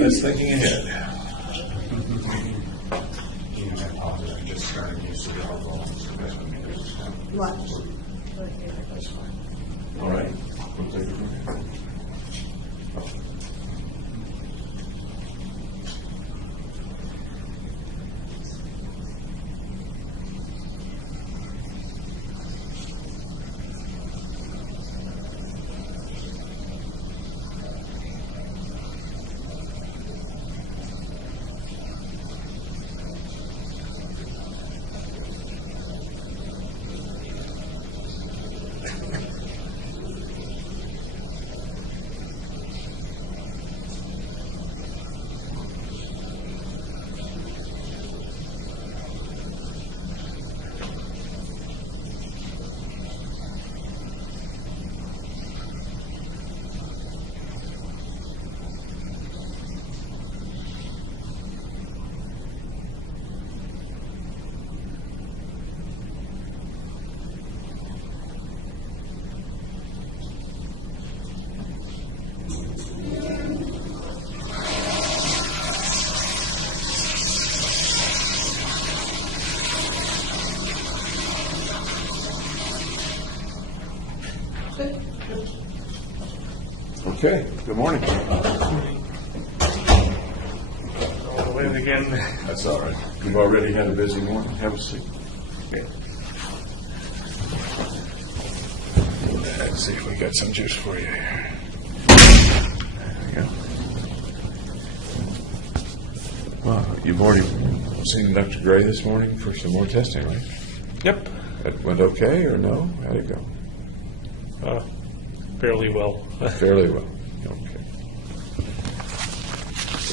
That's thinking ahead. I'm just starting to use the alcohol. What? That's fine. All right. We'll take it from here. Okay, good morning. All the way again. That's all right. We've already had a busy morning. Have a seat. Okay. Let's see if we got some juice for you here. There we go. Well, you've already seen Dr. Gray this morning for some more testing, right? Yep. That went okay or no? How'd it go? Fairly well. Fairly well. Okay.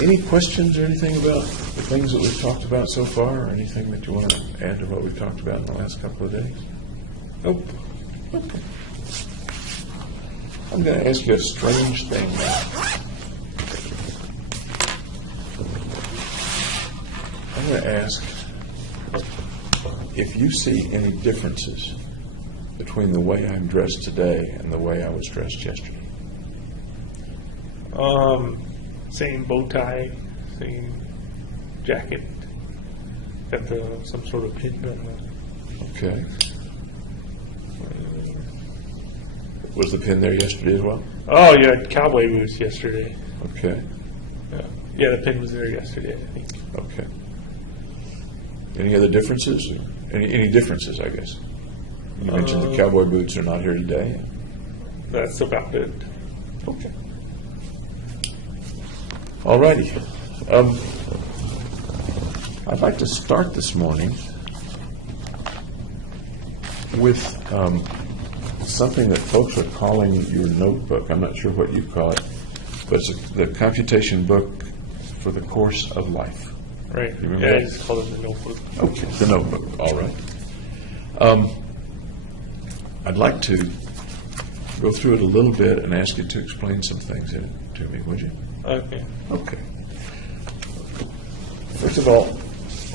Any questions or anything about the things that we've talked about so far, or anything that you want to add to what we've talked about in the last couple of days? Nope. Okay. I'm going to ask you a strange thing now. I'm going to ask if you see any differences between the way I'm dressed today and the way I was dressed yesterday. Same bow tie, same jacket. Got some sort of pin on it. Okay. Was the pin there yesterday as well? Oh, you had cowboy boots yesterday. Okay. Yeah, the pin was there yesterday, I think. Okay. Any other differences? Any differences, I guess? You mentioned the cowboy boots are not here today. That's about it. Okay. All righty. I'd like to start this morning with something that folks are calling your notebook. I'm not sure what you call it, but it's the computation book for the course of life. Right. You remember Yeah, that? I just call it the notebook. Okay, the notebook. All right. I'd like to go through it a little bit and ask you to explain some things in it to me, would you? Okay. Okay. First of all,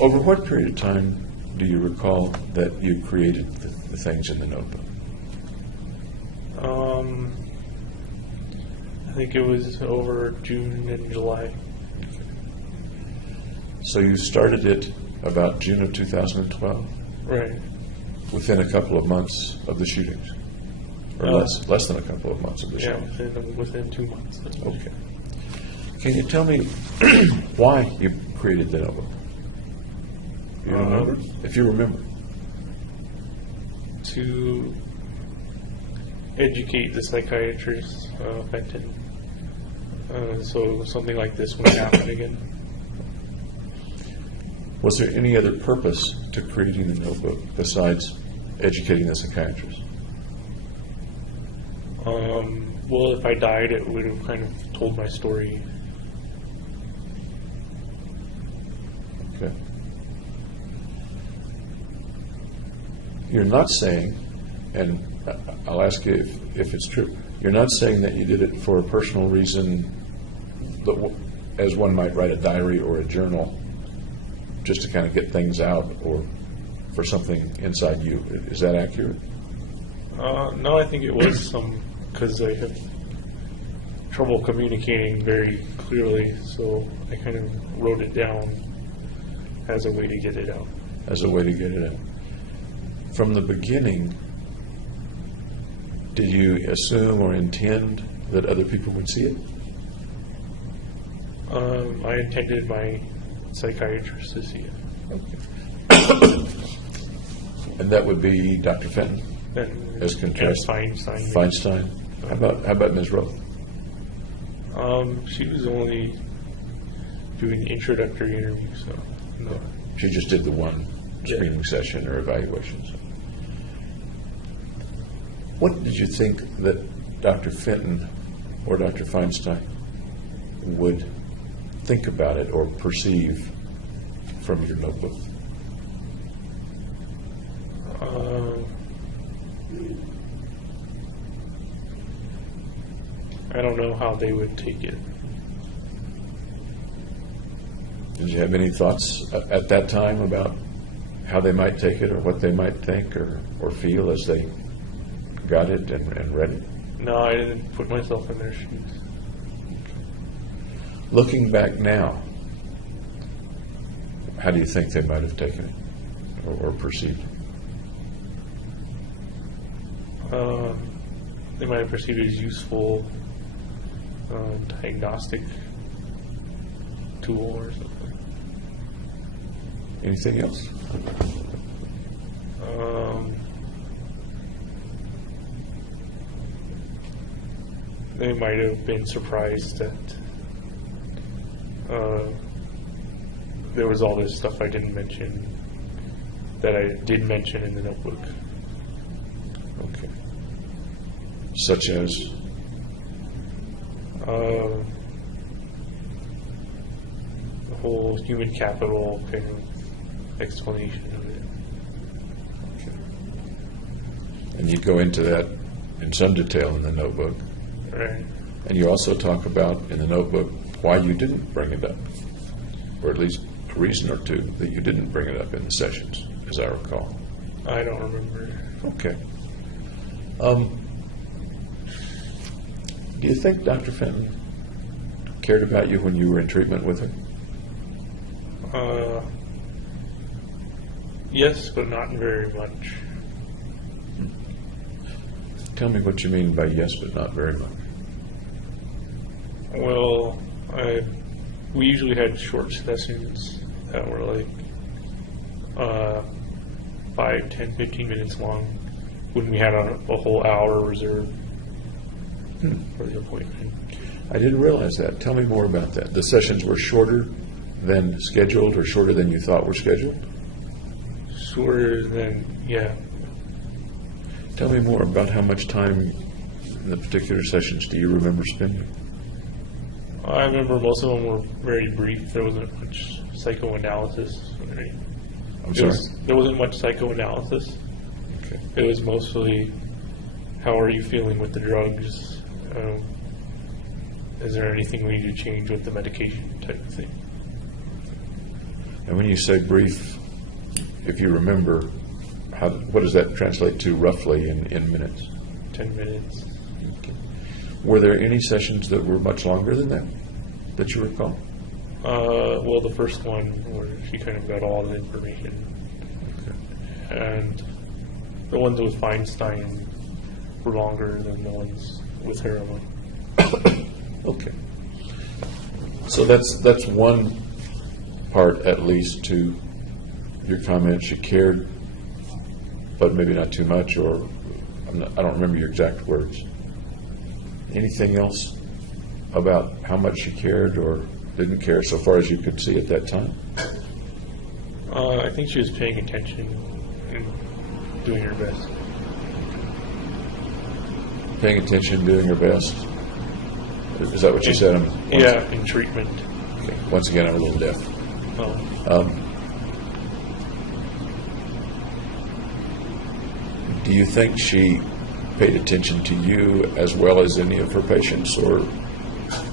over what period of time do you recall that you created the things in the notebook? I think it was over June and July. So you started it about June of 2012, Right. within a couple of months of the shootings, or less than a couple of months of the Yeah, shootings. within 2 months. Okay. Can you tell me why you created the notebook? Do you remember? If you remember. To educate the psychiatrists Fenton. So something like this wouldn't happen again. Was there any other purpose to creating the notebook besides educating the psychiatrist? Well, if I died, it would have kind of told my story. Okay. You're not saying, and I'll ask you if it's true, you're not saying that you did it for a personal reason, as one might write a diary or a journal, just to kind of get things out or for something inside you. Is that accurate? No, I think it was some, because I have trouble communicating very clearly, so I kind of wrote it down as a way to get it out. As a way to get it out. From the beginning, did you assume or intend that other people would see it? I intended my psychiatrist to see it. And that would be Dr. Fenton, And, as contrast. and Feinstein. Feinstein. How about Ms. Roth? She was only doing the introductory interview, so no. She just did the one screening session or evaluation. What did you think that Dr. Fenton or Dr. Feinstein would think about it or perceive from your notebook? I don't know how they would take it. Did you have any thoughts at that time about how they might take it or what they might think or feel as they got it and read it? No, I didn't put myself in their shoes. Looking back now, how do you think they might have taken it or perceived it? They might have perceived it as useful diagnostic tool or something. Anything else? They might have been surprised that there was all this stuff I didn't mention that I did mention in the notebook. Okay. Such as? The whole human capital kind of explanation of it. And you go into that in some detail in the notebook. Right. And you also talk about in the notebook why you didn't bring it up, or at least a reason or two that you didn't bring it up in the sessions, as I recall. I don't remember. Okay. Do you think Dr. Fenton cared about you when you were in treatment with her? Yes, but not very much. Tell me what you mean by yes, but not very much. Well, we usually had short sessions that were like 5, 10, 15 minutes long when we had a whole hour reserved for the appointment. I didn't realize that. Tell me more about that. The sessions were shorter than scheduled or shorter than you thought were scheduled? Shorter than, yeah. Tell me more about how much time in the particular sessions do you remember spending? I remember most of them were very brief. There wasn't much psychoanalysis. Right? I'm sorry? There wasn't much psychoanalysis. Okay. It was mostly, how are you feeling with the drugs? Is there anything we need to change with the medication type of thing? And when you say brief, if you remember, what does that translate to roughly in minutes? 10 minutes. Okay. Were there any sessions that were much longer than that you recall? Well, the first one where she kind of got all the information. Okay. And the ones with Feinstein were longer than the ones with heroin. Okay. So that's one part, at least, to your comment. She cared, but maybe not too much, or I don't remember your exact words. Anything else about how much she cared or didn't care so far as you could see at that time? I think she was paying attention and doing her best. Paying attention, doing her best? Is that what you said? Yeah, in treatment. Okay. Once again, I'm a little deaf. Do you think she paid attention to you as well as any of her patients, or,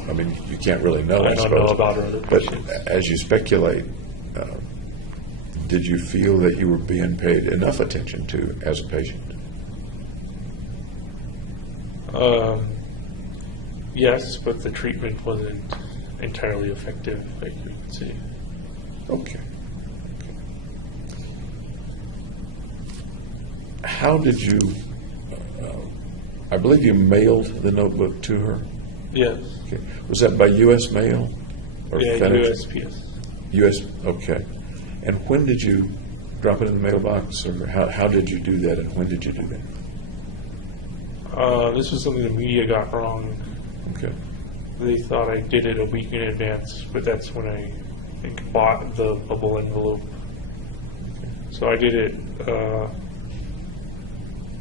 I mean, you can't really know. I don't know about her other But patients. as you speculate, did you feel that you were being paid enough attention to as a patient? Yes, but the treatment wasn't entirely effective, like you could say. Okay. How did you, I believe you mailed the notebook to her? Yes. Okay. Was that by U.S. mail? Or Yeah, FedEx? USPS. U.S., okay. And when did you drop it in the mailbox, or how did you do that, and when did you do that? This was something the media got wrong. Okay. They thought I did it a week in advance, but that's when I think bought the bubble envelope. So I did it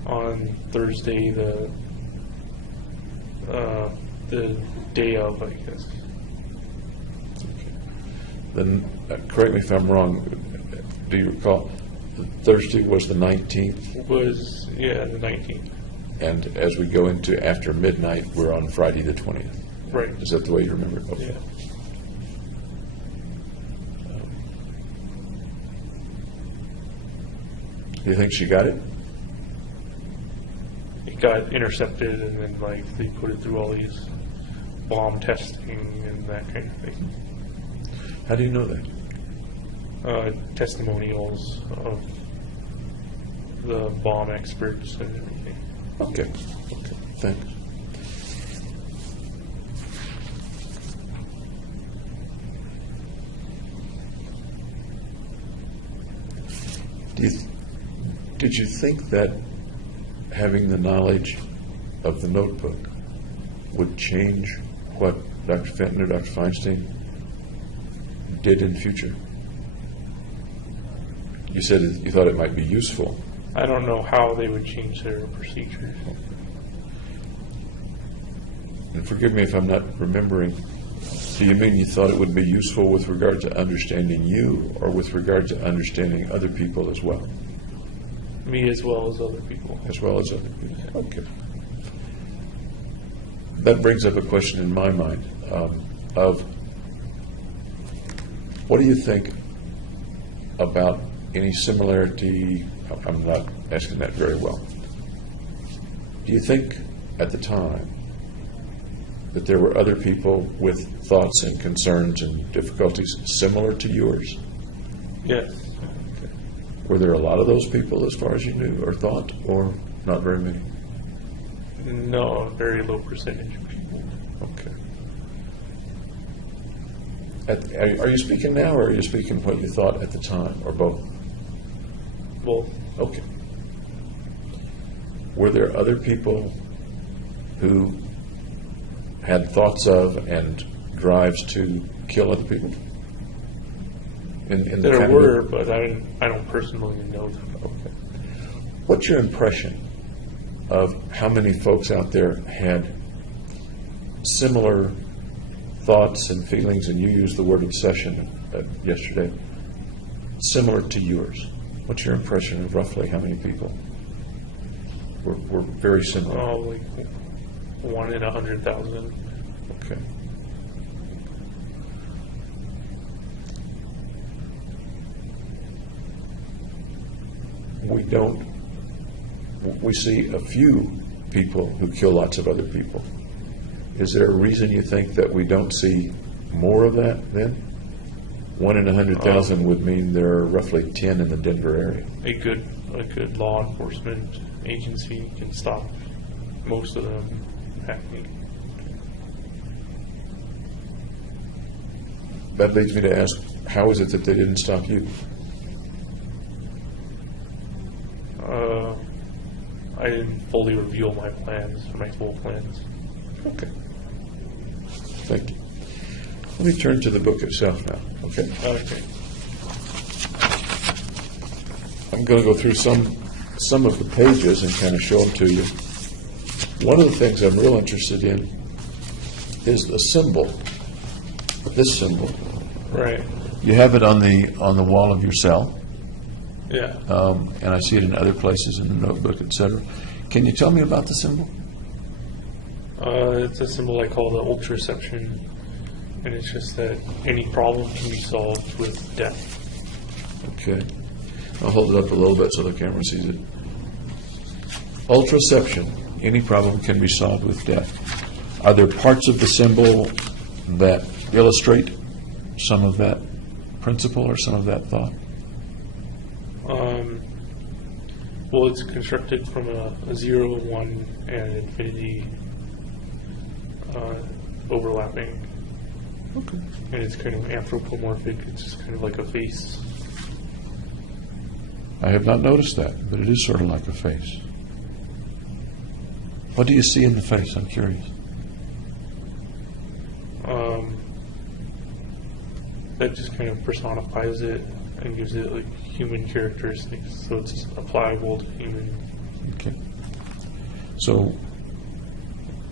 on Thursday, the day of, I guess. Then, correct me if I'm wrong, do you recall, Thursday was the 19th, It was, yeah, the 19th. and as we go into after midnight, we're on Friday the 20th. Right. Is that the way you remember it? Okay. Yeah. Do you think she got it? It got intercepted, and then like they put it through all these bomb testing and that kind of thing. How do you know that? Testimonials of the bomb experts and everything. Okay, thanks. Did you think that having the knowledge of the notebook would change what Dr. Fenton or Dr. Feinstein did in future? You said you thought it might be useful. I don't know how they would change their procedures. And forgive me if I'm not remembering. Do you mean you thought it would be useful with regard to understanding you, or with regard to understanding other people as well? Me as well as other people. As well as other people. Okay. That brings up a question in my mind of what do you think about any similarity? I'm not asking that very well. Do you think at the time that there were other people with thoughts and concerns and difficulties similar to yours? Yes. Were there a lot of those people as far as you knew or thought, or not very many? No, a very low percentage of people. Okay. Are you speaking now, or are you speaking what you thought at the time, or both? Both. Okay. Were there other people who had thoughts of and drives to kill other people? In the There kind were, of, but I don't personally know them. okay. What's your impression of how many folks out there had similar thoughts and feelings, and you used the word obsession yesterday, similar to yours? What's your impression of roughly how many people were very similar? Oh, like 1 in 100,000. Okay. We see a few people who kill lots of other people. Is there a reason you think that we don't see more of that then? 1 in 100,000 would mean there are roughly 10 in the Denver area. A good law enforcement agency can stop most of them happening. That leads me to ask, how is it that they didn't stop you? I didn't fully reveal my plans, my full plans. Okay. Thank you. Let me turn to the book itself now, okay? Okay. I'm going to go through some of the pages and kind of show them to you. One of the things I'm real interested in is the symbol, this symbol. Right. You have it on the wall of your cell. Yeah. And I see it in other places in the notebook, etc. Can you tell me about the symbol? It's a symbol I call the ultraception, and it's just that any problem can be solved with death. Okay. I'll hold it up a little bit so the camera sees it. Ultraception. Any problem can be solved with death. Are there parts of the symbol that illustrate some of that principle or some of that thought? Well, it's constructed from a 0, 1, and infinity overlapping. Okay. And it's kind of anthropomorphic. It's just kind of like a face. I have not noticed that, but it is sort of like a face. What do you see in the face? I'm curious. That just kind of personifies it and gives it like human characteristics, so it's applicable to humans. Okay. So,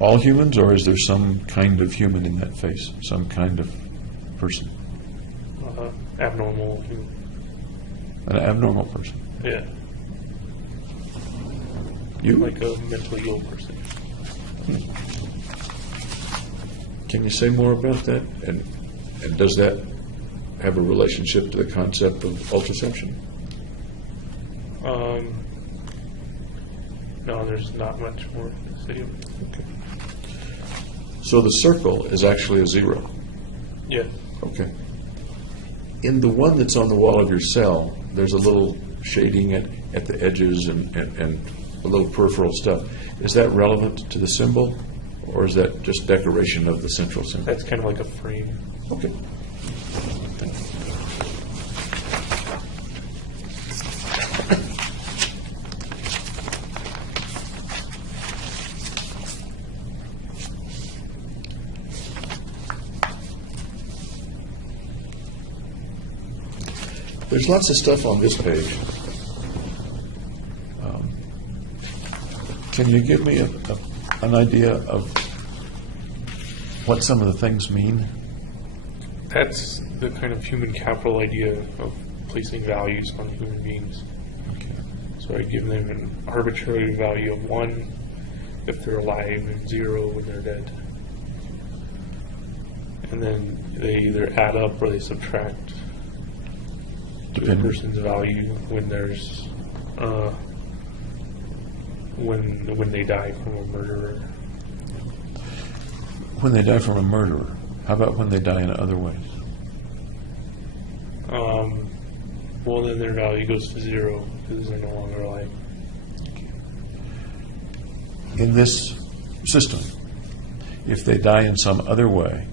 all humans, or is there some kind of human in that face? Some kind of person? Abnormal human. An abnormal person? Yeah. You? Like a mentally ill person. Can you say more about that? And does that have a relationship to the concept of ultraception? No, there's not much more to say. Okay. So the circle is actually a 0. Yeah. Okay. In the one that's on the wall of your cell, there's a little shading at the edges and a little peripheral stuff. Is that relevant to the symbol, or is that just decoration of the central symbol? That's kind of like a frame. Okay. There's lots of stuff on this page. Can you give me an idea of what some of the things mean? That's the kind of human capital idea of placing values on human beings. Okay. So I give them an arbitrary value of 1 if they're alive and 0 when they're dead. And then they either add up or they subtract the person's value when there's when they die from a murderer. When they die from a murderer. How about when they die in other ways? Well, then their value goes to 0 because they're no longer alive. In this system, if they die in some other way,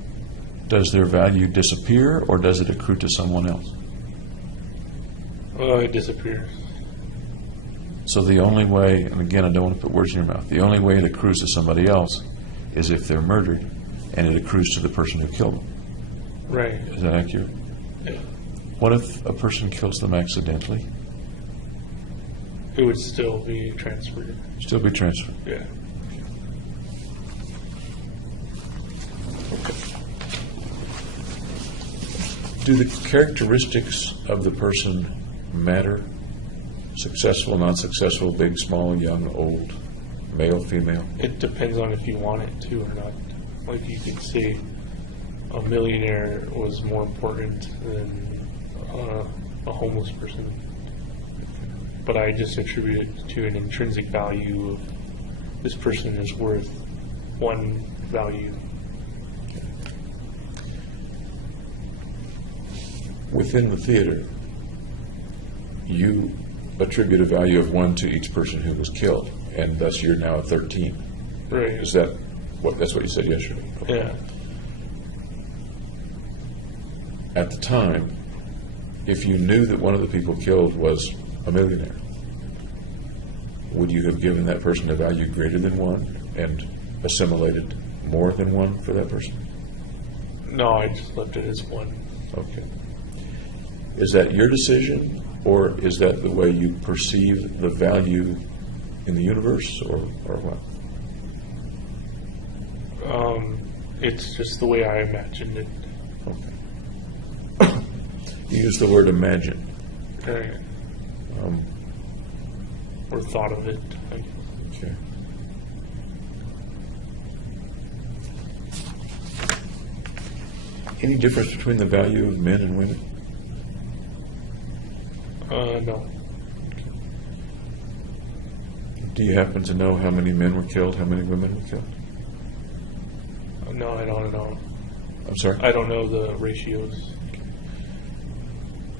does their value disappear or does it accrue to someone else? It disappears. So the only way, and again, I don't want to put words in your mouth, the only way it accrues to somebody else is if they're murdered and it accrues to the person who killed them. Right. Is that accurate? Yeah. What if a person kills them accidentally? It would still be transferred. Still be transferred. Yeah. Do the characteristics of the person matter? Successful, non-successful, big, small, young, old, male, female? It depends on if you want it to or not. Like you could say a millionaire was more important than a homeless person. But I just attribute it to an intrinsic value of this person is worth 1 value. Within the theater, you attribute a value of 1 to each person who was killed, and thus you're now at 13. Right. Is that what? That's what you said yesterday? Okay. Yeah. At the time, if you knew that one of the people killed was a millionaire, would you have given that person a value greater than 1 and assimilated more than 1 for that person? No, I just left it as 1. Okay. Is that your decision, or is that the way you perceive the value in the universe, or what? It's just the way I imagined it. Okay. You use the word imagine. Right. Or thought of it. Okay. Any difference between the value of men and women? No. Do you happen to know how many men were killed, how many women were killed? No, I don't know. I'm sorry? I don't know the ratios.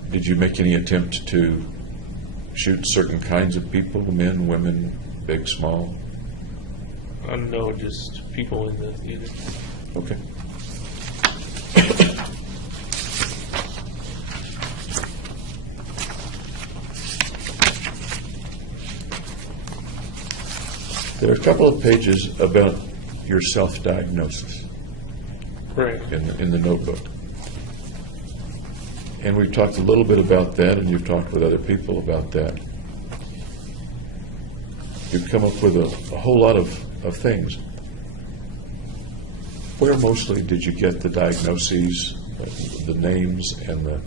Did you make any attempt to shoot certain kinds of people, men, women, big, small? No, just people in the theater. Okay. There are a couple of pages about your self-diagnosis Right. in the notebook. And we've talked a little bit about that, and you've talked with other people about that. You've come up with a whole lot of things. Where mostly did you get the diagnoses, the names, and the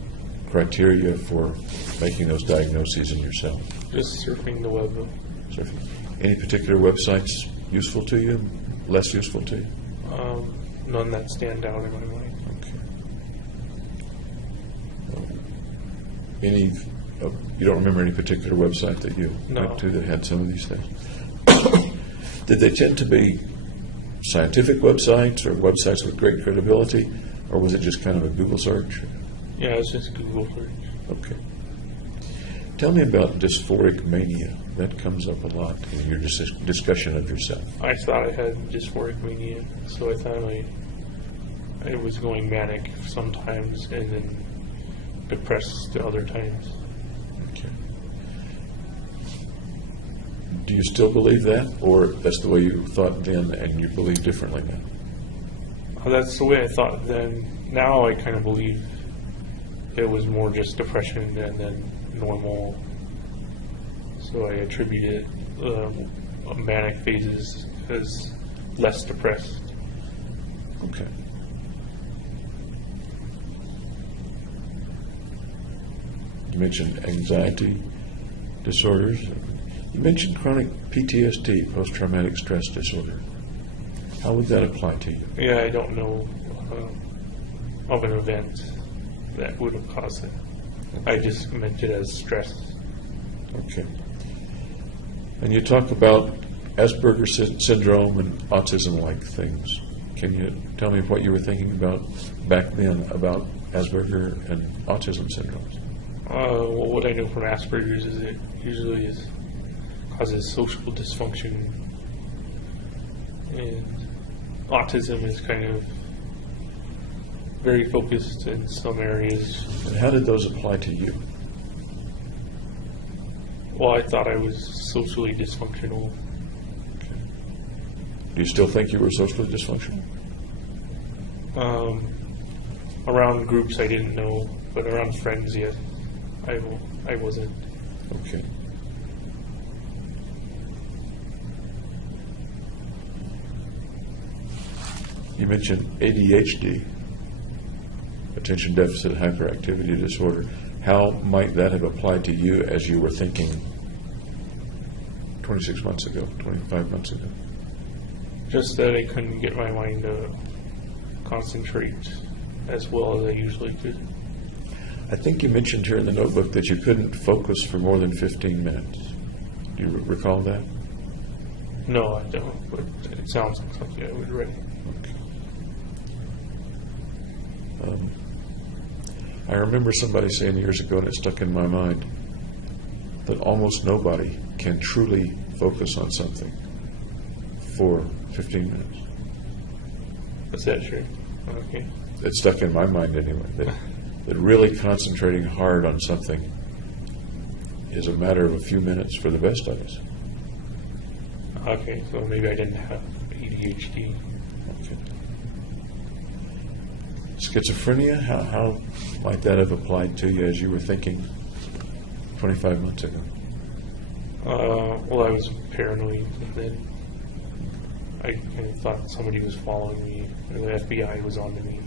criteria for making those diagnoses in yourself? Just surfing the web. Any particular websites useful to you, less useful to you? None that stand out in my mind. Okay. You don't remember any particular website that you No. went to that had some of these things? Did they tend to be scientific websites or websites with great credibility, or was it just kind of a Google search? Yeah, it's just Google search. Okay. Tell me about dysphoric mania. That comes up a lot in your discussion of yourself. I thought I had dysphoric mania, so I thought I was going manic sometimes and then depressed at other times. Okay. Do you still believe that, or that's the way you thought then and you believe differently now? That's the way I thought then. Now I kind of believe it was more just depression and then normal. So I attributed manic phases as less depressed. Okay. You mentioned anxiety disorders. You mentioned chronic PTSD, post-traumatic stress disorder. How would that apply to you? Yeah, I don't know of an event that would have caused it. I just meant it as stress. Okay. And you talk about Asperger's syndrome and autism-like things. Can you tell me what you were thinking about back then about Asperger and autism syndromes? Well, what I know from Asperger's is it usually causes social dysfunction, and autism is kind of very focused in some areas. And how did those apply to you? Well, I thought I was socially dysfunctional. Do you still think you were socially dysfunctional? Around groups I didn't know, but around friends, yes, I wasn't. Okay. You mentioned ADHD, attention deficit hyperactivity disorder. How might that have applied to you as you were thinking 26 months ago, 25 months ago? Just that I couldn't get my mind to concentrate as well as I usually could. I think you mentioned here in the notebook that you couldn't focus for more than 15 minutes. Do you recall that? No, I don't, but it sounds like something I would read. I remember somebody saying years ago, and it stuck in my mind, that almost nobody can truly focus on something for 15 minutes. Is that true? Okay. It stuck in my mind anyway, that really concentrating hard on something is a matter of a few minutes for the best of us. Okay, so maybe I didn't have ADHD. Okay. Schizophrenia, how might that have applied to you as you were thinking 25 months ago? Well, I was paranoid, and then I kind of thought somebody was following me, or the FBI was on to me.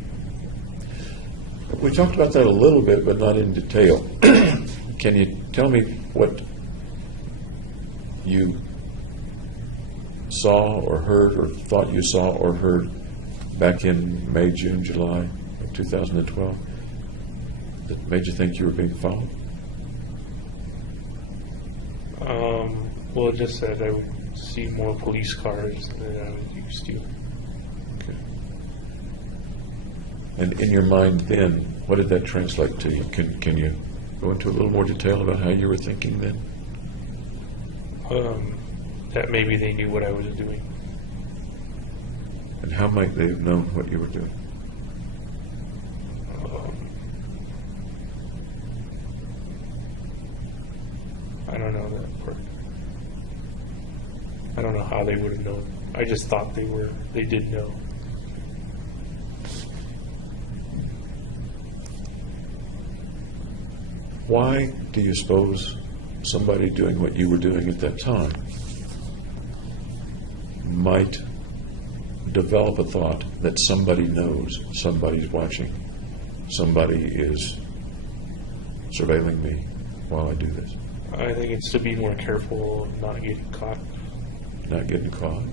We talked about that a little bit, but not in detail. Can you tell me what you saw or heard or thought you saw or heard back in May, June, July of 2012 that made you think you were being followed? Well, it just said I would see more police cars than I was used to. Okay. And in your mind then, what did that translate to you? Can you go into a little more detail about how you were thinking then? That maybe they knew what I was doing. And how might they have known what you were doing? I don't know that part. I don't know how they would have known. I just thought they did know. Why do you suppose somebody doing what you were doing at that time might develop a thought that somebody knows, somebody's watching, somebody is surveilling me while I do this? I think it's to be more careful of not getting caught. Not getting caught.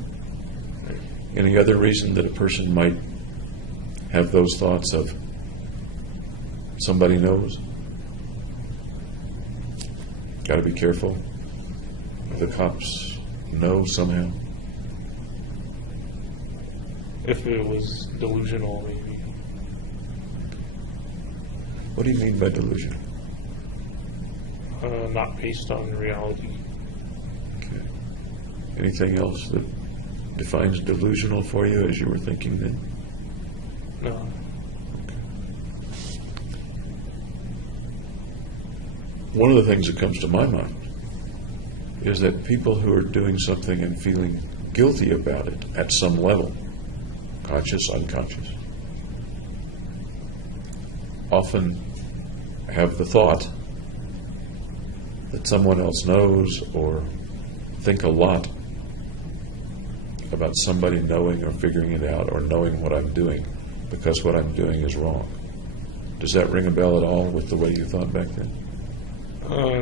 Any other reason that a person might have those thoughts of somebody knows? Got to be careful. The cops know somehow. If it was delusional, maybe. What do you mean by delusion? Not based on reality. Okay. Anything else that defines delusional for you as you were thinking then? No. One of the things that comes to my mind is that people who are doing something and feeling guilty about it at some level, conscious, unconscious, often have the thought that someone else knows or think a lot about somebody knowing or figuring it out or knowing what I'm doing because what I'm doing is wrong. Does that ring a bell at all with the way you thought back then?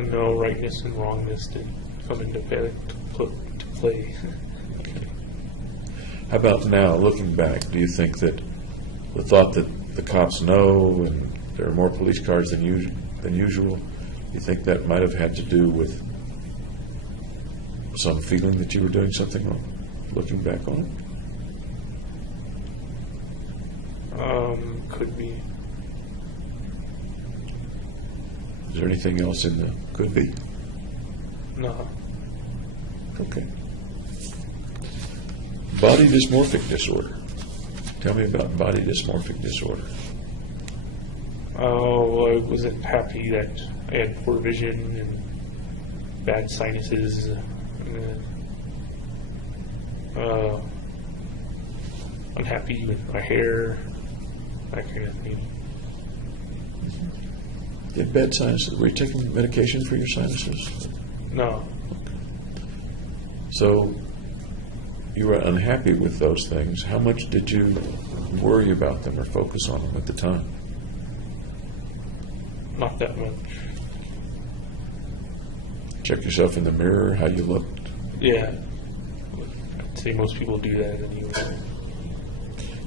No, rightness and wrongness didn't come into play. Okay. How about now, looking back, do you think that the thought that the cops know and there are more police cars than usual, you think that might have had to do with some feeling that you were doing something wrong, looking back on it? Could be. Is there anything else in the could be? No. Okay. Body dysmorphic disorder. Tell me about body dysmorphic disorder. Oh, I wasn't happy that I had poor vision and bad sinuses. Unhappy with my hair, that kind of thing. You had bad sinuses. Were you taking medication for your sinuses? No. So you were unhappy with those things. How much did you worry about them or focus on them at the time? Not that much. Check yourself in the mirror, how you looked. Yeah. I'd say most people do that anyway.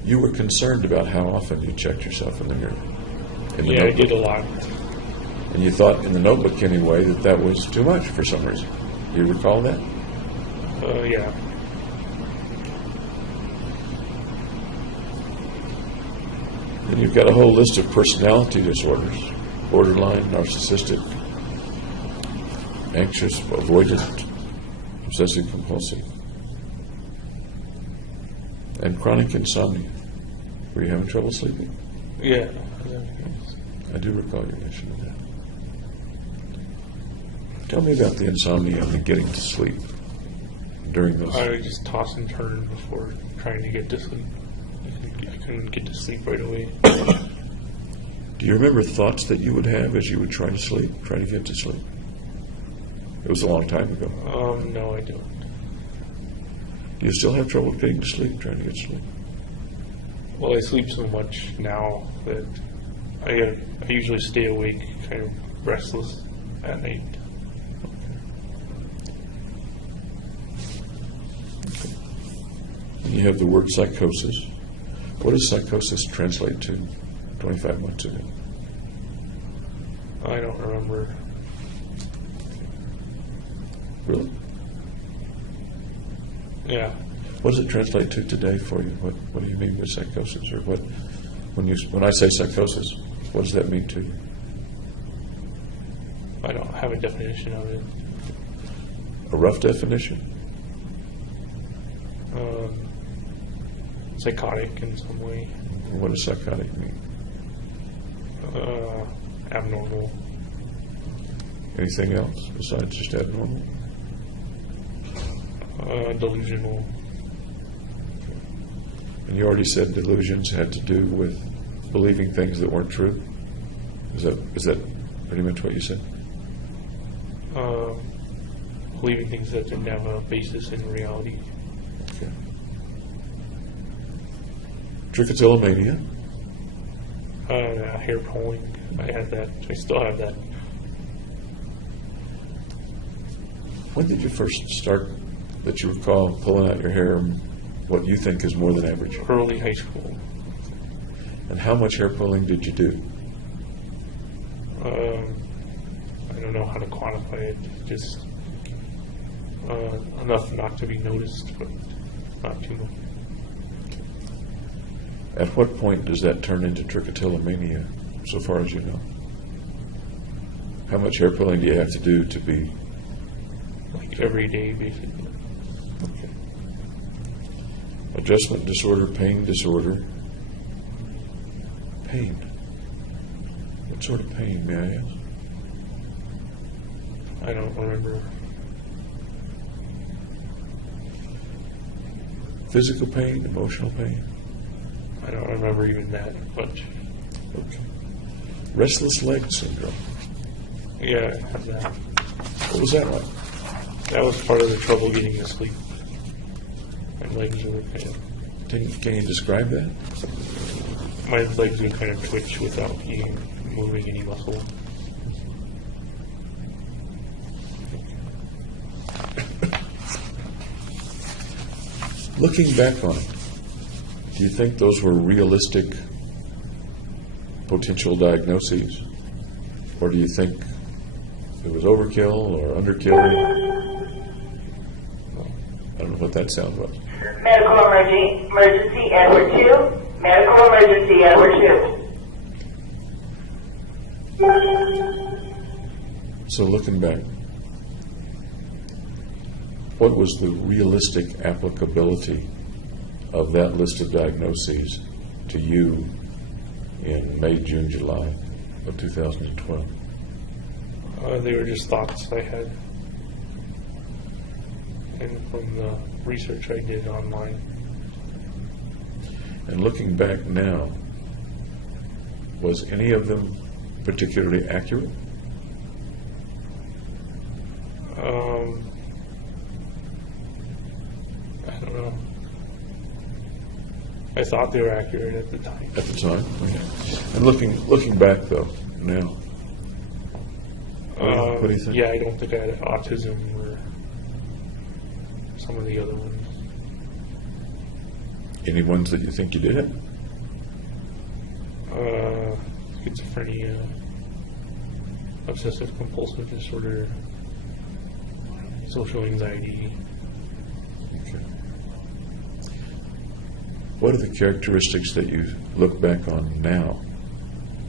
You were concerned about how often you checked yourself in the mirror. In the Yeah, I notebook. did a lot. And you thought in the notebook anyway that was too much for some reason. Do you recall that? Yeah. And you've got a whole list of personality disorders: borderline, narcissistic, anxious, avoidant, obsessive compulsive, and chronic insomnia. Were you having trouble sleeping? Yeah. I do recall you mentioning that. Tell me about the insomnia and the getting to sleep during those. I would just toss and turn before trying to get to sleep. I couldn't get to sleep right away. Do you remember thoughts that you would have as you would try to sleep, try to get to sleep? It was a long time ago. No, I don't. Do you still have trouble getting to sleep, trying to get to sleep? Well, I sleep so much now that I usually stay awake, kind of restless at night. And you have the word psychosis. What does psychosis translate to 25 months ago? I don't remember. Really? Yeah. What does it translate to today for you? What do you mean by psychosis? Or when I say psychosis, what does that mean to you? I don't have a definition of it. A rough definition? Psychotic in some way. What does psychotic mean? Abnormal. Anything else besides just abnormal? Delusional. And you already said delusions had to do with believing things that weren't true? Is that pretty much what you said? Believing things that didn't have a basis in reality. Okay. Trichotillomania? Hair pulling. I had that. I still have that. When did you first start, that you recall, pulling out your hair, what you think is more than average? Early high school. And how much hair pulling did you do? I don't know how to quantify it. Just enough not to be noticed, but not too much. At what point does that turn into trichotillomania, so far as you know? How much hair pulling do you have to do to be... Like every day, basically. Okay. Adjustment disorder, pain disorder. Pain. What sort of pain, may I ask? I don't remember. Physical pain, emotional pain? I don't remember even that much. Okay. Restless leg syndrome. Yeah, I have that. What was that like? That was part of the trouble getting to sleep. My legs were kind of... Can you describe that? My legs would kind of twitch without even moving any muscle. Looking back on it, do you think those were realistic potential diagnoses? Or do you think it was overkill or underkill? I don't know what that sound was. Medical emergency, Edward 2. Medical emergency, Edward 2. So looking back, what was the realistic applicability of that list of diagnoses to you in May, June, July of 2012? They were just thoughts I had. And from the research I did online. And looking back now, was any of them particularly accurate? I don't know. I thought they were accurate at the time. At the time? Okay. And looking back, though, now, what do you think? Yeah, I don't think I had autism or some of the other ones. Any ones that you think you did have? Schizophrenia, obsessive compulsive disorder, social anxiety. Okay. What are the characteristics that you look back on now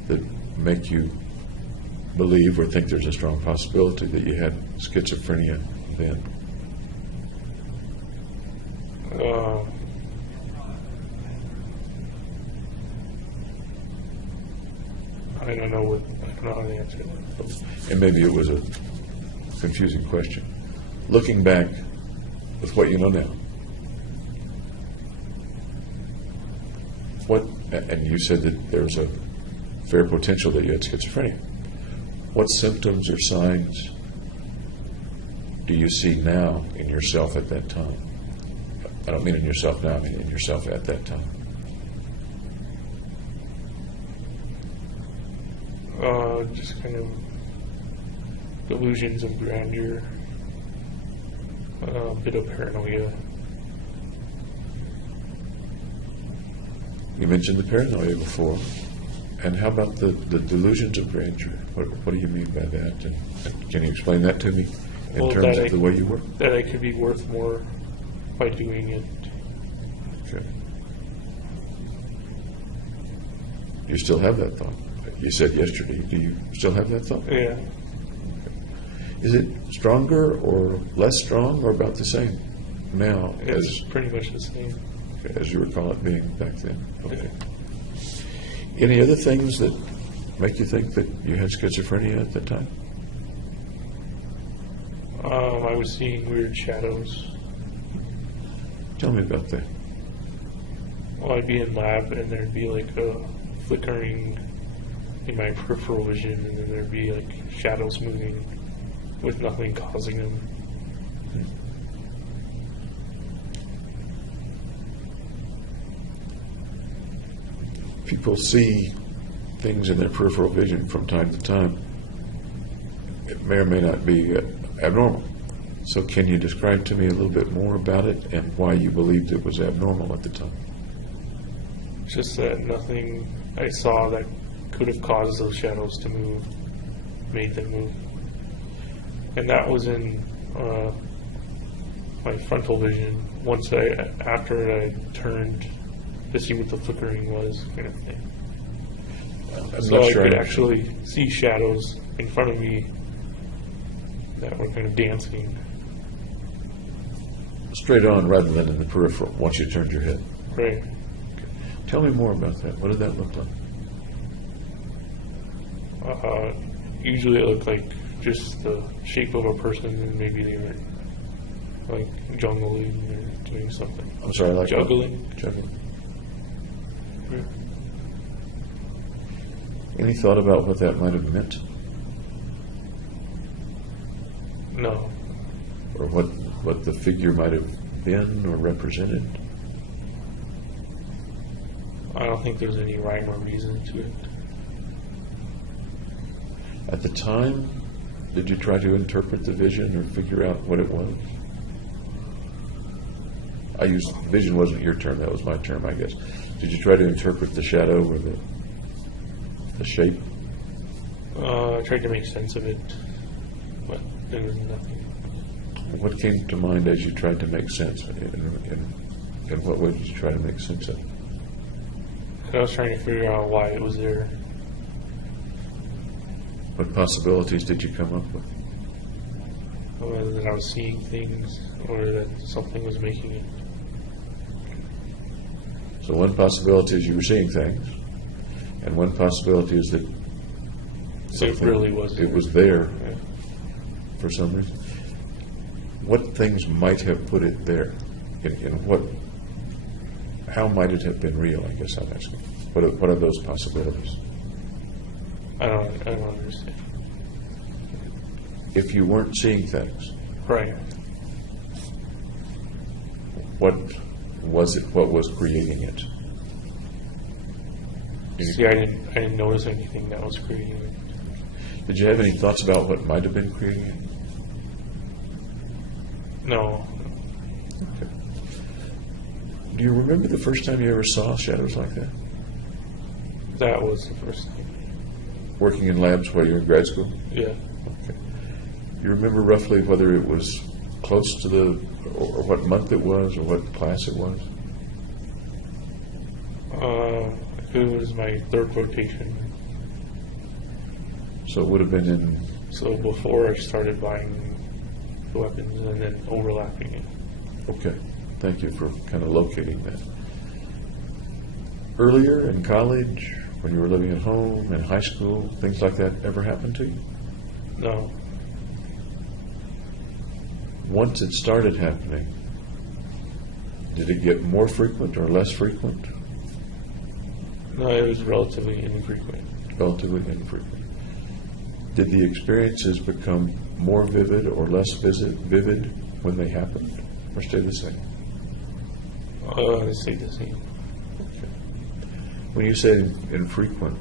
that make you believe or think there's a strong possibility that you had schizophrenia then? I don't know how to answer that. And maybe it was a confusing question. Looking back with what you know now, and you said that there was a fair potential that you had schizophrenia. What symptoms or signs do you see now in yourself at that time? I don't mean in yourself now, I mean in yourself at that time. Just kind of delusions of grandeur, a bit of paranoia. You mentioned the paranoia before. And how about the delusions of grandeur? What do you mean by that? And can you explain that to me in terms of the way you work? That I could be worth more by doing it. Okay. You still have that thought? You said yesterday. Do you still have that thought? Yeah. Is it stronger or less strong or about the same now It's pretty much the same. as you recall it being back then? Okay. Any other things that make you think that you had schizophrenia at the time? I was seeing weird shadows. Tell me about that. Well, I'd be in lab and there'd be like a flickering in my peripheral vision, and then there'd be like shadows moving with nothing causing them. People see things in their peripheral vision from time to time. It may or may not be abnormal. So can you describe to me a little bit more about it and why you believed it was abnormal at the time? It's just that nothing I saw that could have caused those shadows to move made them move. And that was in my frontal vision after I turned to see what the flickering was, kind of thing. I'm So not I sure could I- actually see shadows in front of me that were kind of dancing. Straight on rather than in the peripheral once you turned your head. Right. Tell me more about that. What did that look like? Usually it looked like just the shape of a person, and maybe they were like jungling or doing something. I'm sorry, like what? Juggling. Juggling. Yeah. Any thought about what that might have meant? No. Or what the figure might have been or represented? I don't think there's any rhyme or reason to it. At the time, did you try to interpret the vision or figure out what it was? I used, vision wasn't your term, that was my term, I guess. Did you try to interpret the shadow or the shape? I tried to make sense of it, but there was nothing. What came to mind as you tried to make sense? In what way did you try to make sense of it? I was trying to figure out why it was there. What possibilities did you come up with? Whether that I was seeing things or that something was making it. So one possibility is you were seeing things, and one possibility is that It really was. it was there Yeah. for some reason. What things might have put it there? In what? How might it have been real? I guess I'm asking. What are those possibilities? I don't understand. If you weren't seeing things, Right. what was it? What was creating it? See, I didn't notice anything that was creating it. Did you have any thoughts about what might have been creating it? No. Okay. Do you remember the first time you ever saw shadows like that? That was the first thing. Working in labs while you were in grad school? Yeah. Okay. You remember roughly whether it was close to or what month it was, or what class it was? It was my third rotation. So it would have been in, So before I started buying the weapons and then overlapping it. okay, thank you for kind of locating that. Earlier in college, when you were living at home, in high school, things like that ever happened to you? No. Once it started happening, did it get more frequent or less frequent? No, it was relatively infrequent. Relatively infrequent. Did the experiences become more vivid or less vivid when they happened, or stay the same? They stay the same. Okay. When you say infrequent,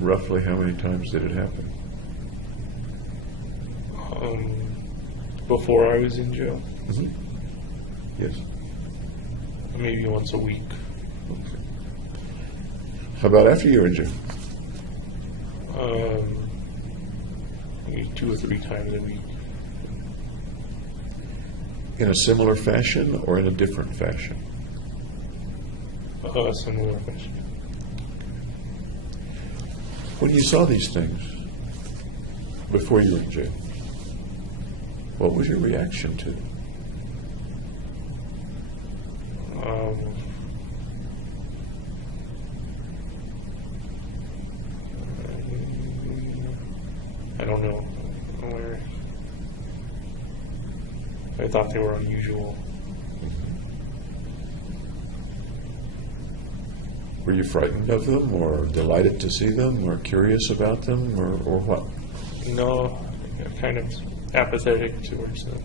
roughly how many times did it happen? Before I was in jail, Yes. maybe once a week. Okay. How about after you were in jail? Maybe 2 or 3 times a week. In a similar fashion or in a different fashion? Similar fashion. When you saw these things before you were in jail, what was your reaction to them? I don't know. I thought they were unusual. Were you frightened of them, or delighted to see them, or curious about them, or what? No, kind of apathetic towards them.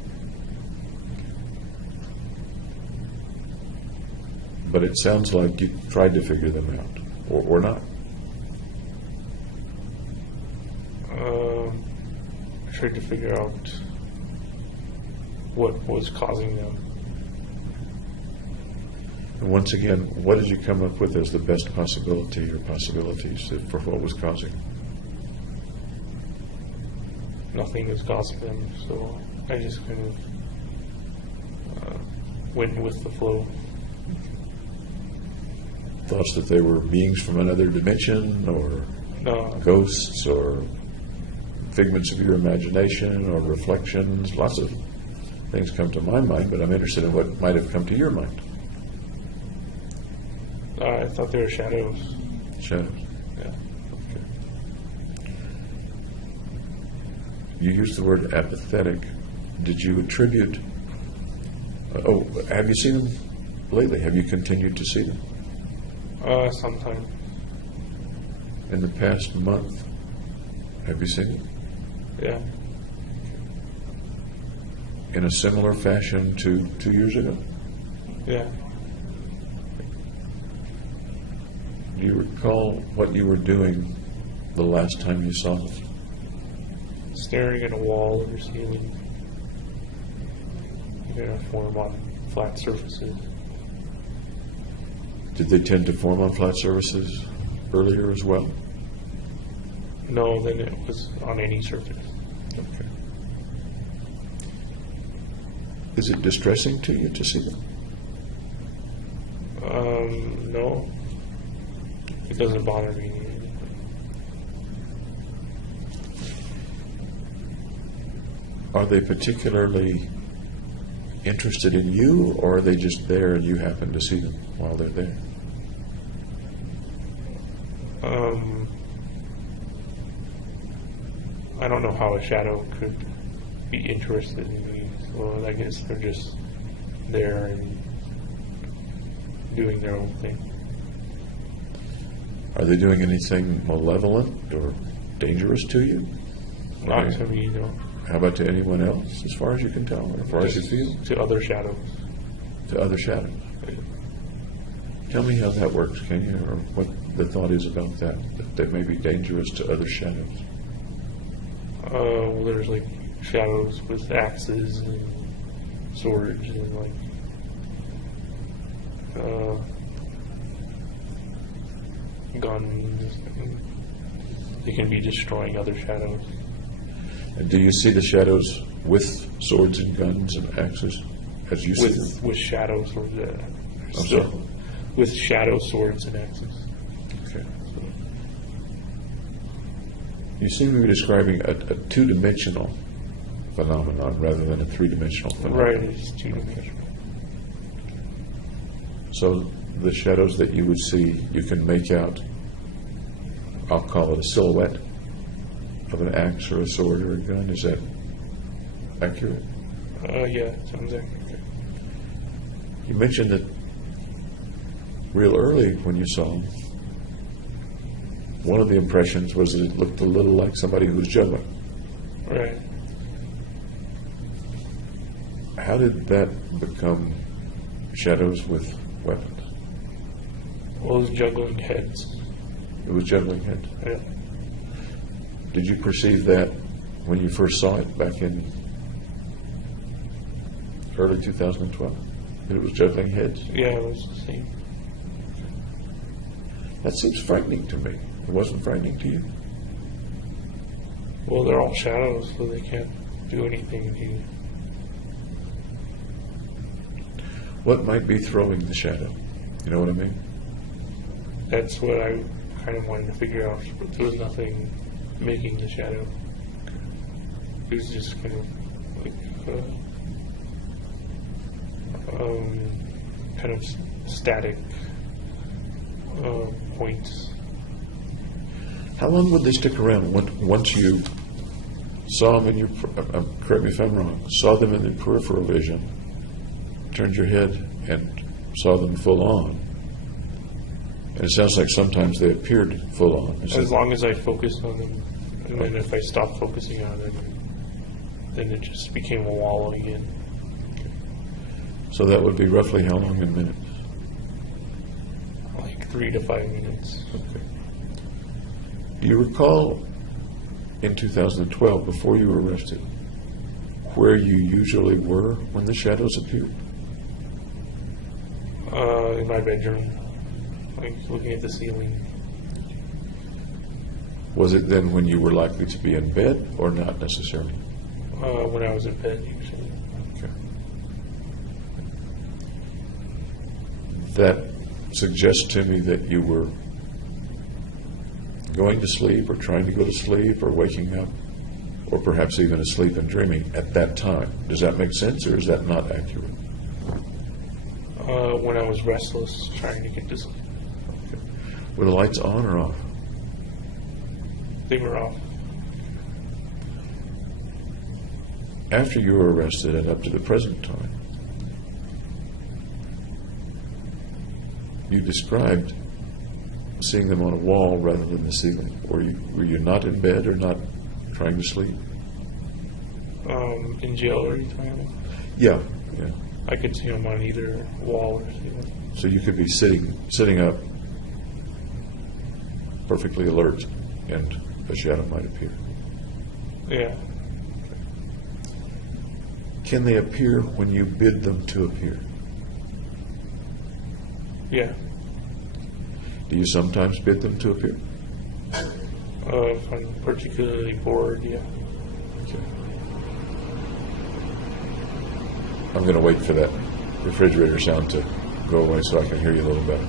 But it sounds like you tried to figure them out, or not. I tried to figure out what was causing them. And once again, what did you come up with as the best possibility or possibilities for what was causing them? Nothing was causing them, so I just kind of went with the flow. Thoughts that they were beings from another dimension, or ghosts, or figments of your imagination, or reflections. Lots of things come to my mind, but I'm interested in what might have come to your mind. I thought they were shadows. Shadows. Yeah. Okay. You used the word apathetic. Did you attribute... have you seen them lately? Have you continued to see them? Sometime. In the past month, have you seen them? Yeah. In a similar fashion to 2 years ago? Yeah. Do you recall what you were doing the last time you saw them? Staring at a wall or ceiling. Form on flat surfaces. Did they tend to form on flat surfaces earlier as well? No, then it was on any surface. Okay. Is it distressing to you to see them? No. It doesn't bother me. Are they particularly interested in you, or are they just there and you happen to see them while they're there? I don't know how a shadow could be interested in me, so I guess they're just there and doing their own thing. Are they doing anything malevolent or dangerous to you? Not to me, no. How about to anyone else, as far as you can tell, or as far as you feel? To other shadows. To other shadows. Tell me how that works, can you, or what the thought is about that they may be dangerous to other shadows? Well, there's like shadows with axes and swords and guns. They can be destroying other shadows. And do you see the shadows with swords and guns and axes as you see them? With shadow swords. I'm sorry? With shadow swords and axes. Okay. You seem to be describing a two-dimensional phenomenon rather than a three-dimensional phenomenon. Right, it's two-dimensional. So the shadows that you would see, you can make out, I'll call it a silhouette of an axe or a sword or a gun. Is that accurate? Yeah, sounds accurate. You mentioned that real early when you saw him, one of the impressions was that it looked a little like somebody who was juggling. Right. How did that become shadows with weapons? Well, it was juggling heads. It was juggling heads. Yeah. Did you perceive that when you first saw it back in early 2012? That it was juggling heads? Yeah, it was the same. That seems frightening to me. It wasn't frightening to you? Well, they're all shadows, so they can't do anything to you. What might be throwing the shadow? You know what I mean? That's what I kind of wanted to figure out, but there was nothing making the shadow. It was just kind of like kind of static points. How long would they stick around once you saw them in your, correct me if I'm wrong, saw them in the peripheral vision, turned your head and saw them full on? And it sounds like sometimes they appeared full on. As long as I focused on them, and then if I stopped focusing on it, then it just became a wall again. So that would be roughly how long in minutes? Like 3 to 5 minutes. Okay. Do you recall in 2012, before you were arrested, where you usually were when the shadows appeared? In my bedroom, like looking at the ceiling. Was it then when you were likely to be in bed or not necessarily? When I was in bed, usually. Okay. That suggests to me that you were going to sleep or trying to go to sleep or waking up or perhaps even asleep and dreaming at that time. Does that make sense or is that not accurate? When I was restless, trying to get to sleep. Okay. Were the lights on or off? They were off. After you were arrested and up to the present time, you described seeing them on a wall rather than the ceiling. Were you not in bed or not trying to sleep? In jail or anything. Yeah. I could see them on either wall or ceiling. So you could be sitting up, perfectly alert, and a shadow might appear. Yeah. Can they appear when you bid them to appear? Yeah. Do you sometimes bid them to appear? If I'm particularly bored, yeah. Okay. I'm going to wait for that refrigerator sound to go away so I can hear you a little better.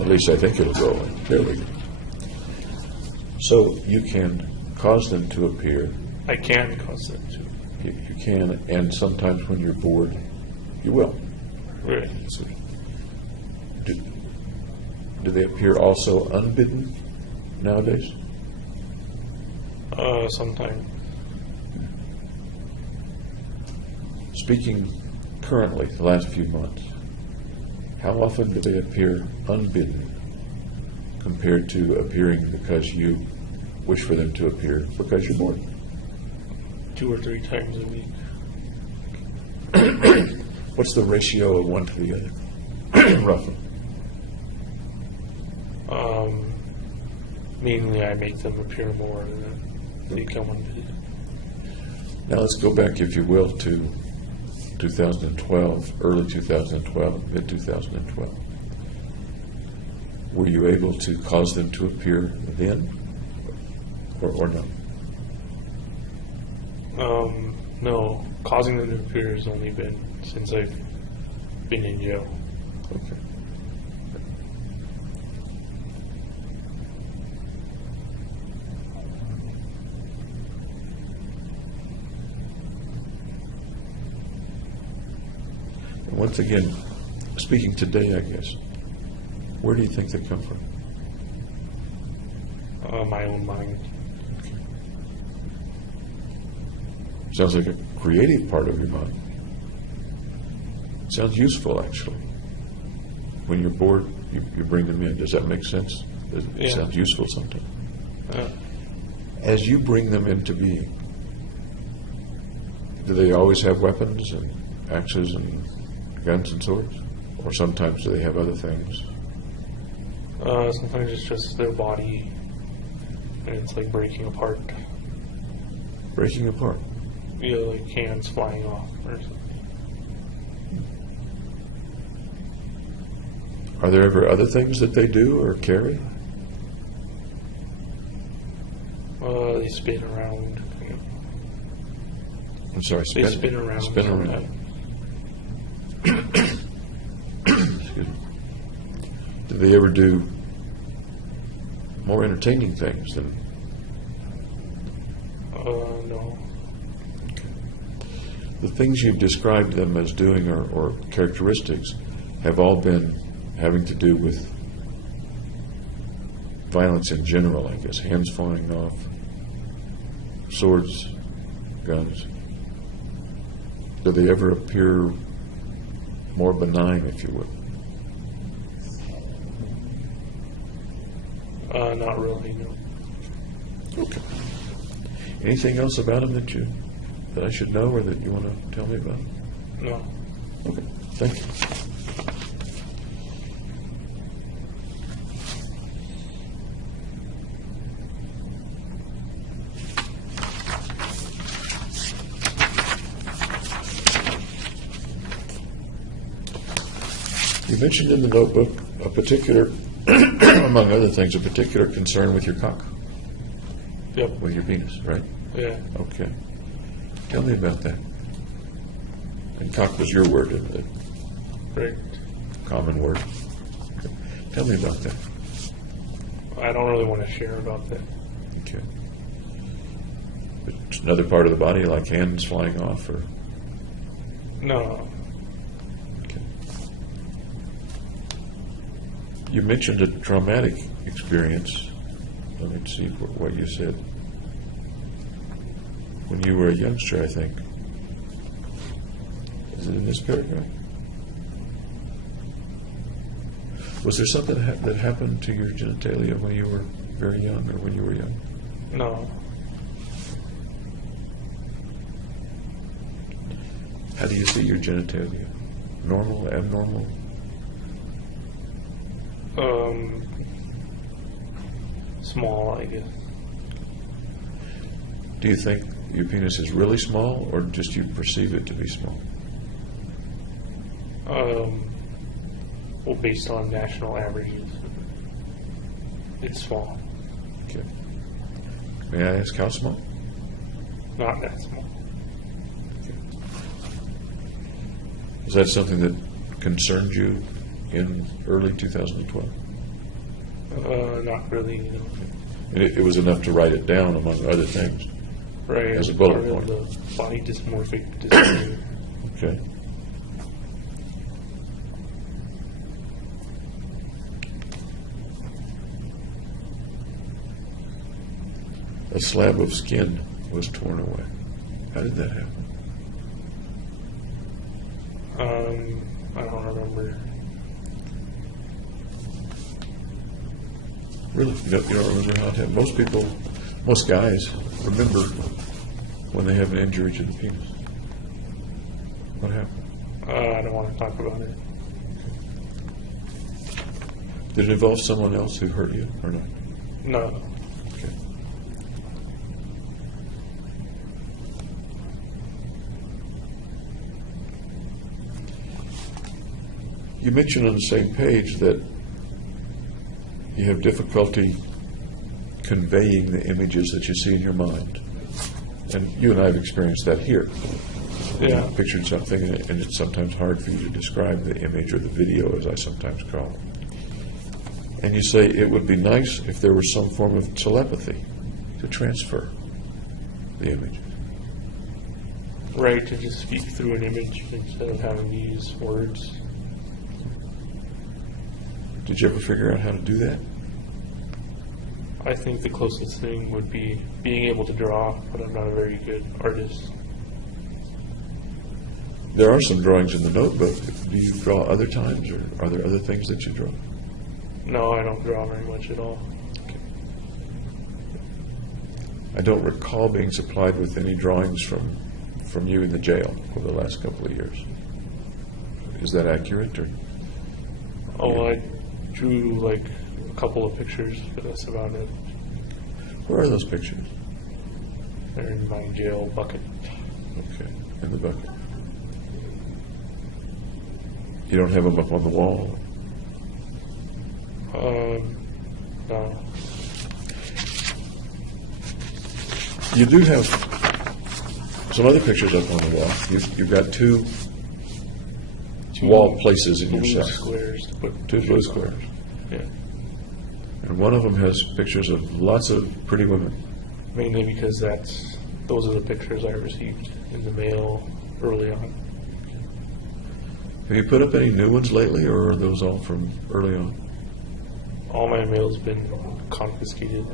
At least I think it'll go away. There we go. So you can cause them to appear. I can cause them to. You can, and sometimes when you're bored, you will. Right. So, do they appear also unbidden nowadays? Sometime. Speaking currently, the last few months, how often do they appear unbidden compared to appearing because you wish for them to appear because you're bored? 2 or 3 times a week. What's the ratio of one to the other, roughly? Mainly I make them appear more and then they come unbidden. Now let's go back, if you will, to 2012, early 2012, mid-2012. Were you able to cause them to appear then, or no? No, causing them to appear has only been since I've been in jail. Okay. And once again, speaking today, I guess, where do you think they come from? My own mind. Sounds like a creative part of your mind. Sounds useful, actually. When you're bored, you bring them in. Does that make sense? It Yeah. sounds useful sometimes. Uh, As you bring them into being, do they always have weapons and axes and guns and swords? Or sometimes do they have other things? sometimes it's just their body and it's like breaking apart. Breaking apart. You know, like hands flying off or something. Are there ever other things that they do or carry? They spin around. I'm sorry, They spin around. Spin around. Excuse me. Do they ever do more entertaining things than? No. The things you've described them as doing or characteristics have all been having to do with violence in general, I guess. Hands flying off, swords, guns. Do they ever appear more benign, if you would? Not really, no. Okay. Anything else about him that I should know or that you want to tell me about? No. Okay, thank you. You mentioned in the notebook a particular, among other things, a particular concern with your cock, Yep. with your penis, right? Yeah. Okay. Tell me about that. And cock was your word, isn't it? Right. Common word. Okay. Tell me about that. I don't really want to share about that. Okay. But it's another part of the body, like hands flying off, or No. okay. You mentioned a traumatic experience. Let me see what you said. When you were a youngster, I think. Is it in this paragraph? Was there something that happened to your genitalia when you were very young or when you were young? No. How do you see your genitalia? Normal, abnormal? Small, I guess. Do you think your penis is really small, or just you perceive it to be small? Well, based on national averages, it's small. Okay. May I ask how small? Not that small. Is that something that concerned you in early 2012? Not really, you know. And it was enough to write it down, among other things. Right. As a bullet part of point. the body dysmorphic disorder. Okay. A slab of skin was torn away. How did that happen? I don't remember. Really? You don't remember how it happened? Most people, most guys remember when they have an injury to the penis. What happened? I don't want to talk about it. Did it involve someone else who hurt you or not? No. Okay. You mentioned on the same page that you have difficulty conveying the images that you see in your mind. And you and I have experienced that here. Yeah. You pictured something, and it's sometimes hard for you to describe the image or the video, as I sometimes call it. And you say it would be nice if there was some form of telepathy to transfer the image. Right, to just speak through an image instead of having to use words. Did you ever figure out how to do that? I think the closest thing would be being able to draw, but I'm not a very good artist. There are some drawings in the notebook. Do you draw other times, or are there other things that you draw? No, I don't draw very much at all. I don't recall being supplied with any drawings from you in the jail over the last couple of years. Is that accurate? Or? Oh, I drew like a couple of pictures, but that's about it. Where are those pictures? They're in my jail bucket. Okay, in the bucket. You don't have them up on the wall? No. You do have some other pictures up on the wall. You've got two wall places in your Blue cell. squares to put Two blue squares. Yeah. And one of them has pictures of lots of pretty women. Mainly because those are the pictures I received in the mail early on. Have you put up any new ones lately, or are those all from early on? All my mail's been confiscated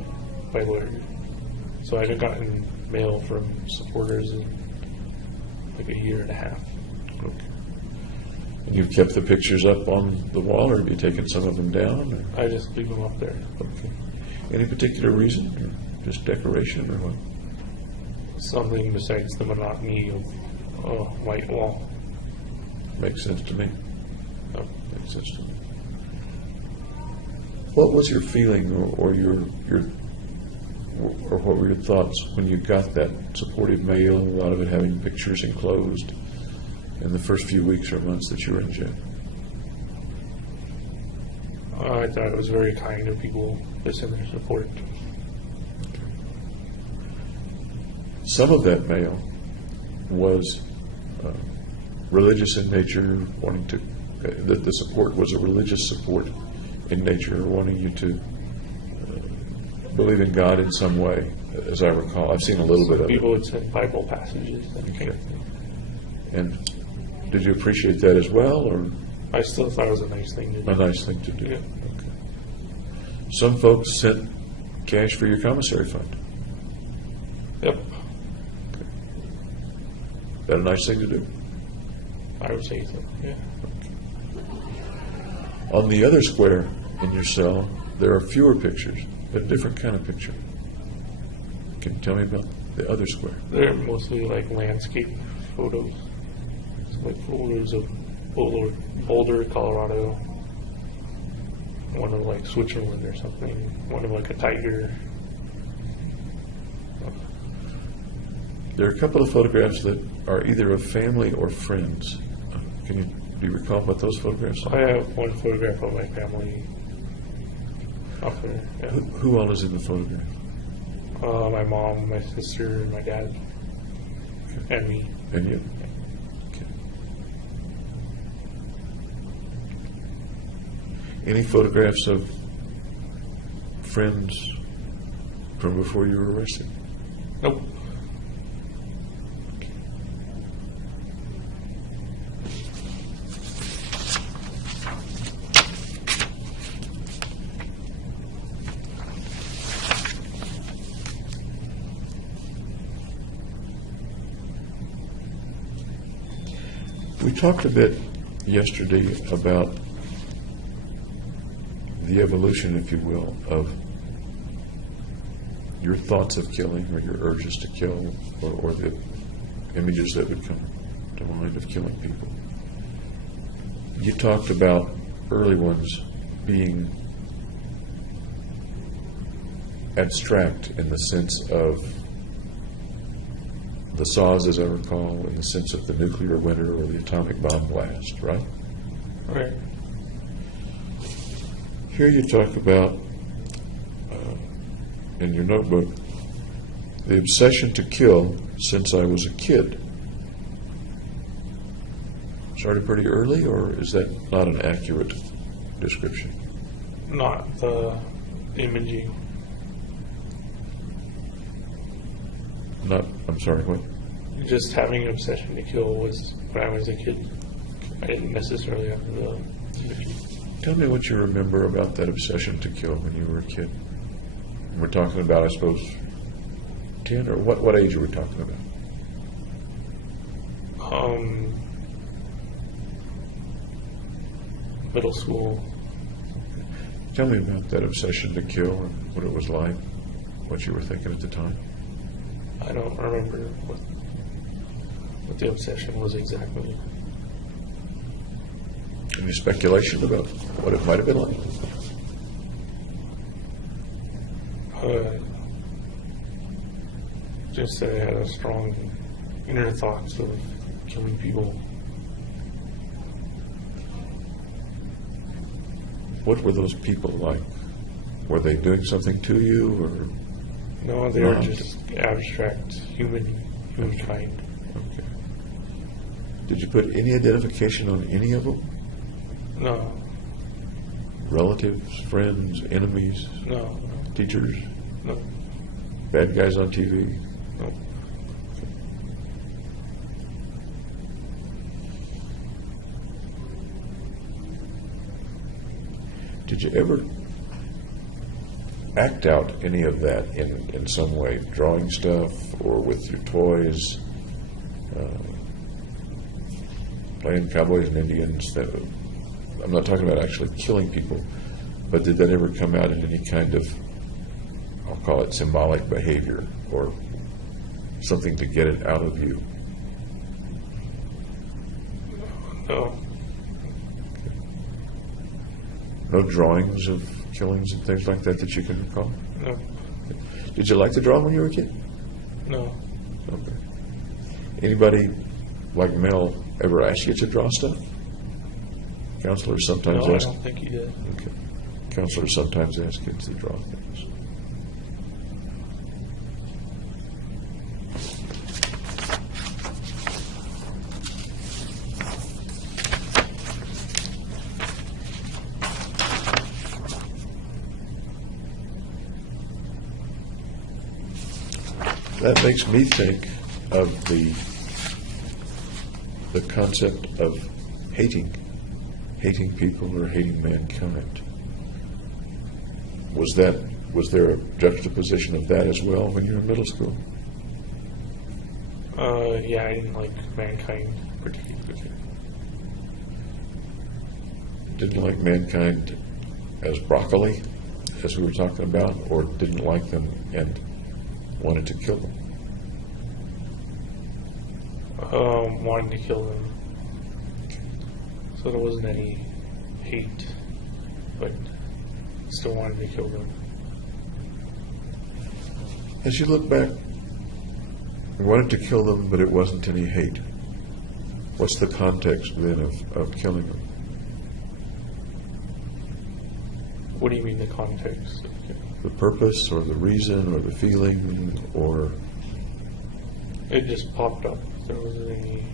by lawyers. So I haven't gotten mail from supporters in like a year and a half. Okay. And you've kept the pictures up on the wall, or have you taken some of them down? Or? I just leave them up there. Okay. Any particular reason, or just decoration, or what? Something besides the monotony of a white wall. Makes sense to me. Oh. Makes sense to me. What was your feeling, or what were your thoughts when you got that supportive mail, a lot of it having pictures enclosed, in the first few weeks or months that you were in jail? I thought it was very kind of people to send their support. Some of that mail was religious in nature, wanting to, that the support was a religious support in nature, wanting you to believe in God in some way, as I recall. I've seen a little bit of People it. would send Bible passages. That kind of thing. And did you appreciate that as well, or I still thought it was a nice thing to do. a nice thing to do? Yeah. Okay. Some folks sent cash for your commissary fund. Yep. Is that a nice thing to do? I would say so. Yeah. On the other square in your cell, there are fewer pictures, a different kind of picture. Can you tell me about the other square? They're mostly like landscape photos. It's like photos of Boulder, Colorado. One of like Switzerland or something. One of like a tiger. There are a couple of photographs that are either of family or friends. Do you recall what those photographs I are? have one photograph of my family up there. Yeah. Who all is in the photograph? My mom, my sister, and my dad, and me. And you? Okay. Any photographs of friends from before you were arrested? Nope. We talked a bit yesterday about the evolution, if you will, of your thoughts of killing, or your urges to kill, or the images that would come to mind of killing people. You talked about early ones being abstract in the sense of the saws, as I recall, in the sense of the nuclear winter or the atomic bomb blast, right? Right. Here you talk about, in your notebook, the obsession to kill since I was a kid. Started pretty early, or is that not an accurate description? Not the imaging. I'm sorry, what? Just having an obsession to kill was when I was a kid. I didn't necessarily have the imaging. Tell me what you remember about that obsession to kill when you were a kid. We're talking about, I suppose, 10, or what age are we talking about? Middle school. Tell me about that obsession to kill and what it was like, what you were thinking at the time. I don't remember what the obsession was exactly. Any speculation about what it might have been like? Just that I had a strong inner thoughts of killing people. What were those people like? Were they doing something to you, or? No, they were Not. just abstract humankind. Okay. Did you put any identification on any of them? No, Relatives, friends, enemies, no, teachers, no, bad guys on TV? no. Did you ever act out any of that in some way, drawing stuff or with your toys, playing cowboys and Indians? I'm not talking about actually killing people, but did that ever come out in any kind of, I'll call it symbolic behavior, or something to get it out of you? No, No drawings of killings and things like that you can recall? no, Did you like to draw when you were a kid? no, Okay. Anybody like Mel ever ask you to draw stuff? Counselors sometimes no, I ask. don't think he did. Okay. Counselors sometimes ask kids to draw things. That makes me think of the concept of hating people or hating mankind. Was there a juxtaposition of that as well when you were in middle school? Yeah, I didn't like mankind particularly. Didn't like mankind as broccoli, as we were talking about, or didn't like them and wanted to kill them? Wanting to kill them. So there wasn't any hate, but still wanted to kill them. As you look back, you wanted to kill them, but it wasn't any hate. What's the context then of killing them? What do you mean the context? The purpose or the reason or the feeling, or It just popped up. There wasn't any.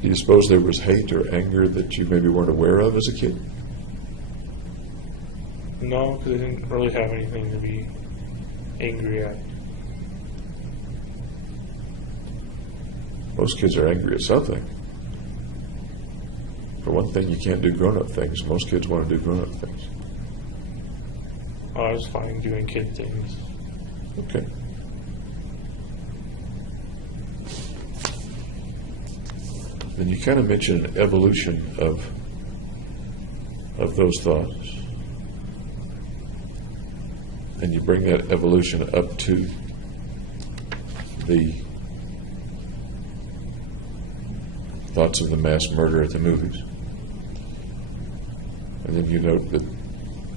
do you suppose there was hate or anger that you maybe weren't aware of as a kid? No, because I didn't really have anything to be angry at. Most kids are angry at something. For one thing, you can't do grown-up things. Most kids want to do grown-up things. I was fine doing kid things. Okay. Then you kind of mentioned an evolution of those thoughts. And you bring that evolution up to the thoughts of the mass murder at the movies. And then you note that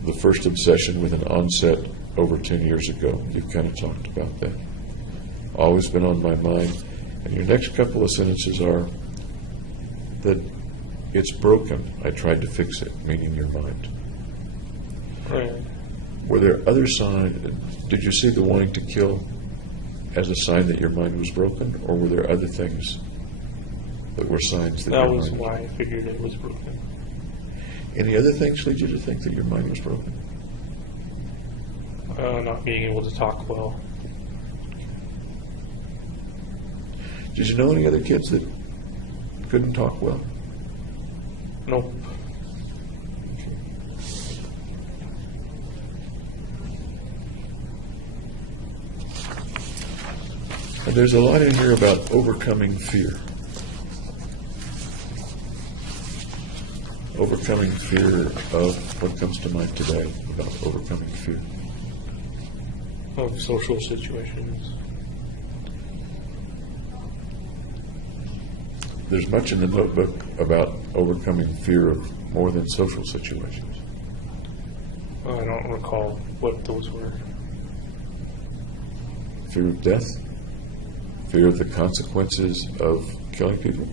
the first obsession with an onset over 10 years ago. You've kind of talked about that. Always been on my mind. And your next couple of sentences are that it's broken. I tried to fix it, meaning your mind. Right. Were there other signs? Did you see the wanting to kill as a sign that your mind was broken, or were there other things that were signs that That your was mind why I figured it was broken. Any other things lead you to think that your mind was broken? Not being able to talk well. Did you know any other kids that couldn't talk well? Nope. And there's a lot in here about overcoming fear. Overcoming fear of what comes to mind today about overcoming fear. Of social situations. There's much in the notebook about overcoming fear of more than social situations. I don't recall what those were. Fear of death, Fear of the consequences of killing people?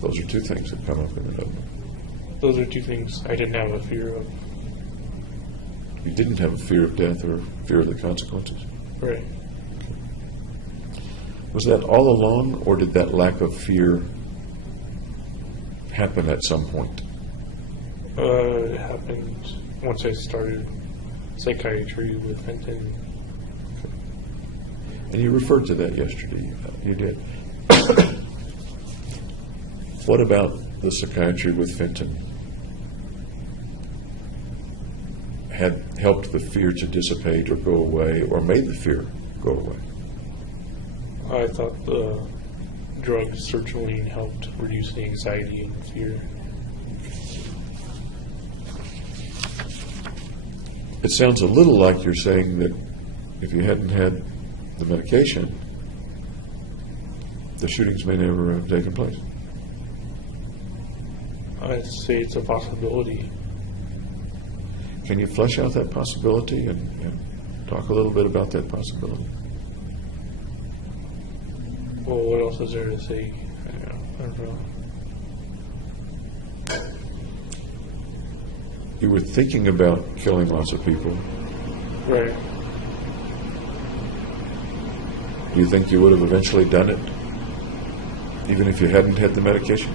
Those are two things that come up in the notebook. Those are two things I didn't have a fear of. You didn't have a fear of death or fear of the consequences? Right. Was that all along, or did that lack of fear happen at some point? It happened once I started psychiatry with Fenton. And you referred to that yesterday. You did. What about the psychiatry with Fenton had helped the fear to dissipate or go away, or made the fear go away? I thought the drug sertraline helped reduce the anxiety and fear. It sounds a little like you're saying that if you hadn't had the medication, the shootings may never have taken place. I'd say it's a possibility. Can you flesh out that possibility and talk a little bit about that possibility? Well, what else is there to say? I don't know. You were thinking about killing lots of people. Right. Do you think you would have eventually done it, even if you hadn't had the medication?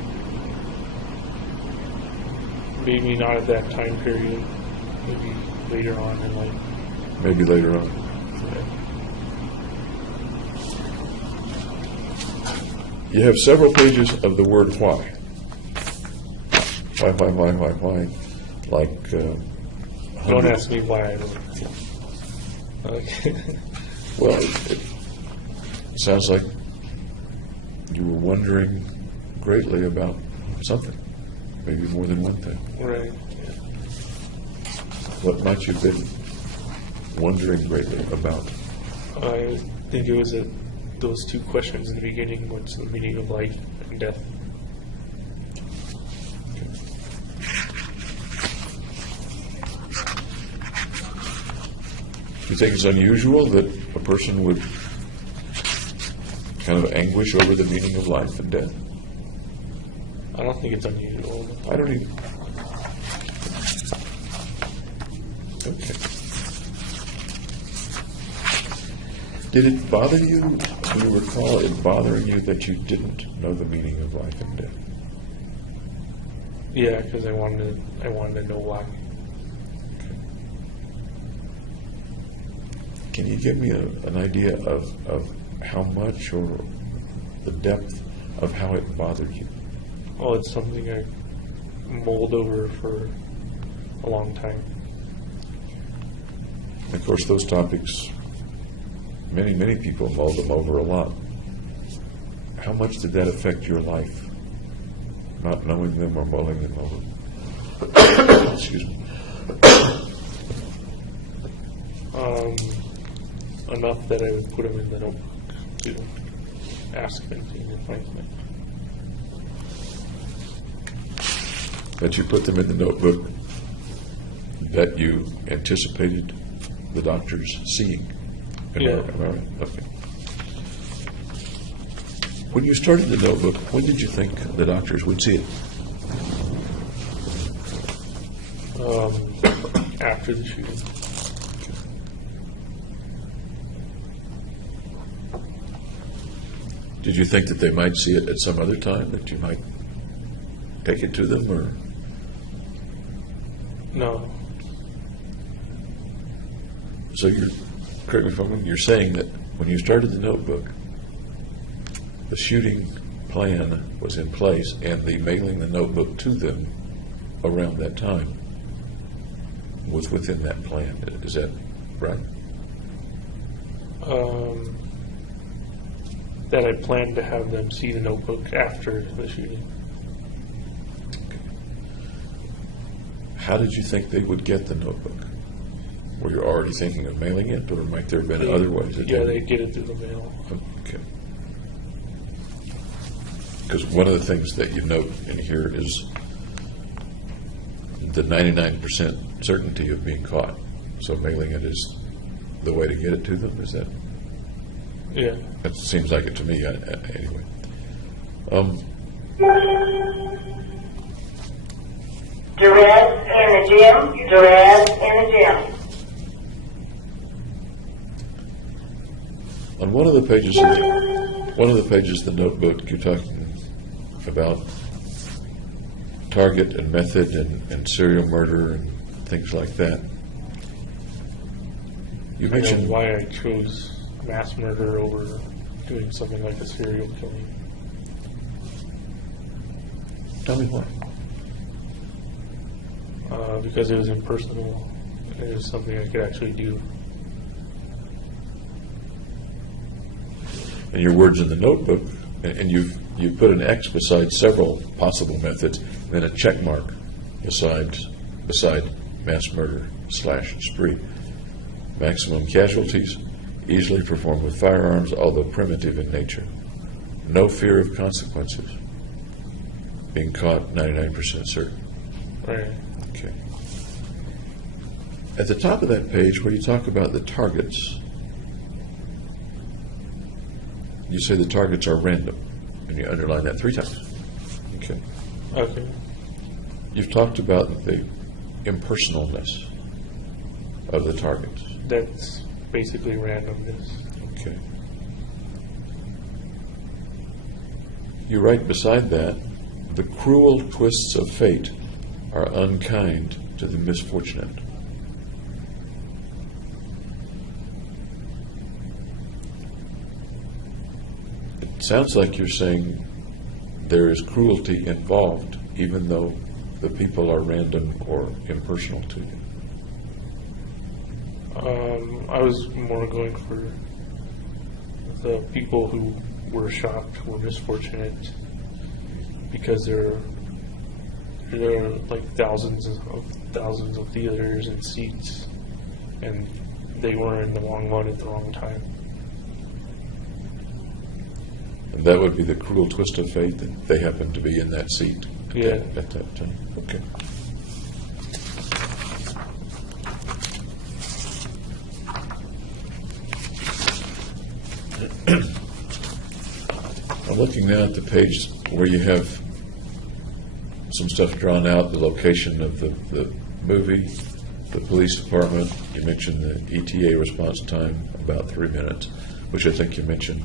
Maybe not at that time period. Maybe later on in life. Maybe later on. You have several pages of the word why. Why? Like, Don't ask me why I don't. Okay. well, it sounds like you were wondering greatly about something, maybe more than one thing. Right. What might you have been wondering greatly about? I think it was those two questions in the beginning. What's the meaning of life and death? Do you think it's unusual that a person would kind of anguish over the meaning of life and death? I don't think it's unusual. I don't even. Okay. Did it bother you? Do you recall it bothering you that you didn't know the meaning of life and death? Yeah, because I wanted to know why. Can you give me an idea of how much or the depth of how it bothered you? Oh, it's something I mulled over for a long time. And of course, those topics, many people mull them over a lot. How much did that affect your life, not knowing them or mulling them over? Excuse me. Enough that I would put them in the notebook to ask anything if I can. That you put them in the notebook that you anticipated the doctors seeing. Yeah. Am I right? Okay. When you started the notebook, when did you think the doctors would see it? After the shooting. Did you think that they might see it at some other time, that you might take it to them, or? No. So correct me if I'm wrong, you're saying that when you started the notebook, the shooting plan was in place and the mailing the notebook to them around that time was within that plan. Is that right? That I planned to have them see the notebook after the shooting. How did you think they would get the notebook? Were you already thinking of mailing it, or might there have been other ways? Yeah, they get it through the mail. Okay. Because one of the things that you note in here is the 99% certainty of being caught. So mailing it is the way to get it to them, is that? Yeah. That seems like it to me, anyway. Duress in the gym. Duress in the gym. On one of the pages of the notebook, you're talking about target and method and serial murder and things like that. You I know mentioned why I chose mass murder over doing something like a serial killing. Tell me why. Because it was impersonal. It was something I could actually do. And your words in the notebook, and you've put an X beside several possible methods, then a check mark beside mass murder / spree. Maximum casualties, easily performed with firearms, although primitive in nature. No fear of consequences. Being caught 99% certain. Right. Okay. At the top of that page where you talk about the targets, you say the targets are random, and you underline that 3 times. Okay. Okay. You've talked about the impersonalness of the targets. That's basically randomness. Okay. You write beside that, the cruel twists of fate are unkind to the misfortunate. It sounds like you're saying there is cruelty involved, even though the people are random or impersonal to you. I was more going for the people who were shocked were misfortunate because there are like thousands of theaters and seats, and they were in the wrong one at the wrong time. And that would be the cruel twist of fate that they happened to be in that seat Yeah. at that time. Okay. I'm looking now at the page where you have some stuff drawn out, the location of the movie, the police department. You mentioned the ETA response time, about 3 minutes, which I think you mentioned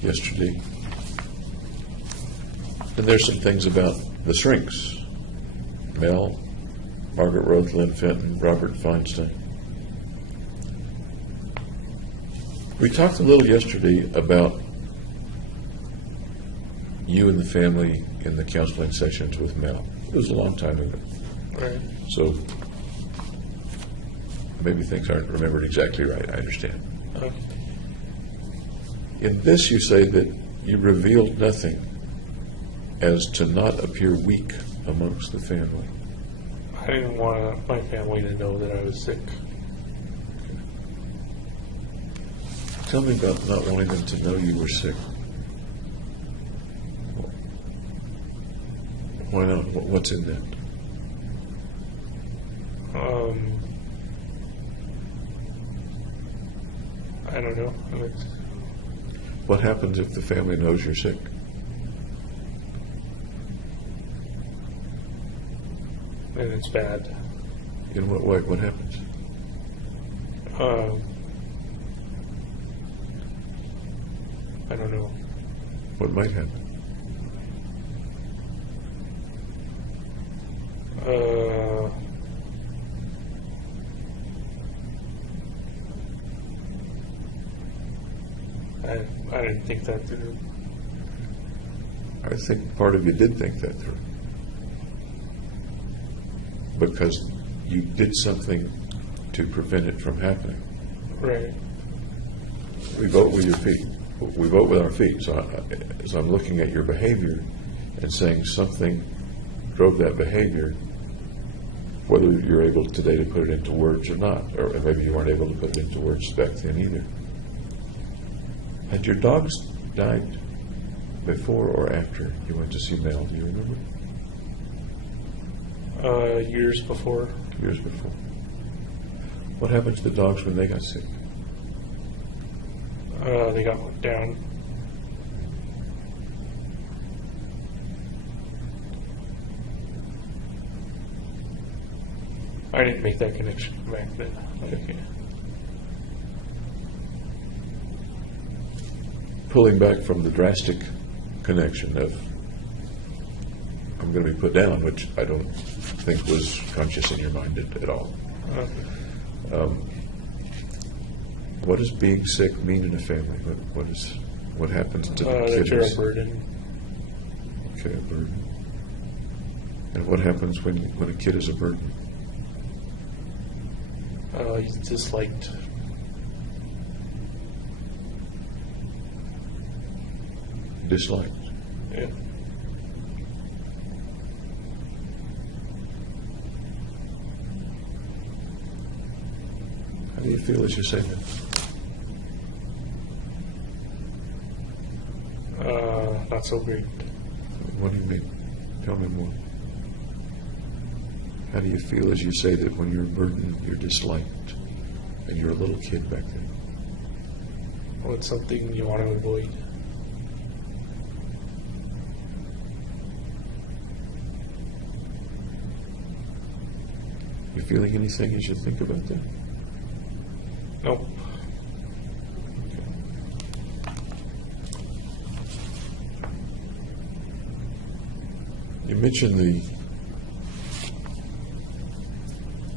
yesterday. And there's some things about the shrinks. Mel, Margaret Roth, Lynn Fenton, Robert Feinstein. We talked a little yesterday about you and the family in the counseling sessions with Mel. It was a long time ago. Right. So maybe things aren't remembered exactly right. I understand. Okay. In this, you say that you revealed nothing as to not appear weak amongst the family. I didn't want my family to know that I was sick. Tell me about not wanting them to know you were sick. Why not? What's in that? I don't know. What happens if the family knows you're sick? And it's bad. In what way? What happens? I don't know. What might happen? I didn't think that through. I think part of you did think that through. Because you did something to prevent it from happening. Right. We vote with your feet. We vote with our feet. So I'm looking at your behavior and saying something drove that behavior, whether you're able today to put it into words or not, or maybe you weren't able to put it into words back then either. Had your dogs died before or after you went to see Mel? Do you remember? Years before. Years before. What happened to the dogs when they got sick? They got locked down. I didn't make that connection back then. Okay. Pulling back from the drastic connection of I'm going to be put down, which I don't think was conscious in your mind at all. Okay. What does being sick mean in a family? What happens to the kid? That you're a who's- burden. Okay, a burden. And what happens when a kid is a burden? He's disliked. Disliked. Yeah. How do you feel as you say that? Not so great. What do you mean? Tell me more. How do you feel as you say that when you're a burden, you're disliked, and you're a little kid back then? Well, it's something you want to avoid. You feeling anything as you think about that? Nope. You mentioned the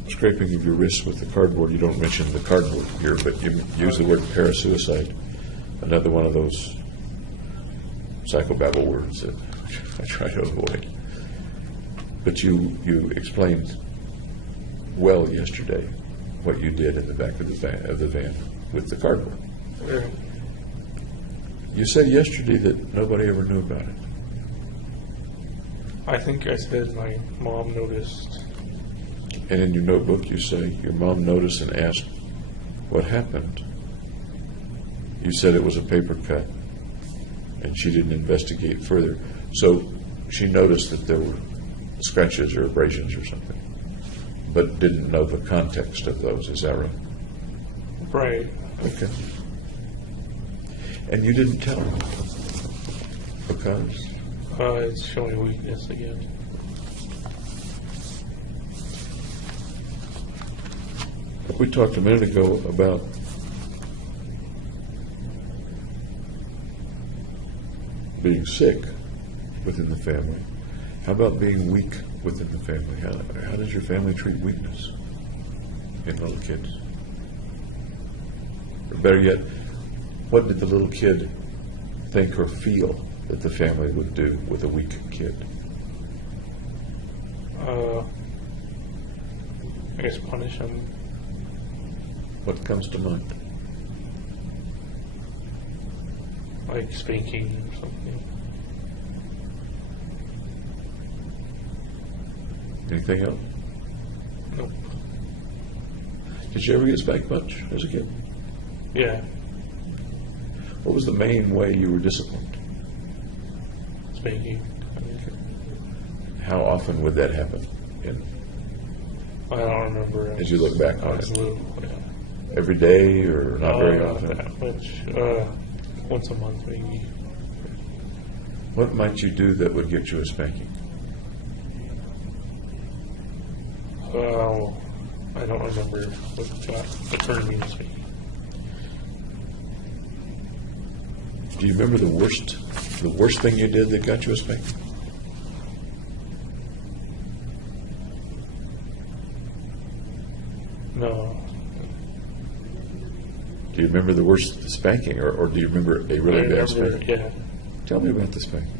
scraping of your wrist with the cardboard. You don't mention the cardboard here, but you use the word parasuicide, another one of those psychobabble words that I try to avoid. But you explained well yesterday what you did in the back of the van with the cardboard. Yeah. You said yesterday that nobody ever knew about it. I think I said my mom noticed. And in your notebook you say your mom noticed and asked what happened. You said it was a paper cut and she didn't investigate further. So she noticed that there were scratches or abrasions or something, but didn't know the context of those. Is that right? Right. Okay. And you didn't tell her because? It's showing weakness again. We talked a minute ago about being sick within the family. How about being weak within the family? How does your family treat weakness in little kids? Or better yet, what did the little kid think or feel that the family would do with a weak kid? I guess punish him. What comes to mind? Like spanking or something. Anything else? Nope. Did you ever get spanked much as a kid? Yeah. What was the main way you were disciplined? Spanking. How often would that happen? I don't remember. As you look back I on was it? little. Yeah. Every day or not very Not often? that much. Once a month maybe. What might you do that would get you a spanking? I don't remember what turned me to spanking. Do you remember the worst thing you did that got you a spanking? No. Do you remember the worst spanking, or do you remember a really bad spanking? Yeah. Tell me about the spanking.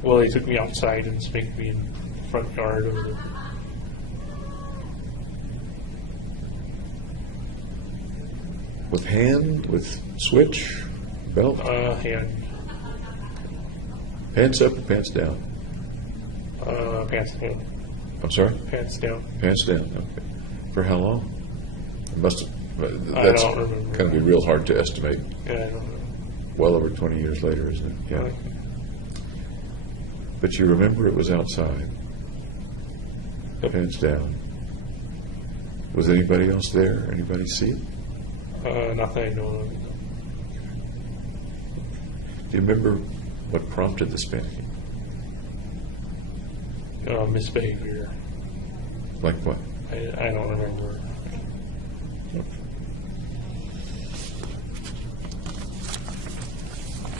Well, they took me outside and spanked me in the front yard. With hand, with switch, belt, Hand. pants up or pants down? Pants down. I'm sorry? Pants down. Pants down, okay. For how long? It must have, I that's don't remember. going to be real hard to estimate. Yeah, I don't know. Well over 20 years later, isn't it? Yeah. But you remember it was outside. Yep. Pants down. Was anybody else there? Anybody see it? Nothing I know of. Do you remember what prompted the spanking? Misbehavior. Like what? I don't remember.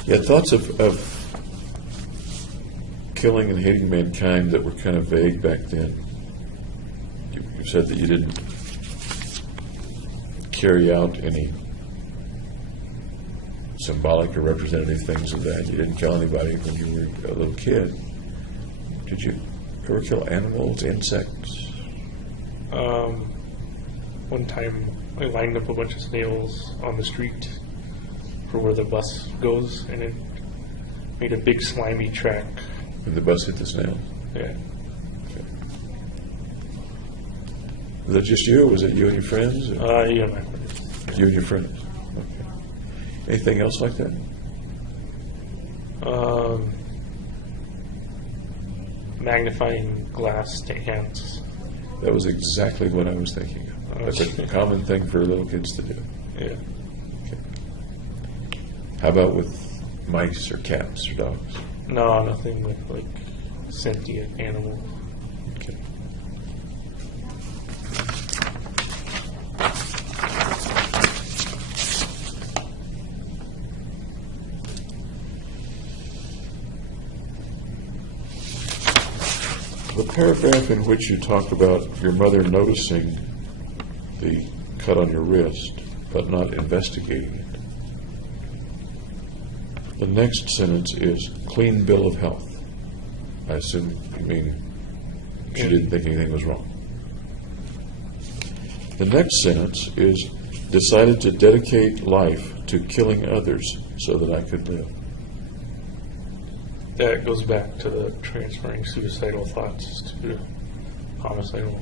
Yeah, thoughts of killing and hating mankind that were kind of vague back then. You said that you didn't carry out any symbolic or representative things of that. You didn't kill anybody when you were a little kid. Did you ever kill animals, insects? One time I lined up a bunch of snails on the street for where the bus goes, and it made a big slimy track. When the bus hit the snail? Yeah. Was that just you, or was it you and your friends? Yeah, my friends. You and your friends. Okay. Anything else like that? Magnifying glass to hands. That was exactly what I was thinking of. That's a common thing for little kids to do. Yeah. How about with mice or cats or dogs? No, nothing with like sentient animals. Okay. The paragraph in which you talk about your mother noticing the cut on your wrist but not investigating it. The next sentence is clean bill of health. I assume you mean she didn't think anything was wrong. The next sentence is decided to dedicate life to killing others so that I could live. That goes back to the transferring suicidal thoughts to homicidal.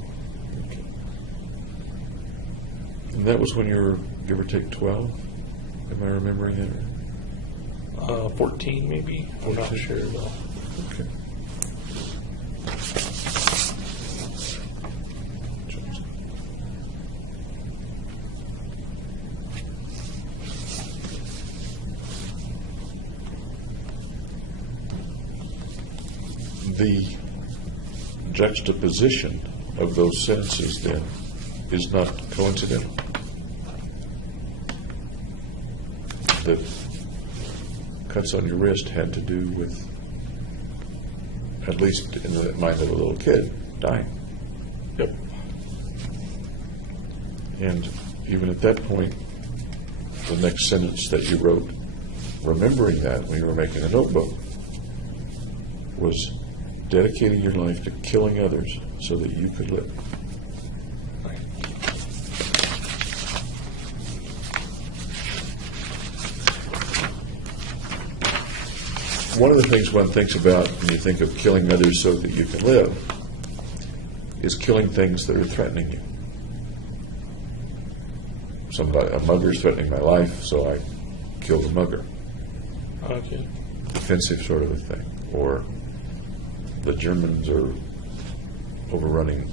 Okay. And that was when you were, give or take, 12? Am I remembering that right? 14 maybe. I'm not sure though. Okay. The juxtaposition of those sentences then is not coincidental. The cuts on your wrist had to do with, at least in the mind of a little kid, dying. Yep. And even at that point, the next sentence that you wrote, remembering that when you were making a notebook, was dedicating your life to killing others so that you could live. Right. One of the things one thinks about when you think of killing others so that you can live is killing things that are threatening you. A mugger is threatening my life, so I kill the mugger. Okay. Defensive sort of a thing. Or the Germans are overrunning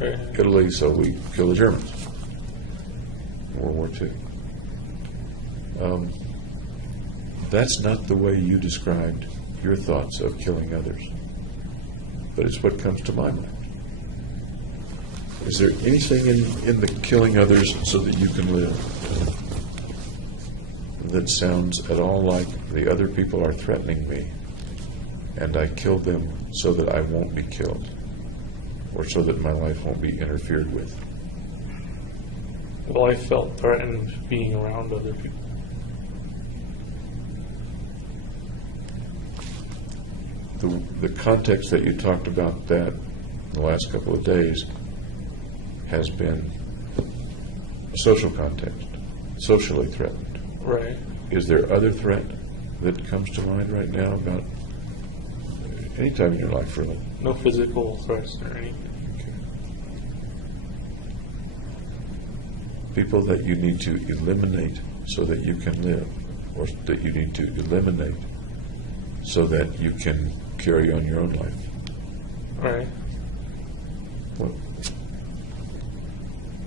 Right. Italy, so we kill the Germans. World War II. That's not the way you described your thoughts of killing others, but it's what comes to my mind. Is there anything in the killing others so that you can live that sounds at all like the other people are threatening me and I kill them so that I won't be killed or so that my life won't be interfered with? Well, I felt threatened being around other people. The context that you talked about that in the last couple of days has been a social context, socially threatened. Right. Is there other threat that comes to mind right now about any time in your life, really? No physical threats or anything. People that you need to eliminate so that you can live, or that you need to eliminate so that you can carry on your own life. Right. Well,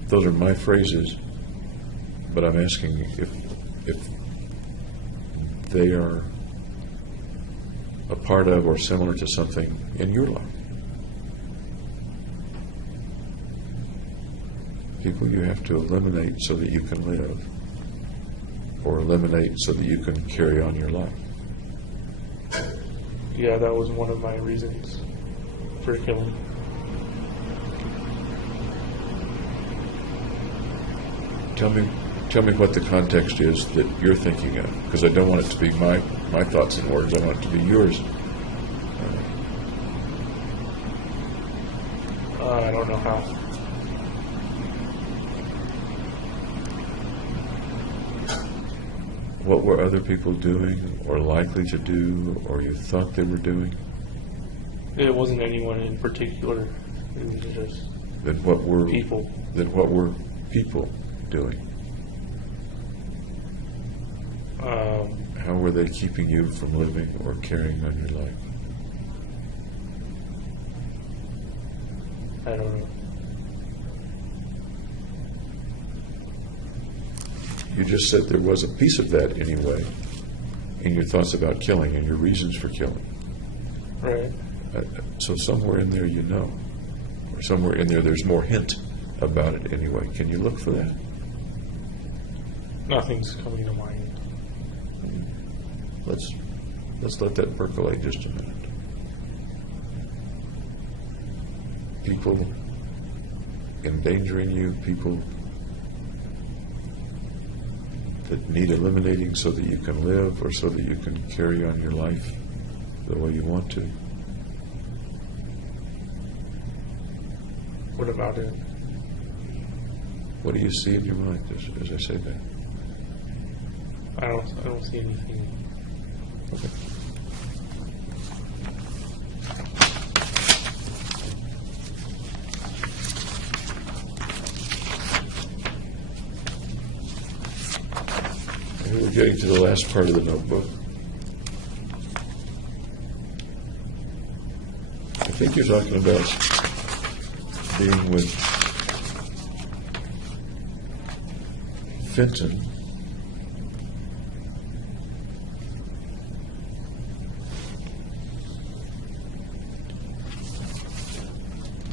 those are my phrases. But I'm asking if they are a part of or similar to something in your life. People you have to eliminate so that you can live, or eliminate so that you can carry on your life. Yeah, that was one of my reasons for killing. Tell me what the context is that you're thinking of, because I don't want it to be my thoughts and words. I want it to be yours. I don't know how. What were other people doing, or likely to do, or you thought they were doing? It wasn't anyone in particular. It was just Then what were people. Then what were people doing? How were they keeping you from living or carrying on your life? I don't know. You just said there was a piece of that anyway in your thoughts about killing and your reasons for killing. Right. So somewhere in there you know, or somewhere in there there's more hint about it anyway. Can you look for that? Nothing's coming to mind. Let's let that percolate just a minute. People endangering you, people that need eliminating so that you can live or so that you can carry on your life the way you want to. What about it? What do you see in your mind as I say that? I don't see anything. Okay. We're getting to the last part of the notebook. I think you're talking about being with Fenton.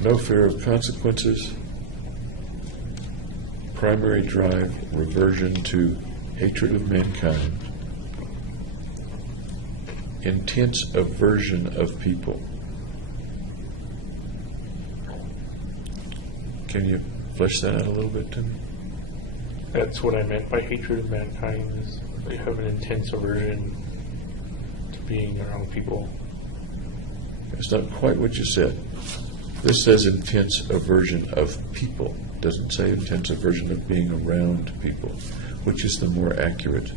No fear of consequences, primary drive, reversion to hatred of mankind, intense aversion of people. Can you flesh that out a little bit to me? That's what I meant by hatred of mankind, is they have an intense aversion to being around people. That's not quite what you said. This says intense aversion of people. It doesn't say intense aversion of being around people. Which is the more accurate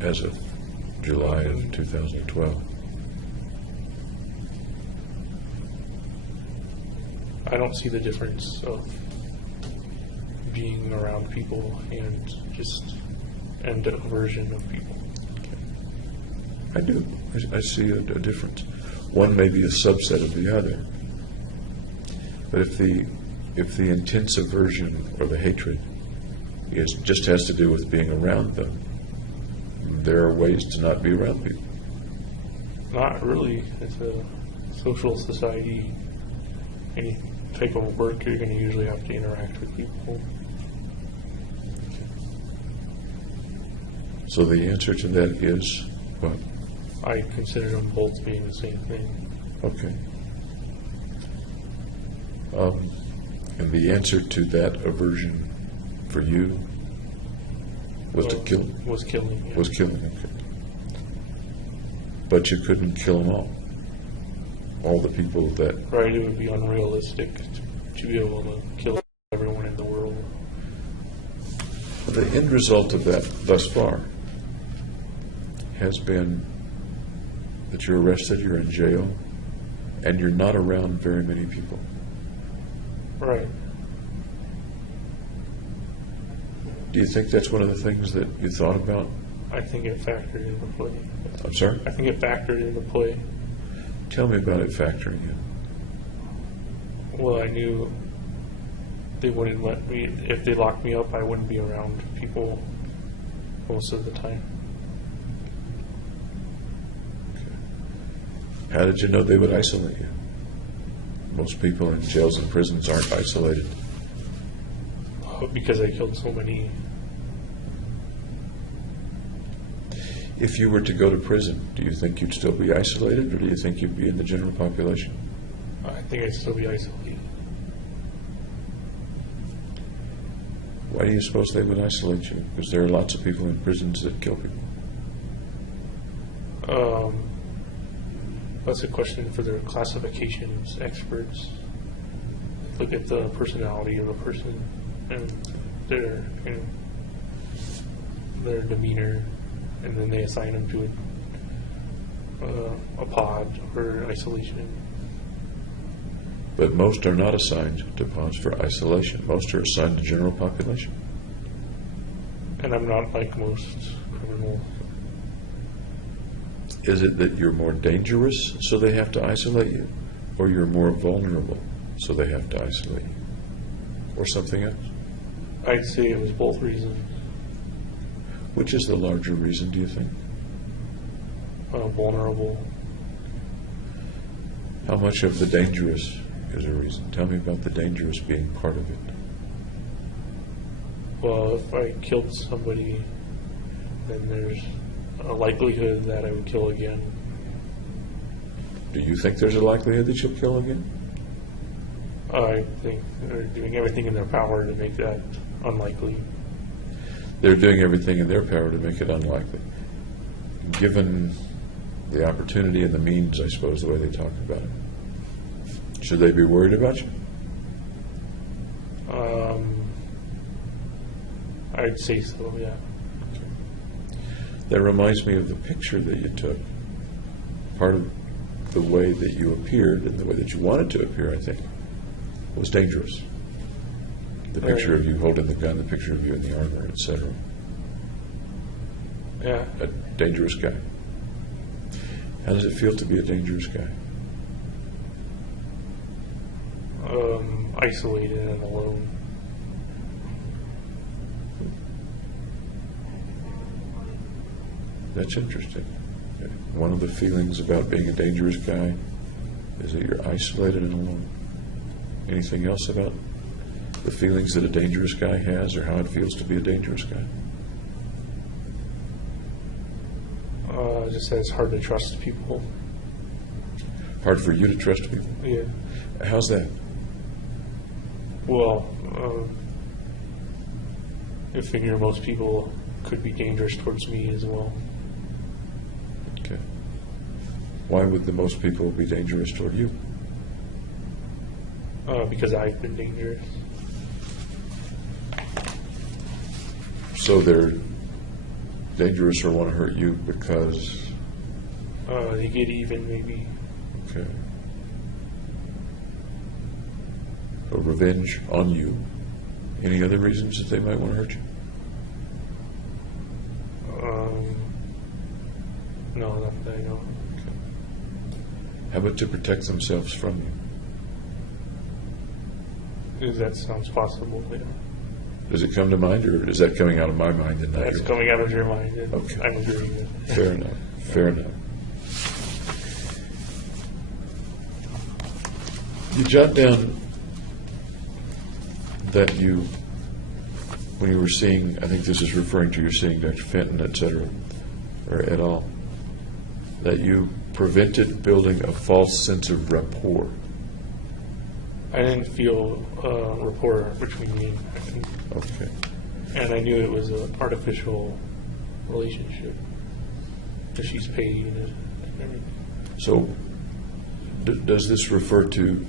as of July of 2012? I don't see the difference of being around people and aversion of people. I do. I see a difference. One may be a subset of the other. But if the intense aversion or the hatred just has to do with being around them, there are ways to not be around people. Not really. It's a social society. Any type of work, you're going to usually have to interact with people. So the answer to that is what? I consider them both being the same thing. Okay. And the answer to that aversion for you was to kill? Was killing. Yeah. Was killing, okay. But you couldn't kill them all the people that... Right, it would be unrealistic to be able to kill everyone in the world. The end result of that thus far has been that you're arrested, you're in jail, and you're not around very many people. Right. Do you think that's one of the things that you thought about? I think it factored into play. I'm sorry? I think it factored into play. Tell me about it factoring in. Well, I knew they wouldn't let me, if they locked me up, I wouldn't be around people most of the time. How did you know they would isolate you? Most people in jails and prisons aren't isolated. Because I killed so many. If you were to go to prison, do you think you'd still be isolated, or do you think you'd be in the general population? I think I'd still be isolated. Why do you suppose they would isolate you? Because there are lots of people in prisons that kill people. That's a question for their classifications experts. Look at the personality of a person and their their demeanor, and then they assign them to a pod or isolation. But most are not assigned to pods for isolation. Most are assigned to general population. And I'm not like most criminals. Is it that you're more dangerous, so they have to isolate you? Or you're more vulnerable, so they have to isolate you? Or something else? I'd say it was both reasons. Which is the larger reason, do you think? Vulnerable. How much of the dangerous is a reason? Tell me about the dangerous being part of it. Well, if I killed somebody, then there's a likelihood that I would kill again. Do you think there's a likelihood that you'll kill again? I think they're doing everything in their power to make that unlikely. They're doing everything in their power to make it unlikely. Given the opportunity and the means, I suppose, the way they talk about it. Should they be worried about you? I'd say so, yeah. That reminds me of the picture that you took. Part of the way that you appeared and the way that you wanted to appear, I think, was dangerous. The picture of you holding the gun, the picture of you in the armor, etc. Yeah. A dangerous guy. How does it feel to be a dangerous guy? Isolated and alone. That's interesting. One of the feelings about being a dangerous guy is that you're isolated and alone. Anything else about the feelings that a dangerous guy has, or how it feels to be a dangerous guy? Just that it's hard to trust people. Hard for you to trust people? Yeah. How's that? Well, I figure most people could be dangerous towards me as well. Okay. Why would the most people be dangerous toward you? Because I've been dangerous. So they're dangerous or want to hurt you because... They get even, maybe. Okay. Or revenge on you. Any other reasons that they might want to hurt you? No, not that I know. Okay. How about to protect themselves from you? That sounds possible, yeah. Does it come to mind, or is that coming out of my mind and not That's yours? coming out of your mind. And Okay. I'm agreeing with it. Fair enough. Fair enough. You jot down that you, when you were seeing, I think this is referring to you're seeing Dr. Fenton, et cetera, or et al., that you prevented building a false sense of rapport. I didn't feel rapport between me Okay. and I knew it was an artificial relationship. That she's paid and everything. So, does this refer to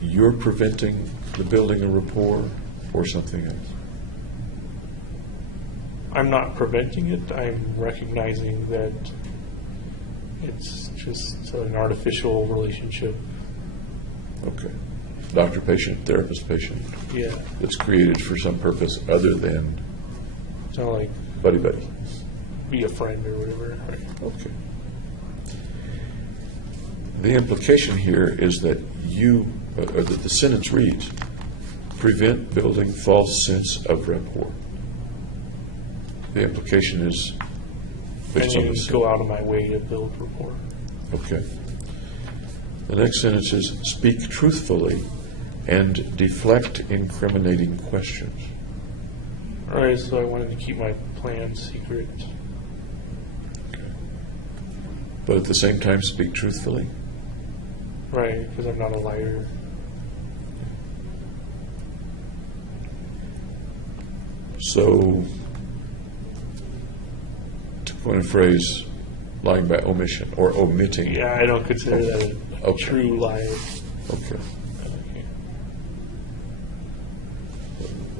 you're preventing the building of rapport or something else? I'm not preventing it. I'm recognizing that it's just an artificial relationship. Okay. Doctor-patient, therapist-patient, Yeah. that's created for some purpose other than It's not like buddy-buddy. be a friend or whatever. Right? Okay. The implication here is that you, or that the sentence reads, prevent building false sense of rapport. The implication is I based on mean, this. go out of my way to build rapport. Okay. The next sentence is speak truthfully and deflect incriminating questions. All right, so I wanted to keep my plan secret. But at the same time, speak truthfully. Right, because I'm not a liar. So, to coin a phrase, lying by omission or omitting. Yeah, I don't consider that a Okay. true lie. Okay.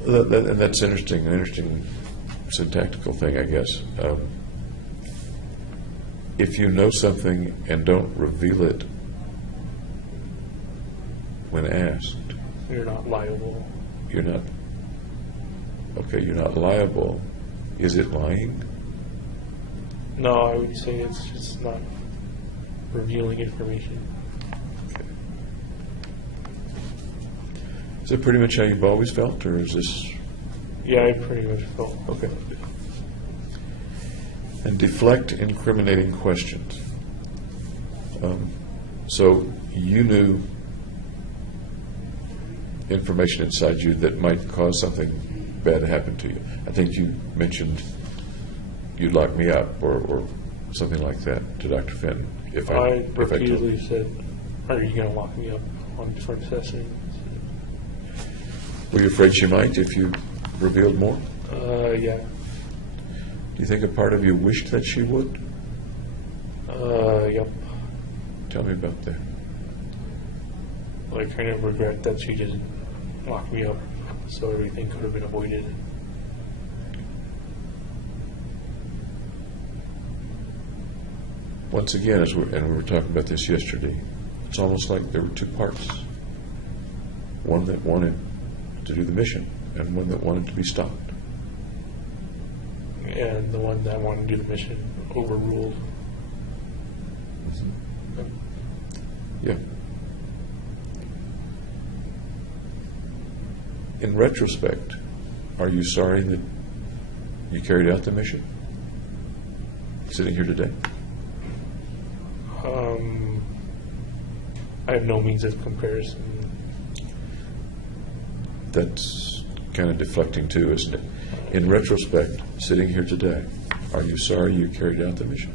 Okay. And that's interesting, an interesting syntactical thing, I guess. If you know something and don't reveal it when asked, You're not liable. you're not, okay, you're not liable. Is it lying? No, I would say it's just not revealing information. Okay. Is that pretty much how you've always felt, or is this? Yeah, I pretty much felt. Okay. And deflect incriminating questions. So you knew information inside you that might cause something bad to happen to you. I think you mentioned you'd lock me up or something like that to Dr. Finn. If I repeatedly said, "Are you going to lock me up on different sessions?" Were you afraid she might if you revealed more? Yeah. Do you think a part of you wished that she would? Yep. Tell me about that. I kind of regret that she didn't lock me up, so everything could have been avoided. Once again, and we were talking about this yesterday, it's almost like there were two parts. One that wanted to do the mission and one that wanted to be stopped. And the one that wanted to do the mission overruled. Yeah. In retrospect, are you sorry that you carried out the mission? Sitting here today? I have no means of comparison. That's kind of deflecting too, isn't it? In retrospect, sitting here today, are you sorry you carried out the mission?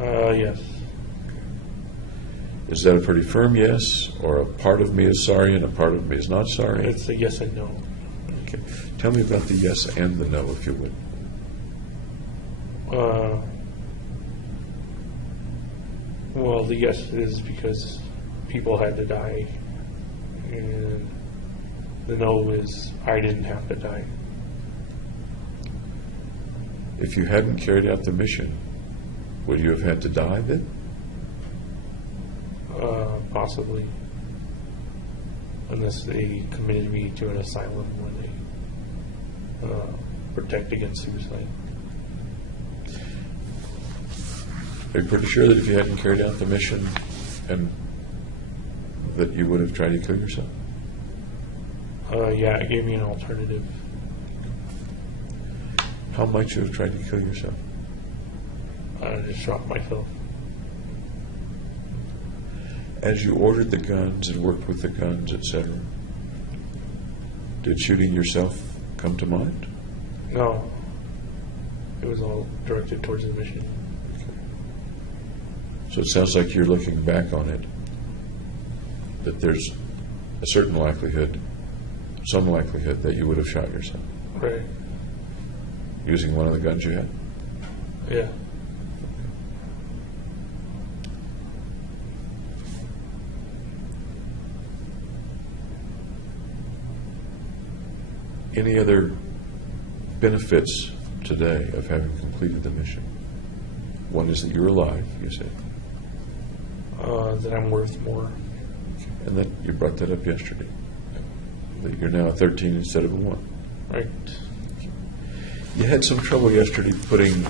Yes. Is that a pretty firm yes, or a part of me is sorry and a part of me is not sorry? It's a yes and no. Okay. Tell me about the yes and the no, if you would. Well, the yes is because people had to die, and the no is I didn't have to die. If you hadn't carried out the mission, would you have had to die then? Possibly, unless they committed me to an asylum where they protect against suicide. Are you pretty sure that if you hadn't carried out the mission, and that you would have tried to kill yourself? Yeah, it gave me an alternative. How might you have tried to kill yourself? I just shot myself. As you ordered the guns and worked with the guns, etc., did shooting yourself come to mind? No, it was all directed towards the mission. So it sounds like you're looking back on it, that there's a certain likelihood, some likelihood that you would have shot yourself Right. using one of the guns you had. Yeah. Any other benefits today of having completed the mission? One is that you're alive, you say, That I'm worth more. and that you brought that up yesterday, that you're now a 13 instead of a 1. Right. You had some trouble yesterday putting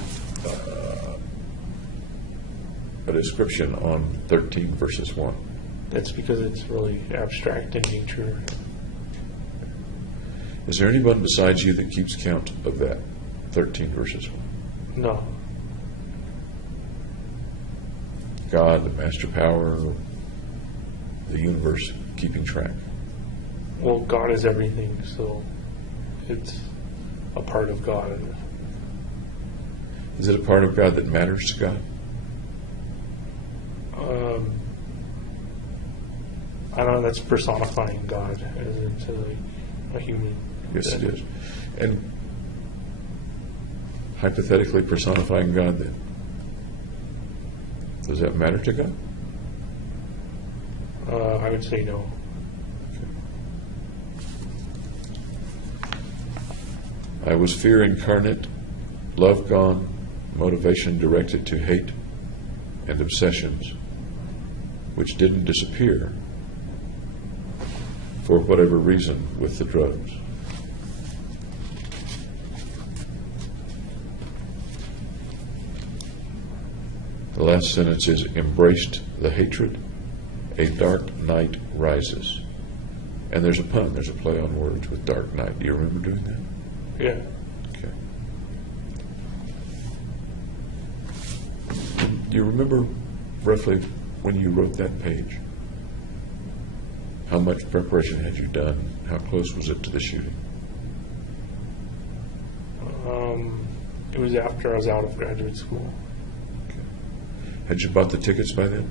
a description on 13 versus 1. That's because it's really abstract in nature. Is there anyone besides you that keeps count of that 13 verses? No. God, the master power, the universe keeping track? Well, God is everything, so it's a part of God. Is it a part of God that matters to God? I don't know, that's personifying God as into like a human. Yes, it is. And hypothetically personifying God, then, does that matter to God? I would say no. I was fear incarnate, love gone, motivation directed to hate and obsessions, which didn't disappear for whatever reason with the drugs. The last sentence is embraced the hatred, a dark night rises. And there's a pun, there's a play on words with dark night. Do you remember doing that? Yeah. Okay. Do you remember roughly when you wrote that page? How much preparation had you done? How close was it to the shooting? It was after I was out of graduate school. Okay. Had you bought the tickets by then?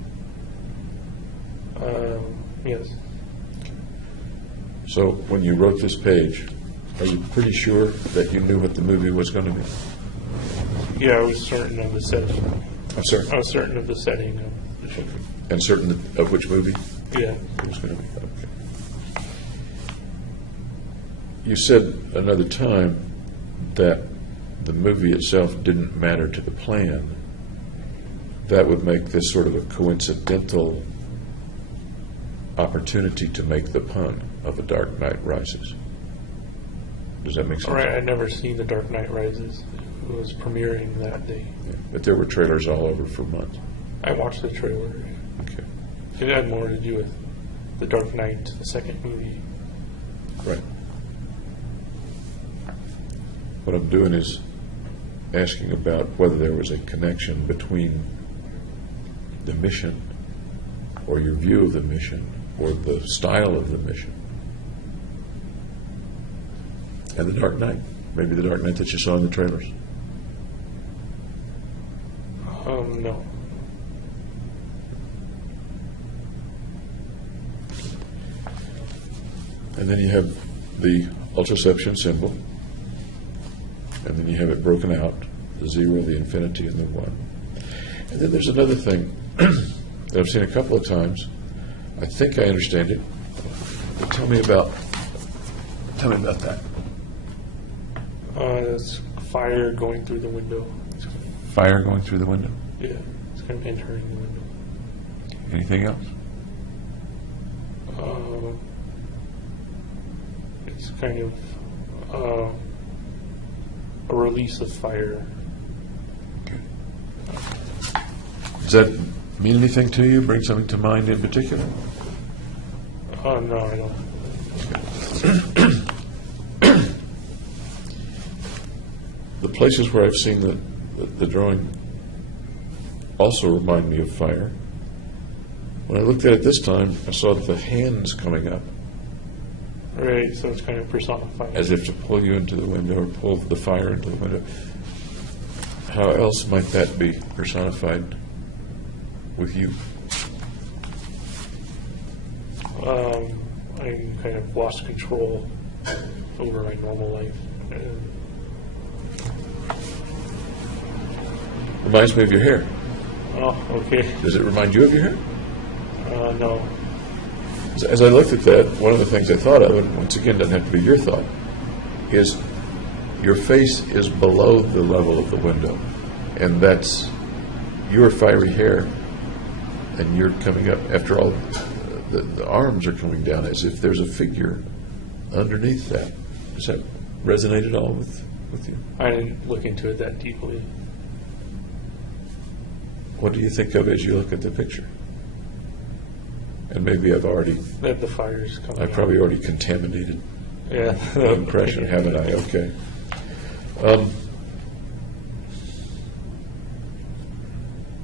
Yes. So when you wrote this page, are you pretty sure that you knew what the movie was going to be? Yeah, I was certain of the setting. I'm sorry. I was certain of the setting of the shooting. And certain of which movie Yeah. it was going to be? Okay. You said another time that the movie itself didn't matter to the plan. That would make this sort of a coincidental opportunity to make the pun of A Dark Knight Rises. Does that make sense? All right, I'd never seen The Dark Knight Rises. It was premiering that day. Yeah. But there were trailers all over for months. I watched the trailer. Okay. It had more to do with The Dark Knight, the second movie. Right. What I'm doing is asking about whether there was a connection between the mission or your view of the mission or the style of the mission and The Dark Knight. Maybe The Dark Knight that you saw in the trailers. No. And then you have the ultraception symbol, and then you have it broken out, the 0, the infinity, and the 1. And then there's another thing that I've seen a couple of times. I think I understand it. But tell me about that. It's fire going through the window. Fire going through the window. Yeah, it's kind of entering the window. Anything else? It's kind of a release of fire. Okay. Does that mean anything to you? Bring something to mind in particular? No, I don't. The places where I've seen the drawing also remind me of fire. When I looked at it this time, I saw the hands coming up Right, so it's kind of personified. as if to pull you into the window or pull the fire into the window. How else might that be personified with you? I kind of lost control over my normal life. Reminds me of your hair. Oh, okay. Does it remind you of your hair? No. As I looked at that, one of the things I thought of, and once again doesn't have to be your thought, is your face is below the level of the window, and that's your fiery hair, and you're coming up. After all, the arms are coming down as if there's a figure underneath that. Does that resonate at all with you? I didn't look into it that deeply. What do you think of as you look at the picture? And maybe I've already, That the fire's coming. I probably already contaminated Yeah. the impression, haven't I? Okay.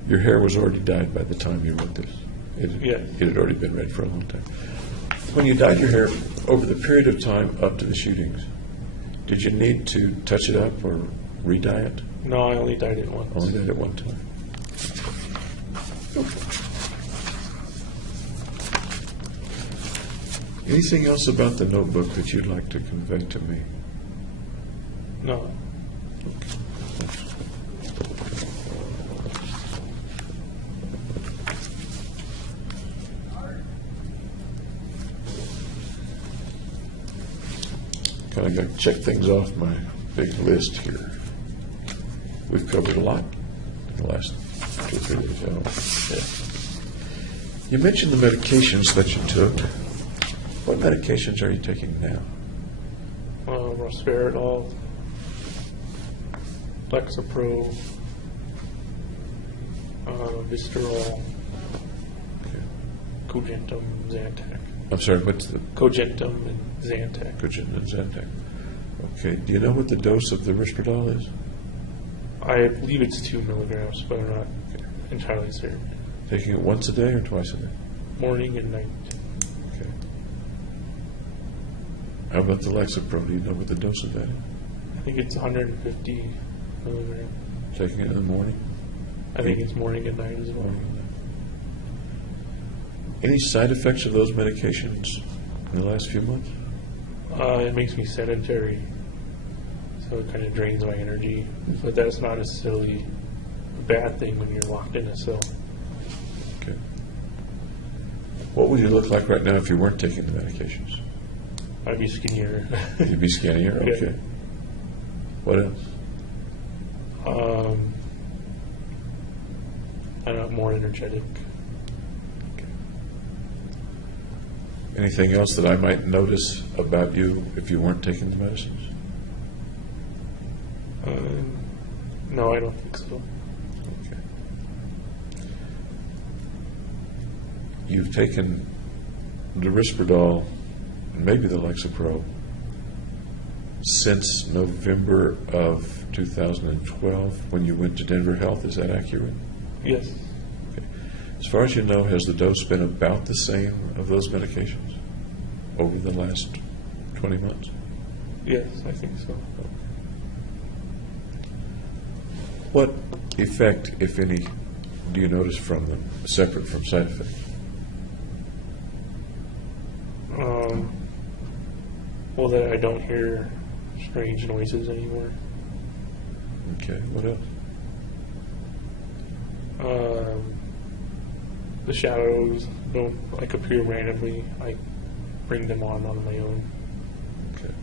Your hair was already dyed by the time you wrote this. Yeah. It had already been red for a long time. When you dyed your hair over the period of time up to the shootings, did you need to touch it up or re-dye it? No, I only dyed it once. Only did it one time. Anything else about the notebook that you'd like to convey to me? No. Kind of got to check things off my big list here. We've covered a lot in the last 2 or 3 days. Yeah. You mentioned the medications that you took. What medications are you taking now? Risperidol, Lexapro, Visceral, Okay. Cogentum, Zantac. I'm sorry, what's the Cogentum and Zantac. Cogen and Zantac? Okay. Do you know what the dose of the Risperdal is? I believe it's 2 milligrams, but I'm not entirely certain. Taking it once a day or twice a day? Morning and night. Okay. How about the Lexapro? Do you know what the dose of that is? I think it's 150 milligrams. Taking it in the morning? I think it's morning and night as well. Any side effects of those medications in the last few months? It makes me sedentary, so it kind of drains my energy. But that's not necessarily a bad thing when you're locked in a cell. Okay. What would you look like right now if you weren't taking the medications? I'd be skinnier. You'd be skinnier? Yeah. Okay. What else? I'm more energetic. Anything else that I might notice about you if you weren't taking the medicines? No, I don't think so. Okay. You've taken the Risperdal, and maybe the Lexapro, since November of 2012 when you went to Denver Health. Is that accurate? Yes. Okay. As far as you know, has the dose been about the same of those medications over the last 20 months? Yes, I think so. What effect, if any, do you notice from them, separate from side effects? Well, that I don't hear strange noises anymore. Okay, what else? The shadows don't appear randomly. I bring them on my own. Okay.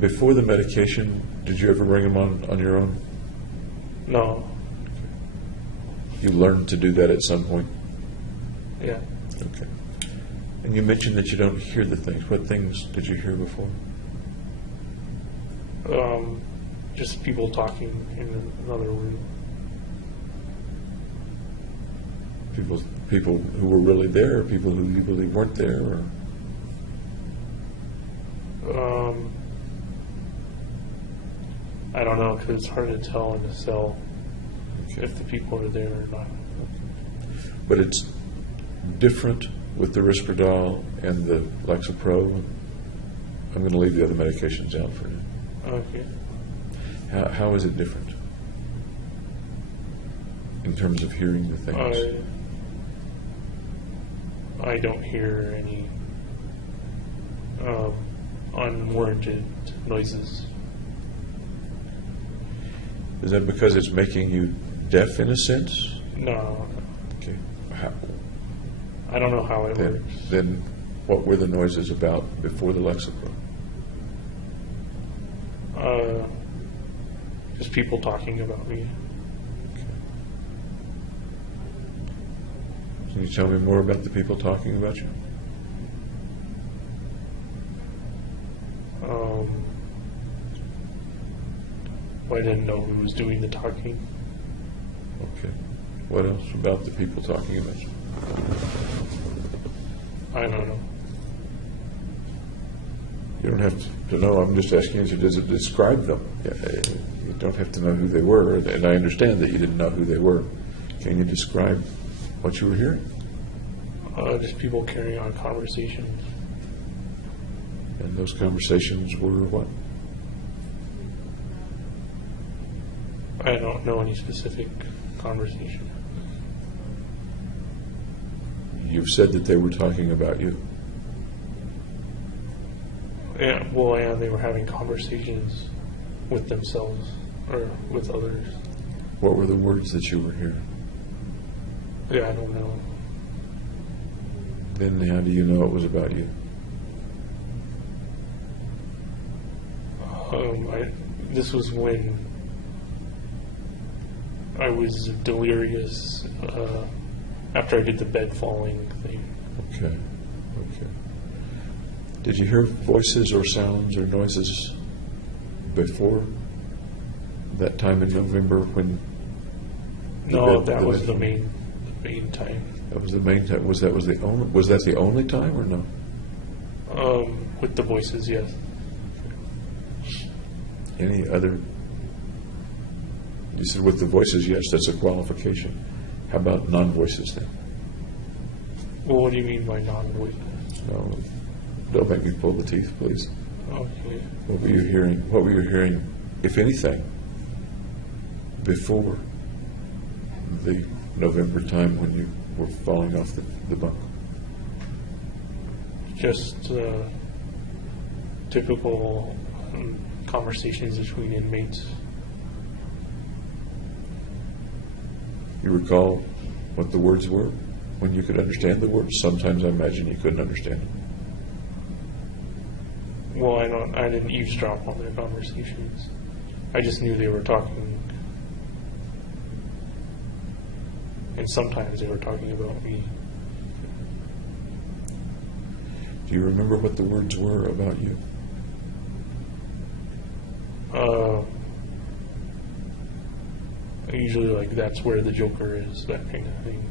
Before the medication, did you ever bring them on your own? No. You learned to do that at some point? Yeah. Okay. And you mentioned that you don't hear the things. What things did you hear before? Just people talking in another room. People who were really there, or people who you believe weren't there, or I don't know, because it's hard to tell in a cell okay. if the people are there or not. But it's different with the Risperdal and the Lexapro. I'm going to leave the other medications out for now. Okay. How is it different in terms of hearing the things? I don't hear any unwarranted noises. Is that because it's making you deaf in a sense? No. Okay. I don't know how it works. Then what were the noises about before the Lexapro? Just people talking about me. Can you tell me more about the people talking about you? I didn't know who was doing the talking. Okay. What else about the people talking about you? I don't know. You don't have to know. I'm just asking you, does it describe them? You don't have to know who they were, and I understand that you didn't know who they were. Can you describe what you were hearing? Just people carrying on conversations. And those conversations were what? I don't know any specific conversation. You've said that they were talking about you. Yeah, well, yeah, they were having conversations with themselves or with others. What were the words that you were hearing? Yeah, I don't know. Then how do you know it was about you? This was when I was delirious after I did the bed falling thing. Okay. Did you hear voices or sounds or noises before that time in November when? No, that was the main time. That was the main time. Was that the only time or no? With the voices, yes. Any other? You said with the voices, yes, that's a qualification. How about non-voices then? Well, what do you mean by non-voices? No, don't make me pull the teeth, please. Okay. What were you hearing? What were you hearing, if anything, before the November time when you were falling off the bunk? Just typical conversations between inmates. You recall what the words were when you could understand the words? Sometimes I imagine you couldn't understand them. Well, I didn't eavesdrop on their conversations. I just knew they were talking, and sometimes they were talking about me. Do you remember what the words were about you? Usually, like, that's where the Joker is, that kind of thing.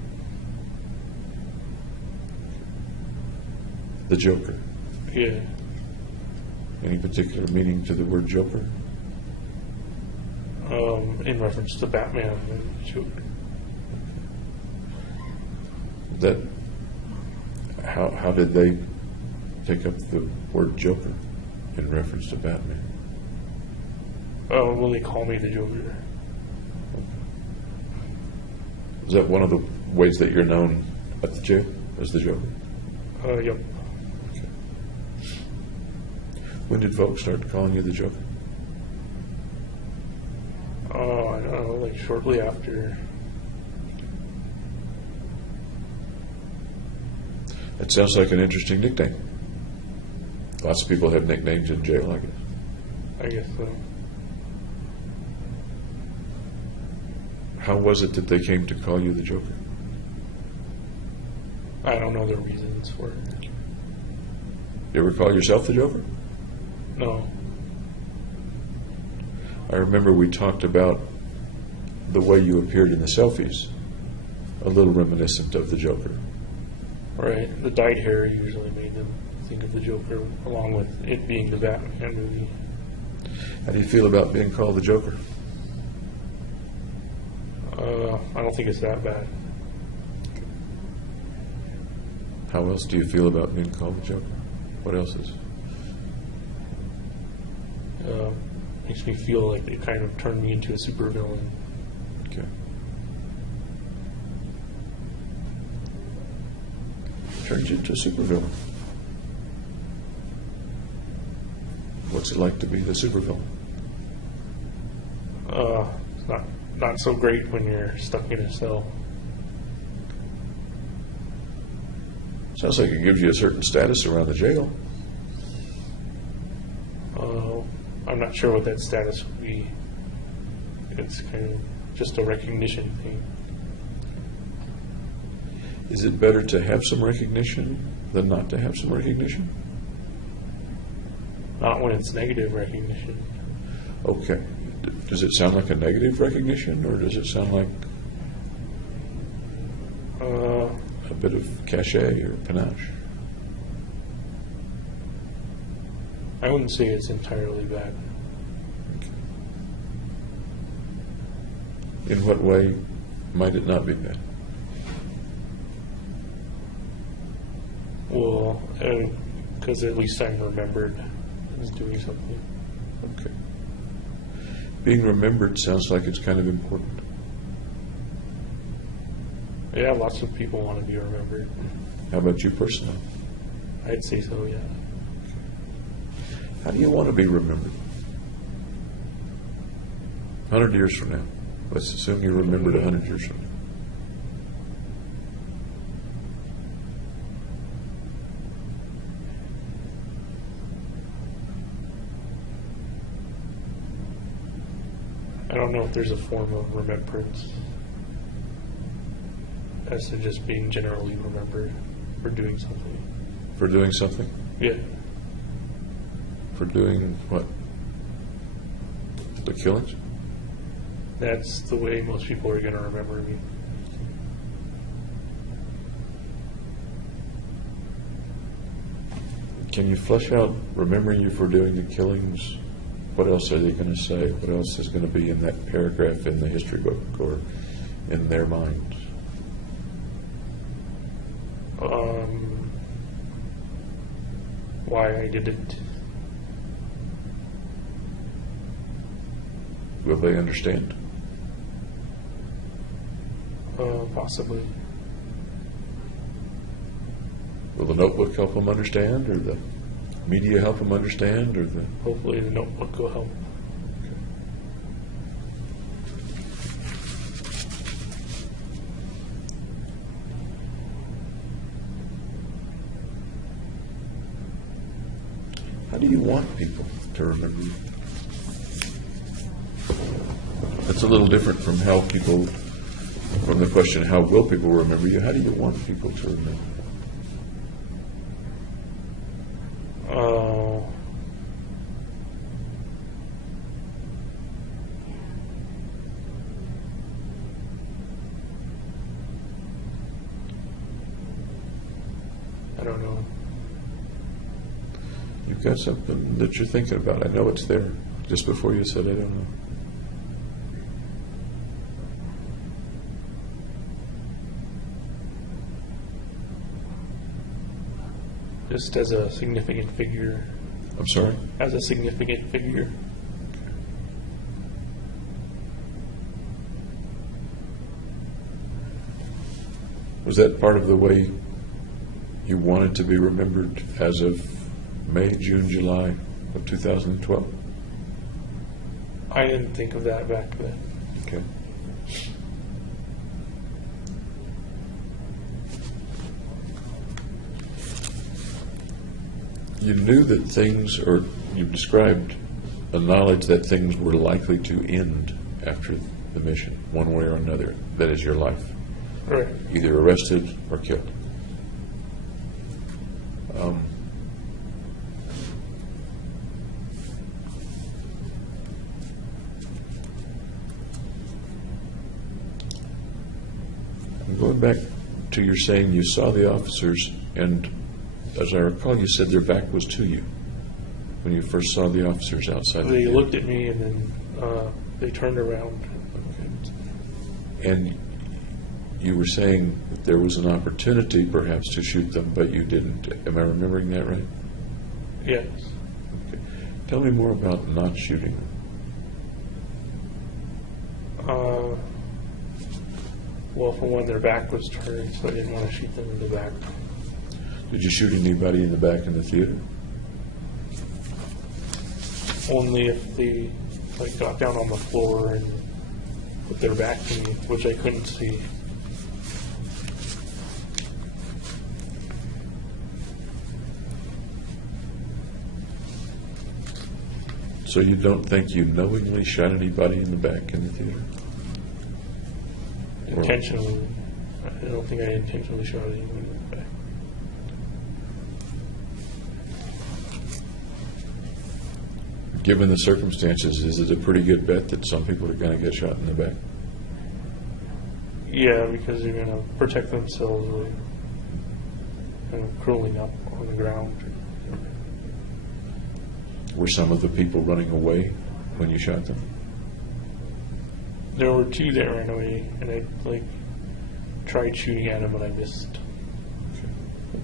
The Joker. Yeah. Any particular meaning to the word Joker? In reference to Batman and Joker. That how did they take up the word Joker in reference to Batman? Well, they call me the Joker. Is that one of the ways that you're known at the jail as the Joker? Yep. Okay. When did folks start calling you the Joker? I don't know, like shortly after. That sounds like an interesting nickname. Lots of people have nicknames in jail, I guess. I guess so. How was it that they came to call you the Joker? I don't know the reasons for it. You ever call yourself the Joker? No. I remember we talked about the way you appeared in the selfies, a little reminiscent of the Joker. Right. The dyed hair usually made them think of the Joker, along with it being the Batman movie. How do you feel about being called the Joker? I don't think it's that bad. How else do you feel about being called the Joker? What else is? Makes me feel like they kind of turned me into a supervillain. Okay. Turns you into a supervillain. What's it like to be the supervillain? It's not so great when you're stuck in a cell. Sounds like it gives you a certain status around the jail. I'm not sure what that status would be. It's kind of just a recognition thing. Is it better to have some recognition than not to have some recognition? Not when it's negative recognition. Okay. Does it sound like a negative recognition, or does it sound like a bit of cachet or panache. I wouldn't say it's entirely bad. In what way might it not be bad? Well, because at least I'm remembered as doing something. Okay. Being remembered sounds like it's kind of important. Yeah, lots of people want to be remembered. How about you personally? I'd say so, yeah. How do you want to be remembered? 100 years from now. Let's assume you're remembered 100 years from now. I don't know if there's a form of remembrance as to just being generally remembered for doing something. For doing something? Yeah. For doing what? The killings? That's the way most people are going to remember me. Can you flesh out remembering you for doing the killings? What else are they going to say? What else is going to be in that paragraph in the history book or in their minds? Why I did it. Will they understand? Possibly. Will the notebook help them understand, or the media help them understand, or the... Hopefully the notebook will help. How do you want people to remember you? That's a little different from how people, from the question, how will people remember you? How do you want people to remember you? I don't know. You've got something that you're thinking about. I know it's there. Just before you said, I don't know. Just as a significant figure. I'm sorry? As a significant figure. Was that part of the way you wanted to be remembered as of May, June, July of 2012? I didn't think of that back then. Okay. You knew that things, or you described a knowledge that things were likely to end after the mission, one way or another. That is your life. Right. Either arrested or killed. I'm going back to your saying you saw the officers, and as I recall, you said their back was to you when you first saw the officers outside. They looked at me and then they turned around. And you were saying that there was an opportunity perhaps to shoot them, but you didn't. Am I remembering that right? Yes. Okay. Tell me more about not shooting them. Well, for one, their back was turned, so I didn't want to shoot them in the back. Did you shoot anybody in the back in the theater? Only if they got down on the floor and put their back to me, which I couldn't see. So you don't think you knowingly shot anybody in the back in the theater? Or- Intentionally. I don't think I intentionally shot anyone in the back. Given the circumstances, is it a pretty good bet that some people are going to get shot in the back? Yeah, because they're going to protect themselves. curling up on the ground. Were some of the people running away when you shot them? There were two that ran away, and I tried shooting at them, but I missed.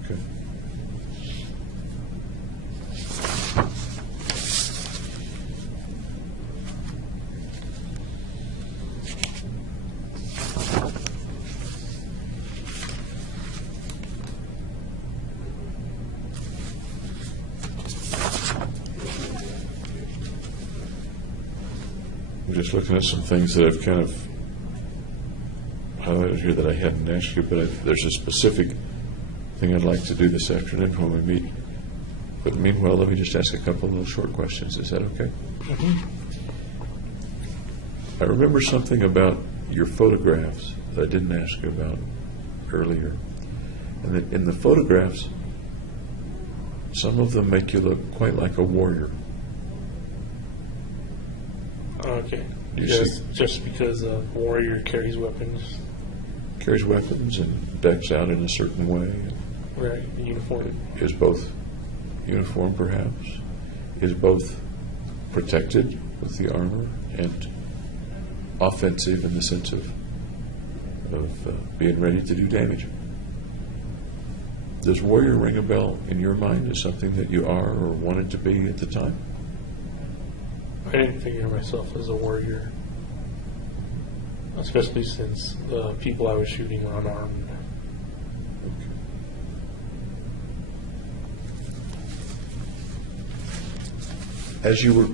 Okay. I'm just looking at some things that I've kind of highlighted here that I hadn't asked you, but there's a specific thing I'd like to do this afternoon when we meet. But meanwhile, let me just ask a couple of little short questions. Is that okay? I remember something about your photographs that I didn't ask you about earlier. And that in the photographs, some of them make you look quite like a warrior. Okay. You Yes, see- just because a warrior carries weapons, Carries weapons and decks out in a certain way. right? Uniform. Is both uniform, perhaps, is both protected with the armor and offensive in the sense of being ready to do damage. Does warrior ring a bell in your mind as something that you are or wanted to be at the time? I didn't figure myself as a warrior, especially since the people I was shooting were unarmed. As you were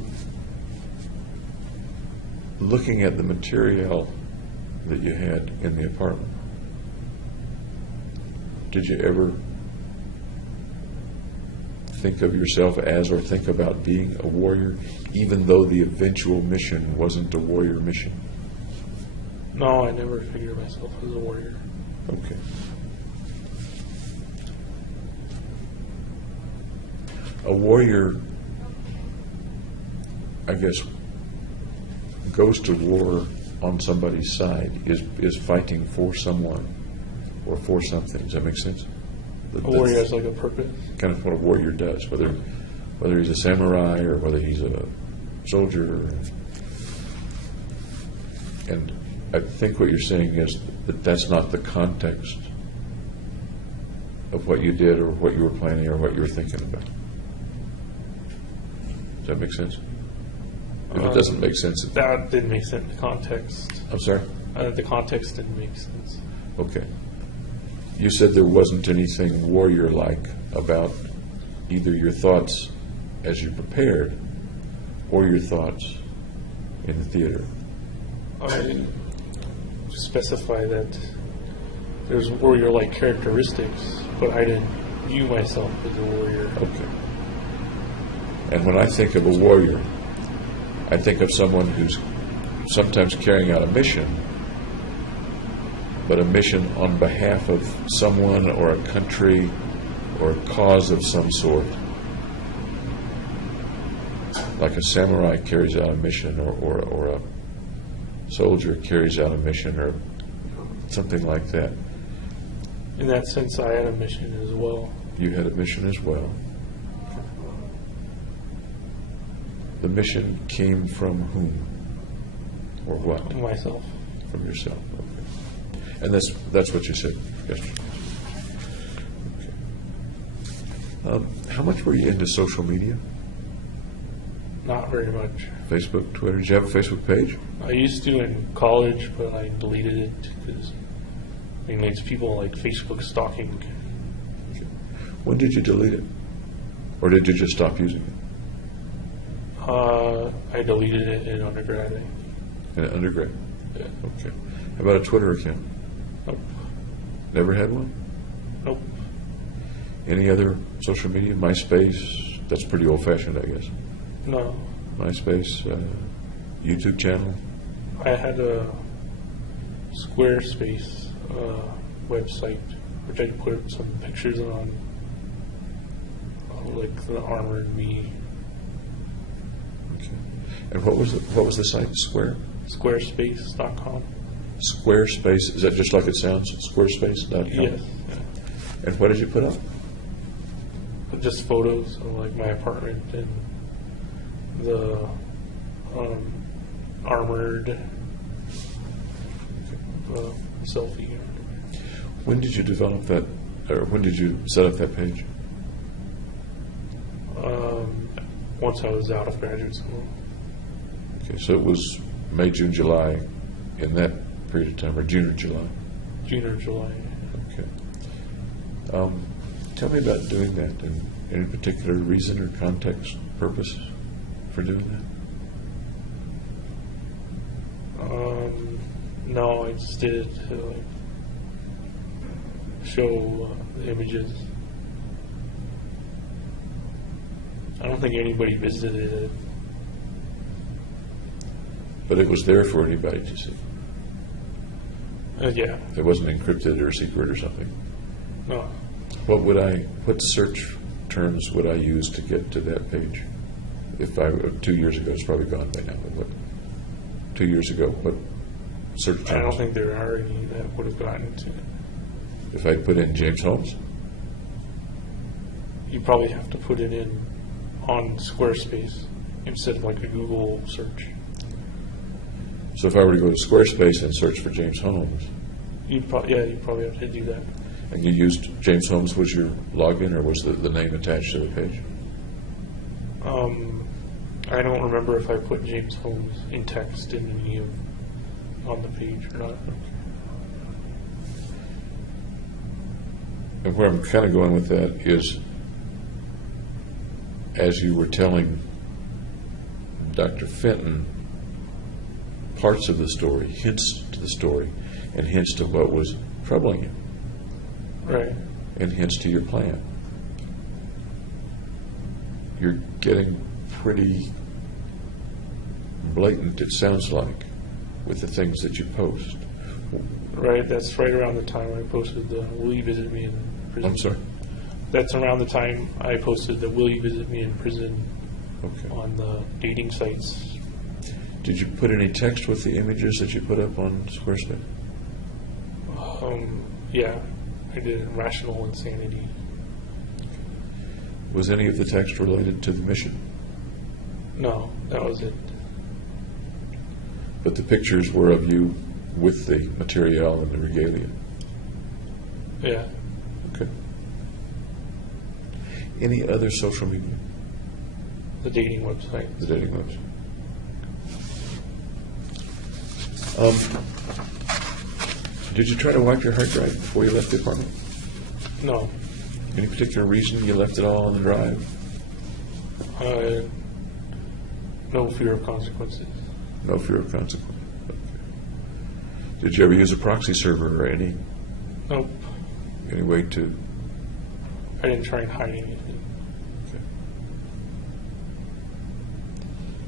looking at the material that you had in the apartment, did you ever think of yourself as or think about being a warrior, even though the eventual mission wasn't a warrior mission? No, I never figured myself as a warrior. Okay. A warrior, I guess, goes to war on somebody's side, is fighting for someone or for something. Does that make sense? A warrior has like a purpose. Kind of what a warrior does, whether he's a samurai or whether he's a soldier. And I think what you're saying is that that's not the context of what you did or what you were planning or what you were thinking about. Does that make sense? If it doesn't make sense, That didn't make sense in the context. I'm sorry? The context didn't make sense. Okay. You said there wasn't anything warrior-like about either your thoughts as you prepared or your thoughts in the theater. I didn't specify that there's warrior-like characteristics, but I didn't view myself as a warrior. Okay. And when I think of a warrior, I think of someone who's sometimes carrying out a mission, but a mission on behalf of someone or a country or a cause of some sort. Like a samurai carries out a mission or a soldier carries out a mission or something like that. In that sense, I had a mission as well. You had a mission as well. The mission came from whom or what? Myself. From yourself. Okay. And that's what you said yesterday. Okay. How much were you into social media? Not very much. Facebook, Twitter? Did you have a Facebook page? I used to in college, but I deleted it because it's people like Facebook stalking. When did you delete it? Or did you just stop using it? I deleted it in undergrad. In undergrad? Yeah. Okay. How about a Twitter account? Nope. Never had one? Nope. Any other social media? MySpace? That's pretty old-fashioned, I guess. No. MySpace, YouTube channel? I had a Squarespace website, which I put some pictures on, like the armored me. Okay. And what was the site? Squarespace.com. Squarespace, is that just like it sounds? Squarespace.com? Yes. And what did you put up? just photos of like my apartment and the armored selfie. When did you develop that, or when did you set up that page? Once I was out of graduate school. Okay, so it was May, June, July, in that period of time, or June or July? June or July. Okay. Tell me about doing that, and any particular reason or context, purpose for doing that? No, I just did it to like show the images. I don't think anybody visited it. But it was there for anybody to see. Yeah. It wasn't encrypted or secret or something. No. What search terms would I use to get to that page? If 2 years ago, it's probably gone by now. But 2 years ago, what search terms? I don't think there are any that would have gotten to it. If I put in James Holmes? You probably have to put it in on Squarespace instead of like a Google search. So if I were to go to Squarespace and search for James Holmes, You'd probably have to do that. and you used James Holmes was your login, or was the name attached to the page? I don't remember if I put James Holmes in text in any of on the page or not. And where I'm kind of going with that is, as you were telling Dr. Fenton parts of the story, hints to the story, and hints to what was troubling you, Right. and hints to your plan, you're getting pretty blatant, it sounds like, with the things that you post. Right. That's right around the time I posted the "Will you visit me in prison?" I'm sorry. That's around the time I posted the "Will you visit me in prison?" Okay. on the dating sites. Did you put any text with the images that you put up on Squarespace? Yeah, I did rational insanity. Was any of the text related to the mission? No, that was it. But the pictures were of you with the material and the regalia. Yeah. Okay. Any other social media? The dating website. The dating website. Did you try to wipe your hard drive before you left the apartment? No. Any particular reason you left it all on the drive? No fear of consequences. No fear of consequence. Okay. Did you ever use a proxy server or any Nope. way to? I didn't try and hide anything. Okay.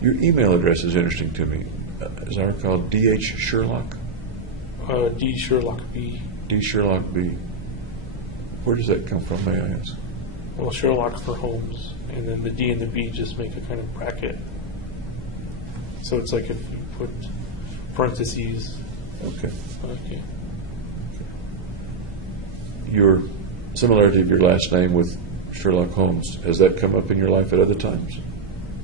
Your email address is interesting to me. As I recall, D.H. Sherlock? D. Sherlock B. D. Sherlock B. Where does that come from, may I ask? Well, Sherlock for Holmes, and then the D and the B just make a kind of bracket. So it's like if you put parentheses. Okay. Okay. Your similarity of your last name with Sherlock Holmes, has that come up in your life at other times?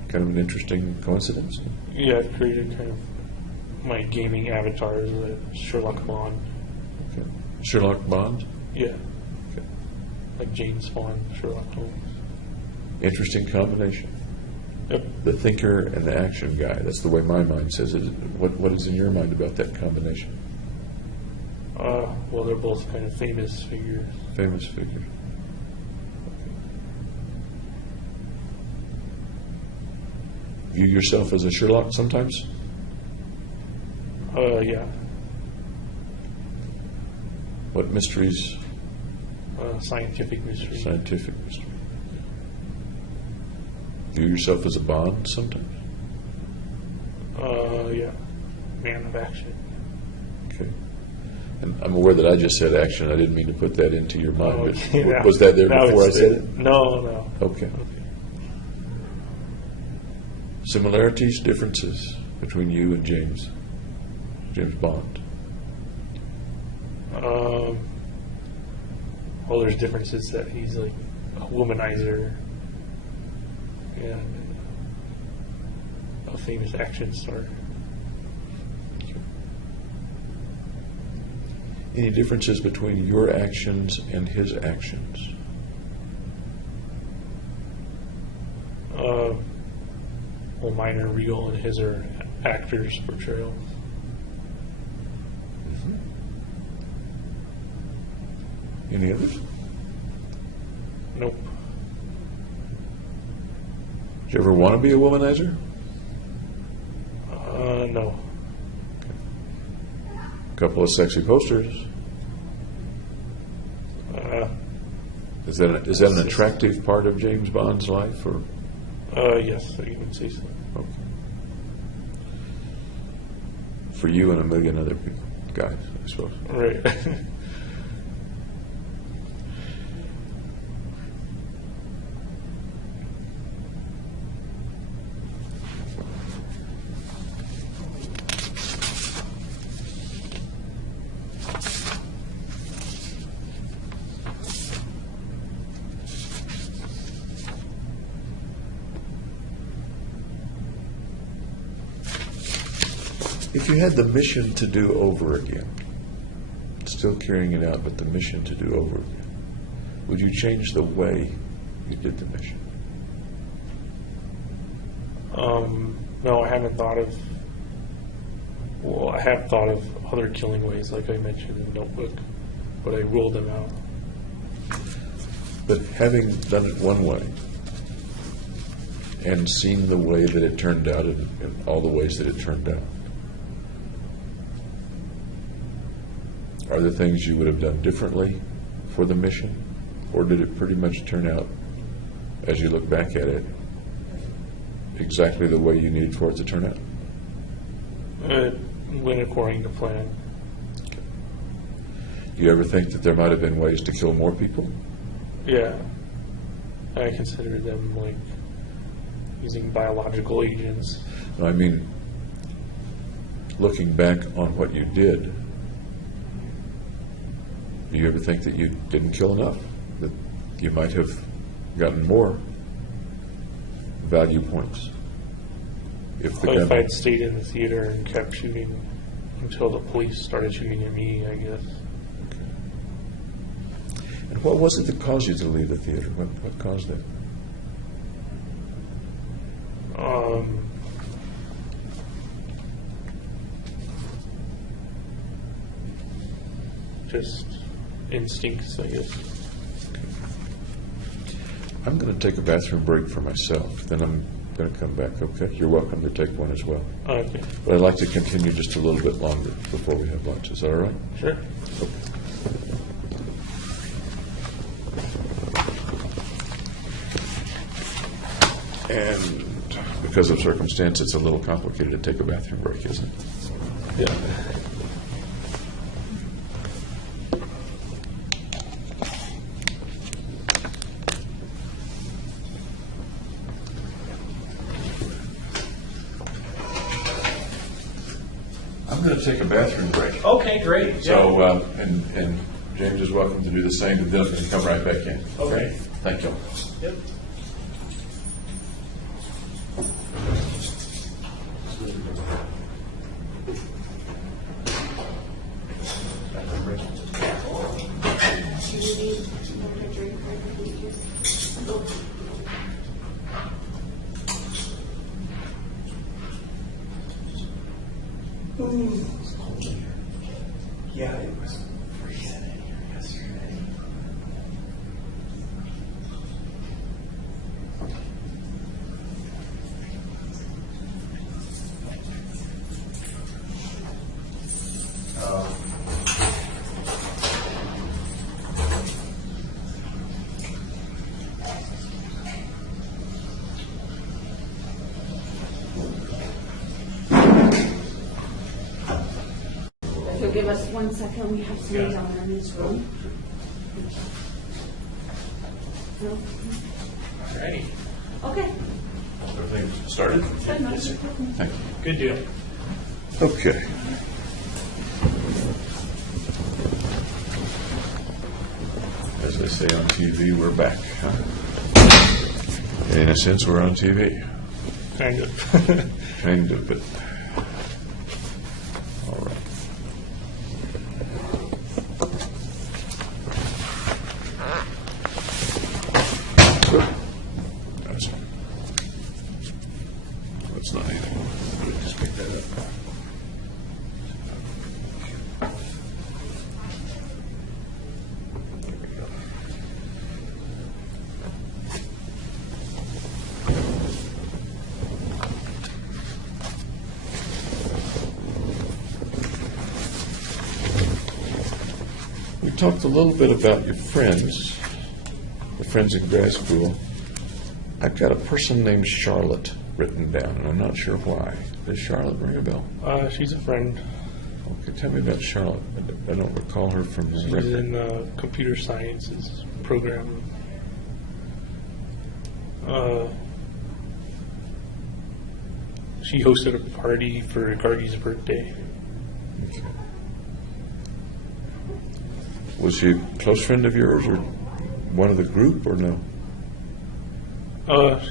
Kind of an interesting coincidence? Yeah, I've created kind of my gaming avatars, Sherlock Bond. Okay. Sherlock Bond? Yeah. Okay. Like James Bond, Sherlock Holmes. Interesting combination. Yep. The thinker and the action guy. That's the way my mind says it. What is in your mind about that combination? Well, they're both kind of famous figures. Famous figure. View yourself as a Sherlock sometimes? Yeah. What mysteries? Scientific mystery. Scientific mystery. View yourself as a Bond sometimes? Yeah. Man of action. Okay. And I'm aware that I just said action. I didn't mean to put that into your mind. But Okay, yeah. was that there Now before I it's- said it? No. Okay. Similarities, differences between you and James Bond? Well, there's differences that he's like a womanizer and a famous action star. Any differences between your actions and his actions? Well, mine are real and his are actors' portrayals. Any others? Nope. Did you ever want to be a womanizer? No. A couple of sexy posters. Is that an attractive part of James Bond's life, or? Yes, you can say so. Okay. For you and a million other people, guys, I suppose. Right. If you had the mission to do over again, still carrying it out, but the mission to do over again, would you change the way you did the mission? No, I haven't thought of. Well, I have thought of other killing ways, like I mentioned in the Notebook, but I ruled them out. But having done it one way and seen the way that it turned out in all the ways that it turned out, are there things you would have done differently for the mission? Or did it pretty much turn out, as you look back at it, exactly the way you needed for it to turn out? It went according to plan. Do you ever think that there might have been ways to kill more people? Yeah. I consider them like using biological agents. No, I mean, looking back on what you did, do you ever think that you didn't kill enough? That you might have gotten more value points? If the If I'd stayed in the theater and kept shooting until the police started shooting at me, I guess. And what was it that caused you to leave the theater? What caused that? Just instincts, I guess. I'm going to take a bathroom break for myself. Then I'm going to come back, okay? You're welcome to take one as well. Okay. But I'd like to continue just a little bit longer before we have lunch. Is that all right? Sure. And because of circumstance, it's a little complicated to take a bathroom break, isn't it? Yeah. I'm going to take a bathroom break. Okay, great. So, and James is welcome to do the same, and then I'm going to come right back in. Okay. Thank you. Yep. Yeah, it was freezing in here yesterday. So give us 1 second, we have somebody down in this room. No? Alrighty. Okay. Everything started? Yes, sir. Thank you. Good deal. Okay. As they say on TV, we're back. Huh? In a sense, we're on TV. Kind of. Kind of, but all right. So, that's not anything. Just pick that up. We talked a little bit about your friends, the friends in grad school. I've got a person named Charlotte written down, and I'm not sure why. Does Charlotte ring a bell? She's a friend. Okay, tell me about Charlotte. I don't recall her from the She's record. in computer sciences program. She hosted a party for Gardy's birthday. Okay. Was she a close friend of yours, or one of the group, or no?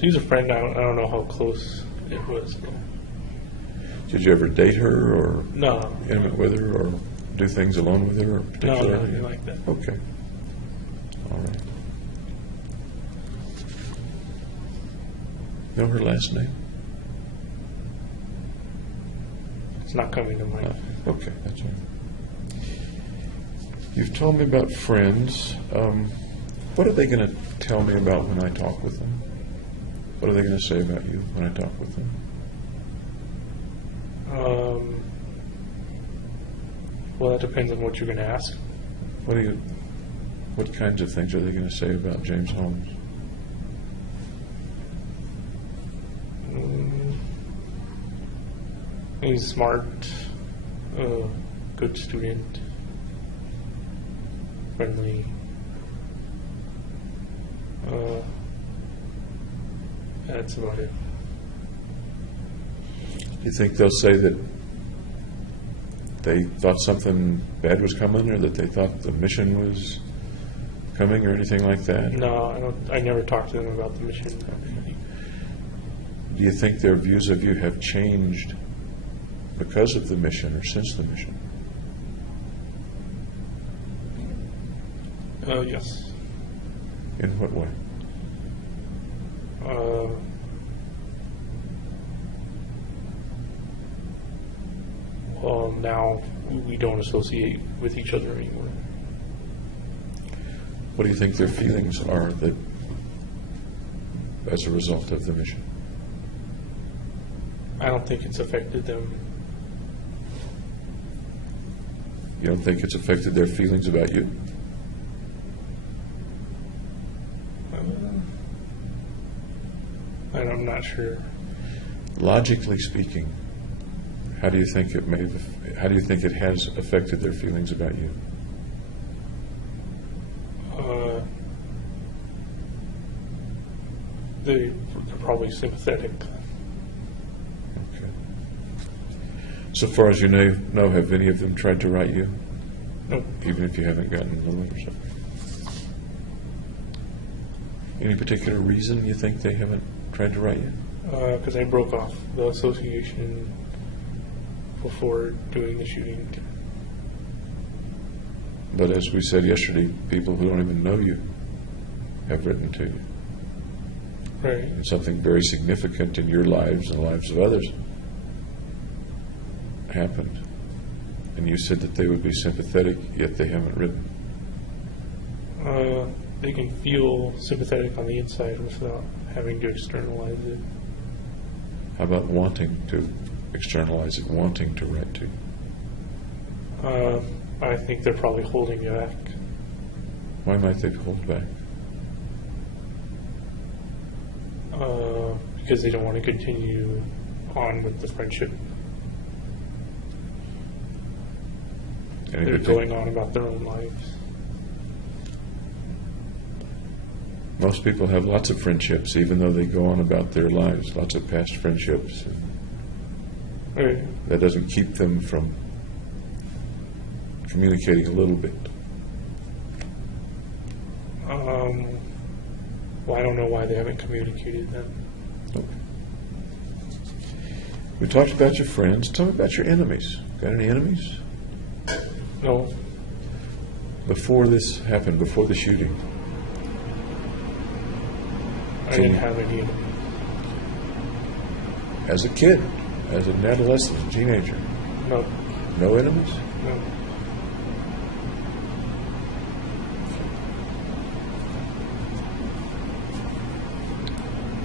She's a friend. I don't know how close it was. Did you ever date her, or No. intimate with her, or do things alone with her, or No, particularly? nothing like that. Okay. All right. Know her last name? It's not coming to mind. No. Okay, that's all right. You've told me about friends. What are they going to tell me about when I talk with them? What are they going to say about you when I talk with them? Well, that depends on what you're going to ask. What kinds of things are they going to say about James Holmes? He's smart, good student, friendly. That's about it. Do you think they'll say that they thought something bad was coming, or that they thought the mission was coming, or anything like that? No, I don't. I never talked to them about the mission. Do you think their views of you have changed because of the mission or since the mission? Yes. In what way? Well, now we don't associate with each other anymore. What do you think their feelings are that, as a result of the mission? I don't think it's affected them. You don't think it's affected their feelings about you? And I'm not sure. Logically speaking, how do you think how do you think it has affected their feelings about you? They're probably sympathetic. Okay. So far as you know, have any of them tried to write you? No. Even if you haven't gotten the letters? Any particular reason you think they haven't tried to write you? Because I broke off the association before doing the shooting. But as we said yesterday, people who don't even know you have written to you. Right. And something very significant in your lives and the lives of others happened. And you said that they would be sympathetic, yet they haven't written. They can feel sympathetic on the inside without having to externalize it. How about wanting to externalize it, wanting to write to you? I think they're probably holding you back. Why might they hold back? Because they don't want to continue on with the friendship. Any They're particular- going on about their own lives. Most people have lots of friendships, even though they go on about their lives, lots of past friendships. Right. That doesn't keep them from communicating a little bit. Well, I don't know why they haven't communicated then. Okay. We talked about your friends. Tell me about your enemies. Got any enemies? No, Before this happened, before the shooting? I didn't have any. As a kid, as an adolescent, a teenager? No, No enemies? no.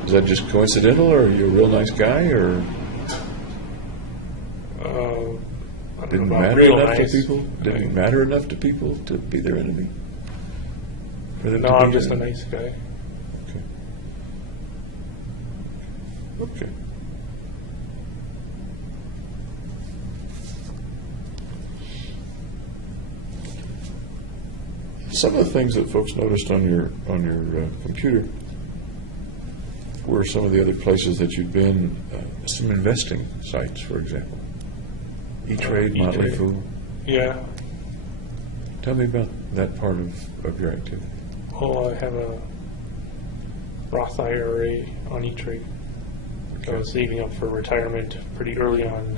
Is that just coincidental, or are you a real nice guy, or I don't didn't know about matter real enough nice. to people? Didn't matter enough to people to be their enemy? For them No, to be I'm just a their- nice guy. Okay. Okay. Some of the things that folks noticed on your computer were some of the other places that you'd been, some investing sites, for example. E-Trade, Motley E-Trade. Fool. Yeah. Tell me about that part of your activity. Well, I have a Roth IRA on E-Trade. I was saving up for retirement pretty early on.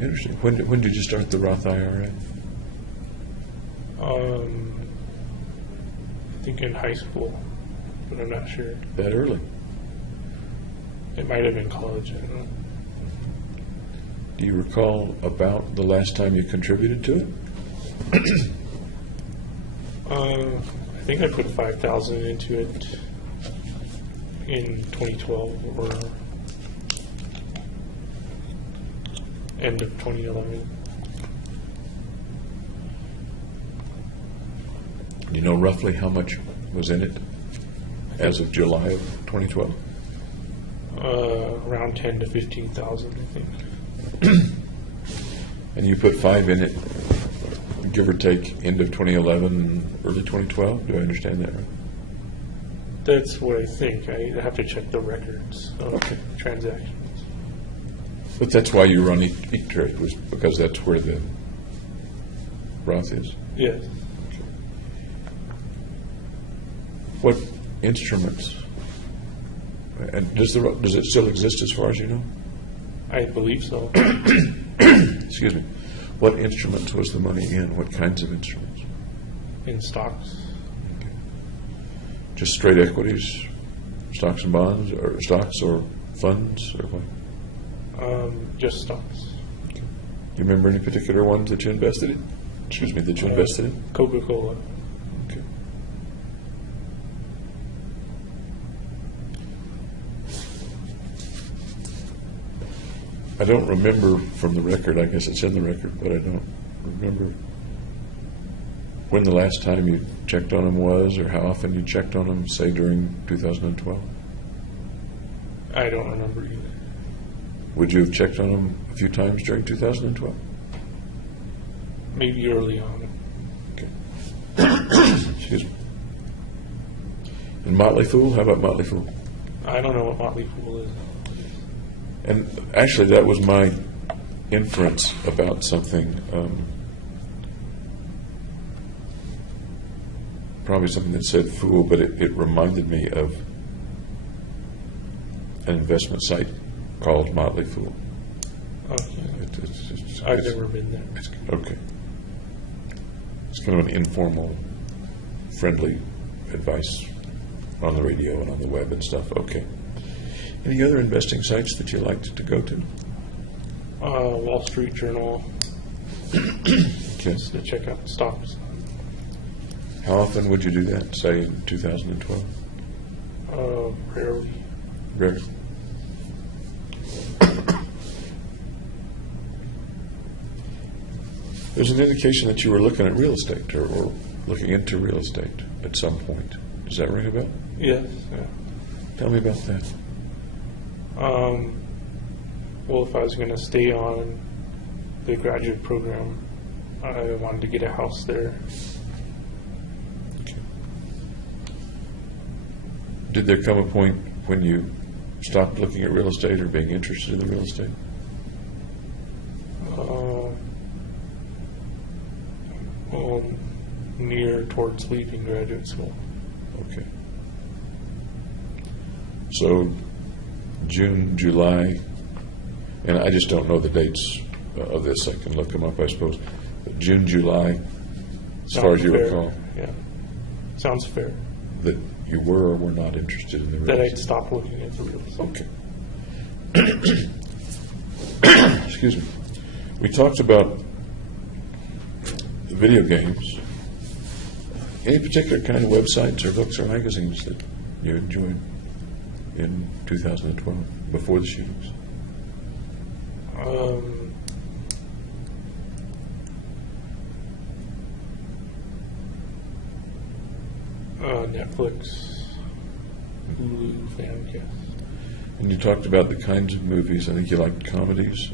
Interesting. When did you start the Roth IRA? I think in high school, but I'm not sure. That early? It might have been college. I don't know. Do you recall about the last time you contributed to it? I think I put 5,000 into it in 2012 or end of 2011. Do you know roughly how much was in it as of July of 2012? Around 10 to 15,000, I think. And you put 5 in it, give or take, end of 2011, early 2012? Do I understand that right? That's what I think. I have to check the records of transactions. But that's why you were on E-Trade, was because that's where the Roth is. Yes. What instruments? And does it still exist as far as you know? I believe so. Excuse me. What instruments was the money in? What kinds of instruments? In stocks. Just straight equities, stocks and bonds, or stocks or funds, or what? Just stocks. You remember any particular ones that you invested in? Excuse me, that you invested in? Coca-Cola. Okay. I don't remember from the record, I guess it's in the record, but I don't remember when the last time you checked on them was, or how often you checked on them, say during 2012. I don't remember either. Would you have checked on them a few times during 2012? Maybe early on. Okay. Excuse me. And Motley Fool? How about Motley Fool? I don't know what Motley Fool is. And actually, that was my inference about something. Probably something that said fool, but it reminded me of an investment site called Motley Fool. Okay. It's I've never been there. okay. It's kind of an informal, friendly advice on the radio and on the web and stuff. Okay. Any other investing sites that you liked to go to? Wall Street Journal, Okay. just to check out stocks. How often would you do that, say, in 2012? Rarely. Rare. There's an indication that you were looking at real estate or looking into real estate at some point. Does that ring a bell? Yes. Yeah. Tell me about that. Well, if I was going to stay on the graduate program, I wanted to get a house there. Okay. Did there come a point when you stopped looking at real estate or being interested in the real estate? Well, near towards leaving graduate school. Okay. So June, July, and I just don't know the dates of this. I can look them up, I suppose. But June, July, as far as you fair. recall, Yeah. Sounds fair. that you were or were not interested in the real That I'd estate. stop looking at the real estate. Okay. Excuse me. We talked about video games. Any particular kind of websites or books or magazines that you enjoyed in 2012 before the shootings? Netflix, Hulu, Famcast. And you talked about the kinds of movies. I think you liked comedies.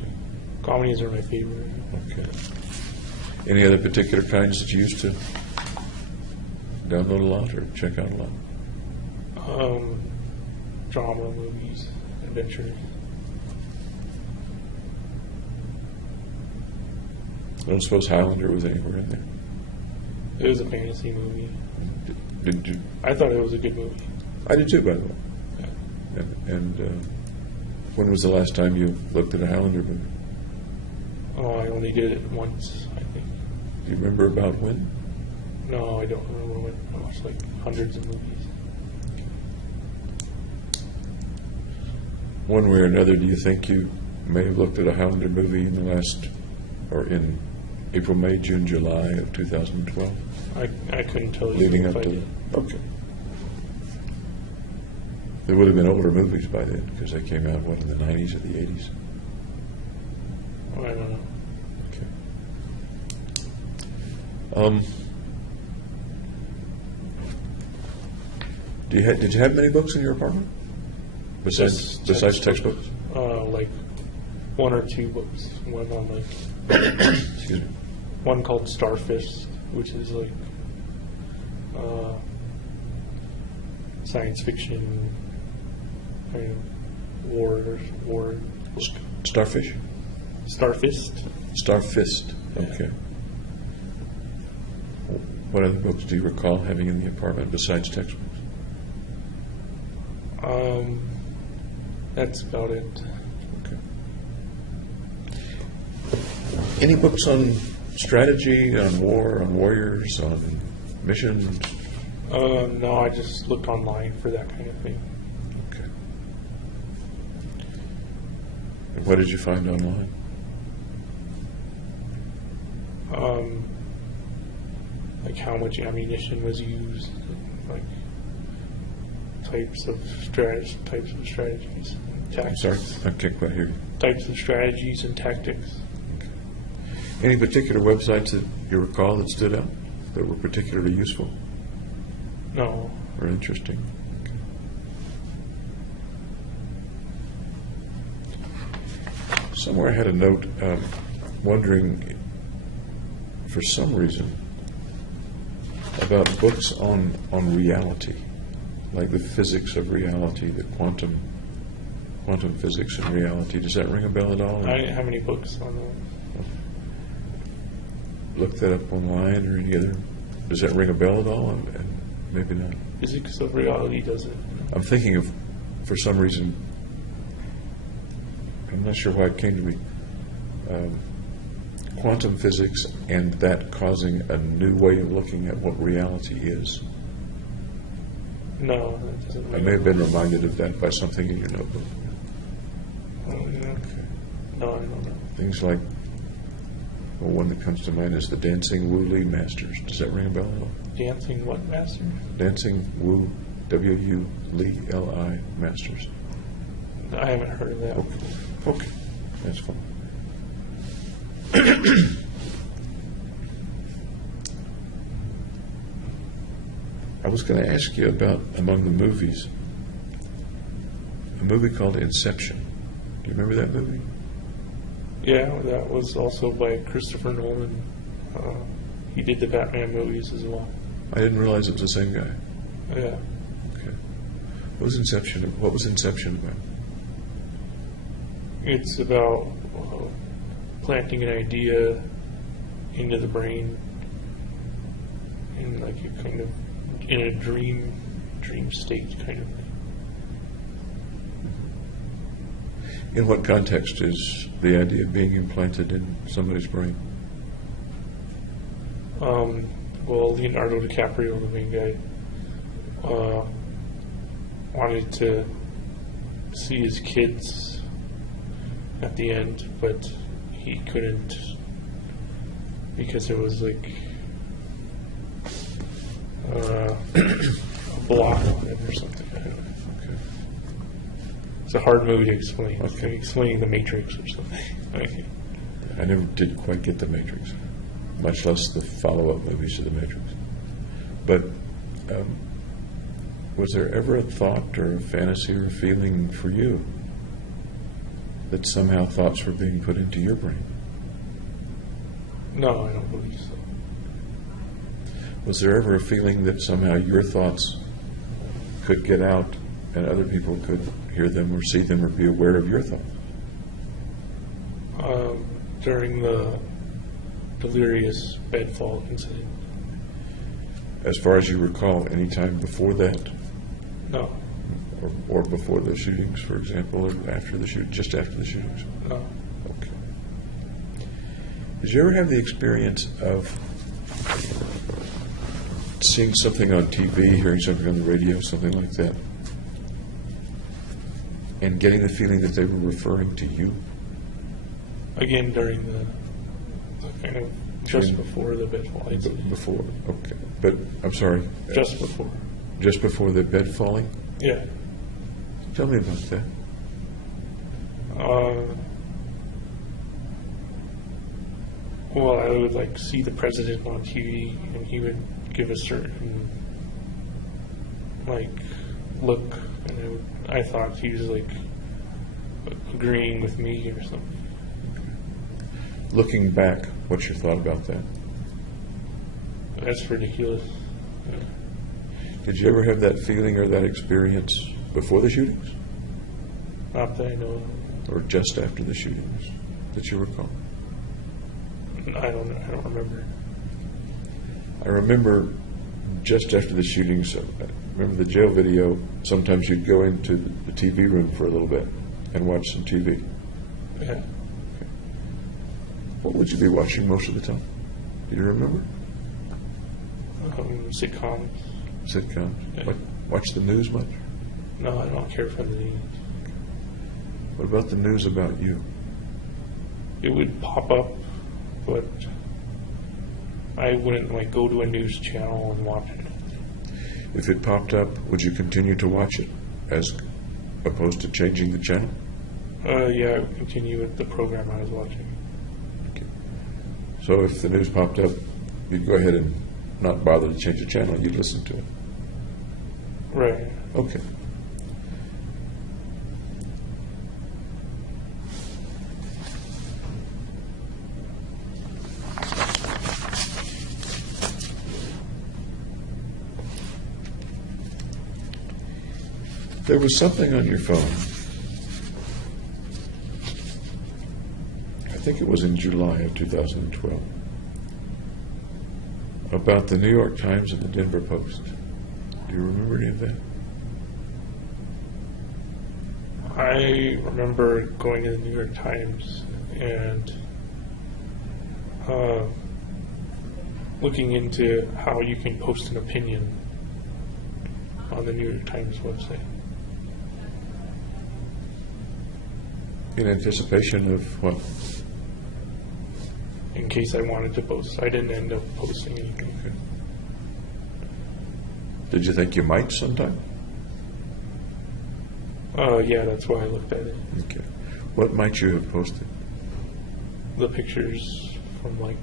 Comedies are my favorite. Okay. Any other particular kinds that you used to download a lot or check out a lot? Drama movies, adventures. I don't suppose Highlander was anywhere in there. It was a fantasy movie. Did you? I thought it was a good movie. I did too, by the way. Yeah. And when was the last time you looked at a Highlander movie? Oh, I only did it once, I think. Do you remember about when? No, I don't remember when. I watched like hundreds of movies. One way or another, do you think you may have looked at a Highlander movie in the last, or in April, May, June, July of 2012? I couldn't tell you Leading if up I to did. okay. There would have been older movies by then because they came out, what, in the 90s or the 80s? I don't know. Okay. Did you have many books in your apartment? Besides Just textbooks? Like one or two books. One on like Excuse me. one called Starfish, which is like science fiction kind of war. Starfish? Starfist. Starfist. Okay. What other books do you recall having in the apartment besides textbooks? That's about it. Okay. Any books on strategy, on war, on warriors, on missions? No, I just looked online for that kind of thing. Okay. And what did you find online? Like how much ammunition was used, like types of strategies, I'm tactics. sorry, I can't quite hear you. Types of strategies and tactics. Any particular websites that you recall that stood out, that were particularly useful No, or interesting? Okay. Somewhere I had a note wondering, for some reason, about books on reality, like the physics of reality, the quantum physics and reality. Does that ring a bell at all? I didn't have any books on that. Look that up online or any other. Does that ring a bell at all? And maybe not. Physics of reality doesn't. I'm thinking of, for some reason, I'm not sure why it came to me, quantum physics and that causing a new way of looking at what reality is. No, that doesn't. I may have been reminded of that by something in your notebook. Oh, yeah. No, I don't know. Things like, well, one that comes to mind is the Dancing Wu Li Masters. Does that ring a bell at all? Dancing what master? Dancing Wu, W-U, Li, L-I, Masters. I haven't heard of that. Okay, that's fine. I was going to ask you about, among the movies, a movie called Inception. Do you remember that movie? Yeah, that was also by Christopher Nolan. He did the Batman movies as well. I didn't realize it was the same guy. Yeah. Okay. What was Inception about? It's about planting an idea into the brain in like a kind of in a dream state kind of. In what context is the idea of being implanted in somebody's brain? Well, Leonardo DiCaprio, the main guy, wanted to see his kids at the end, but he couldn't because there was like a block on it or something. I don't know. Okay. It's a hard movie to explain. It's Okay. like explaining the Matrix or something. Okay. I never did quite get the Matrix, much less the follow-up movies to the Matrix. But was there ever a thought or a fantasy or a feeling for you that somehow thoughts were being put into your brain? No, I don't believe so. Was there ever a feeling that somehow your thoughts could get out and other people could hear them or see them or be aware of your thoughts? During the delirious bedfall incident. As far as you recall, any time before that, No, or before the shootings, for example, or after the just after the shootings? no. Okay. Did you ever have the experience of seeing something on TV, hearing something on the radio, something like that, and getting the feeling that they were referring to you? Again, during the kind of just During- before the bedfall incident. Before, okay. But, I'm sorry, Just before. just before the bed falling? Yeah. Tell me about that. Well, I would like see the president on TV, and he would give a certain like look, and I thought he was like agreeing with me or something. Looking back, what's your thought about that? That's ridiculous. Did you ever have that feeling or that experience before the shootings? Not that I know Or just after the shootings that you recall? of. I don't know. I don't remember. I remember just after the shootings, I remember the jail video, sometimes you'd go into the TV room for a little bit and watch some TV. Yeah. What would you be watching most of the time? Do you remember? Sitcoms. Sitcoms? Yeah. Watch the news much? No, I don't care for the news. What about the news about you? It would pop up, but I wouldn't like go to a news channel and watch it. If it popped up, would you continue to watch it as opposed to changing the channel? Yeah, I would continue with the program I was watching. So if the news popped up, you'd go ahead and not bother to change the channel, you'd listen to it. Right. Okay. There was something on your phone. I think it was in July of 2012. About the New York Times and the Denver Post. Do you remember any of that? I remember going to the New York Times and looking into how you can post an opinion on the New York Times website. In anticipation of what? In case I wanted to post. I didn't end up posting anything. Okay. Did you think you might sometime? Yeah, that's why I looked at it. Okay. What might you have posted? The pictures from like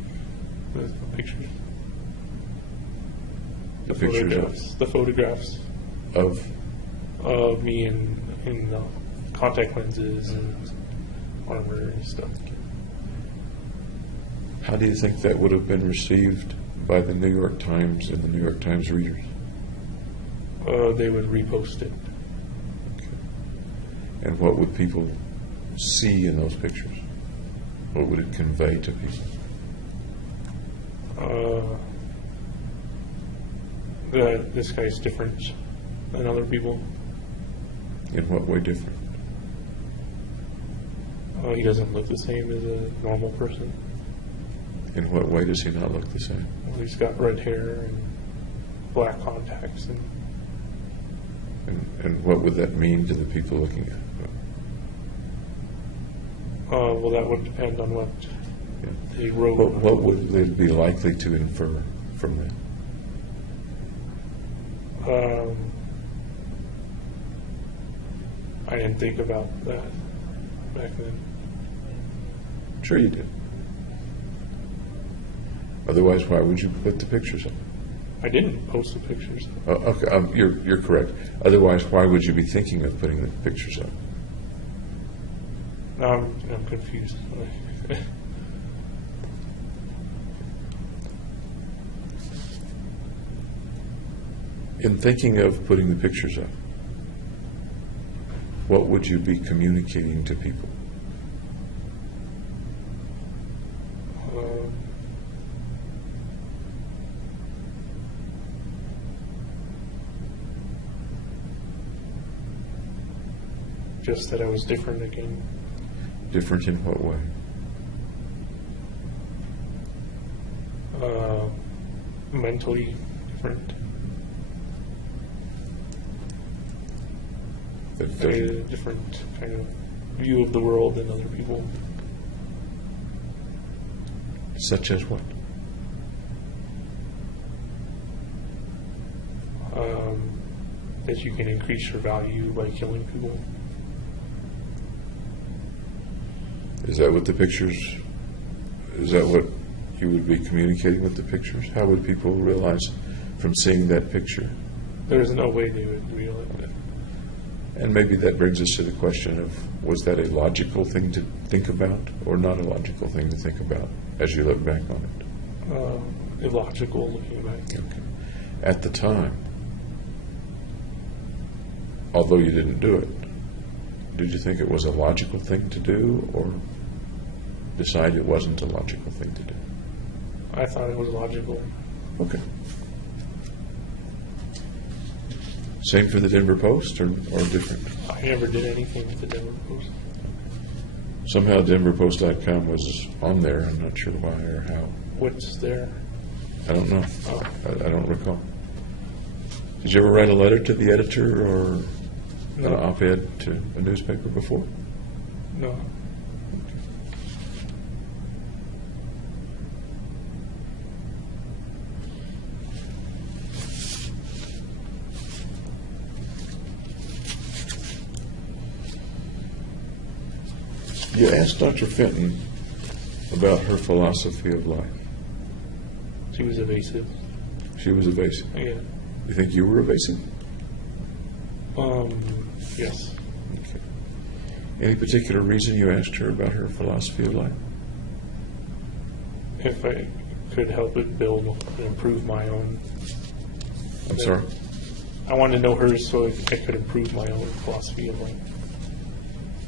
the pictures. The pictures photographs. The photographs of of me in contact lenses and armor and stuff. how do you think that would have been received by the New York Times and the New York Times readers? They would repost it. And what would people see in those pictures? What would it convey to people? This guy's different than other people. In what way different? He doesn't look the same as a normal person. In what way does he not look the same? Well, he's got red hair and black contacts, and And what would that mean to the people looking at it? well, that would depend on what Yeah. they wrote. What would they be likely to infer from that? I didn't think about that back then. Sure you did. Otherwise, why would you put the pictures up? I didn't post the pictures. Oh, okay, you're correct. Otherwise, why would you be thinking of putting the pictures up? Now I'm confused. In thinking of putting the pictures up, what would you be communicating to people? Just that I was different again. Different in what way? Mentally different. That A doesn't- different kind of view of the world than other people. Such as what? That you can increase your value by killing people. Is that what the pictures, is that what you would be communicating with the pictures? How would people realize from seeing that picture? There's no way they would realize that. And maybe that brings us to the question of, was that a logical thing to think about or not a logical thing to think about as you look back on it? Illogical looking back. Okay. At the time, although you didn't do it, did you think it was a logical thing to do or decide it wasn't a logical thing to do? I thought it was logical. Okay. Same for the Denver Post or different? I never did anything with the Denver Post. Somehow DenverPost.com was on there. I'm not sure why or how. What's there? I don't know. Oh. I don't recall. Did you ever write a letter to the editor or an No. op-ed to a newspaper before? No. You asked Dr. Fenton about her philosophy of life. She was evasive. She was evasive. Yeah. You think you were evasive? Yes. Okay. Any particular reason you asked her about her philosophy of life? If I could help it build and improve my own. I'm sorry? I wanted to know hers so I could improve my own philosophy of life.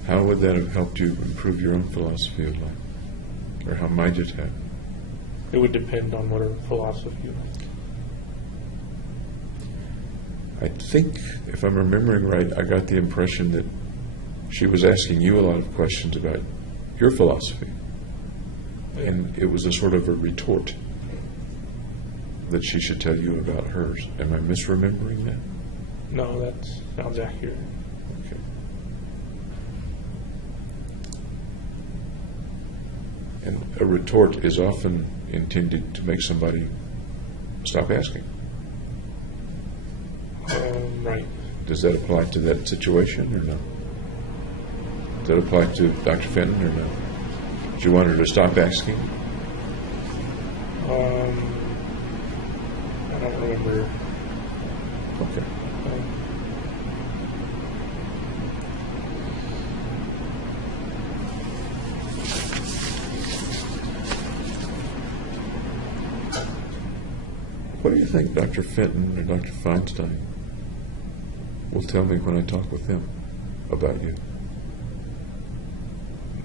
How would that have helped you improve your own philosophy of life? Or how might it have? It would depend on what her philosophy was. I think, if I'm remembering right, I got the impression that she was asking you a lot of questions about your philosophy. And it was a sort of a retort that she should tell you about hers. Am I misremembering that? No, that sounds accurate. Okay. And a retort is often intended to make somebody stop asking. Right. Does that apply to that situation or no? Does that apply to Dr. Fenton or no? Do you want her to stop asking? I don't remember. Okay. What do you think Dr. Fenton or Dr. Feinstein will tell me when I talk with them about you?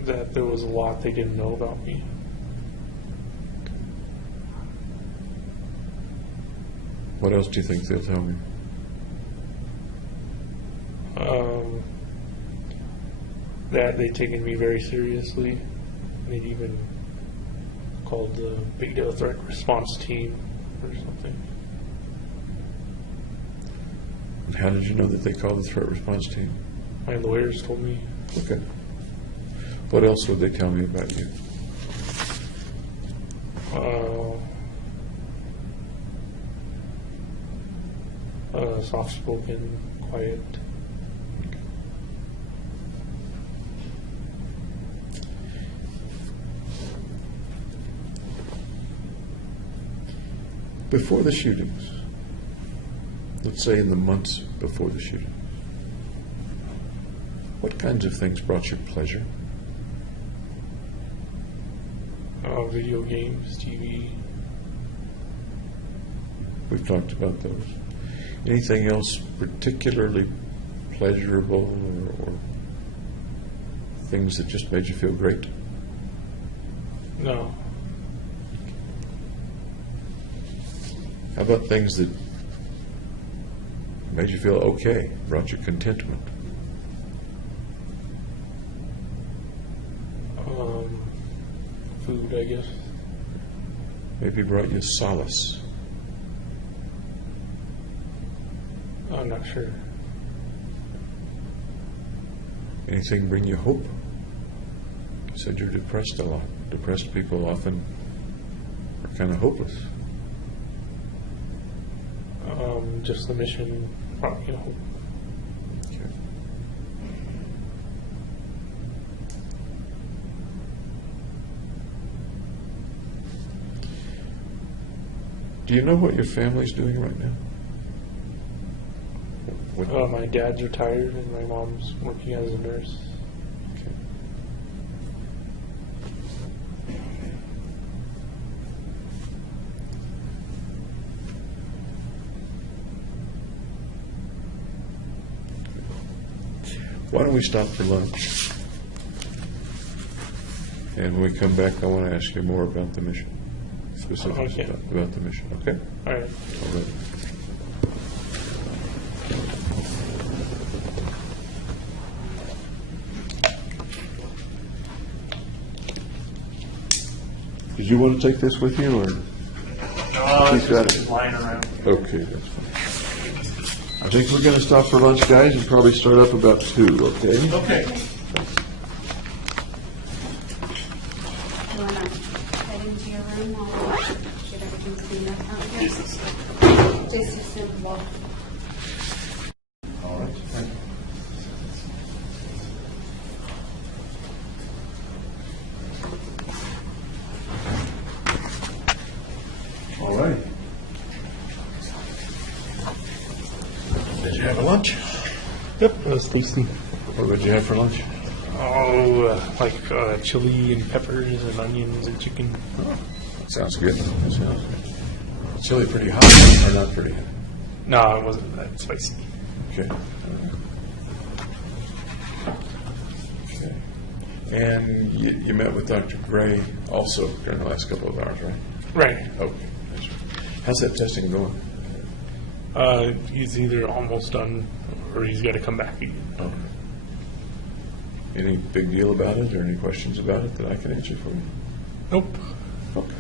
That there was a lot they didn't know about me. What else do you think they'll tell me? That they've taken me very seriously. They'd even called the Big Deal Threat Response Team or something. And how did you know that they called the threat response team? My lawyers told me. Okay. What else would they tell me about you? Soft-spoken, quiet. Before the shootings, let's say in the months before the shooting, what kinds of things brought you pleasure? Video games, TV. We've talked about those. Anything else particularly pleasurable or things that just made you feel great? No. How about things that made you feel okay, brought you contentment? Food, I guess. Maybe brought you solace? I'm not sure. Anything bring you hope? You said you're depressed a lot. Depressed people often are kind of hopeless. Just the mission, brought me hope. Okay. Do you know what your family's doing right now? What- My dad's retired and my mom's working as a nurse. Okay. Why don't we stop for lunch? And when we come back, I want to ask you more about the mission. Specifics Okay. about the mission, okay? All right. All right. Did you want to take this with you, or? He's got it. Lying around. Okay, that's fine. I think we're going to stop for lunch, guys, and probably start up about 2, okay? Okay. You wanna head into your room while we get everything cleaned up out here? Just a simple. All right. All right. Did you have a lunch? Yep, that was tasty. What did you have for lunch? Chili and peppers and onions and chicken. That sounds good. That sounds good. Chili pretty hot or not pretty hot? No, it wasn't that spicy. Okay. Okay. And you met with Dr. Gray also during the last couple of hours, right? Right. Okay. That's right. How's that testing going? He's either almost done or he's got to come back again. Okay. Any big deal about it or any questions about it that I can answer for you? Nope. Okay.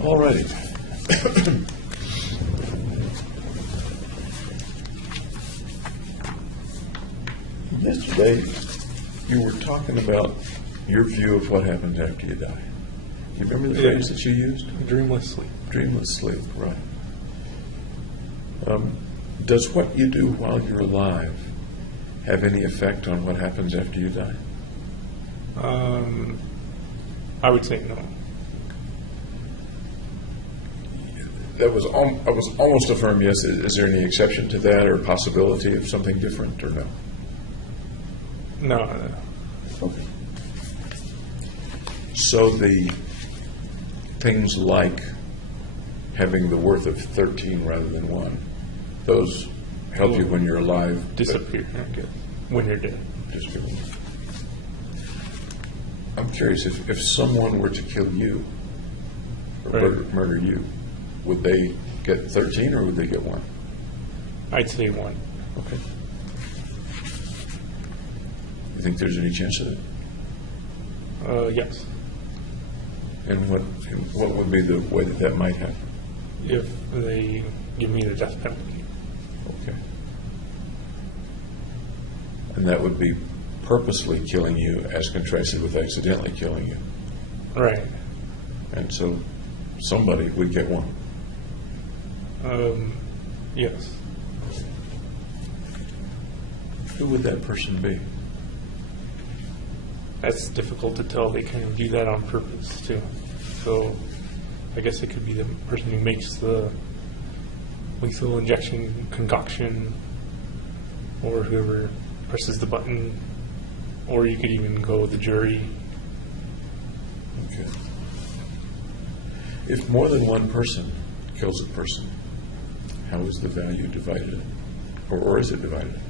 All righty. Yesterday, you were talking about your view of what happens after you die. You remember the phrase that you used? Dreamless sleep. Dreamless sleep, right. Does what you do while you're alive have any effect on what happens after you die? I would say no. I was almost a firm yes. Is there any exception to that or possibility of something different or no? No. Okay. So the things like having the worth of 13 rather than 1, those help you when you're alive. Disappear. Okay. When you're dead. Disappear. I'm curious, if someone were to kill you, or Right. murder you, would they get 13 or would they get 1? I'd say 1. Okay. You think there's any chance of it? Yes. And what would be the way that might happen? If they give me the death penalty. Okay. And that would be purposely killing you as contrasted with accidentally killing you. Right. And so somebody would get 1. Yes. Who would that person be? That's difficult to tell. They kind of do that on purpose too. So I guess it could be the person who makes the lethal injection concoction, or whoever presses the button, or you could even go with the jury. Okay. If more than one person kills a person, how is the value divided? Or is it divided?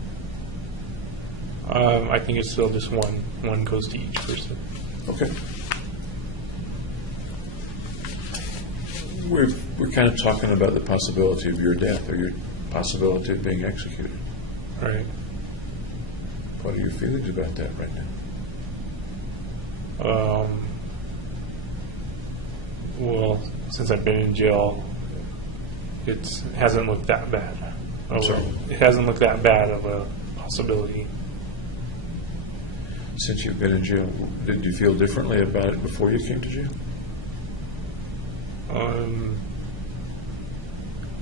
I think it's still just one. One goes to each person. Okay. We're kind of talking about the possibility of your death or your possibility of being executed. Right. What are your feelings about that right now? Well, since I've been in jail, it hasn't looked that bad. Sorry? It hasn't looked that bad of a possibility. Since you've been in jail, did you feel differently about it before you came to jail?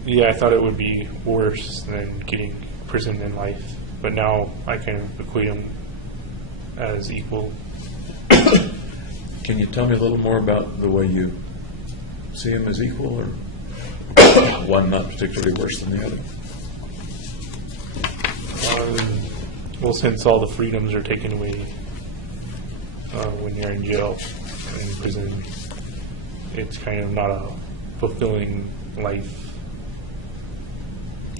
Yeah, I thought it would be worse than getting prison in life, but now I kind of equate them as equal. Can you tell me a little more about the way you see them as equal, or one not particularly worse than the other? Well, since all the freedoms are taken away when you're in jail and in prison, it's kind of not a fulfilling life.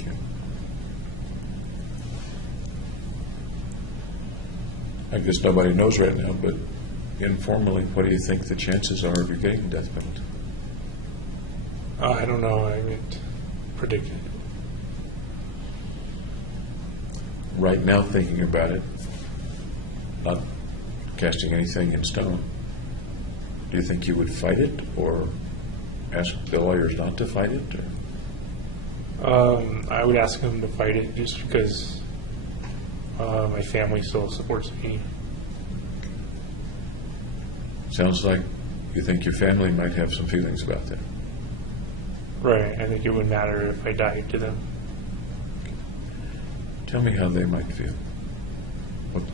Okay. I guess nobody knows right now, but informally, what do you think the chances are of you getting the death penalty? I don't know. I haven't predicted. Right now, thinking about it, not casting anything in stone, do you think you would fight it, or ask the lawyers not to fight it? Or? I would ask them to fight it just because my family still supports me. Sounds like you think your family might have some feelings about that. Right. I think it would matter if I died to them. Tell me how they might feel.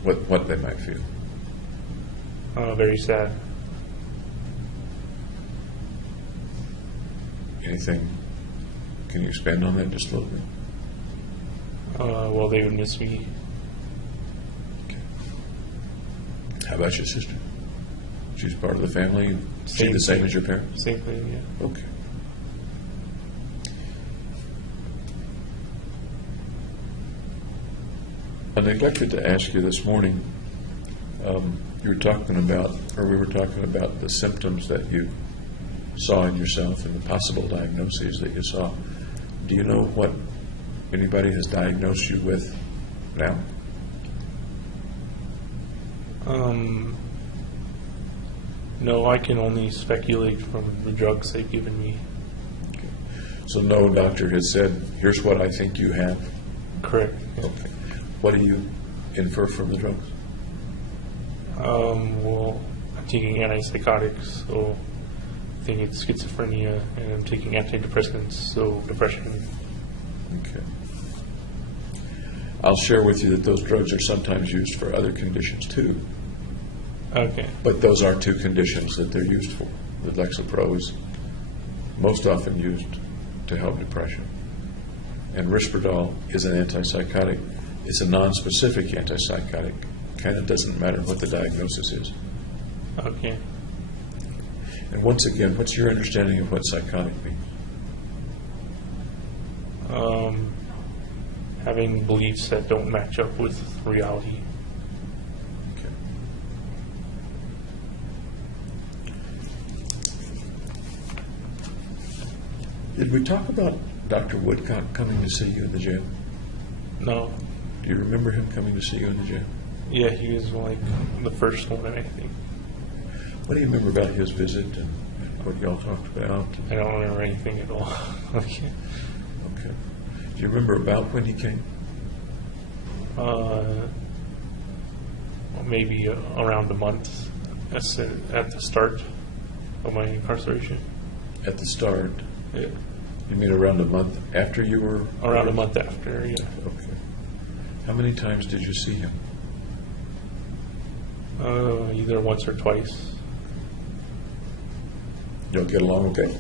What they might feel. Very sad. Anything? Can you expand on that just a little bit? Well, they would miss me. How about your sister? She's part of the family. Is she the same as your parents? Same thing, yeah. Okay. I neglected to ask you this morning, we were talking about the symptoms that you saw in yourself and the possible diagnoses that you saw. Do you know what anybody has diagnosed you with now? No, I can only speculate from the drugs they've given me. So no doctor has said, here's what I think you have? Correct. Yeah. Okay. What do you infer from the drugs? Well, I'm taking antipsychotics, so I think it's schizophrenia, and I'm taking antidepressants, so depression. Okay. I'll share with you that those drugs are sometimes used for other conditions too, Okay. but those are two conditions that they're used for. The Lexapro is most often used to help depression, and Risperdal is an antipsychotic. It's a non-specific antipsychotic. Kind of doesn't matter what the diagnosis is. Okay. And once again, what's your understanding of what psychotic means? Having beliefs that don't match up with reality. Okay. Did we talk about Dr. Woodcock coming to see you in the jail? No. Do you remember him coming to see you in the jail? Yeah, he was like the first one, I think. What do you remember about his visit and what y'all talked about? I don't remember anything at all. Okay. Okay. Do you remember about when he came? Maybe around a month at the start of my incarceration. At the start? Yeah. You mean around a month after you were? Around a month after, yeah. Okay. How many times did you see him? Either once or twice. Y'all get along okay?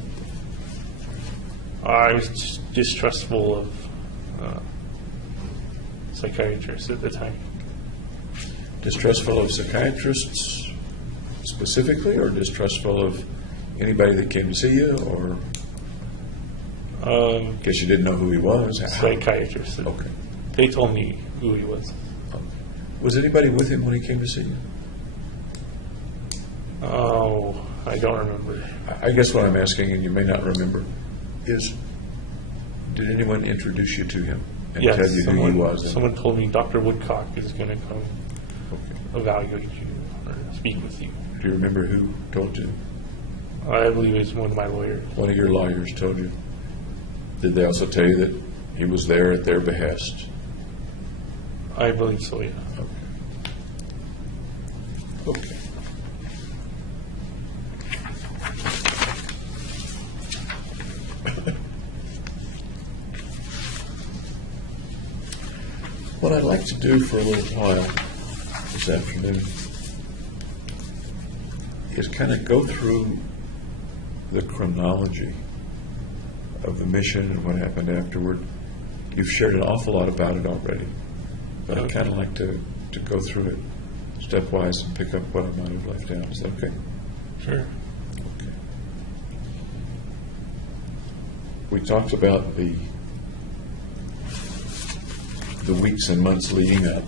I was just distrustful of psychiatrists at the time. Distrustful of psychiatrists specifically, or distrustful of anybody that came to see you, or guess you didn't know who he was? Psychiatrists. Okay. They told me who he was. Was anybody with him when he came to see you? Oh, I don't remember. I guess what I'm asking, and you may not remember, is did anyone introduce you to him and Yes, tell you who he was? someone told me Dr. Woodcock is going to come Okay. evaluate you or speak with you. Do you remember who told you? I believe it's one of my lawyers. One of your lawyers told you. Did they also tell you that he was there at their behest? I believe so, yeah. Okay. What I'd like to do for a little while this afternoon is kind of go through the chronology of the mission and what happened afterward. You've shared an awful lot about it already, but I'd kind of like to go through it stepwise and pick up what I might have left out. Is that okay? Sure. Okay. We talked about the weeks and months leading up.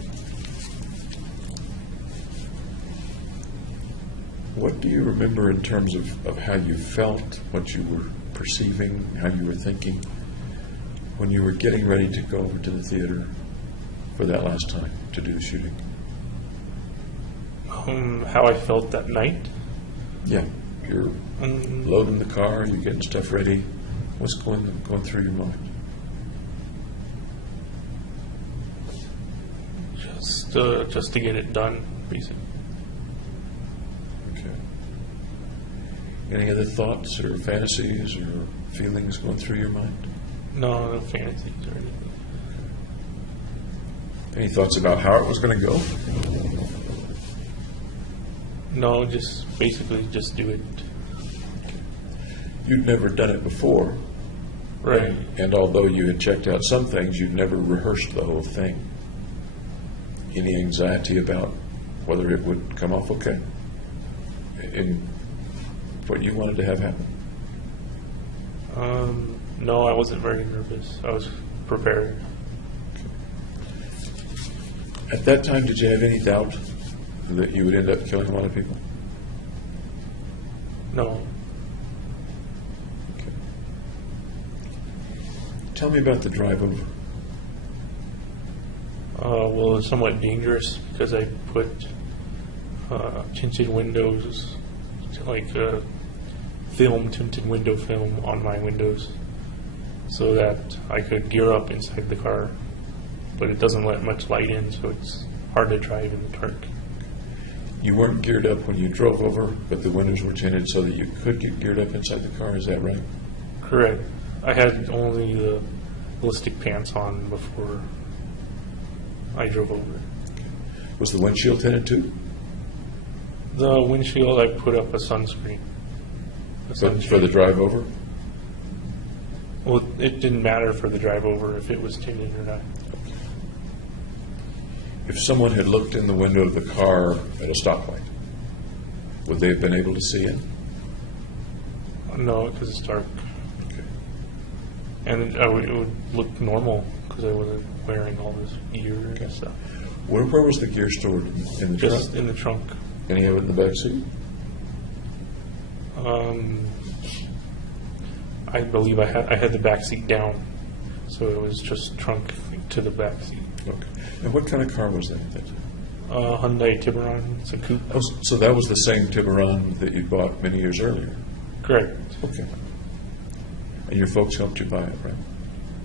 What do you remember in terms of how you felt, what you were perceiving, how you were thinking when you were getting ready to go over to the theater for that last time to do the shooting? How I felt that night? Yeah. You're loading the car, you're getting stuff ready. What's going through your mind? Just to get it done, basically. Okay. Any other thoughts or fantasies or feelings going through your mind? No fantasies or anything. Any thoughts about how it was going to go? No, just basically just do it. You'd never done it before. Right. And although you had checked out some things, you'd never rehearsed the whole thing. Any anxiety about whether it would come off okay in what you wanted to have happen? No, I wasn't very nervous. I was prepared. At that time, did you have any doubt that you would end up killing a lot of people? No. Okay. Tell me about the drive over. Well, it was somewhat dangerous because I put tinted windows, like tinted window film on my windows so that I could gear up inside the car, but it doesn't let much light in, so it's hard to drive in the dark. You weren't geared up when you drove over, but the windows were tinted so that you could get geared up inside the car, is that right? Correct. I had only the ballistic pants on before I drove over. Was the windshield tinted too? The windshield, I put up a sunscreen. For the drive over? Well, it didn't matter for the drive over if it was tinted or not. If someone had looked in the window of the car at a stoplight, would they have been able to see it? No, because it's dark. Okay. And it would look normal because I wasn't wearing all this gear and stuff. Where was the gear stored? In the Just trunk? in the trunk. Any of it in the back seat? I believe I had the back seat down, so it was just trunk to the back seat. Okay. And what kind of car was that? Hyundai Tiburon, it's a coupe. Oh, so that was the same Tiburon that you bought many years earlier? Correct. Okay. And your folks helped you buy it, right?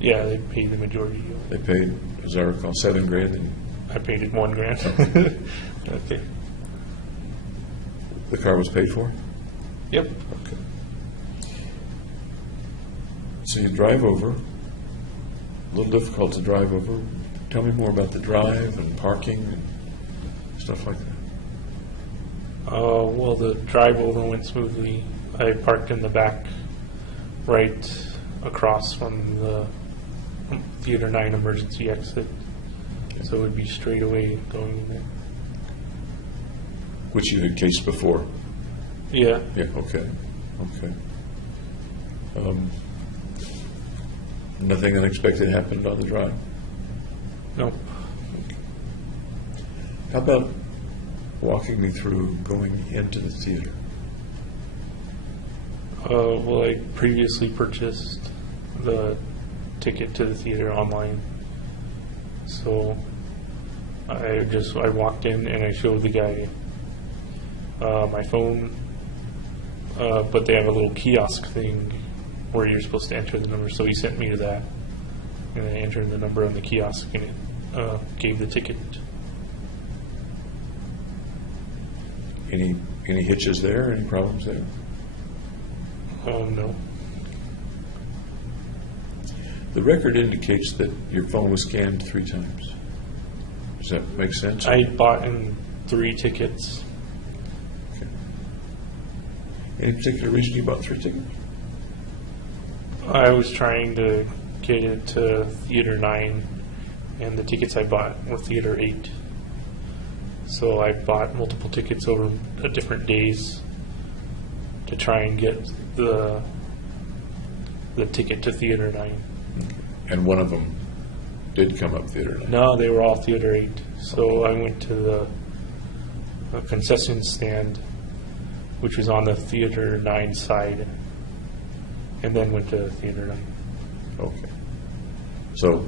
Yeah, they paid the majority of it. They paid, as I recall, $7,000, and I paid it $1,000. Okay. the car was paid for? Yep. Okay. So you drive over. A little difficult to drive over. Tell me more about the drive and parking and stuff like that. Well, the drive over went smoothly. I parked in the back, right across from the Theater 9 emergency exit. So it would be straight away going in there. Which you had cased before. Yeah. Yeah, okay. Okay. Nothing unexpected happened on the drive? No. How about walking me through going into the theater? Well, I previously purchased the ticket to the theater online. So I walked in and I showed the guy my phone, but they have a little kiosk thing where you're supposed to enter the number. So he sent me to that, and I entered the number on the kiosk, and it gave the ticket. Any hitches there? Any problems there? No. The record indicates that your phone was scanned 3 times. Does that make sense? I bought in 3 tickets. Okay. Any particular reason you bought 3 tickets? I was trying to get into Theater 9, and the tickets I bought were Theater 8. So I bought multiple tickets over different days to try and get the ticket to Theater 9. And one of them did come up Theater 9. No, they were all Theater 8. So I went to the concession stand, which was on the Theater 9 side, and then went to Theater 9. Okay. So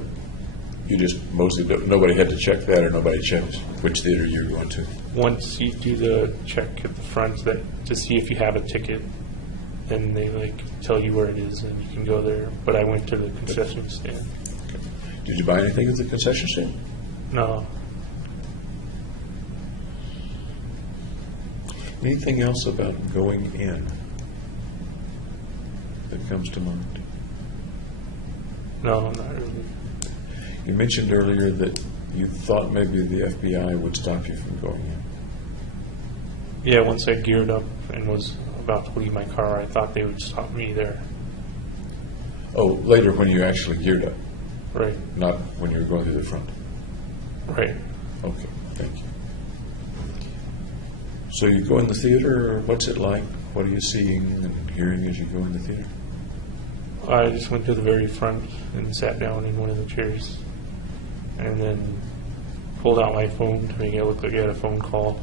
you just mostly, nobody had to check that, or nobody checked which theater you were going to? Once you do the check at the front to see if you have a ticket, then they tell you where it is and you can go there. But I went to the concession stand. Okay. Did you buy anything at the concession stand? No. Anything else about going in that comes to mind? No, not really. You mentioned earlier that you thought maybe the FBI would stop you from going in. Yeah, once I geared up and was about to leave my car, I thought they would stop me there. Oh, later when you actually geared up, Right, not when you were going through the front. right. Okay, thank you. So you go in the theater, or what's it like? What are you seeing and hearing as you go in the theater? I just went to the very front and sat down in one of the chairs, and then pulled out my phone to make it look like I had a phone call.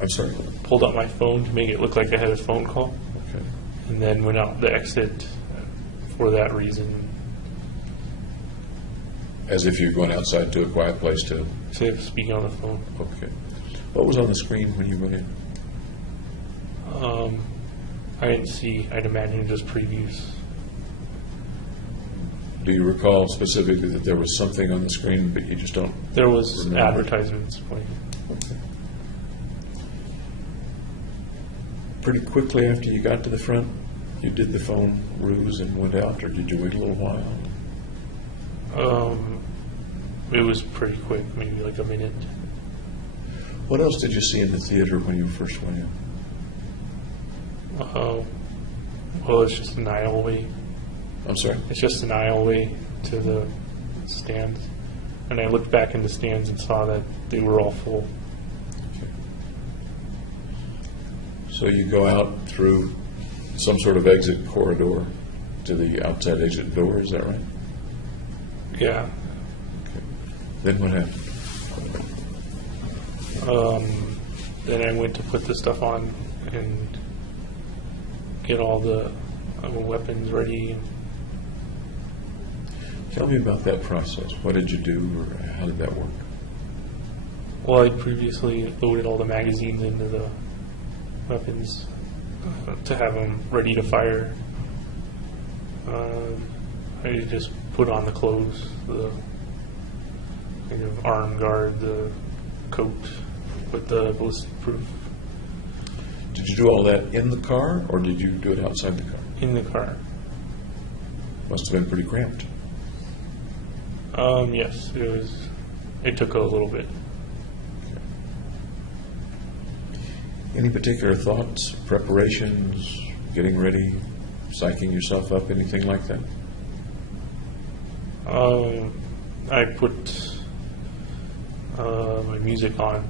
I'm sorry? Pulled out my phone to make it look like I had a phone call, Okay. and then went out the exit for that reason, As if you're going outside to a quiet place to... instead of speaking on the phone. Okay. What was on the screen when you went in? I didn't see, I'd imagine just previews. Do you recall specifically that there was something on the screen, but you just don't... There was Remember. advertisements playing. Okay. Pretty quickly after you got to the front, you did the phone ruse and went out, or did you wait a little while? It was pretty quick, maybe like a minute. What else did you see in the theater when you first went in? Well, it's just an aisleway. I'm sorry? It's just an aisleway to the stands. And I looked back in the stands and saw that they were all full. So you go out through some sort of exit corridor to the outside exit door, is that right? Yeah. Okay. Then what happened? Then I went to put the stuff on and get all the weapons ready. Tell me about that process. What did you do, or how did that work? Well, I previously loaded all the magazines into the weapons to have them ready to fire. I just put on the clothes, the kind of arm guard, the coat with the ballistic proof Did you do all that in the car, or did you do it outside the car? in the car. Must have been pretty cramped. Yes, it was. It took a little bit. Any particular thoughts, preparations, getting ready, psyching yourself up, anything like that? I put my music on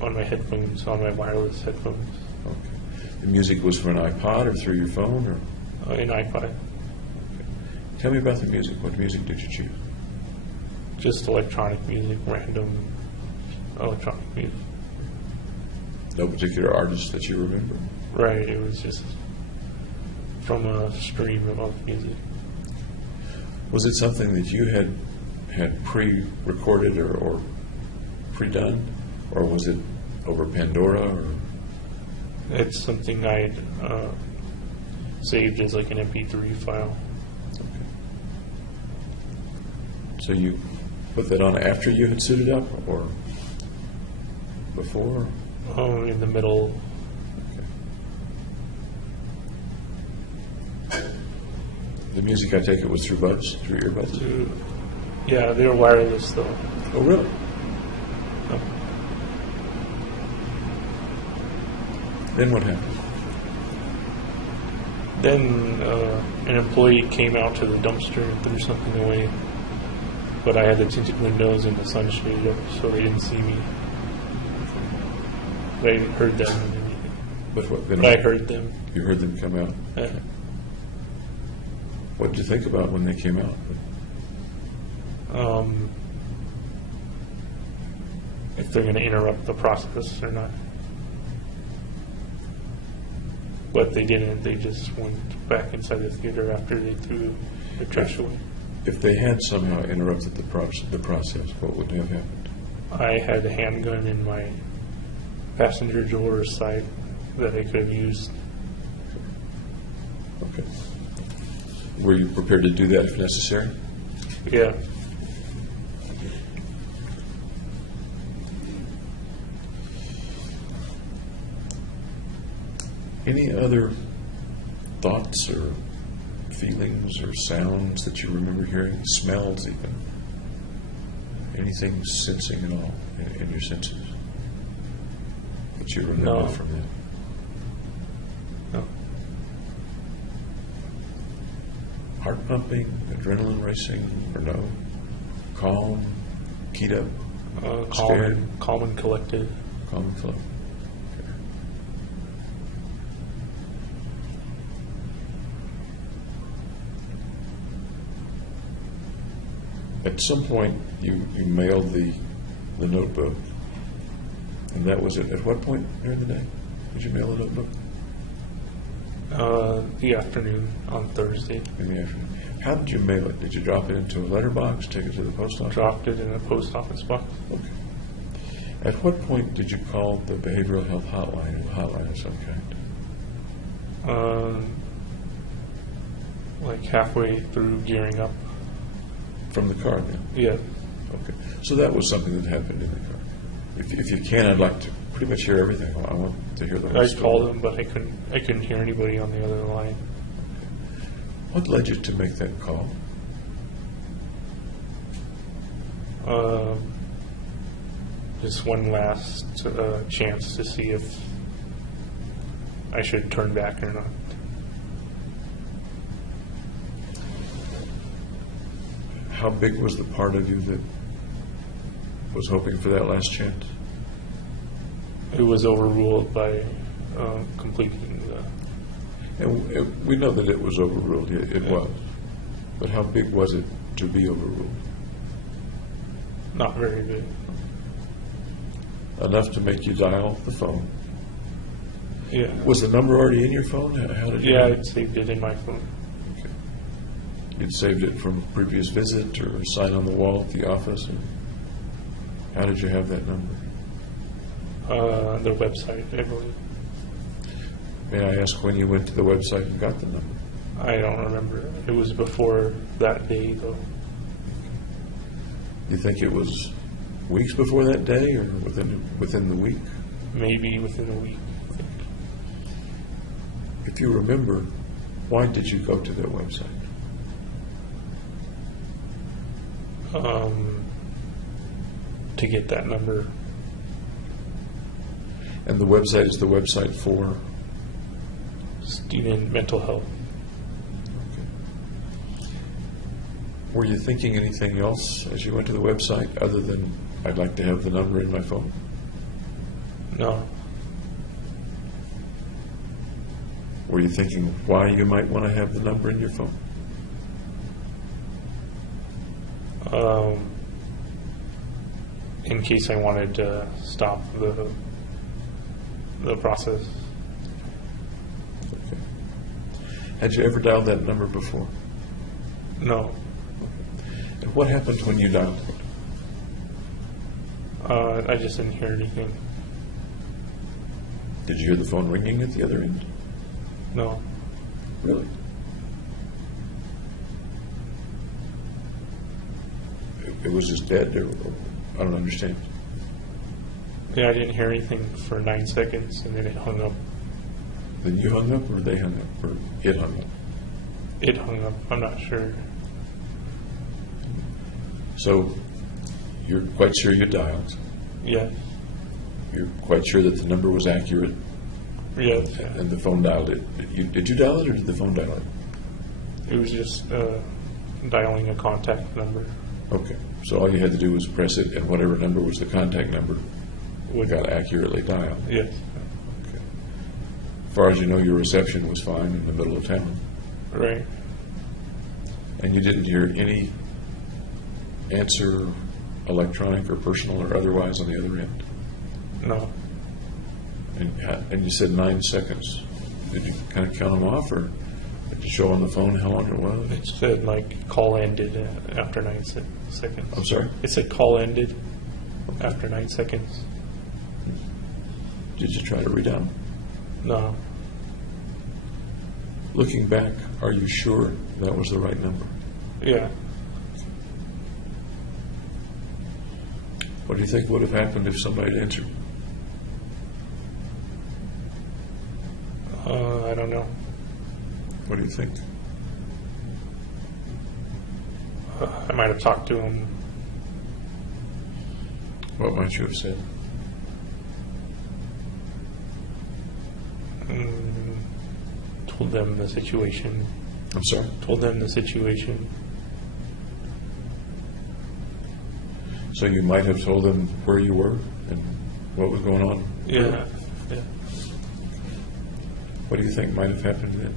my headphones, on my wireless headphones, Okay. The music was from an iPod or through your phone, or an iPod. tell me about the music. What music did you choose? Just electronic music, random electronic music. No particular artist that you remember? Right, it was just from a stream of music. Was it something that you had pre-recorded or pre-done, or was it over Pandora? Or It's something I saved as like an MP3 file. so you put that on after you had suited up, or before? In the middle. The music, I take it, was through buds, through earbuds. Yeah, they're wireless though. Oh, really? Then what happened? Then an employee came out to the dumpster and threw something away, but I had the tinted windows and the sunshade up, so they didn't see me. But I heard them. But what? Then But I heard them. You heard them come out. What did you think about when they came out? If they're going to interrupt the process or not. But they didn't. They just went back inside the theater after they threw the trash away. If they had somehow interrupted the process, what would have happened? I had a handgun in my passenger door side that I could have used. Okay. Were you prepared to do that if necessary? Yeah. Any other thoughts or feelings or sounds that you remember hearing? Smells even? Anything sensing at all in your senses that you remember No. from that? No. Heart pumping, adrenaline racing, or no? Calm, keyed up, scared? Calm and collected. Calm and flow. Okay. At some point, you mailed the notebook, and that was it. At what point during the day did you mail the notebook? The afternoon on Thursday. In the afternoon. How did you mail it? Did you drop it into a letterbox, take it to the post office? Dropped it in a post office box. Okay. At what point did you call the behavioral health hotline, or a hotline of some kind? Like halfway through gearing up. From the car then? Yeah. Okay. So that was something that happened in the car. If you can, I'd like to pretty much hear everything. I want to hear the whole I story. called them, but I couldn't hear anybody on the other line. What led you to make that call? Just one last chance to see if I should turn back or not. How big was the part of you that was hoping for that last chance? It was overruled by completing the. And we know that it was overruled. It was. But how big was it to be overruled? Not very big. Enough to make you dial the phone Yeah. Was the number already in your phone? How did you? Yeah, I saved it in my phone. Okay. You'd saved it from a previous visit or a sign on the wall at the office? Or how did you have that number? The website, I believe. May I ask when you went to the website and got the number? I don't remember. It was before that day, though. Do you think it was weeks before that day or within the week? Maybe within a week. If you remember, why did you go to their website? To get that number. And the website is the website for? Student mental health. Were you thinking anything else as you went to the website other than, I'd like to have the number in my phone? No. Were you thinking why you might want to have the number in your phone? In case I wanted to stop the process. Okay. Had you ever dialed that number before? No. And what happened when you dialed it? I just didn't hear anything. Did you hear the phone ringing at the other end? No. Really? It was just dead, or I don't understand. Yeah, I didn't hear anything for 9 seconds, and then it hung up. Then you hung up, or they hung up, or it hung up? It hung up. I'm not sure. So you're quite sure you dialed. Yeah. You're quite sure that the number was accurate, Yeah. and the phone dialed it. Did you dial it, or did the phone dial it? It was just dialing a contact number. Okay. So all you had to do was press it, and whatever number was the contact number got accurately dialed. Yes. Okay. As far as you know, your reception was fine in the middle of town, Right. and you didn't hear any answer, electronic or personal or otherwise, on the other end. No. And you said 9 seconds. Did you kind of count them off, or did you show on the phone how long it was? It said like call ended after 9 seconds. I'm sorry? It said call ended after 9 seconds. Did you try to redial? No. Looking back, are you sure that was the right number? Yeah. What do you think would have happened if somebody had answered? I don't know. What do you think? I might have talked to him. What might you have said? Told them the situation. I'm sorry? Told them the situation. So you might have told them where you were and what was going on? Yeah. Yeah. What do you think might have happened then?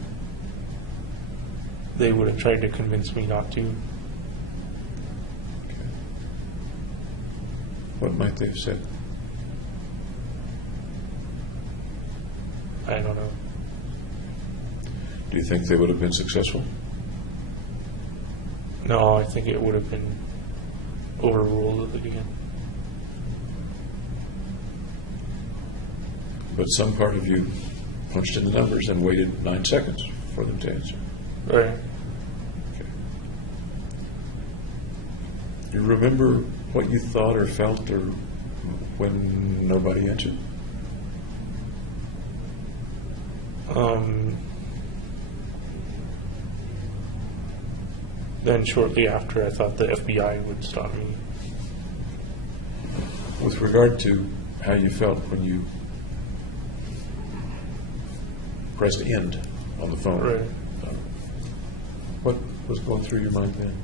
They would have tried to convince me not to. Okay. What might they have said? I don't know. Do you think they would have been successful? No, I think it would have been overruled again. But some part of you punched in the numbers and waited 9 seconds for them to answer. Right. Okay. Do you remember what you thought or felt or when nobody answered? Then shortly after, I thought the FBI would stop me. With regard to how you felt when you pressed end on the phone, Right. What was going through your mind then?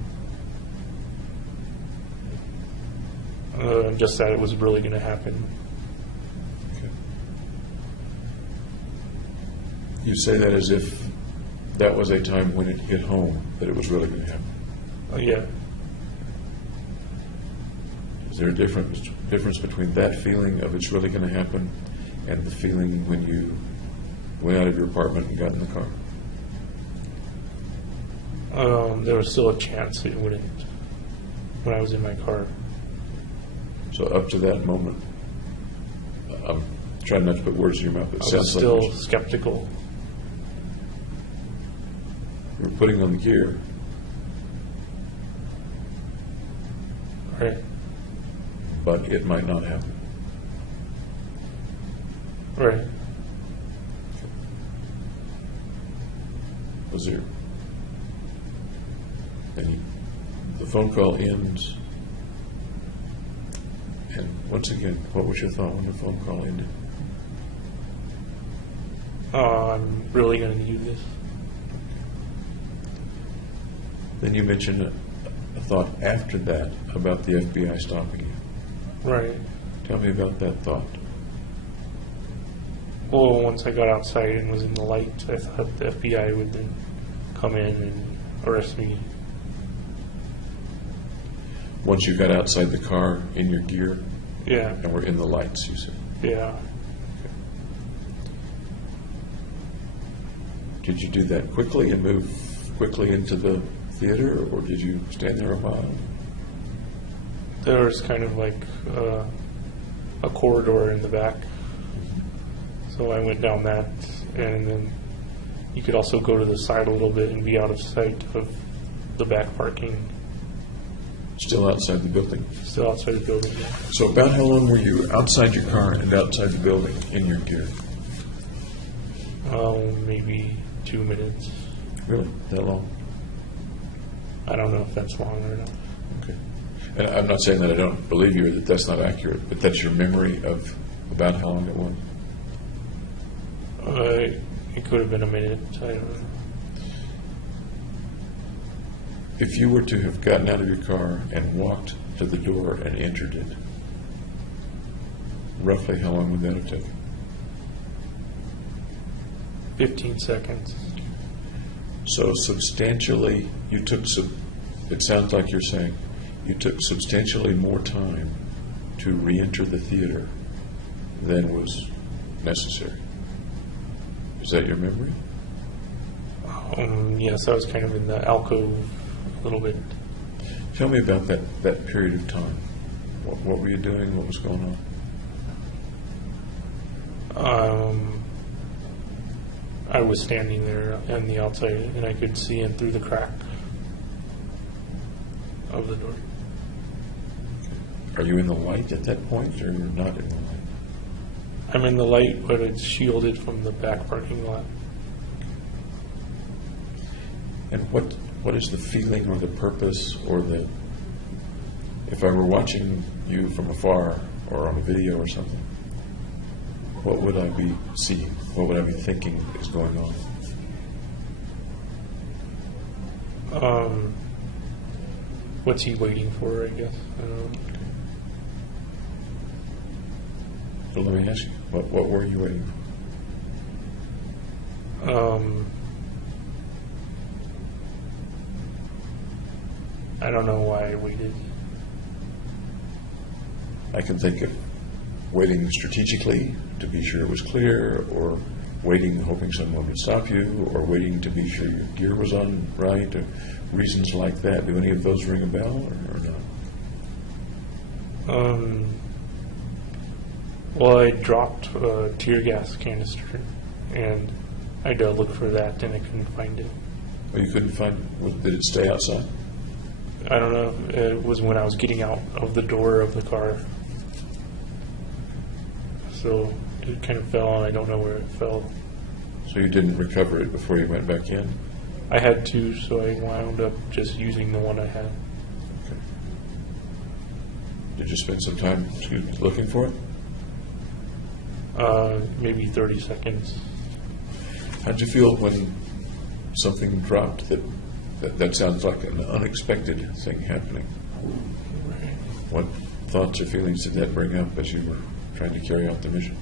Just that it was really going to happen. Okay. You say that as if that was a time when it hit home that it was really going to happen. Yeah. Is there a difference between that feeling of it's really going to happen and the feeling when you went out of your apartment and got in the car? There was still a chance it wouldn't when I was in my car. So up to that moment, I'm trying not to put words in your mouth, but it I was sounds like still you skeptical. were putting on the gear. Right. But it might not happen. Right. Was there any? The phone call ends, and once again, what was your thought when the phone call ended? I'm really going to need this. Then you mentioned a thought after that about the FBI stopping you. Right. Tell me about that thought. Well, once I got outside and was in the light, I thought the FBI would then come in and arrest me. Once you got outside the car in your gear Yeah. and were in the lights, you said. Yeah. Did you do that quickly and move quickly into the theater, or did you stand there a while? There was kind of like a corridor in the back. So I went down that, and then you could also go to the side a little bit and be out of sight of the back parking. Still outside the building. Still outside the building. So about how long were you outside your car and outside the building in your gear? Maybe 2 minutes. Really? That long? I don't know if that's long or not. Okay. And I'm not saying that I don't believe you or that that's not accurate, but that's your memory of about how long it was? It could have been a minute. I don't know. If you were to have gotten out of your car and walked to the door and entered it, roughly how long would that have taken? 15 seconds. So substantially, you took, it sounds like you're saying, you took substantially more time to re-enter the theater than was necessary. Is that your memory? Yes, I was kind of in the alcove a little bit. Tell me about that period of time. What were you doing? What was going on? I was standing there on the outside, and I could see in through the crack of the door. Are you in the light at that point, or you're not in the light? I'm in the light, but it's shielded from the back parking lot. And what is the feeling or the purpose or the, if I were watching you from afar or on a video or something, what would I be seeing? What would I be thinking is going on? What's he waiting for, I guess? I don't know. So let me ask you, what were you waiting for? I don't know why I waited. I can think of waiting strategically to be sure it was clear, or waiting hoping someone would stop you, or waiting to be sure your gear was on right, or reasons like that. Do any of those ring a bell or not? Well, I dropped a tear gas canister, and I had to look for that, and I couldn't find it. Well, you couldn't find, did it stay outside? I don't know. It was when I was getting out of the door of the car. So it kind of fell, and I don't know where it fell. So you didn't recover it before you went back in? I had to, so I wound up just using the one I had. Okay. Did you spend some time looking for it? Maybe 30 seconds. How'd you feel when something dropped that sounds like an unexpected thing happening? What thoughts or feelings did that bring up as you were trying to carry out the mission?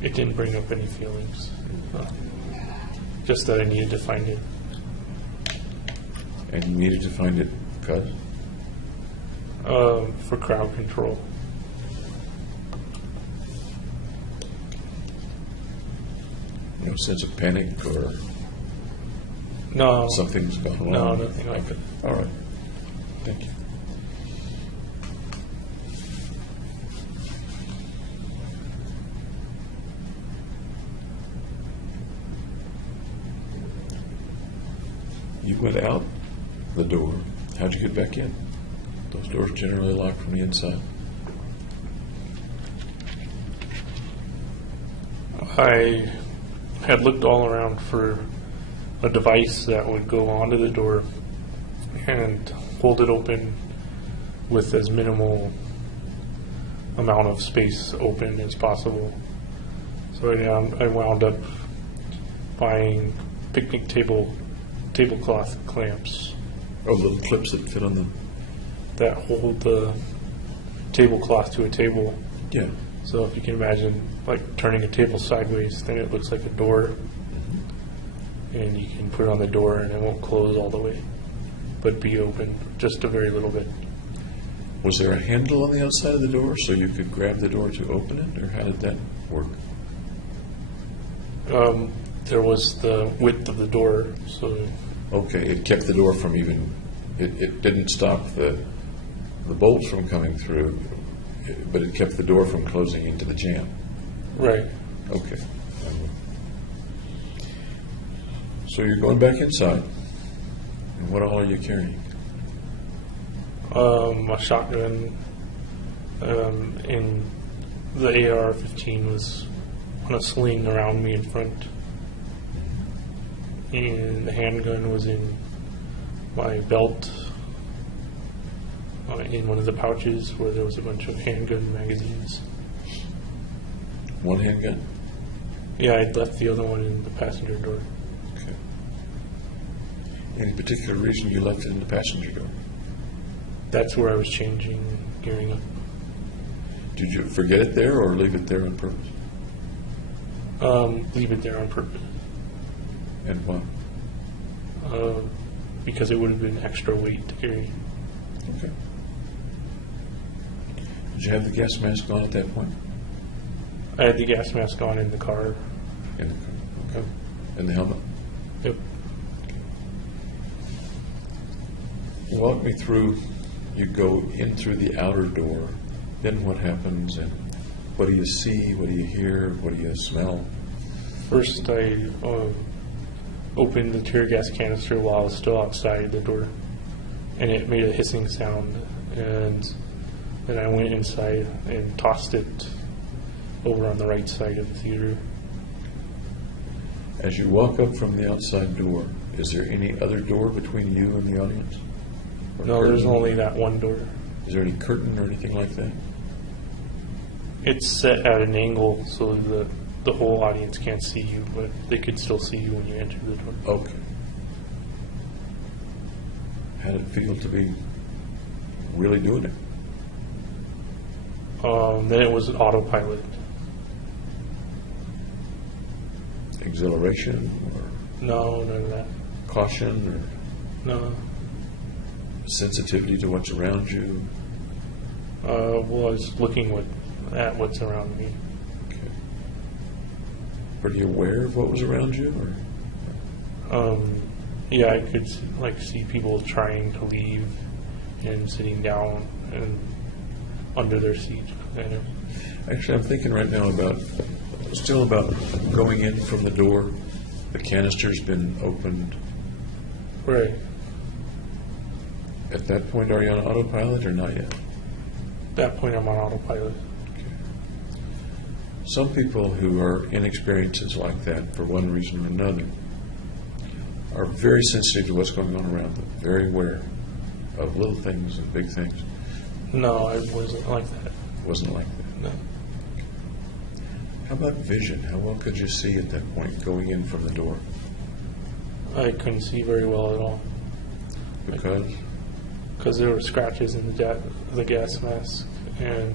It didn't bring up any feelings. Just that I needed to find it. And you needed to find it because? For crowd control. No sense of panic or No. something's gone wrong? No, nothing like that. All right. Thank you. You went out the door. How'd you get back in? Those doors generally locked from the inside. I had looked all around for a device that would go onto the door and hold it open with as minimal amount of space open as possible. So I wound up buying picnic tablecloth clamps Oh, little clips that fit on the... that hold the tablecloth to a table. Yeah. So if you can imagine, like turning a table sideways, then it looks like a door, and you can put it on the door, and it won't close all the way, but be open just a very little bit. Was there a handle on the outside of the door so you could grab the door to open it, or how did that work? There was the width of the door, so Okay, it kept the door from even... It didn't stop the bolts from coming through, but it kept the door from closing into the jam. right. Okay. So you're going back inside, and what all are you carrying? A shotgun, and the AR-15 was on a sling around me in front, and the handgun was in my belt, in one of the pouches where there was a bunch of handgun magazines. One handgun? Yeah, I'd left the other one in the passenger door. Okay. Any particular reason you left it in the passenger door? That's where I was changing, gearing up. Did you forget it there or leave it there on purpose? Leave it there on purpose. And why? Because it would have been extra weight to carry. Okay. Did you have the gas mask on at that point? I had the gas mask on in the car. In the car. Okay. And the helmet? Yep. Walk me through, you go in through the outer door, then what happens, and what do you see, what do you hear, what do you smell? First, I opened the tear gas canister while I was still outside the door, and it made a hissing sound. And then I went inside and tossed it over on the right side of the theater. As you walk up from the outside door, is there any other door between you and the audience? Or No, there's curtain? only that one door. Is there any curtain or anything like that? It's set at an angle so the whole audience can't see you, but they could still see you when you enter the door. Okay. How did it feel to be really doing it? Then it was an autopilot. Exhilaration or No, none of that. caution No. or sensitivity to what's around you? Well, I was looking at what's around me. Okay. Pretty aware of what was around you? Or? Yeah, I could see people trying to leave and sitting down and under their seat. Kind of. Actually, I'm thinking right now about going in from the door. The canister's been opened. Right. At that point, are you on autopilot or not yet? At that point, I'm on autopilot. Some people who are in experiences like that, for one reason or another, are very sensitive to what's going on around them, very aware of little things and big things. No, I wasn't like that. Wasn't like that. No. How about vision? How well could you see at that point going in from the door? I couldn't see very well at all Because there were scratches in the gas mask, and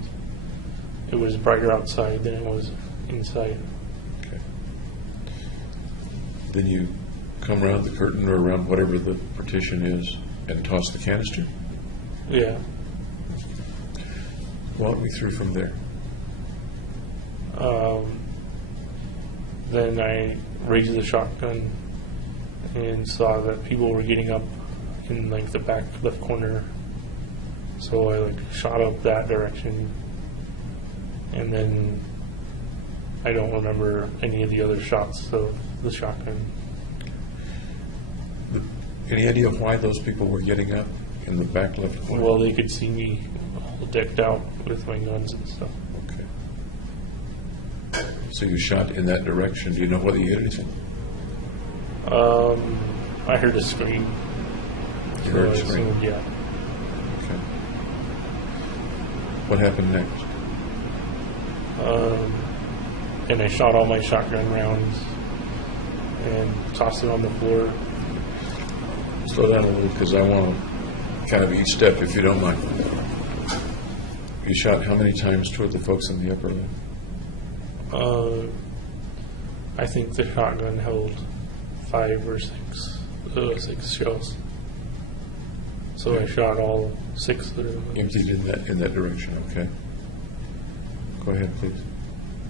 it was brighter outside than it was inside. okay. Then you come around the curtain or around whatever the partition is and toss the canister? Yeah. Walk me through from there. then I raised the shotgun and saw that people were getting up in like the back left corner. So I like shot up that direction, and then I don't remember any of the other shots of the shotgun. Any idea why those people were getting up in the back left corner? Well, they could see me all decked out with my guns and stuff. Okay. So you shot in that direction. Do you know whether you hit anything? I heard a scream. You heard a So I scream? assumed, yeah. Okay. What happened next? And I shot all my shotgun rounds and tossed it on the floor. Slow down a little because I want to kind of each step, if you don't mind. You shot how many times toward the folks in the upper left? I think the shotgun held 5 or 6 shells. So I shot all 6 of them. Emptied in that direction, okay. Go ahead, please.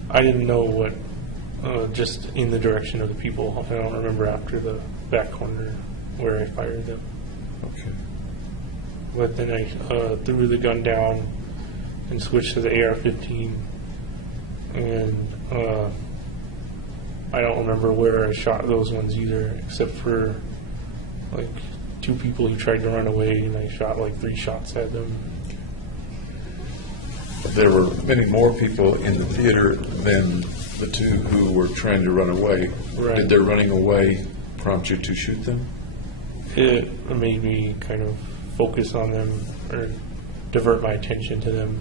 I didn't know what, just in the direction of the people. I don't remember after the back corner where I fired them. Okay. But then I threw the gun down and switched to the AR-15. And I don't remember where I shot those ones either, except for like 2 people who tried to run away, and I shot like 3 shots at them. There were many more people in the theater than the 2 who were trying to run away. Right. Did their running away prompt you to shoot them? It made me kind of focus on them or divert my attention to them,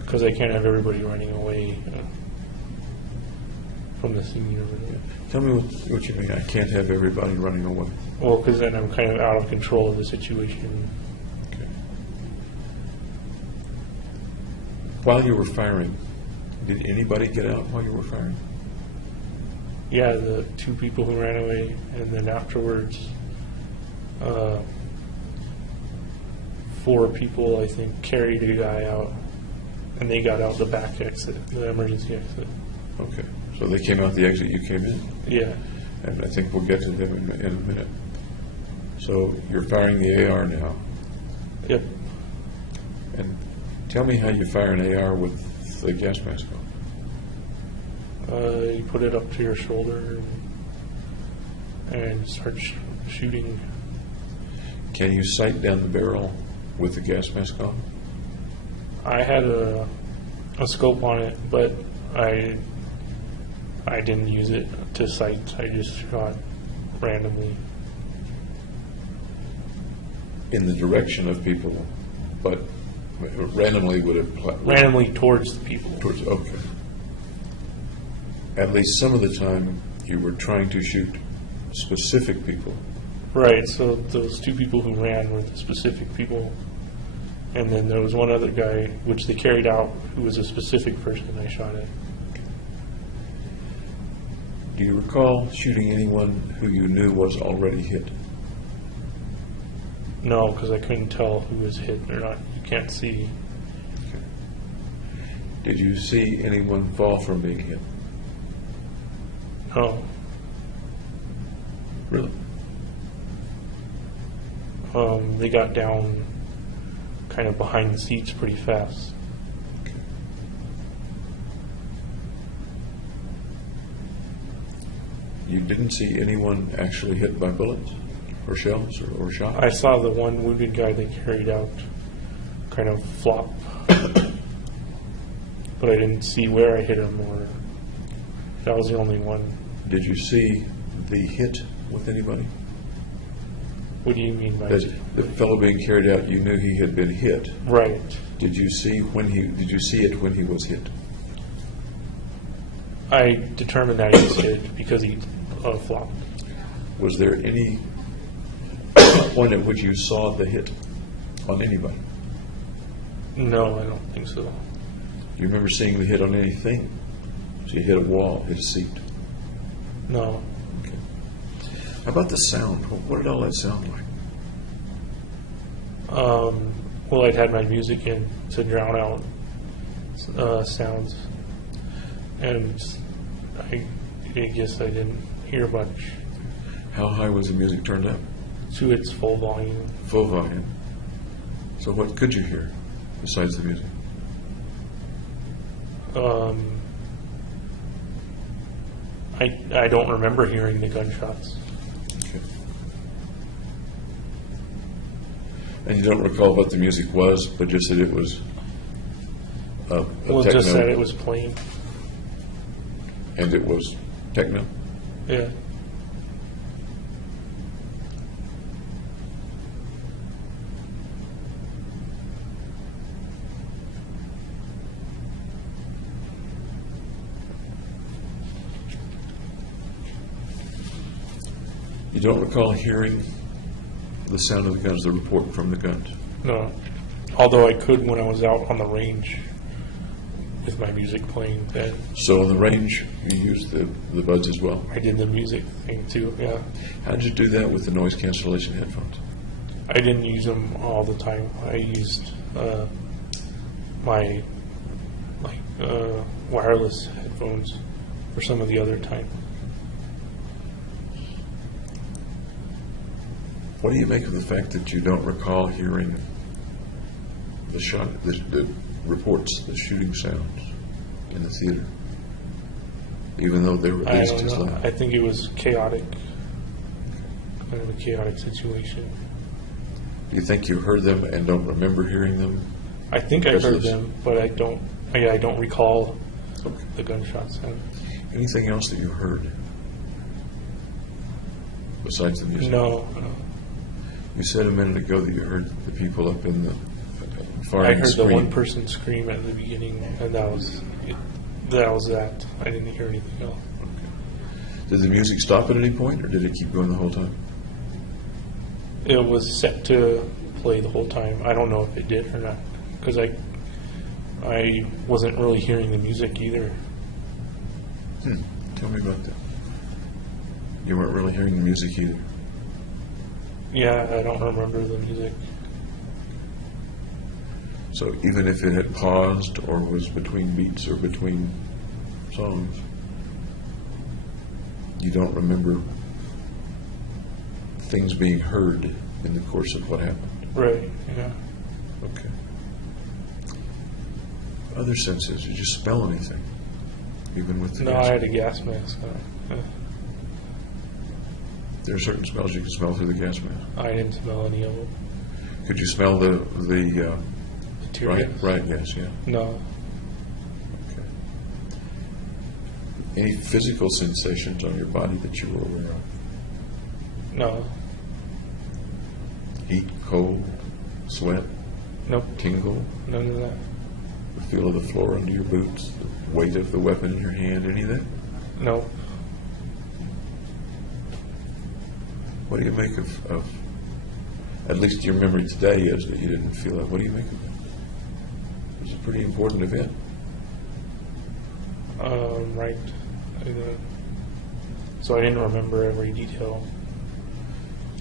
because I can't have everybody running away from the scene over there. Tell me what you mean. I can't have everybody running away. Well, because then I'm kind of out of control of the situation. Okay. While you were firing, did anybody get out while you were firing? Yeah, the 2 people who ran away, and then afterwards, 4 people, I think, carried a guy out, and they got out the back exit, the emergency exit. Okay. So they came out the exit you came in? Yeah. And I think we'll get to them in a minute. So you're firing the AR now. Yep. And tell me how you fire an AR with the gas mask on. You put it up to your shoulder and start shooting. Can you sight down the barrel with the gas mask on? I had a scope on it, but I didn't use it to sight. I just shot randomly. In the direction of people, but randomly would have... Randomly towards the people. Towards, okay. At least some of the time you were trying to shoot specific people. Right, so those 2 people who ran were the specific people. And then there was one other guy, which they carried out, who was a specific person I shot at. Do you recall shooting anyone who you knew was already hit? No, because I couldn't tell who was hit or not. You can't see. Okay. Did you see anyone fall from being hit? No. Really? They got down kind of behind the seats pretty fast. Okay. You didn't see anyone actually hit by bullets or shells or shot? I saw the one wounded guy they carried out kind of flop. But I didn't see where I hit him, or that was the only one. Did you see the hit with anybody? What do you mean by That the fellow being carried out, you knew he had been hit. Right. Did you see it when he was hit? I determined that he was hit because he flopped. Was there any point at which you saw the hit on anybody? No, I don't think so. Do you remember seeing the hit on anything? So you hit a wall, hit a seat. No. Okay. How about the sound? What did all that sound like? Well, I'd had my music in to drown out sounds, and I guess I didn't hear much How high was the music turned up? to its full volume. Full volume. So what could you hear besides the music? I don't remember hearing the gunshots. Okay. And you don't recall what the music was, but just that it was a Well, techno, just that it was playing. and it was techno? Yeah. You don't recall hearing the sound of the guns, the report from the guns? No. Although I could when I was out on the range with my music playing then. So on the range, you used the buds as well? I did the music thing too, yeah. How did you do that with the noise cancellation headphones? I didn't use them all the time. I used my wireless headphones for some of the other time. What do you make of the fact that you don't recall hearing the shot, the reports, the shooting sounds in the theater, even though they were at I least don't as know. loud? I think it was chaotic. Kind of a chaotic situation. Do you think you heard them and don't remember hearing them? I think I Because heard of this- them, but I don't. I don't recall Okay. the gunshots. Anything else that you heard besides the music? No, You said a minute ago that you heard the people up in the I firing heard the screen. one person scream at the beginning, and that was it. That was that. I didn't hear anything else. Did the music stop at any point, or did it keep going the whole time? It was set to play the whole time. I don't know if it did or not, because I wasn't really hearing the music either. Tell me about that. You weren't really hearing the music either. Yeah, I don't remember the music. So even if it had paused or was between beats or between songs, you don't remember things being heard in the course of what happened. Right, yeah. Okay. Other senses, did you smell anything? Even with the No, I had a gas mask on. There are certain smells you can smell through the gas mask. I didn't smell any of them. Could you smell the Materials? right gas, yeah. No. Okay. Any physical sensations on your body that you were aware of? No. Heat, cold, sweat, Nope. tingle, None of that. the feel of the floor under your boots, the weight of the weapon in your hand, any of that? Nope. What do you make of at least your memory today is that you didn't feel it. What do you make of it? It was a pretty important event. Right. So I didn't remember every detail.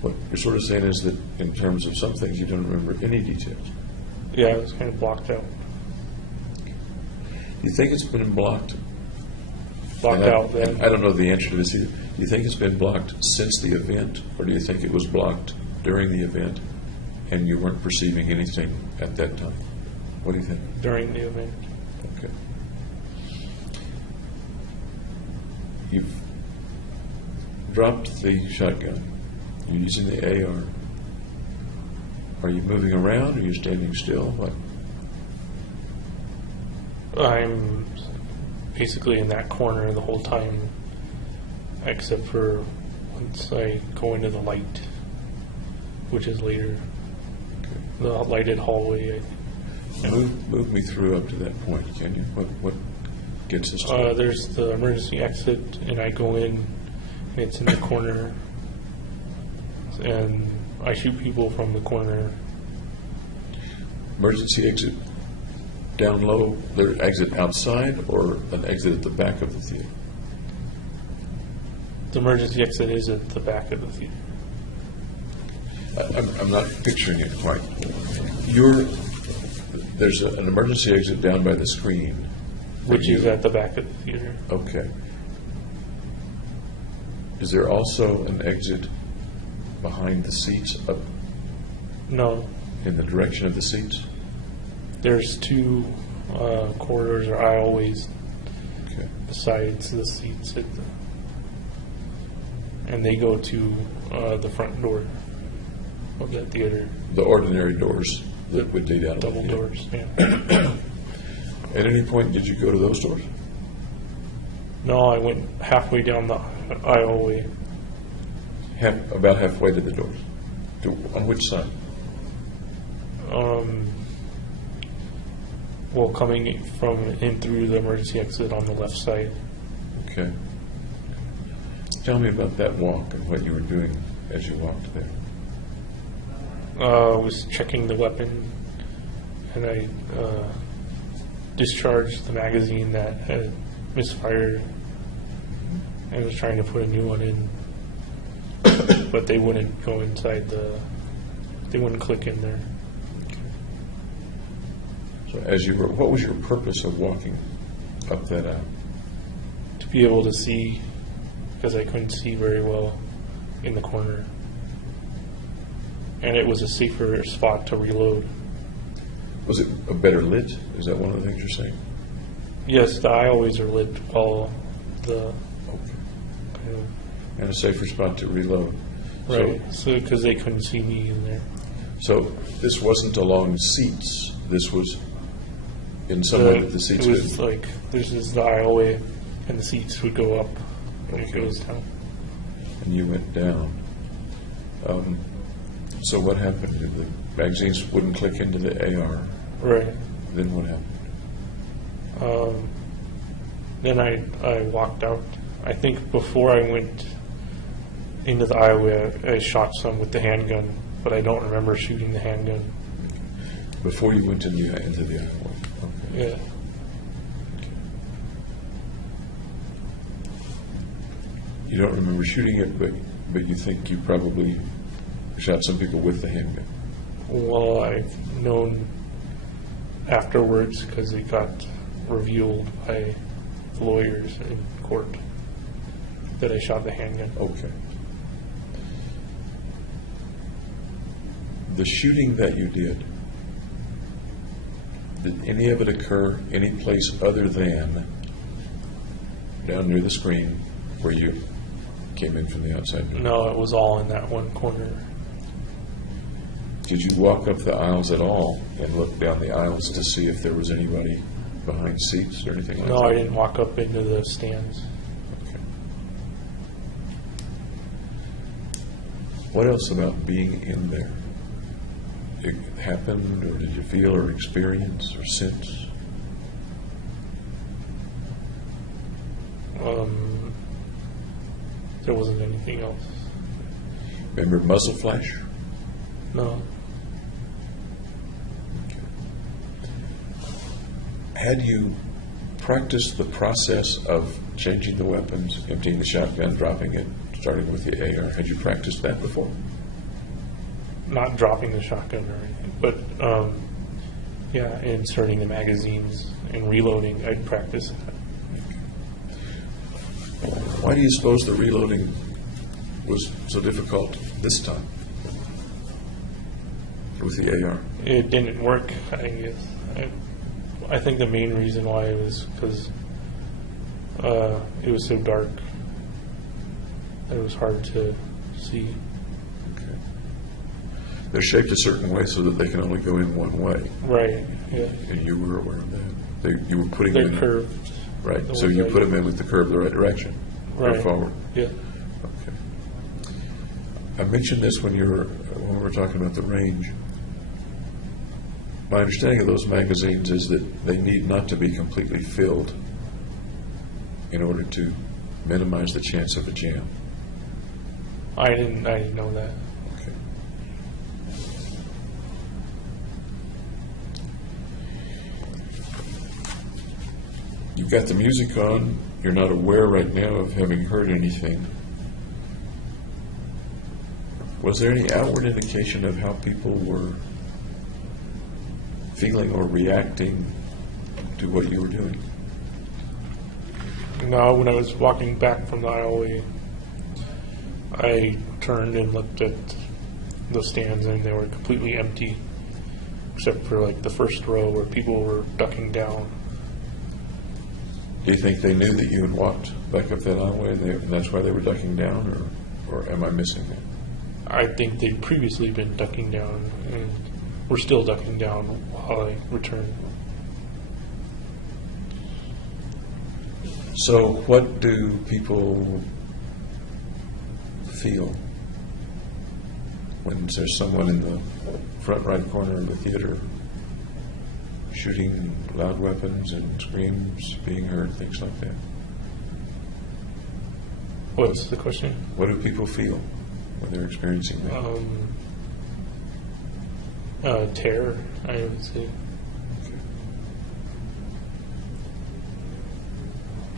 What you're sort of saying is that in terms of some things, you don't remember any details. Yeah, it was kind of blocked out. Do you think it's been blocked? Blocked And out then. and I don't know the answer to this either. Do you think it's been blocked since the event, or do you think it was blocked during the event and you weren't perceiving anything at that time? What do you think? During the event. Okay. You've dropped the shotgun. You're using the AR. Are you moving around? Are you standing still? What? I'm basically in that corner the whole time, except for once I go into the light, which is later. The lighted hallway, I think. Move me through up to that point, can you? What gets us to There's the emergency exit, and I go in, and it's in the corner, and I shoot people from the corner. emergency exit down low? There exit outside or an exit at the back of the theater? The emergency exit is at the back of the theater. I'm not picturing it quite. There's an emergency exit down by the screen. Which is at the back of the theater. Okay. Is there also an exit behind the seats, up No, in the direction of the seats? there's two corridors or aisleways Okay. besides the seats, and they go to the front door of that theater. The ordinary doors that would lead out of the Double theater. doors, yeah. At any point, did you go to those doors? No, I went halfway down the aisleway. About halfway to the doors? On which side? Well, coming from in through the emergency exit on the left side. Okay. Tell me about that walk and what you were doing as you walked there. I was checking the weapon, and I discharged the magazine that had misfired, and was trying to put a new one in, but they wouldn't go inside they wouldn't click in there. So as you were, what was your purpose of walking up that aisle? To be able to see, because I couldn't see very well in the corner. And it was a safer spot to reload. Was it a better lit? Is that one of the things you're saying? Yes, the aisleways are lit while the Okay. And a safer spot to reload. right, so because they couldn't see me in there. So this wasn't along seats. This was in some way that the seats It was could. like this is the aisleway, and the seats would go up, and it Okay. goes down. And you went down. So what happened? The magazines wouldn't click into the AR. Right. Then what happened? Then I walked out. I think before I went into the aisleway, I shot some with the handgun, but I don't remember shooting the handgun. Before you went into the alleyway. Okay. Yeah. You don't remember shooting it, but you think you probably shot some people with the handgun. Well, I've known afterwards because it got revealed by the lawyers in court that I shot the handgun. Okay. The shooting that you did any of it occur any place other than down near the screen where you came in from the outside door? No, it was all in that one corner. Did you walk up the aisles at all and look down the aisles to see if there was anybody behind seats or anything like that? No, I didn't walk up into the stands. Okay. What else about being in there? It happened, or did you feel or experience or sense? There wasn't anything else. Remember muzzle flash? No. Had you practiced the process of changing the weapons, emptying the shotgun, dropping it, starting with the AR, had you practiced that before? Not dropping the shotgun or anything, but yeah, inserting the magazines and reloading, I'd practice that. Why do you suppose the reloading was so difficult this time with the AR? It didn't work, I guess. I think the main reason why was because it was so dark. It was hard to see. Okay. They're shaped a certain way so that they can only go in one way, Right, yeah. and you were aware of that. You were putting They're them in, curved. right? The So ones you I put them did. in with the curve the right direction, Right. right forward. Yeah. Okay. I mentioned this when we were talking about the range. My understanding of those magazines is that they need not to be completely filled in order to minimize the chance of a jam. I didn't know that. Okay. You've got the music on. You're not aware right now of having heard anything. Was there any outward indication of how people were feeling or reacting to what you were doing? No, when I was walking back from the aisleway, I turned and looked at the stands, and they were completely empty, except for like the first row where people were ducking down. Do you think they knew that you had walked back up that alleyway, and that's why they were ducking down, or am I missing that? I think they'd previously been ducking down, and were still ducking down while I returned. So what do people feel when there's someone in the front right corner of the theater shooting loud weapons and screams being heard, things like that? What's the question? What do people feel when they're experiencing that? Terror, I would say.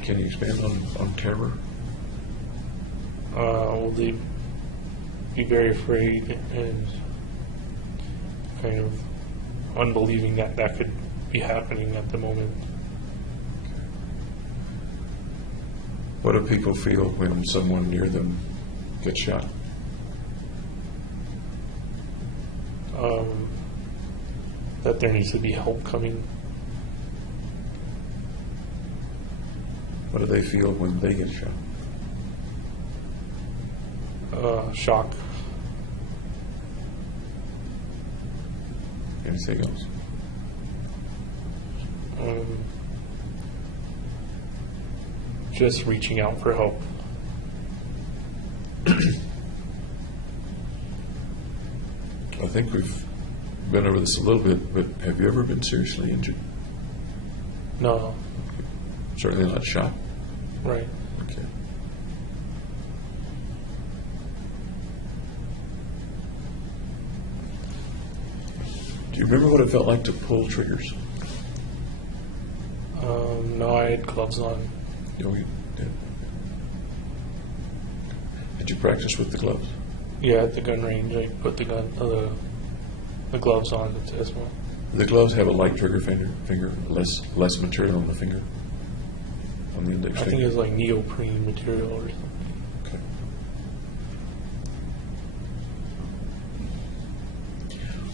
Can you expand on terror? Well, they'd be very afraid and kind of unbelieving that that could be happening at the moment. What do people feel when someone near them gets shot? That there needs to be help coming. What do they feel when they get shot? Shock. Anything else? Just reaching out for help. I think we've been over this a little bit, but have you ever been seriously injured? No, Certainly not shot. right. Okay. Do you remember what it felt like to pull triggers? No, I had gloves on. You did. Did you practice with the gloves? Yeah, at the gun range, I put the gloves on as well. The gloves have a light trigger finger, less material on the finger, on the index I think finger. it's like neoprene material or something. Okay.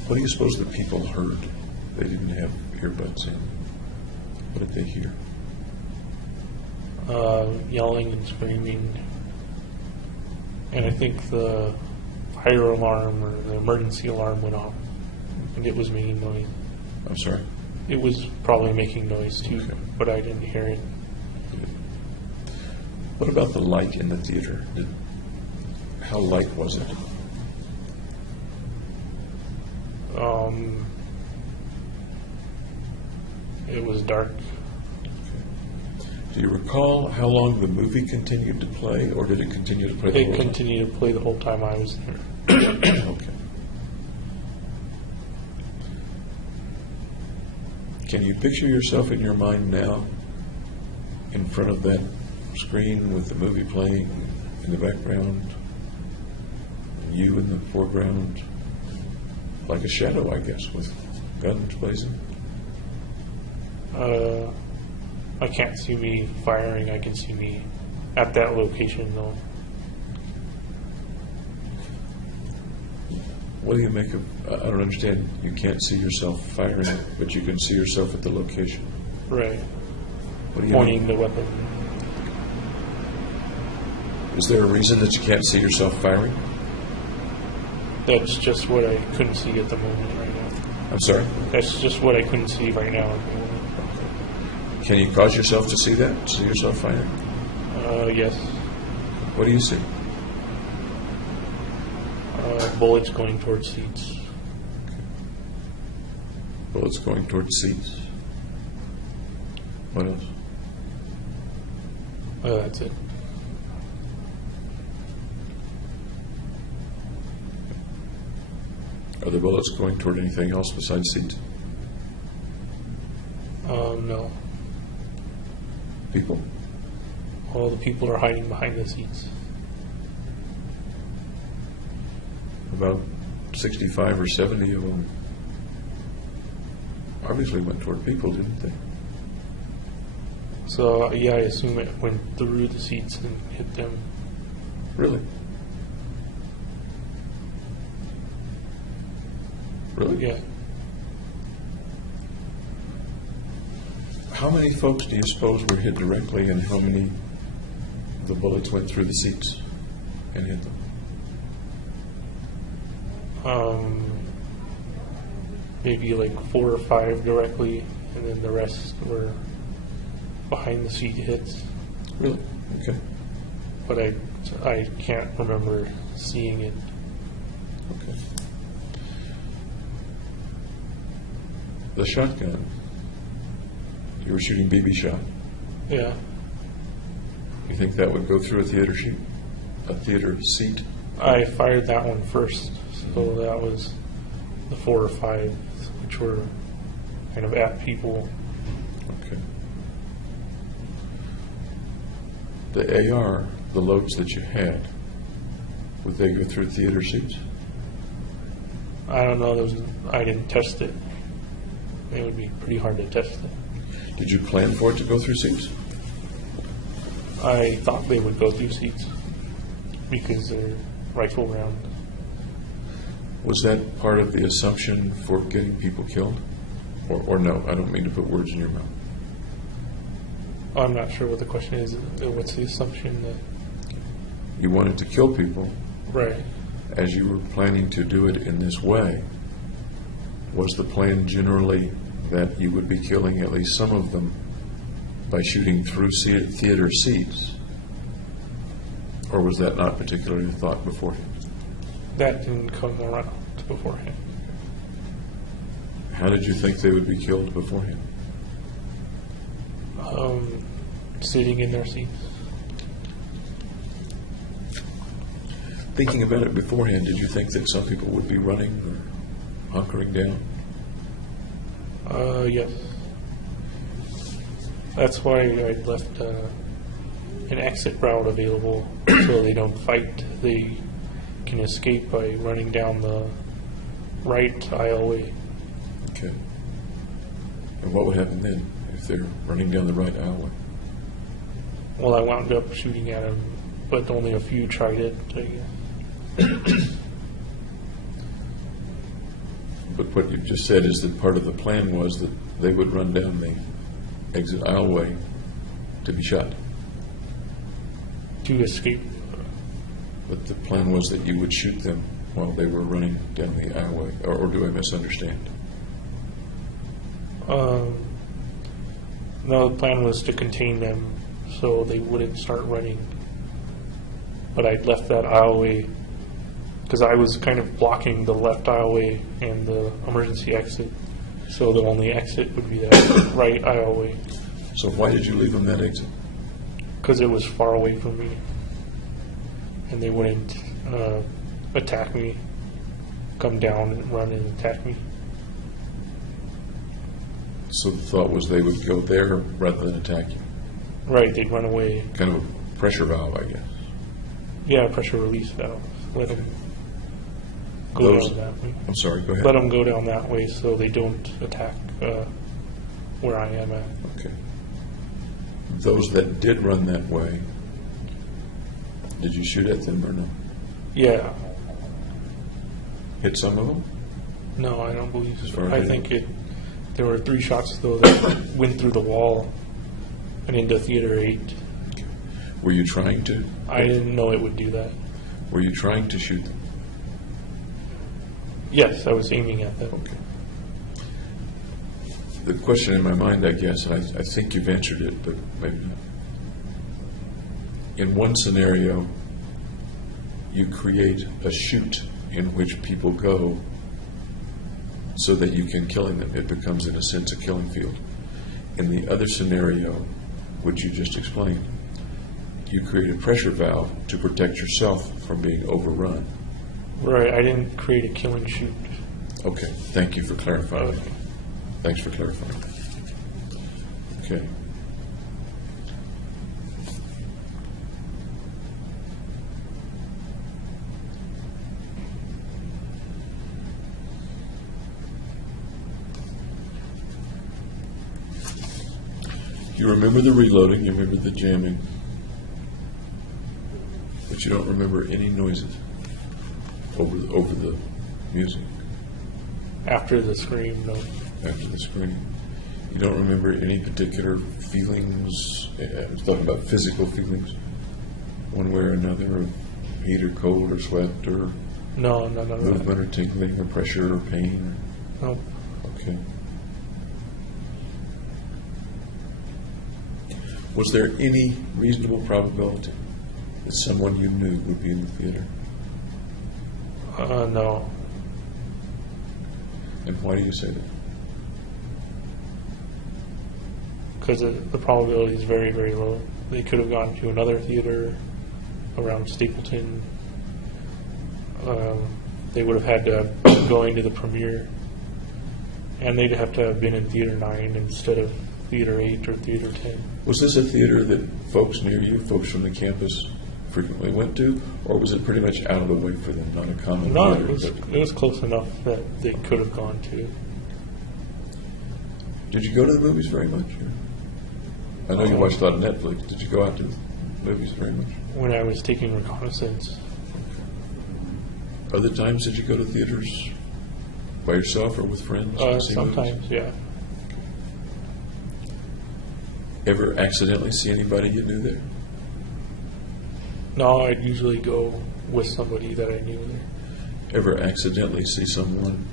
What do you suppose the people heard? They didn't have earbuds in. What did they hear? Yelling and screaming. And I think the fire alarm or the emergency alarm went off. And it was making noise. I'm sorry? It was probably making noise too, Okay. but I didn't hear it. What about the light in the theater? How light was it? It was dark. Do you recall how long the movie continued to play, or did it continue to play the It whole time? continued to play the whole time I was there. Okay. Can you picture yourself in your mind now in front of that screen with the movie playing in the background, you in the foreground, like a shadow, I guess, with guns blazing? I can't see me firing. I can see me at that location though. What do you make of, I don't understand, you can't see yourself firing, but you can see yourself at the location. Right. What do you Pointing mean? the weapon. Is there a reason that you can't see yourself firing? That's just what I couldn't see at the moment right now. I'm sorry? That's just what I couldn't see right now at the moment. Can you cause yourself to see that? See yourself firing? Yes. What do you see? Bullets going towards seats. Bullets going towards seats. What else? That's it. Are the bullets going toward anything else besides seats? No. People? All the people are hiding behind the seats. About 65 or 70 of them obviously went toward people, didn't they? So, yeah, I assume it went through the seats and hit them. Really? Really? Yeah. How many folks do you suppose were hit directly, and how many the bullets went through the seats and hit them? Maybe like 4 or 5 directly, and then the rest were behind the seat hits. Really? Okay. But I can't remember seeing it. Okay. The shotgun. You were shooting BB shot. Yeah. You think that would go through a theater sheet? A theater seat? I fired that one first, so that was the 4 or 5, which were kind of at people. Okay. The AR, the loads that you had, would they go through theater seats? I don't know, I didn't test it. It would be pretty hard to test it. Did you plan for it to go through seats? I thought they would go through seats because they're rifle round. Was that part of the assumption for getting people killed? Or no, I don't mean to put words in your mouth. I'm not sure what the question is. What's the assumption that... You wanted to kill people. Right. As you were planning to do it in this way, was the plan generally that you would be killing at least some of them by shooting through theater seats? Or was that not particularly thought beforehand? That didn't come around beforehand. How did you think they would be killed beforehand? Sitting in their seats. Thinking about it beforehand, did you think that some people would be running or hunkering down? Yes. That's why I left an exit route available so they don't fight. They can escape by running down the right aisleway. Okay. And what would happen then if they're running down the right aisleway? Well, I wound up shooting at them, but only a few tried it, I guess. But what you just said is that part of the plan was that they would run down the exit aisleway to be shot. To escape. But the plan was that you would shoot them while they were running down the aisleway, or do I misunderstand? No, the plan was to contain them so they wouldn't start running. But I left that aisleway because I was kind of blocking the left aisleway and the emergency exit. So the only exit would be that right aisleway So why did you leave them that exit? because it was far away from me. And they wouldn't attack me, come down and run and attack me. So the thought was they would go there rather than attack you. Right, they'd run away. Kind of a pressure valve, I guess. Yeah, pressure release valve. Let them go down that way. I'm sorry, go ahead. Let them go down that way so they don't attack where I am at. Okay. Those that did run that way, did you shoot at them or no? Yeah. Hit some of them? No, I don't believe As so. far as I you think there were 3 shots, though, that went through the wall and into Theater 8. Were you trying to? I didn't know it would do that. Were you trying to shoot them? Yes, I was aiming at them. Okay. The question in my mind, I guess, and I think you've answered it, but maybe not. In one scenario, you create a chute in which people go so that you can kill them. It becomes, in a sense, a killing field. In the other scenario, which you just explained, you create a pressure valve to protect yourself from being overrun. Right, I didn't create a killing chute. Okay, thank you for clarifying. Okay. Thanks for clarifying. Okay. You remember the reloading, you remember the jamming, but you don't remember any noises over the music. After the scream, no. After the scream. You don't remember any particular feelings? I'm talking about physical feelings, one way or another, of heat or cold or sweat or No, none of movement that. or tingling or pressure or pain? No. Okay. Was there any reasonable probability that someone you knew would be in the theater? No. And why do you say that? Because the probability is very, very low. They could have gone to another theater around Stapleton. They would have had to have been going to the premiere, and they'd have to have been in Theater 9 instead of Theater 8 or Theater 10. Was this a theater that folks near you, folks from the campus, frequently went to, or was it pretty much out of the way for them, not a common No, theater? it was close enough that they could have gone to. Did you go to the movies very much? I know you watched a lot of Netflix. Did you go out to the movies very much? When I was taking reconnaissance, Other times, did you go to theaters by yourself or with friends? to see movies? sometimes, yeah. Ever accidentally see anybody you knew there? No, I'd usually go with somebody that I knew there. Ever accidentally see someone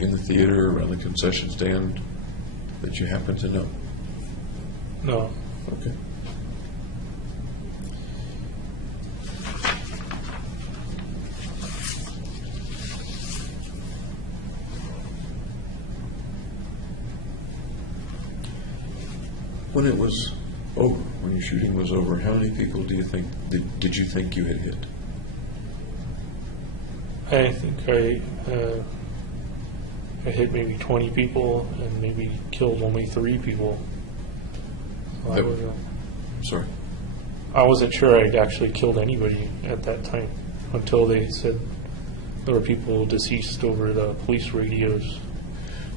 in the theater or around the concession stand that you happen to know? No. Okay. When it was over, when your shooting was over, how many people do you think did you think you had hit? I think I hit maybe 20 people and maybe killed only 3 people. So Sorry. I wasn't sure I'd actually killed anybody at that time until they said there were people deceased over the police radios.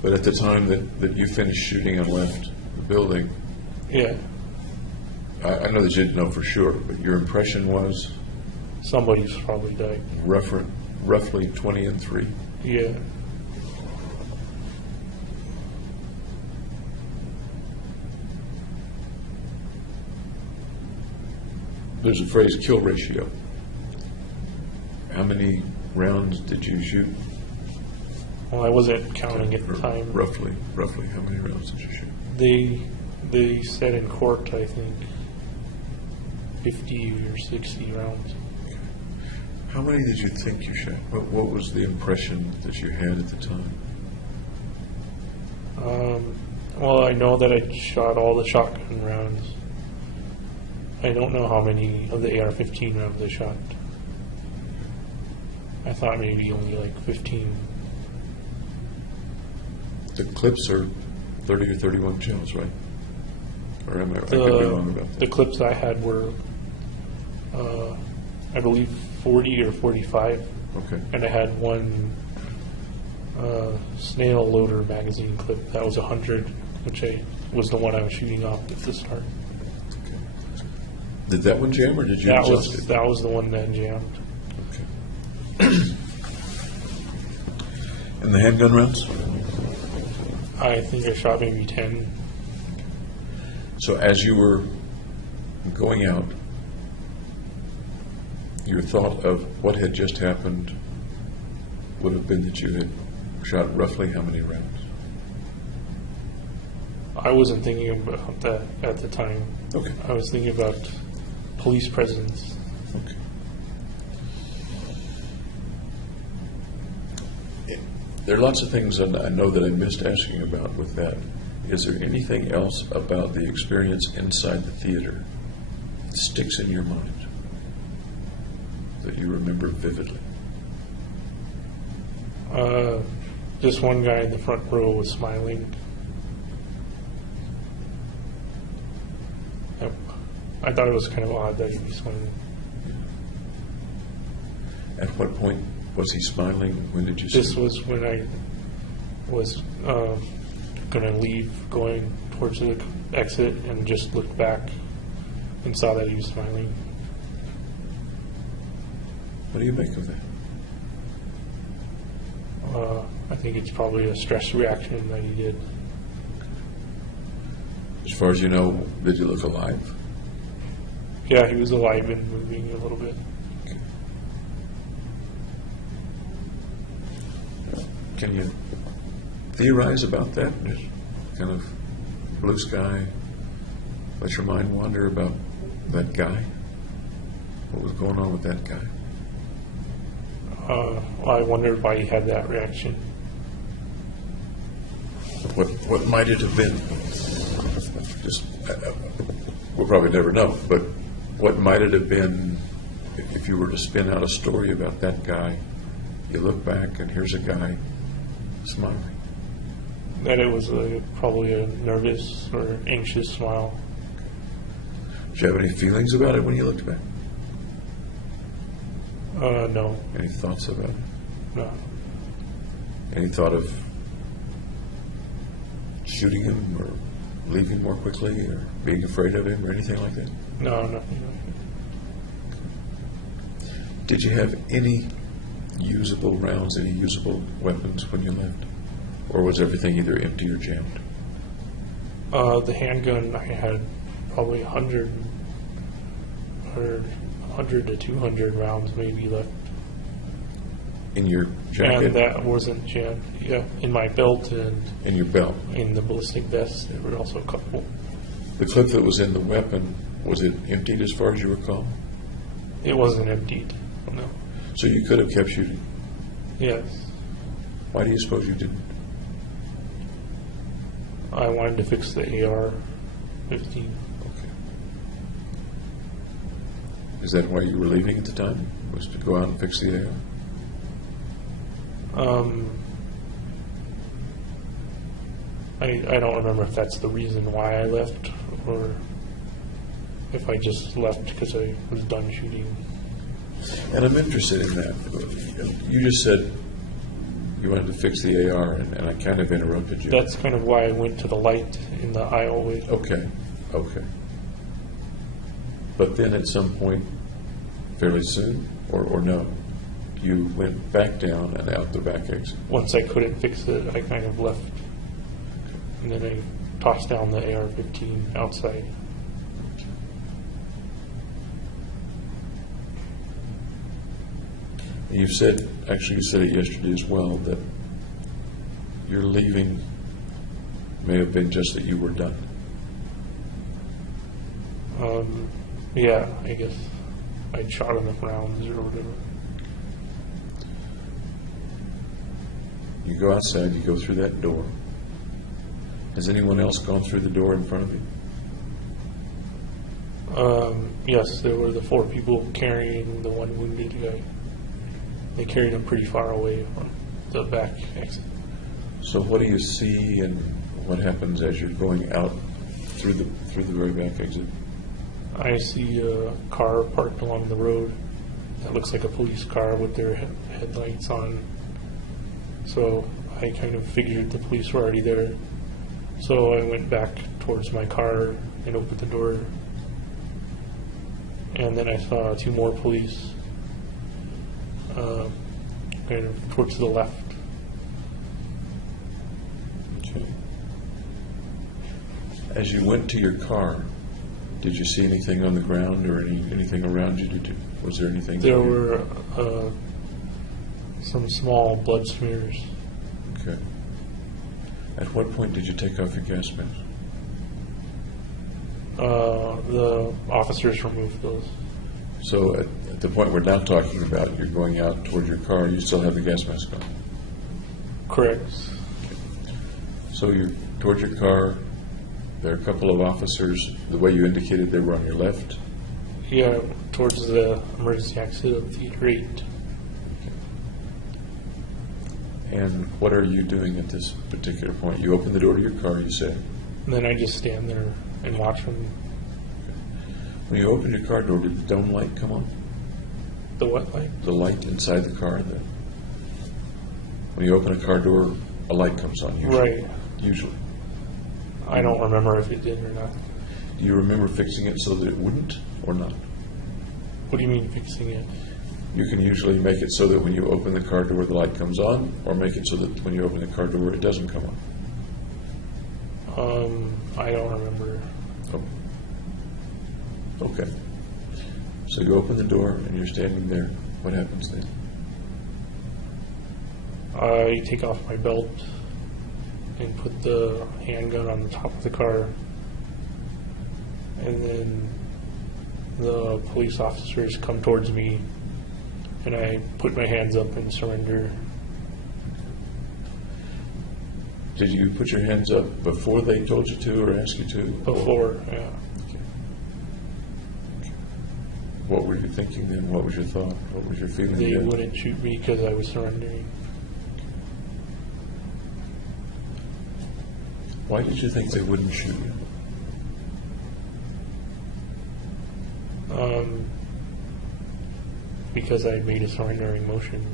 But at the time that you finished shooting and left the building, Yeah, I know that you didn't know for sure, but your impression was somebody's probably died. roughly 20 and 3. Yeah. There's a phrase, kill ratio. How many rounds did you shoot? Well, I wasn't counting at the Or time. Roughly, how many rounds did you shoot? They said in court, I think, 50 or 60 rounds. How many did you think you shot? What was the impression that you had at the time? Well, I know that I shot all the shotgun rounds. I don't know how many of the AR-15 rounds I shot. I thought maybe only like 15. The clips are 30 or 31 shells, right? Or am I could be wrong about that. The clips I had were, I believe, 40 or 45. Okay. And I had one snail loader magazine clip that was 100, which was the one I was shooting off at the start. Did that one jam, or did you adjust it? That was the one that jammed. Okay. And the handgun rounds? I think I shot maybe 10. So as you were going out, your thought of what had just happened would have been that you had shot roughly how many rounds? I wasn't thinking about that at the time. Okay. I was thinking about police presence. Okay. There are lots of things that I know that I missed asking about with that. Is there anything else about the experience inside the theater that sticks in your mind that you remember vividly? Just one guy in the front row was smiling. I thought it was kind of odd that he'd be smiling. At what point was he smiling? When did you see This him? was when I was going to leave, going towards the exit, and just looked back and saw that he was smiling. What do you make of that? I think it's probably a stress reaction that he did. As far as you know, did you look alive? Yeah, he was alive and moving a little bit. Can you theorize about that? Just kind of blue sky, let your mind wander about that guy? What was going on with that guy? I wondered why he had that reaction. What might it have been? Just we'll probably never know. But what might it have been if you were to spin out a story about that guy? You look back and here's a guy smiling. That it was probably a nervous or anxious smile. Did you have any feelings about it when you looked back? No, Any thoughts about it? no, Any thought of shooting him or leaving more quickly or being afraid of him or anything like that? no, nothing. Did you have any usable rounds, any usable weapons when you left? Or was everything either empty or jammed? The handgun, I had probably 100 to 200 rounds maybe left. In your jacket? And that wasn't jammed. Yeah, in my belt and In your belt? in the ballistic vest, there were also a couple. The clip that was in the weapon, was it emptied as far as you recall? It wasn't emptied. No. So you could have kept shooting. Yes. Why do you suppose you didn't? I wanted to fix the AR-15. Okay. Is that why you were leaving at the time? Was to go out and fix the AR? I don't remember if that's the reason why I left or if I just left because I was done shooting. And I'm interested in that. You just said you wanted to fix the AR, and I kind of interrupted you. That's kind of why I went to the light in the aisle. Okay. But then at some point, fairly soon, or no, you went back down and out the back exit. Once I couldn't fix it, I kind of left. And then I tossed down the AR-15 outside. You said, actually you said it yesterday as well, that your leaving may have been just that you were done. Yeah, I guess I'd shot enough rounds or whatever. You go outside, you go through that door. Has anyone else gone through the door in front of you? Yes, there were the 4 people carrying the one wounded guy. They carried him pretty far away on the back exit. So what do you see and what happens as you're going out through the very back exit? I see a car parked along the road that looks like a police car with their headlights on. So I kind of figured the police were already there. So I went back towards my car and opened the door. And then I saw 2 more police kind of towards the left. Okay. As you went to your car, did you see anything on the ground or anything around you? Was there anything? There were some small blood smears. Okay. At what point did you take off your gas mask? The officers removed those. So at the point we're now talking about, you're going out toward your car, you still have the gas mask on. Correct. So you're toward your car, there are a couple of officers, the way you indicated they were on your left. Yeah, towards the emergency exit of Theater 8. And what are you doing at this particular point? You open the door to your car, you say. And then I just stand there and watch them. When you open your car door, did the dome light come on? The what light? The light inside the car? When you open a car door, a light comes on, usually. Right. Usually. I don't remember if it did or not. Do you remember fixing it so that it wouldn't, or not? What do you mean fixing it? You can usually make it so that when you open the car door, the light comes on, or make it so that when you open the car door, it doesn't come on. I don't remember. Oh. Okay. So you open the door and you're standing there. What happens then? I take off my belt and put the handgun on the top of the car, and then the police officers come towards me, and I put my hands up and surrender. Did you put your hands up before they told you to or asked you to? Before, yeah. Okay. What were you thinking then? What was your thought? What was your feeling They then? wouldn't shoot me because I was surrendering. Why did you think they wouldn't shoot you? Because I made a surrendering motion.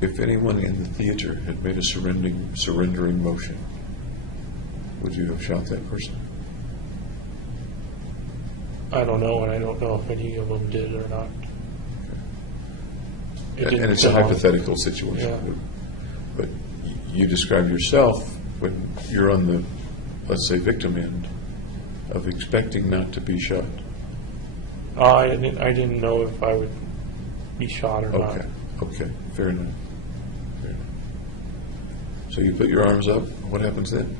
If anyone in the theater had made a surrendering motion, would you have shot that person? I don't know, and I don't know if any of them did or not. It And didn't it's a come out. hypothetical situation. Yeah. But you describe yourself when you're on the, let's say, victim end of expecting not to be shot. I didn't know if I would be shot or not. Okay, fair enough. Fair enough. So you put your arms up, what happens then?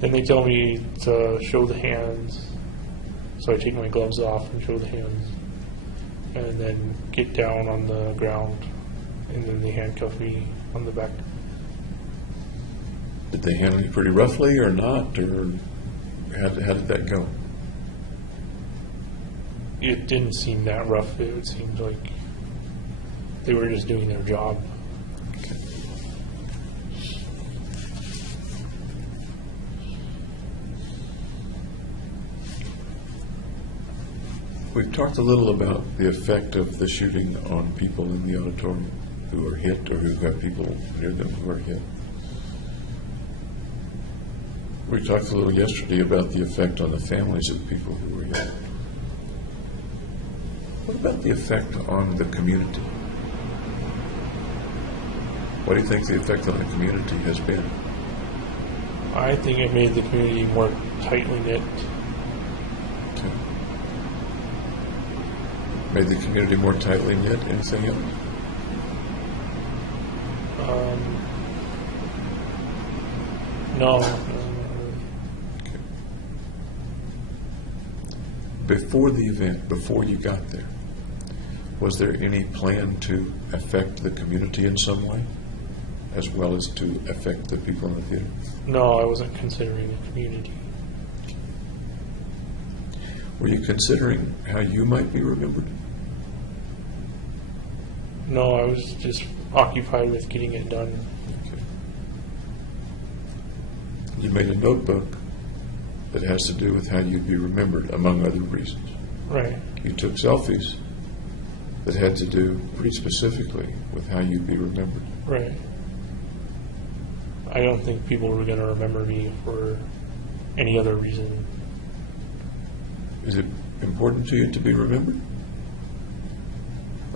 Then they tell me to show the hands, so I take my gloves off and show the hands, and then get down on the ground, and then they handcuff me on the back. Did they handle you pretty roughly or not, or how did that go? It didn't seem that rough. It seemed like they were just doing their job. We've talked a little about the effect of the shooting on people in the auditorium who are hit or who have people near them who are hit. We talked a little yesterday about the effect on the families of people who were hit. What about the effect on the community? What do you think the effect on the community has been? I think it made the community more tightly knit. Okay. Made the community more tightly knit? Anything else? No. Okay. Before the event, before you got there, was there any plan to affect the community in some way, as well as to affect the people in the theater? No, I wasn't considering the community. Were you considering how you might be remembered? No, I was just occupied with getting it done. Okay. You made a notebook that has to do with how you'd be remembered, among other reasons. Right. You took selfies that had to do pretty specifically with how you'd be remembered. Right. I don't think people were going to remember me for any other reason. Is it important to you to be remembered?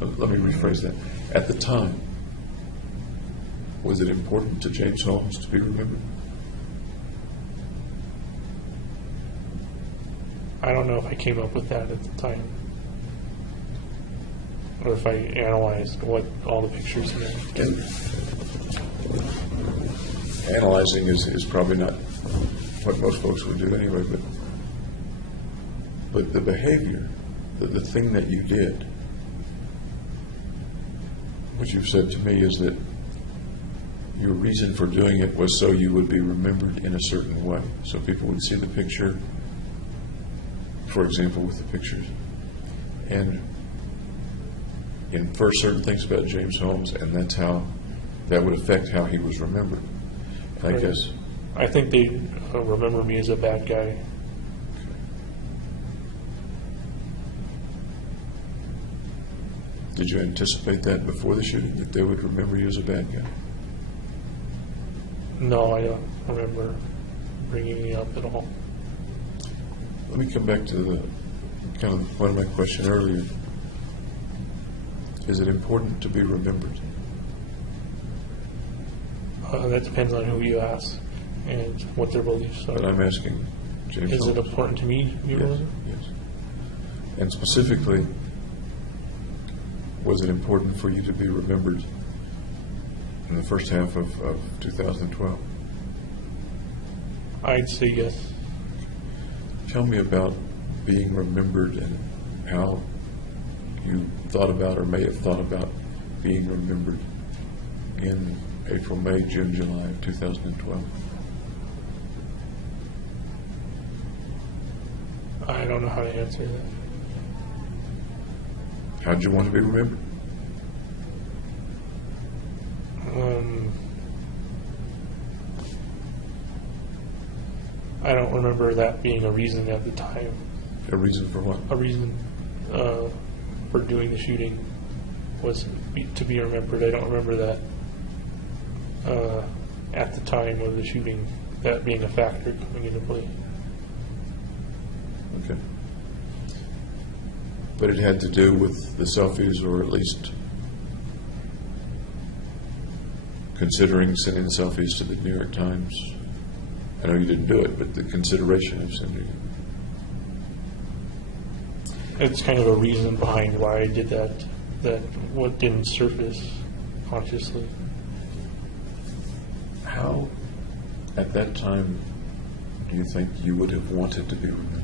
Let me rephrase that. At the time, was it important to James Holmes to be remembered? I don't know if I came up with that at the time, or if I analyzed what all the pictures meant. And analyzing is probably not what most folks would do anyway, but the behavior, the thing that you did, what you've said to me is that your reason for doing it was so you would be remembered in a certain way. So people would see the picture, for example, with the pictures, and infer certain things about James Holmes, and that's how that would affect how he was remembered. And I guess. I think they remember me as a bad guy. Did you anticipate that before the shooting, that they would remember you as a bad guy? No, I don't remember bringing me up at all. Let me come back to kind of one of my question earlier. Is it important to be remembered? That depends on who you ask and what their beliefs But are. I'm asking James. Is it Holmes. important to me to be Yes, remembered? yes. And specifically, was it important for you to be remembered in the first half of 2012? I'd say yes. Tell me about being remembered and how you thought about or may have thought about being remembered in April, May, June, July of 2012. I don't know how to answer that. How'd you want to be remembered? I don't remember that being a reason at the time. A reason for what? A reason for doing the shooting was to be remembered. I don't remember that at the time of the shooting, that being a factor coming into play. Okay. But it had to do with the selfies, or at least considering sending the selfies to the New York Times. I know you didn't do it, but the consideration of sending it. It's kind of a reason behind why I did that, that what didn't surface consciously. How, at that time, do you think you would have wanted to be remembered?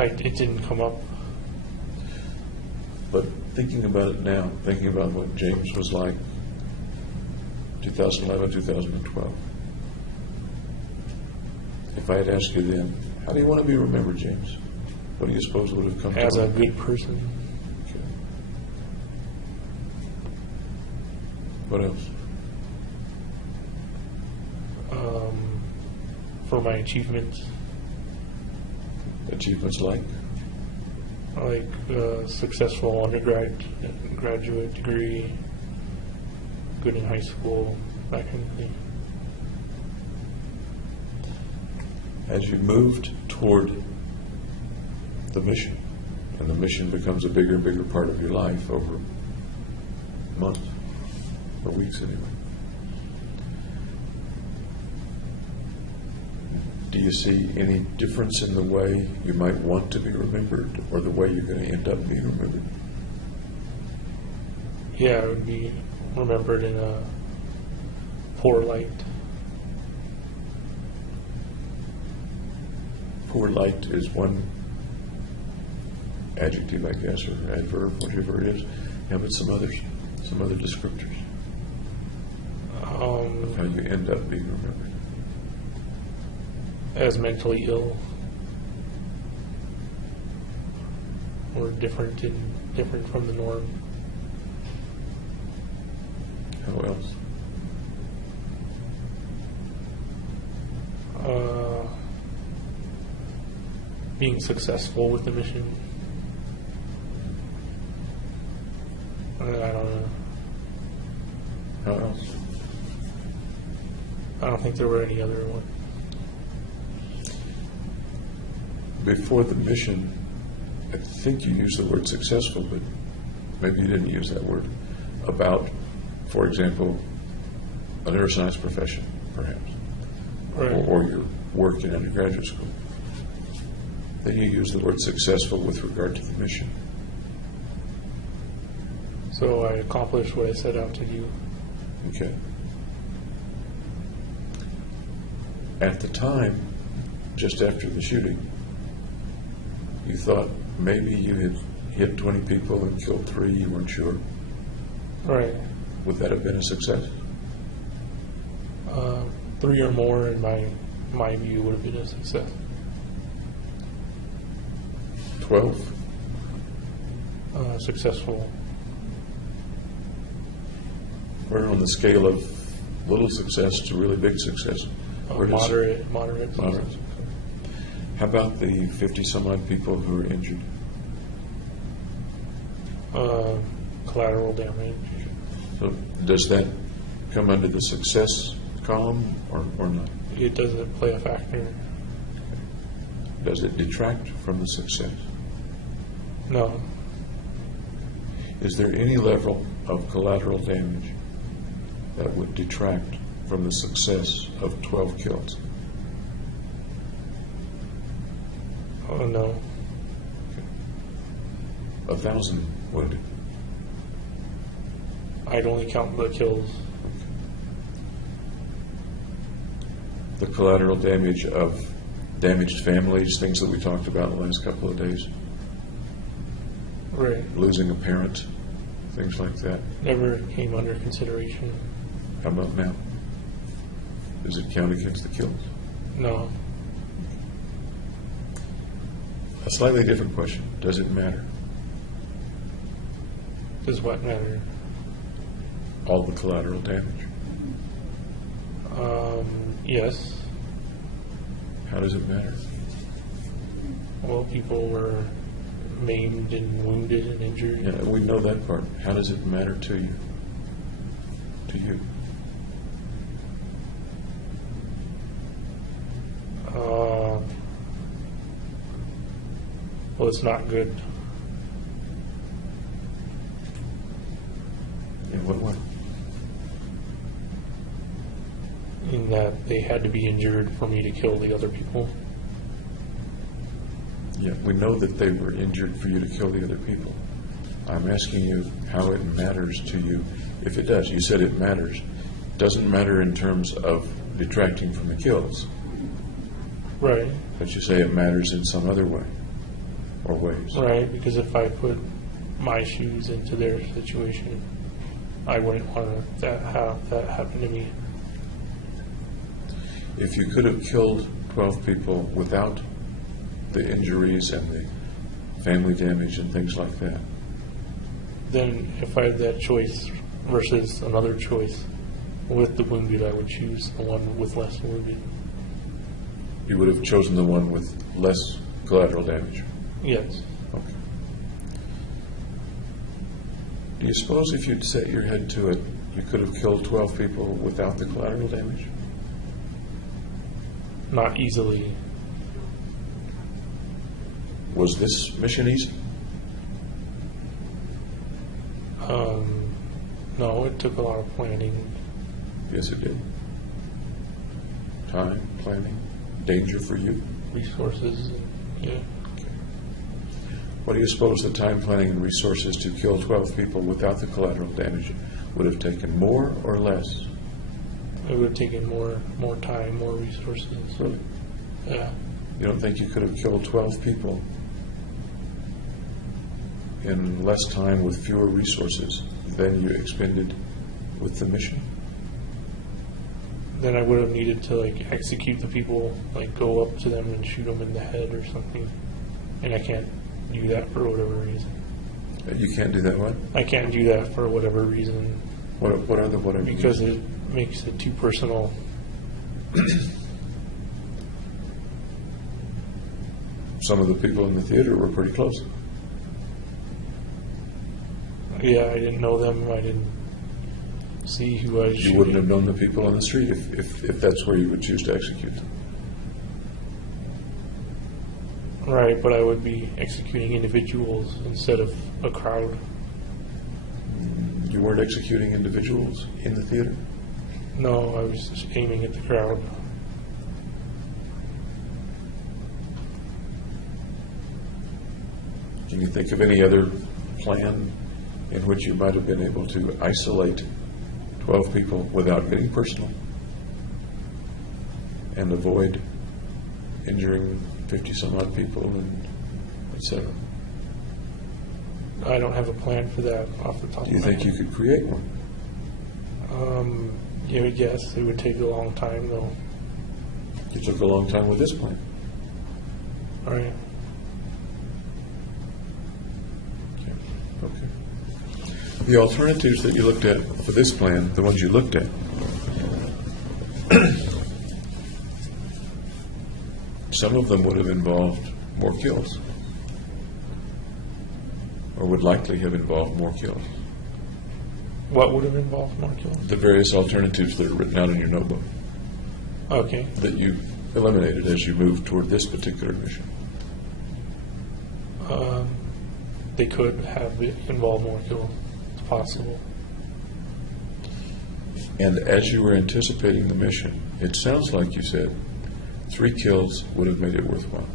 It didn't come up. But thinking about it now, thinking about what James was like 2011, 2012, if I had asked you then, how do you want to be remembered, James? What do you suppose would have come to As a mind? good person. Okay. What else? For my achievements, Achievements like? like successful graduate degree, good in high school, that kind of thing. As you moved toward the mission, and the mission becomes a bigger and bigger part of your life over months, or weeks anyway, do you see any difference in the way you might want to be remembered, or the way you're going to end up being remembered? Yeah, I would be remembered in a poor light. Poor light is one adjective, I guess, or adverb, whatever it is. How about some others, some other descriptors of how you end up being remembered? As mentally ill, or different from the norm. How else? Being successful with the mission. I don't know. How else? I don't think there were any other ones. Before the mission, I think you used the word successful, but maybe you didn't use that word, about, for example, a neuroscience profession, perhaps, Right. or your work in undergraduate school. Then you use the word successful with regard to the mission. So I accomplished what I set out to do. Okay. At the time, just after the shooting, you thought maybe you had hit 20 people and killed 3, you weren't sure. Right. Would that have been a success? 3 or more, in my view, would have been a success. 12? Successful. We're on the scale of little success to really big success. Where does it- Moderate. Moderate. How about the 50-some-odd people who are injured? Collateral damage. So does that come under the success column or not? It doesn't play a factor. Does it detract from the success? No. Is there any level of collateral damage that would detract from the success of 12 kills? Oh, no. 1,000 would. I'd only count the kills. The collateral damage of damaged families, things that we talked about the last couple of days, Right. losing a parent, things like that. Never came under consideration. How about now? Does it count against the kills? No. A slightly different question. Does it matter? Does what matter? All the collateral damage. Yes. How does it matter? Well, people were maimed and wounded and injured. Yeah, we know that part. How does it matter to you? To you? Well, it's not good. In what way? In that they had to be injured for me to kill the other people. Yeah, we know that they were injured for you to kill the other people. I'm asking you how it matters to you. If it does, you said it matters. Doesn't matter in terms of detracting from the kills, Right. but you say it matters in some other way or ways. Right, because if I put my shoes into their situation, I wouldn't want to have that happen to me. If you could have killed 12 people without the injuries and the family damage and things like that, Then if I had that choice versus another choice with the wounded, I would choose the one with less wounded. you would have chosen the one with less collateral damage. Yes. Okay. Do you suppose if you'd set your head to it, you could have killed 12 people without the collateral damage? Not easily. Was this mission easy? No, it took a lot of planning. Yes, it did. Time, planning, danger for you. Resources, yeah. What do you suppose the time, planning, and resources to kill 12 people without the collateral damage would have taken, more or less? It would have taken more time, more resources. Really? Yeah. You don't think you could have killed 12 people in less time with fewer resources than you expended with the mission? Then I would have needed to execute the people, go up to them and shoot them in the head or something. And I can't do that for whatever reason. You can't do that, what? I can't do that for whatever reason. What are the whatever? Because it makes it too personal. Some of the people in the theater were pretty close. Yeah, I didn't know them. I didn't see who I was You wouldn't have known the people on the street if that's where you would choose to execute them. Right, but I would be executing individuals instead of a crowd. You weren't executing individuals in the theater? No, I was just aiming at the crowd. Can you think of any other plan in which you might have been able to isolate 12 people without getting personal and avoid injuring 50-some-odd people and et cetera? I don't have a plan for that off the top Do you of my think head. you could create one? Yeah, yes, it would take a long time though. It took a long time with this plan. All right. Okay. The alternatives that you looked at for this plan, the ones you looked at, some of them would have involved more kills, or would likely have involved more kills. What would have involved more killing? The various alternatives that are written out in your notebook Okay. that you eliminated as you moved toward this particular mission. They could have involved more killing. It's possible. And as you were anticipating the mission, it sounds like you said 3 kills would have made it worthwhile.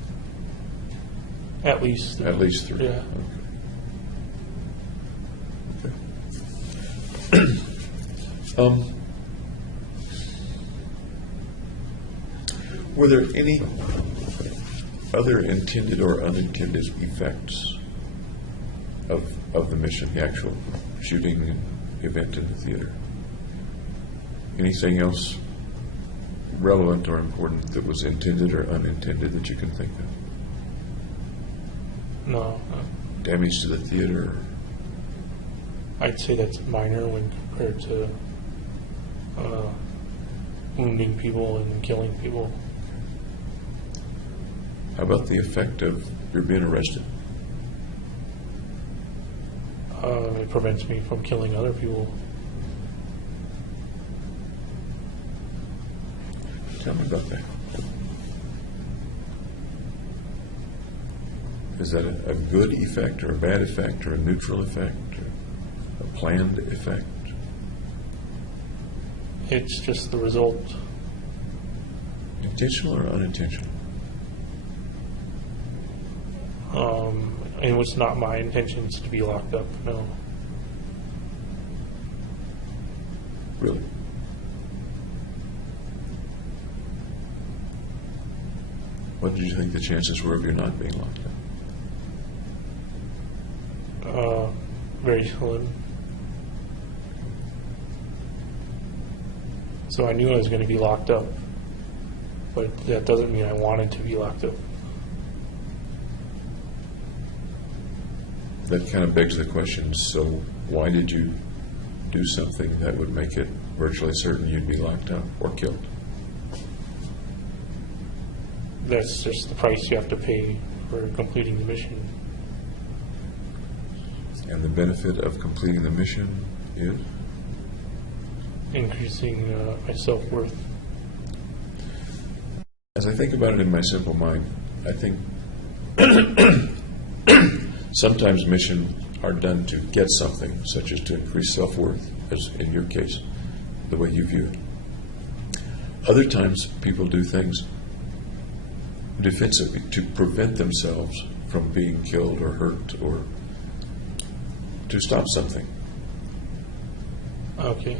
At least. At least 3. Yeah. Okay. Were there any other intended or unintended effects of the mission, the actual shooting event in the theater? Anything else relevant or important that was intended or unintended that you can think of? No. Damage to the theater? I'd say that's minor when compared to wounding people and killing people. How about the effect of your being arrested? It prevents me from killing other people. Tell me about that. Is that a good effect or a bad effect or a neutral effect or a planned effect? It's just the result. Intentional or unintentional? And it was not my intentions to be locked up, no. Really? What did you think the chances were of you not being locked up? Very slim. So I knew I was going to be locked up, but that doesn't mean I wanted to be locked up. That kind of begs the question, so why did you do something that would make it virtually certain you'd be locked up or killed? That's just the price you have to pay for completing the mission. And the benefit of completing the mission is? Increasing my self-worth. As I think about it in my simple mind, I think sometimes missions are done to get something, such as to increase self-worth, as in your case, the way you view it. Other times, people do things defensively to prevent themselves from being killed or hurt or to stop something. Okay.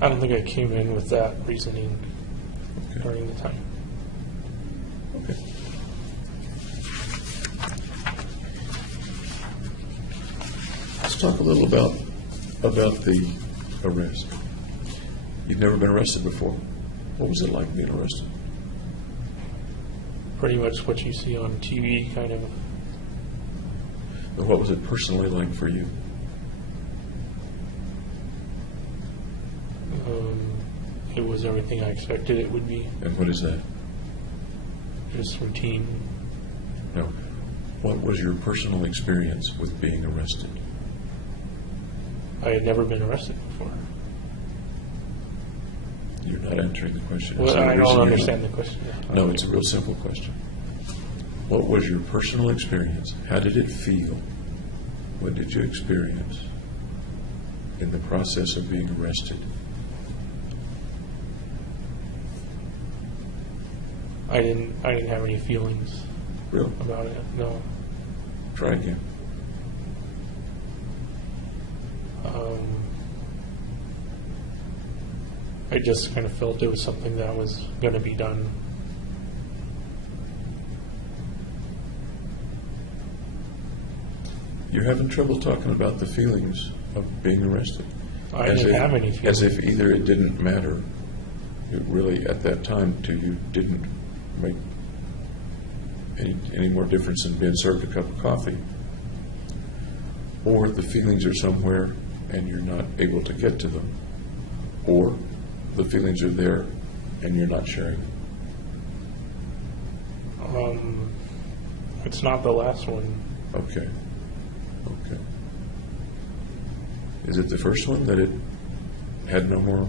I don't think I came in with that reasoning Okay. during the time. Okay. Let's talk a little about the arrest. You've never been arrested before. What was it like being arrested? Pretty much what you see on TV, kind of. And what was it personally like for you? It was everything I expected it would be. And what is that? Just routine. No. What was your personal experience with being arrested? I had never been arrested before. You're not answering the question. Well, It's not I a don't reason you're understand the not. question. No, it's a real simple question. What was your personal experience? How did it feel? What did you experience in the process of being arrested? I didn't have any feelings Real? about it. No. Try again. I just kind of felt it was something that was going to be done. You're having trouble talking about the feelings of being arrested. I As didn't if- have any As feelings. if either it didn't matter, it really at that time to you didn't make any more difference than being served a cup of coffee, or the feelings are somewhere and you're not able to get to them, or the feelings are there and you're not sharing them. It's not the last one. Okay. Okay. Is it the first one that it had no more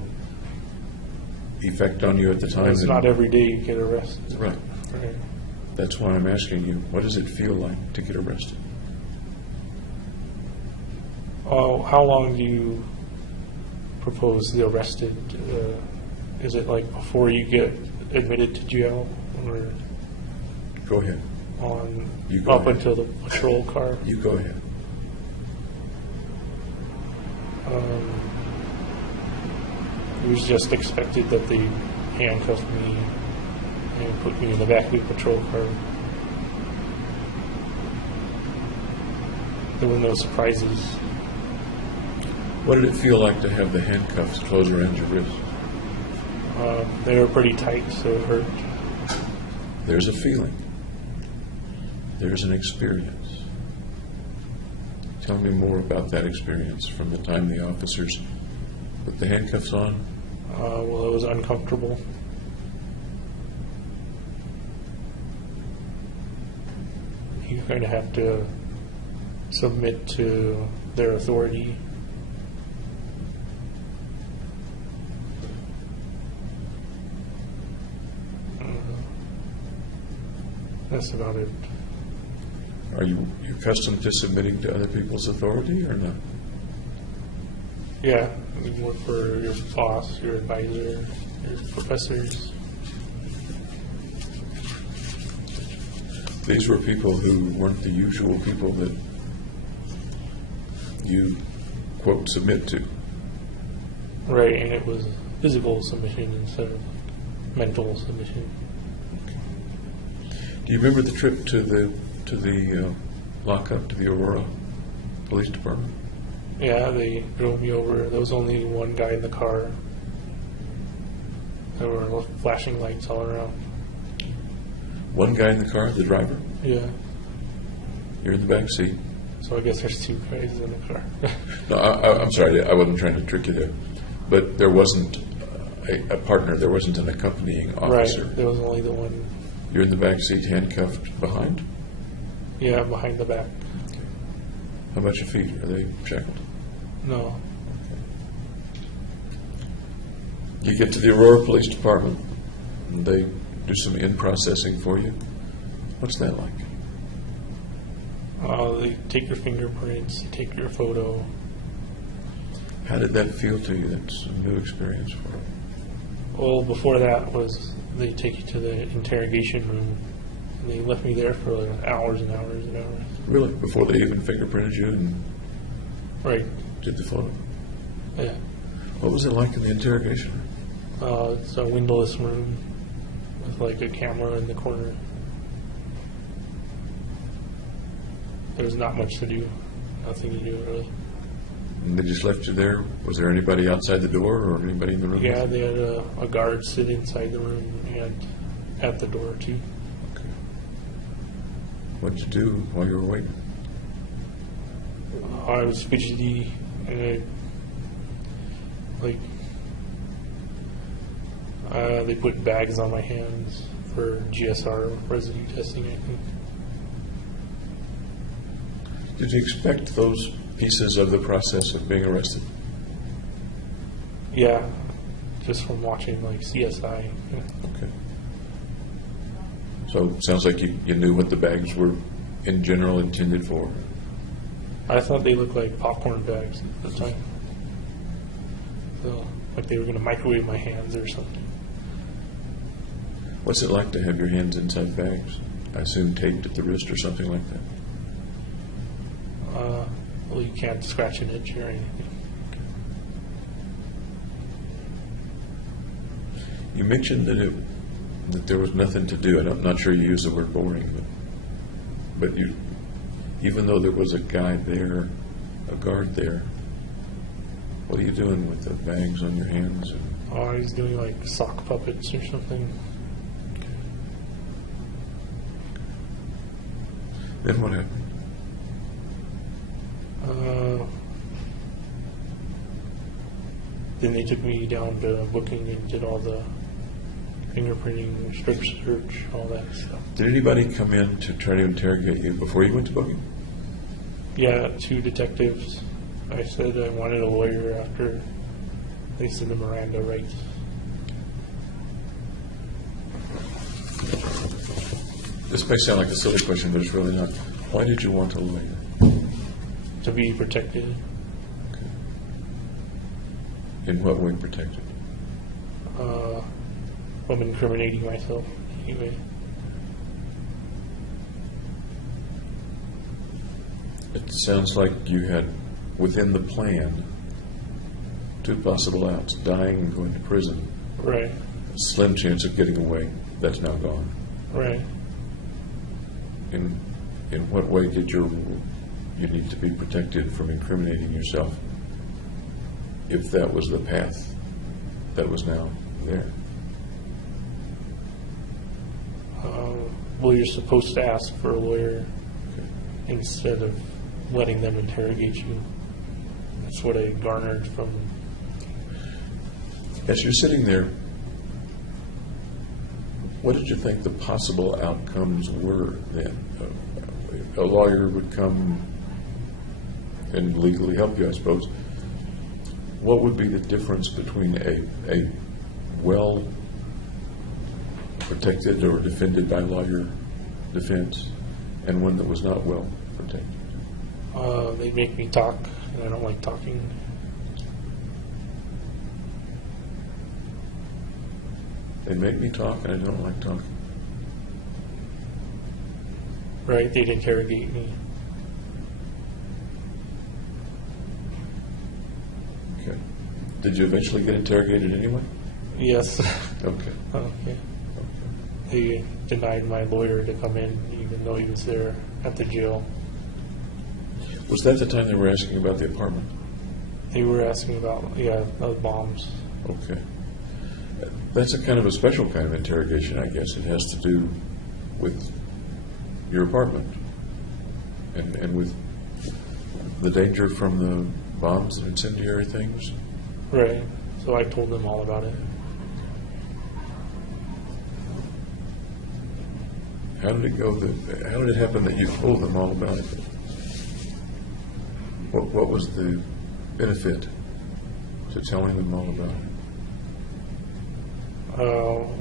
effect on you at the time? It's not every day you get arrested. Right. Right. That's why I'm asking you, what does it feel like to get arrested? How long do you propose the arrested? Is it like before you get admitted to jail, or Go ahead. on You go up ahead. until the patrol car? You go ahead. It was just expected that they handcuffed me and put me in the back of the patrol car. There were no surprises. What did it feel like to have the handcuffs close around your wrist? They were pretty tight, so it hurt. There's a feeling. There's an experience. Tell me more about that experience from the time the officers put the handcuffs on. Well, it was uncomfortable. You kind of have to submit to their authority. That's about it. Are you accustomed to submitting to other people's authority or not? Yeah, you work for your boss, your advisor, your professors. These were people who weren't the usual people that you, quote, submit to. Right, and it was physical submission instead of mental submission. Do you remember the trip to the lockup, to the Aurora Police Department? Yeah, they drove me over. There was only one guy in the car. There were flashing lights all around. One guy in the car, the driver. Yeah, You're in the back seat. so I guess there's two guys in the car. No, I'm sorry. I wasn't trying to trick you there. But there wasn't a partner. There wasn't an accompanying Right, officer. there was only the one. You're in the back seat, handcuffed behind. Yeah, behind the back. How about your feet? Are they checked? No, You get to the Aurora Police Department, and they do some in-processing for you. What's that like? they take your fingerprints, they take your photo. How did that feel to you? That's a new experience for you. Well, before that was they take you to the interrogation room, and they left me there for hours and hours and hours. Really? Before they even fingerprinted you and Right. did the photo? Yeah. What was it like in the interrogation room? It's a windowless room with like a camera in the corner. There's not much to do. Nothing to do really. And they just left you there? Was there anybody outside the door or anybody in the room? Yeah, they had a guard sit inside the room and at the door too. Okay. What'd you do while you were waiting? I was fidgety and they put bags on my hands for GSR residue testing, I think. Did you expect those pieces of the process of being arrested? Yeah, just from watching like CSI. Yeah. Okay. So it sounds like you knew what the bags were in general intended for. I thought they looked like popcorn bags at the time. So, like they were going to microwave my hands or something. What's it like to have your hands inside bags? I assume taped at the wrist or something like that. Well, you can't scratch an itch or anything. You mentioned that there was nothing to do. I'm not sure you used the word boring, but you, even though there was a guy there, a guard there, what are you doing with the bags on your hands? Oh, he's doing like sock puppets or something. Then what happened? Then they took me down to booking and did all the fingerprinting, strip search, all that stuff. Did anybody come in to try to interrogate you before you went to booking? Yeah, two detectives. I said I wanted a lawyer after they said the Miranda rights. This may sound like a silly question, but it's really not. Why did you want a lawyer? To be protected. In what way protected? From incriminating myself, anyway. It sounds like you had, within the plan, two possible outs: dying and going to prison. Right, A slim chance of getting away. That's now gone. right. In what way did you need to be protected from incriminating yourself, if that was the path that was now there? Well, you're supposed to ask for a lawyer instead of letting them interrogate you. That's what I garnered from. As you're sitting there, what did you think the possible outcomes were then? A lawyer would come and legally help you, I suppose. What would be the difference between a well protected or defended by lawyer defense and one that was not well protected? They make me talk, and I don't like talking. They make me talk and I don't like talking. Right, they'd interrogate me. Okay. Did you eventually get interrogated anyway? Yes. Okay. Okay. They denied my lawyer to come in, even though he was there at the jail. Was that the time they were asking about the apartment? They were asking about, those bombs. Okay. That's a kind of a special kind of interrogation, I guess. It has to do with your apartment and with the danger from the bombs and incendiary things. Right. So I told them all about it. How did it go? How did it happen that you told them all about it? What was the benefit to telling them all about it?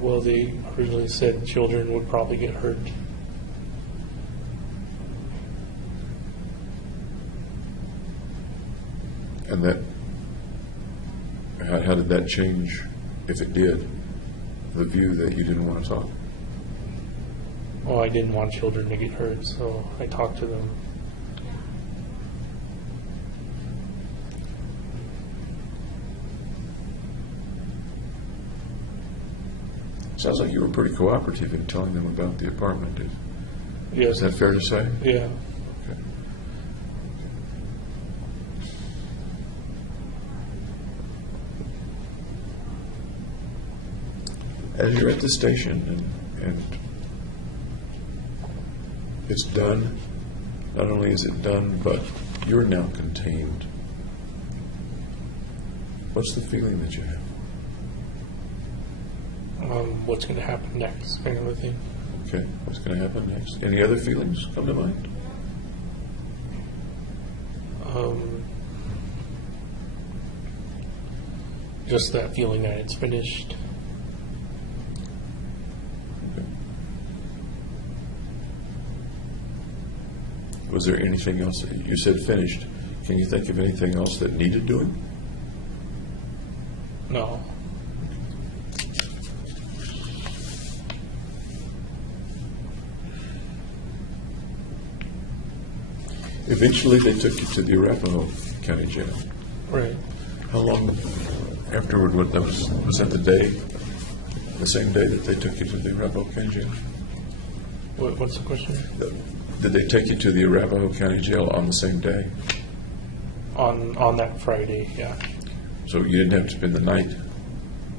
Well, they originally said children would probably get hurt. And that, how did that change, if it did, the view that you didn't want to talk? Well, I didn't want children to get hurt, so I talked to them. Sounds like you were pretty cooperative in telling them about the apartment. Yes. Is that fair to say? Yeah. Okay. As you're at the station and it's done, not only is it done, but you're now contained. What's the feeling that you have? What's going to happen next, kind of a thing. Okay, what's going to happen next? Any other feelings come to mind? Just that feeling that it's finished. Okay. Was there anything else? You said finished. Can you think of anything else that needed doing? No. Eventually, they took you to the Arapahoe County Jail. Right. How long afterward was that the day, the same day that they took you to the Arapahoe County Jail? What's the question? Did they take you to the Arapahoe County Jail on the same day? On that Friday, yeah. So you didn't have to spend the night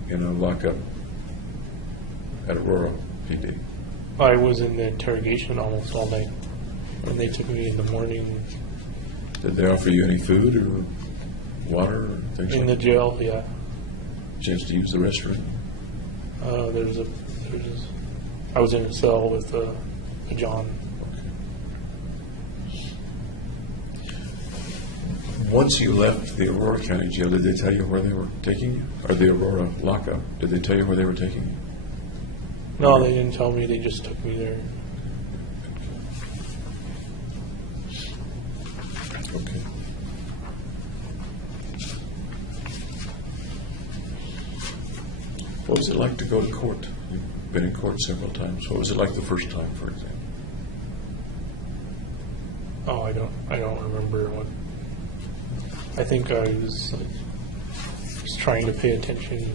in a lockup at Aurora PD? I was in the interrogation almost all night. And they took me in the morning. Did they offer you any food or water or things In like the that? jail, yeah. Chance to use the restroom? I was in a cell with a John. Once you left the Aurora County Jail, did they tell you where they were taking you? Or the Aurora lockup, did they tell you where they were taking you? No, they didn't tell me. They just took me there. Okay. What was it like to go to court? You've been in court several times. What was it like the first time, for example? Oh, I don't remember what. I think I was like, just trying to pay attention.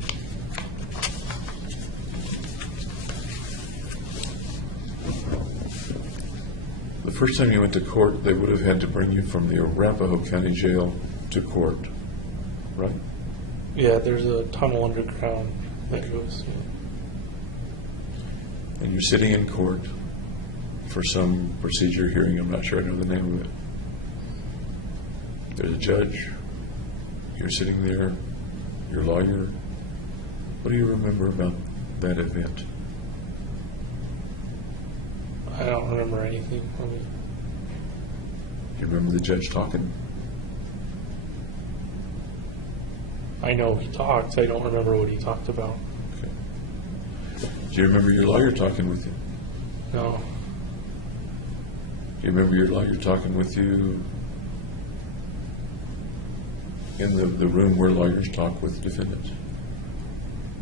The first time you went to court, they would have had to bring you from the Arapahoe County Jail to court, right? Yeah, there's a tunnel underground that goes. And you're sitting in court for some procedure hearing. I'm not sure I know the name of it. There's a judge. You're sitting there. Your lawyer. What do you remember about that event? I don't remember anything from it. Do you remember the judge talking? I know he talked. I don't remember what he talked about. Okay. Do you remember your lawyer talking with you? No. Do you remember your lawyer talking with you in the room where lawyers talk with defendants?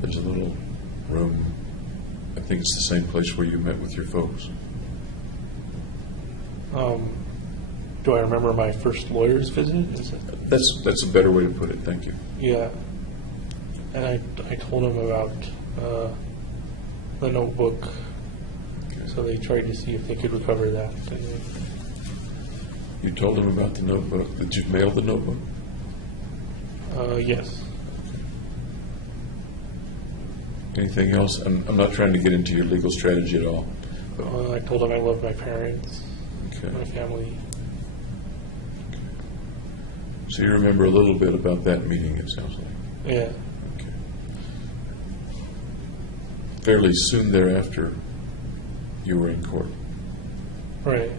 There's a little room. I think it's the same place where you met with your folks. Do I remember my first lawyer's visit? Is it? That's a better way to put it. Thank you. Yeah. And I told him about the notebook. So they tried to see if they could recover that. And You told them about the notebook. Did you mail the notebook? yes. Anything else? I'm not trying to get into your legal strategy at all. I told him I love my parents, my Okay. family. So you remember a little bit about that meeting, it sounds like. Yeah. Okay. Fairly soon thereafter, you were in court. Right.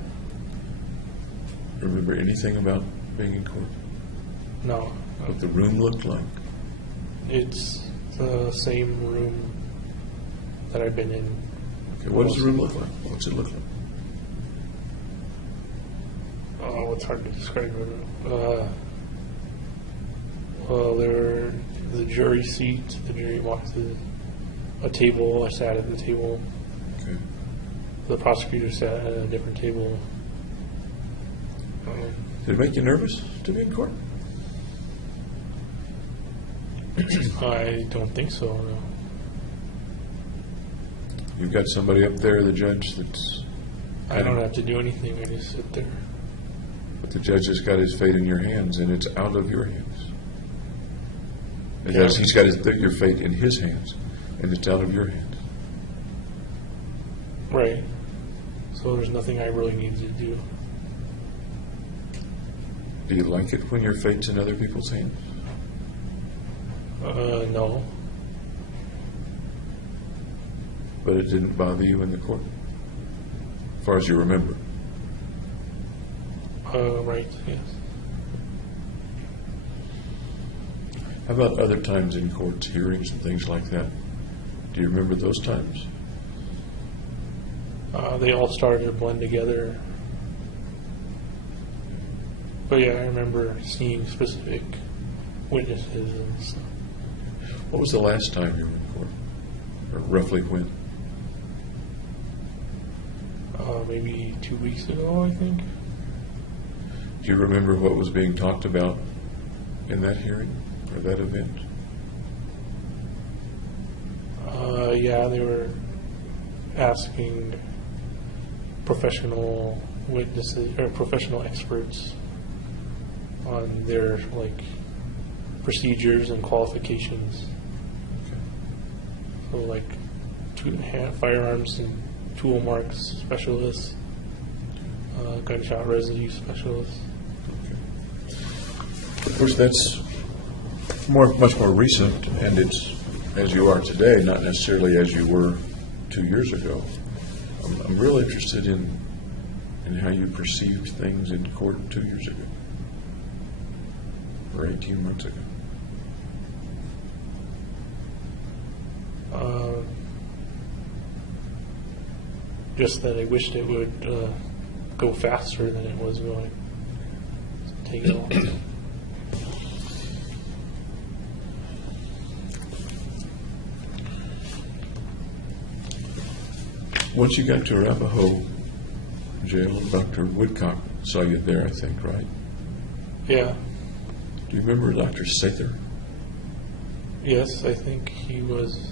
Remember anything about being in court? No. What the room looked like? It's the same room that I've been in. Okay. What does the room look like? What's it look like? Oh, it's hard to describe it. Well, the jury seat. The jury walked to a table. I sat at the table. Okay. The prosecutor sat at a different table. Did it make you nervous to be in court? I don't think so. No. You've got somebody up there, the judge, that's... I don't have to do anything. I just sit there. But the judge has got his fate in your hands, and it's out of your hands. Yeah. He's got your fate in his hands, and it's out of your hands. Right. So there's nothing I really need to do. Do you like it when your fate's in other people's hands? No. But it didn't bother you in the court, as far as you remember. Right. Yes. How about other times in courts, hearings and things like that? Do you remember those times? They all started to blend together. But yeah, I remember seeing specific witnesses and stuff. What was the last time you were in court? Or roughly when? Maybe 2 weeks ago, I think. Do you remember what was being talked about in that hearing or that event? Yeah, they were asking professional witnesses or professional experts on their procedures and qualifications. So firearms and tool marks specialists, gunshot residue specialists. Of course, that's much more recent, and it's as you are today, not necessarily as you were 2 years ago. I'm real interested in how you perceived things in court 2 years ago. or 18 months ago? Just that I wished it would go faster than it was going. Take it long. Once you got to Arapahoe jail, Dr. Woodcock saw you there, I think, right? Yeah. Do you remember Dr. Sather? Yes, I think he was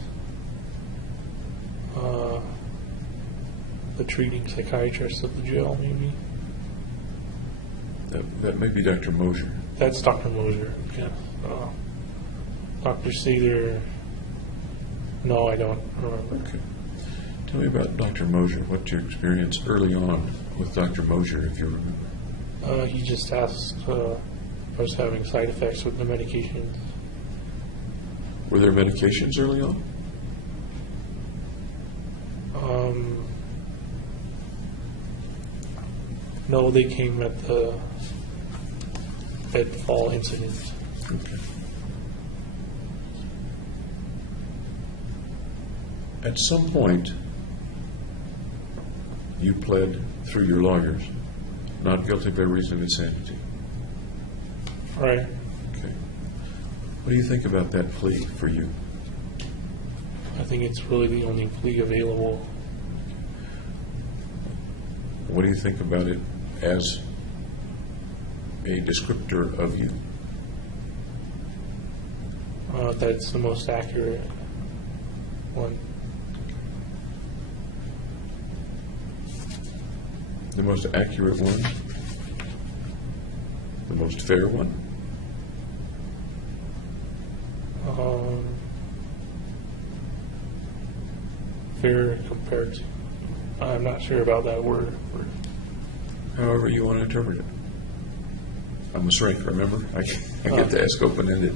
the treating psychiatrist of the jail, maybe. That may be Dr. Mosier. That's Dr. Mosier. Yeah. Dr. Sather, no, I don't remember. Okay. Tell me about Dr. Mosier. What's your experience early on with Dr. Mosier, if you remember? He just asked if I was having side effects with the medications. Were there medications early on? No, they came at the fall incident. Okay. At some point, you pled through your lawyers, not guilty by reason of insanity. Right. Okay. What do you think about that plea for you? I think it's really the only plea available. What do you think about it as a descriptor of you? That's the most accurate one. The most accurate one? The most fair one? Fair compared to, I'm not sure about that word. However you want to interpret it. I'm a shrink, remember? I get to ask open-ended.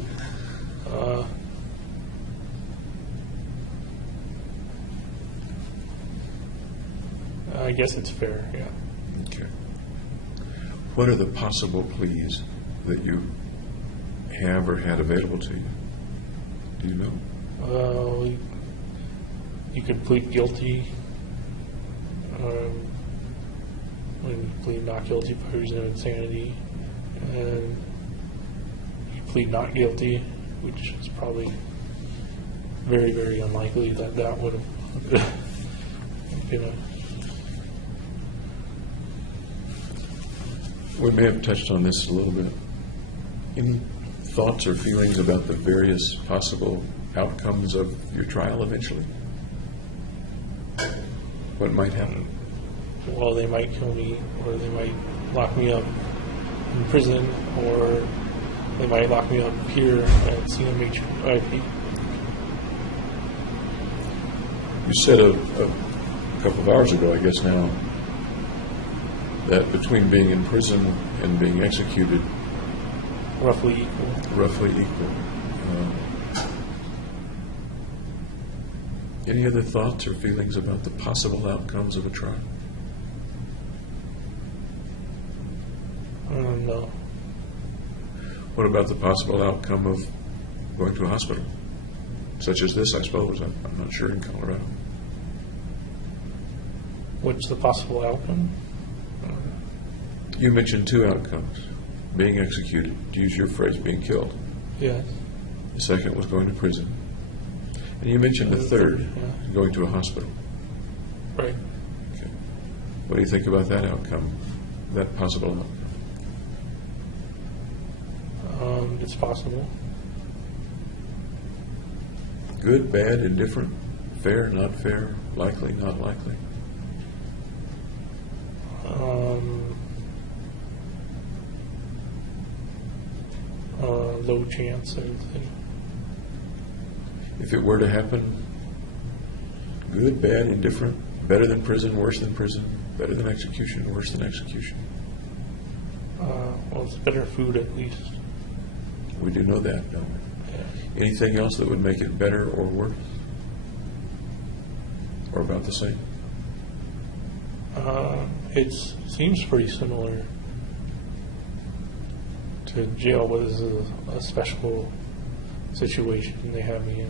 I guess it's fair, yeah. Okay. What are the possible pleas that you have or had available to you? Do you know? You could plead guilty. When you plead not guilty by reason of insanity, and you plead not guilty, which is probably very, very unlikely that would have been a. We may have touched on this a little bit. Any thoughts or feelings about the various possible outcomes of your trial eventually? What might happen? Well, they might kill me, or they might lock me up in prison, or they might lock me up here at CMHIP. You said a couple of hours ago, I guess now, that between being in prison and being executed, Roughly equal. roughly equal. Any other thoughts or feelings about the possible outcomes of a trial? No. What about the possible outcome of going to a hospital, such as this, I suppose? I'm not sure in Colorado. What's the possible outcome? You mentioned two outcomes: being executed, to use your phrase, being killed. Yes. The second was going to prison. And you mentioned the third, yeah. going to a hospital. Right. Okay. What do you think about that outcome, that possible outcome? It's possible. Good, bad, indifferent, fair, not fair, likely, not likely? Low chance, I would think. If it were to happen, good, bad, indifferent, better than prison, worse than prison, better than execution, worse than execution? Well, it's better food at least. We do know that, don't we? Yeah. Anything else that would make it better or worse? Or about the same? It seems pretty similar. to jail, but this is a special situation they have me in.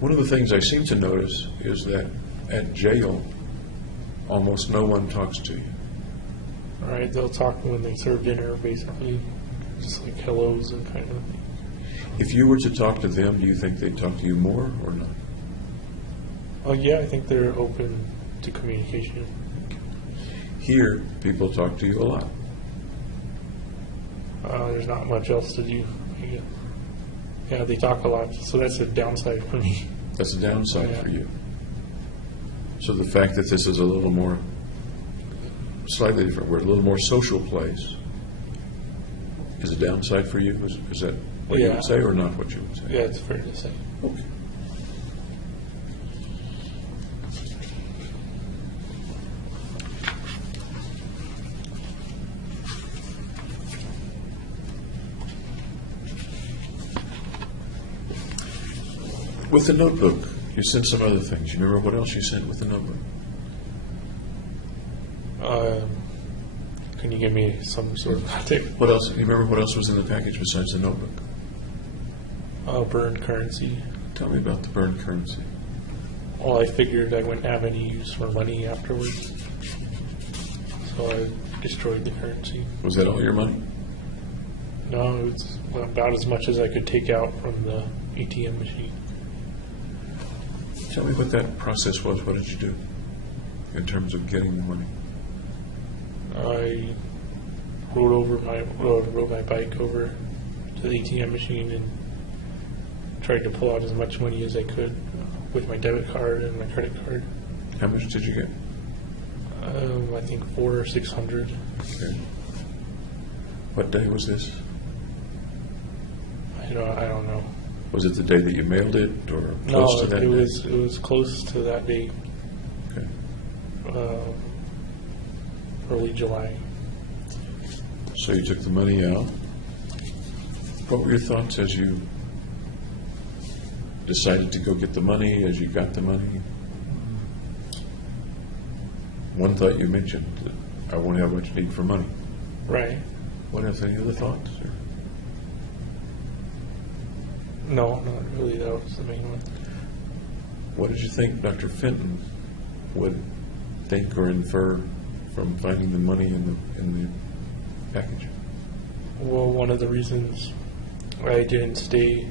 One of the things I seem to notice is that at jail, almost no one talks to you. All right, they'll talk when they serve dinner, basically, just like hellos and kind of thing. If you were to talk to them, do you think they'd talk to you more or not? Yeah, I think they're open to communication. Here, people talk to you a lot. There's not much else to do. Yeah, they talk a lot, so that's a downside for me. That's a downside Yeah. for you. So the fact that this is a little more, slightly different word, a little more social place, is a downside for you? Is that what you Yeah. would say or not what you would say? Yeah, it's fair to say. Okay. With the notebook, you sent some other things. You remember what else you sent with the notebook? Can you give me some sort of context? What else? You remember what else was in the package besides the notebook? Burned currency. Tell me about the burned currency. Well, I figured I wouldn't have any use for money afterwards, so I destroyed the currency. Was that all your money? No, it was about as much as I could take out from the ATM machine. Tell me what that process was. What did you do in terms of getting the money? I rode my bike over to the ATM machine and tried to pull out as much money as I could with my debit card and my credit card. How much did you get? I think $400 or $600. Okay. What day was this? I don't know. Was it the day that you mailed it or No, close to that it day? was close to that date, Okay. early July. So you took the money out. What were your thoughts as you decided to go get the money, as you got the money? One thought you mentioned, that I won't have much need for money. Right. What else? Any other thoughts? Or? No, not really. That was the main one. What did you think Dr. Fenton would think or infer from finding the money in the package? Well, one of the reasons I didn't stay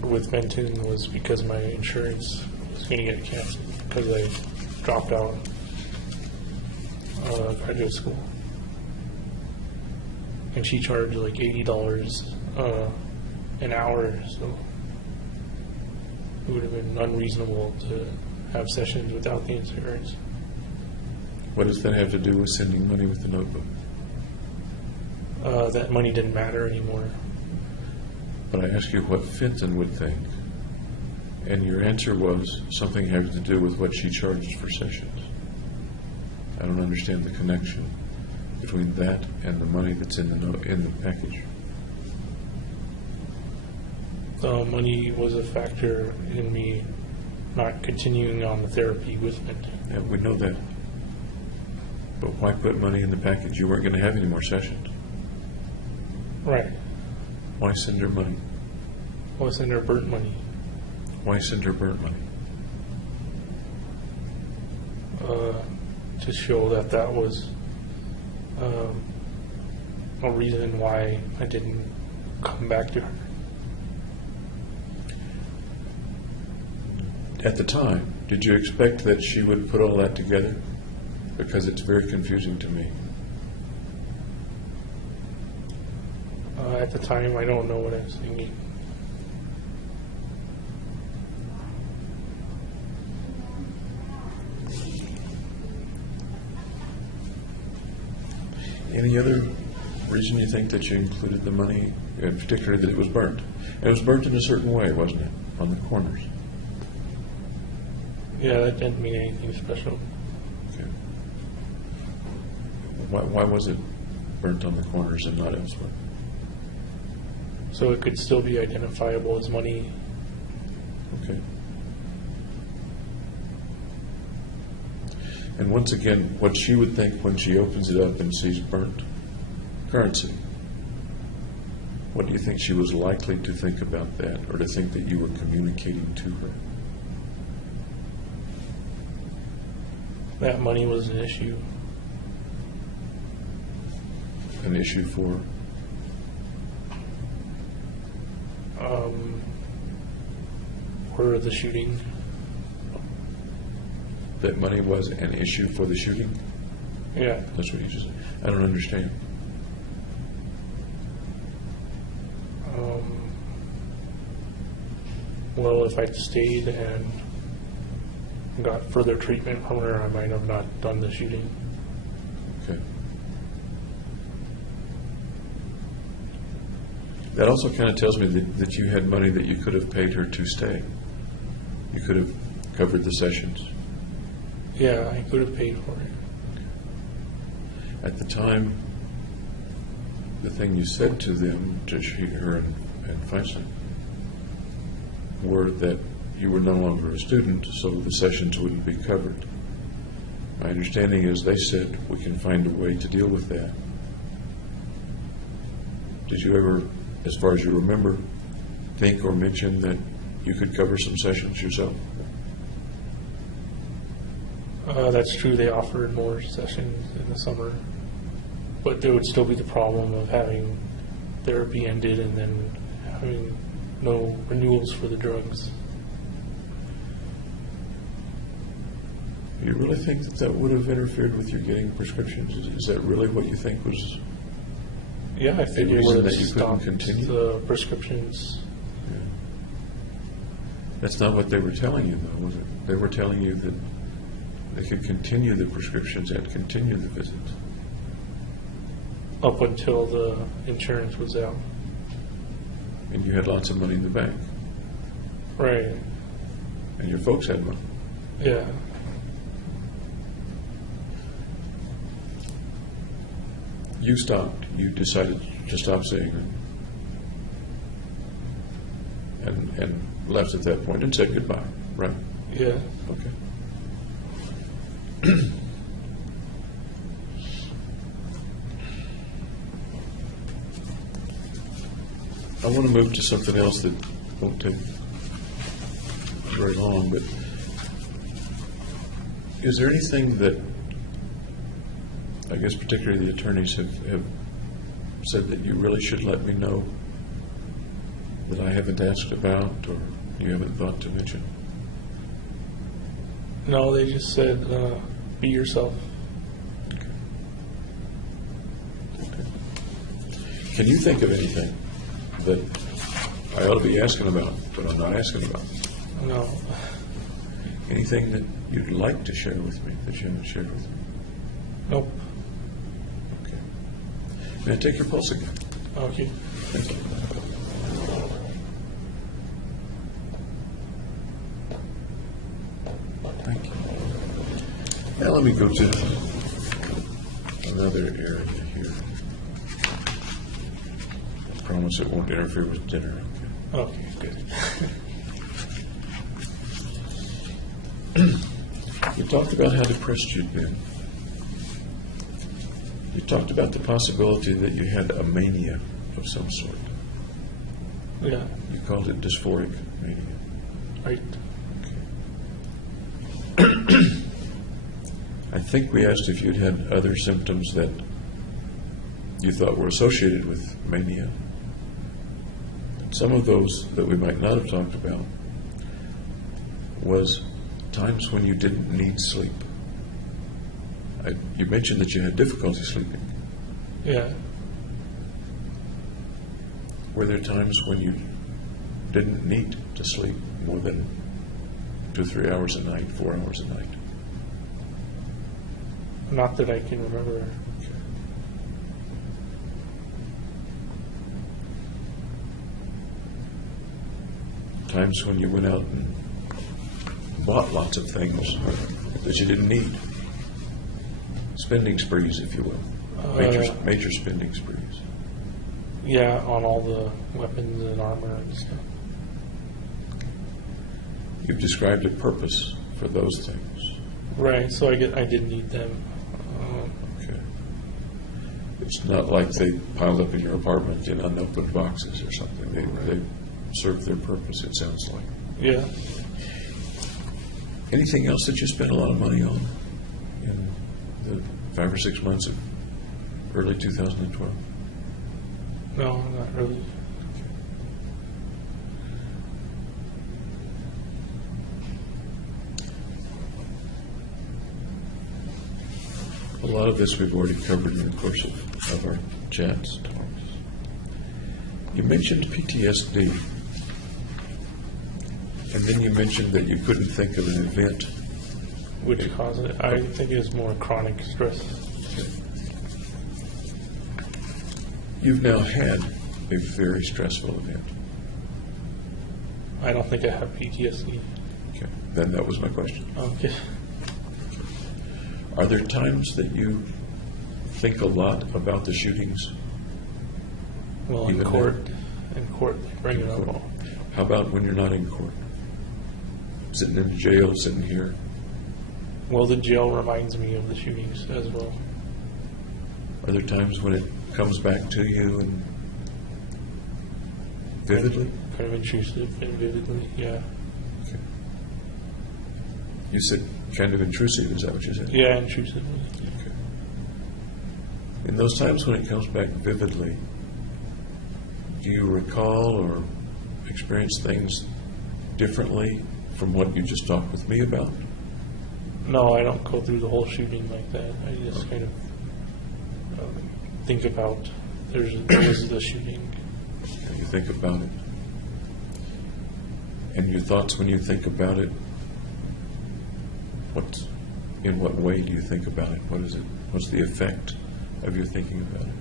with Benton was because my insurance was going to get canceled because I dropped out graduate school. And she charged like $80 an hour, so it would have been unreasonable to have sessions without the insurance. What does that have to do with sending money with the notebook? That money didn't matter anymore. But I asked you what Fenton would think, and your answer was something having to do with what she charged for sessions. I don't understand the connection between that and the money that's in the package. The money was a factor in me not continuing on the therapy with Benton. Yeah, we know that. But why put money in the package? You weren't going to have any more sessions. Right. Why send her money? Was in her burnt money. Why send her burnt money? To show that was a reason why I didn't come back to her. At the time, did you expect that she would put all that together? Because it's very confusing to me. At the time, I don't know what I was thinking. Any other reason you think that you included the money, in particular that it was burnt? It was burnt in a certain way, wasn't it? On the corners. Yeah, that didn't mean anything special. Okay. Why was it burnt on the corners and not elsewhere? So it could still be identifiable as money. Okay. And once again, what she would think when she opens it up and sees burnt currency, what do you think she was likely to think about that, or to think that you were communicating to her? That money was an issue. An issue for? For the shooting. That money was an issue for the shooting? Yeah. That's what you just said. I don't understand. Well, if I'd stayed and got further treatment from her, I might have not done the shooting. Okay. That also kind of tells me that you had money that you could have paid her to stay. You could have covered the sessions. Yeah, I could have paid for it. At the time, the thing you said to them, to her and Feinstein, were that you were no longer a student, so the sessions wouldn't be covered. My understanding is they said, we can find a way to deal with that. Did you ever, as far as you remember, think or mention that you could cover some sessions yourself? That's true. They offered more sessions in the summer, but there would still be the problem of having therapy ended and then having no renewals for the drugs. You really think that that would have interfered with your getting prescriptions? Is that really what you think was? Yeah, I think it reason would that have you couldn't stopped continue? the prescriptions. That's not what they were telling you, though, was it? They were telling you that they could continue the prescriptions and continue the visits. Up until the insurance was out. And you had lots of money in the bank. Right. And your folks had money. Yeah. You stopped. You decided to stop seeing her. And left at that point and said goodbye, right? Yeah. Okay. I want to move to something else that won't take very long, but is there anything that, I guess particularly the attorneys have said that you really should let me know that I haven't asked about or you haven't thought to mention? No, they just said, be yourself. Can you think of anything that I ought to be asking about, but I'm not asking about? No. Anything that you'd like to share with me that you haven't shared with me? Nope. Okay. May I take your pulse again? Okay. Thank you. Thank you. Now let me go to another area here. I promise it won't interfere with dinner. Okay, good. You talked about how depressed you'd been. You talked about the possibility that you had a mania of some sort. Yeah, You called it dysphoric mania. right. I think we asked if you'd had other symptoms that you thought were associated with mania. Some of those that we might not have talked about was times when you didn't need sleep. You mentioned that you had difficulty sleeping. Yeah. Were there times when you didn't need to sleep more than 2 or 3 hours a night, 4 hours a night? Not that I can remember. Times when you went out and bought lots of things that you didn't need. Spending sprees, if you will. Major spending sprees. Yeah, on all the weapons and armor and stuff. You've described a purpose for those things. Right, so I did need them. Okay. It's not like they piled up in your apartment in unopened boxes or something. They serve their purpose, it sounds like. Yeah. Anything else that you spent a lot of money on in the 5 or 6 months of early 2012? No, not really. A lot of this we've already covered in the course of our chats. You mentioned PTSD, and then you mentioned that you couldn't think of an event. Which caused it? I think it's more chronic stress. You've now had a very stressful event. I don't think I have PTSD. Okay, then that was my question. Okay. Are there times that you think a lot about the shootings? Well, in Even court, they bring it up all. How about when you're not in court? Sitting in jail, sitting here? Well, the jail reminds me of the shootings as well. Are there times when it comes back to you and vividly? Kind of intrusive and vividly, yeah. Okay. You said kind of intrusive, is that what you said? Yeah, intrusively. Okay. In those times when it comes back vividly, do you recall or experience things differently from what you just talked with me about? No, I don't go through the whole shooting like that. I just kind of think about there was the shooting. And you think about it. And your thoughts when you think about it, in what way do you think about it? What is it? What's the effect of your thinking about it?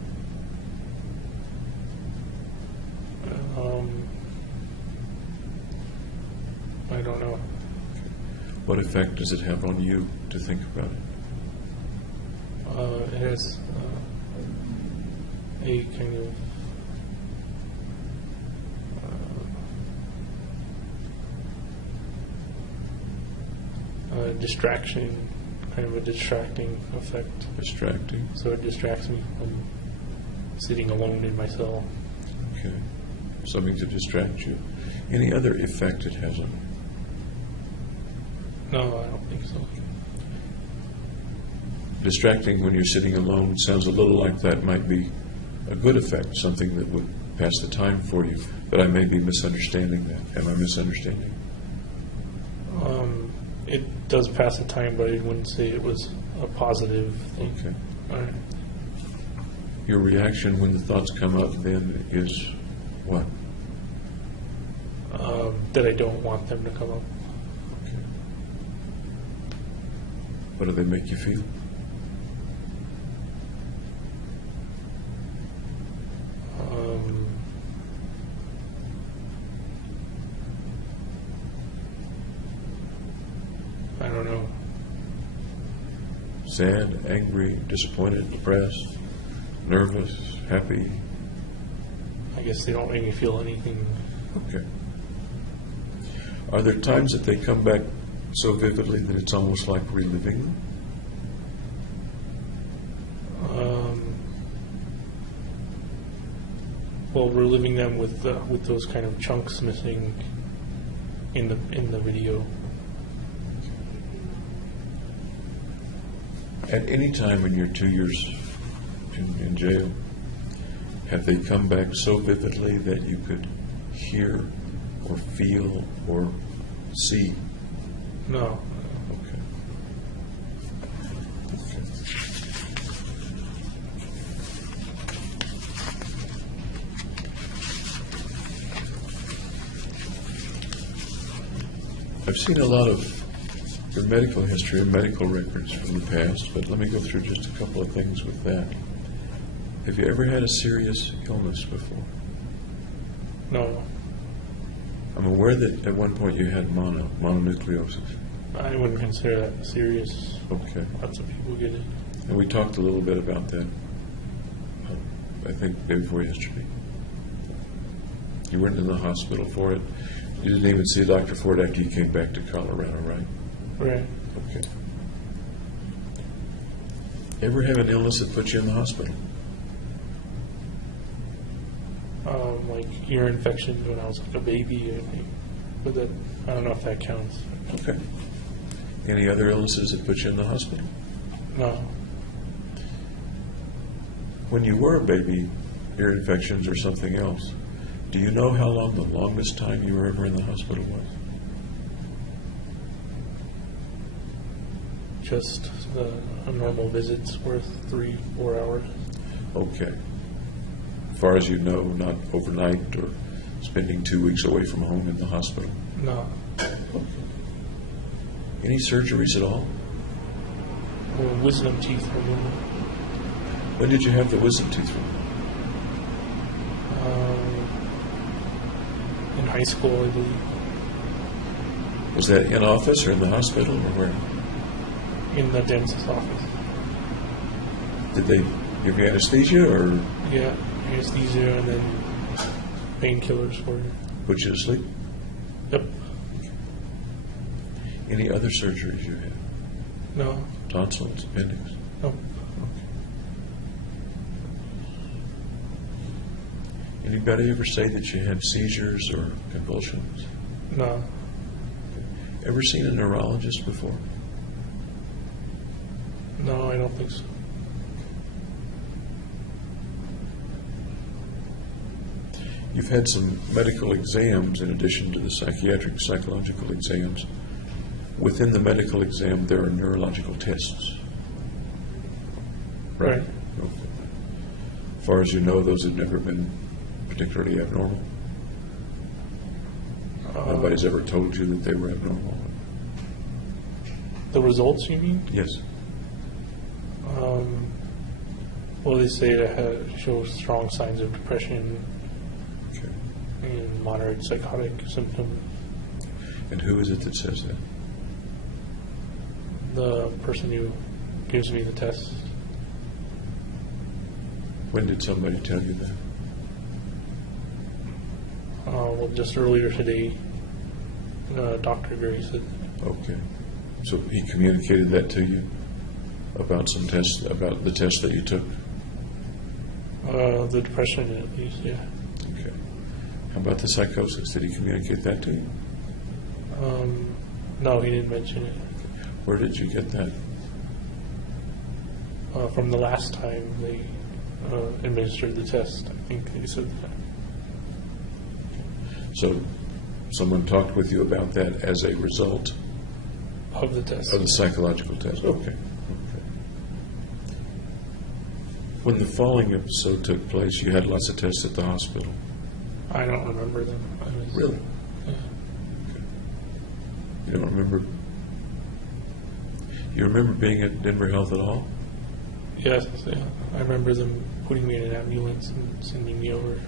I don't know. What effect does it have on you to think about it? It has a kind of distraction, kind of a distracting effect. Distracting? So it distracts me from sitting alone in my cell. Okay. Something to distract you. Any other effect it has on you? No, I don't think so. Distracting when you're sitting alone sounds a little like that might be a good effect, something that would pass the time for you. But I may be misunderstanding that. Am I misunderstanding? It does pass the time, but I wouldn't say it was a positive thing. Okay. All right. Your reaction when the thoughts come up then is what? That I don't want them to come up. Okay. What do they make you feel? I don't know. Sad, angry, disappointed, depressed, nervous, happy? I guess they don't make me feel anything. Okay. Are there times that they come back so vividly that it's almost like reliving them? Well, we're living them with those kind of chunks missing in the video. At any time in your 2 years in jail, have they come back so vividly that you could hear or feel or see? No. Okay. Okay. I've seen a lot of your medical history and medical records from the past, but let me go through just a couple of things with that. Have you ever had a serious illness before? No. I'm aware that at one point you had mononucleosis. I wouldn't consider that serious. Okay. Lots of people get it. And we talked a little bit about that, I think, day before yesterday. You weren't in the hospital for it. You didn't even see a doctor for it after you came back to Colorado, right? Right. Okay. Ever have an illness that put you in the hospital? Like ear infections when I was like a baby, I think. But that, I don't know if that counts. Okay. Any other illnesses that put you in the hospital? No. When you were a baby, ear infections or something else, do you know how long the longest time you were ever in the hospital was? Just a normal visit's worth 3-4 hours. Okay. As far as you know, not overnight or spending 2 weeks away from home in the hospital. No. Any surgeries at all? Well, wisdom teeth removal. When did you have the wisdom tooth removed? In high school, I believe. Was that in office or in the hospital or where? In the dentist's office. Did they give you anesthesia or Yeah, anesthesia and then painkillers for you. put you to sleep? Yep. Any other surgeries you had? No. Tonsils, appendix? No. Anybody ever say that you had seizures or convulsions? No. Ever seen a neurologist before? No, I don't think so. You've had some medical exams in addition to the psychiatric, psychological exams. Within the medical exam, there are neurological tests. Right. Okay. As far as you know, those have never been particularly abnormal. Nobody's ever told you that they were abnormal. The results, you mean? Yes. Well, they say it shows strong signs of depression Okay. and moderate psychotic symptoms. And who is it that says that? The person who gives me the test, When did somebody tell you that? well, just earlier today, Dr. Gray said, Okay. So he communicated that to you about some tests, about the test that you took? the depression at least, yeah. Okay. How about the psychosis? Did he communicate that to you? No, he didn't mention it. Where did you get that? From the last time they administered the test, I think they said that. So someone talked with you about that as a result Of the test. of the psychological test? Okay. When the falling episode took place, you had lots of tests at the hospital. I don't remember them. I was, Really? Yeah. You don't remember? You remember being at Denver Health at all? Yes, yeah. I remember them putting me in an ambulance and sending me over.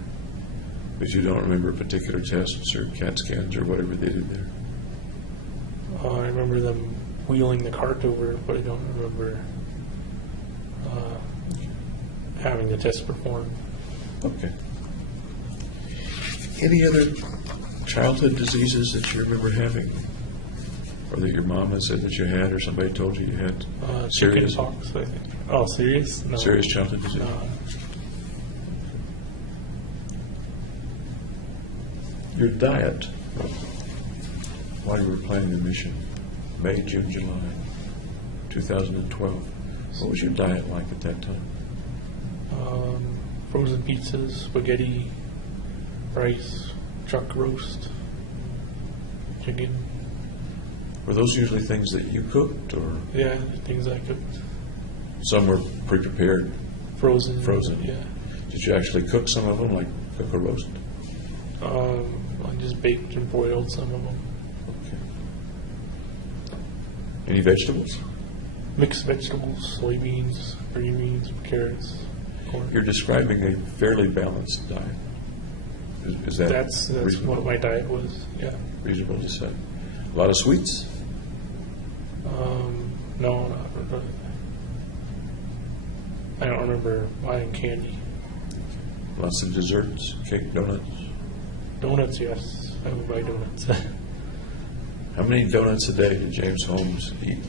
But you don't remember particular tests or CAT scans or whatever they did there? I remember them wheeling the cart over, but I don't remember having the test performed. Okay. Any other childhood diseases that you remember having? Or that your mama said that you had, or somebody told you you had? Chicken pox, I think. Oh, serious? No. Serious childhood disease? No. Your diet, while you were planning the mission, May, June, July 2012, what was your diet like at that time? Frozen pizzas, spaghetti, rice, chuck roast, chicken. Were those usually things that you cooked, or Yeah, things I cooked. some were pre-prepared? Frozen. Frozen. Yeah. Did you actually cook some of them, like cook a roast? I just baked and boiled some of them. Okay. Any vegetables? Mixed vegetables, soybeans, green beans, carrots, corn. You're describing a fairly balanced diet. Is that That's reasonable, what my diet was. Yeah. reasonable to say? A lot of sweets? No, not really. I don't remember buying candy. Lots of desserts, cake, donuts? Donuts, yes. I would buy donuts. How many donuts a day did James Holmes eat?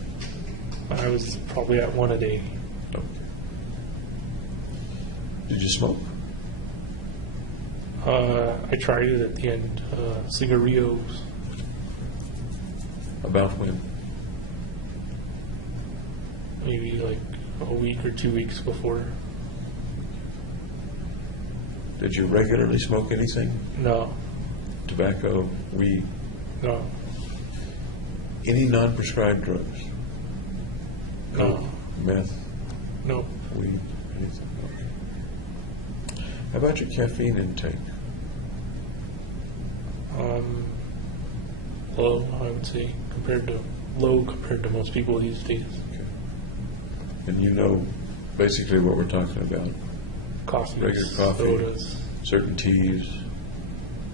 I was probably at one a day. Okay. Did you smoke? I tried it at the end, cigarillos. About when? Maybe like a week or 2 weeks before. Did you regularly smoke anything? No, Tobacco, weed, no, any non-prescribed drugs? no, Meth, no. weed, anything? Okay. How about your caffeine intake? Low, I would say, low compared to most people these days. Okay. And you know basically what we're talking about. Coffee, Regular coffee. sodas. Certain teas,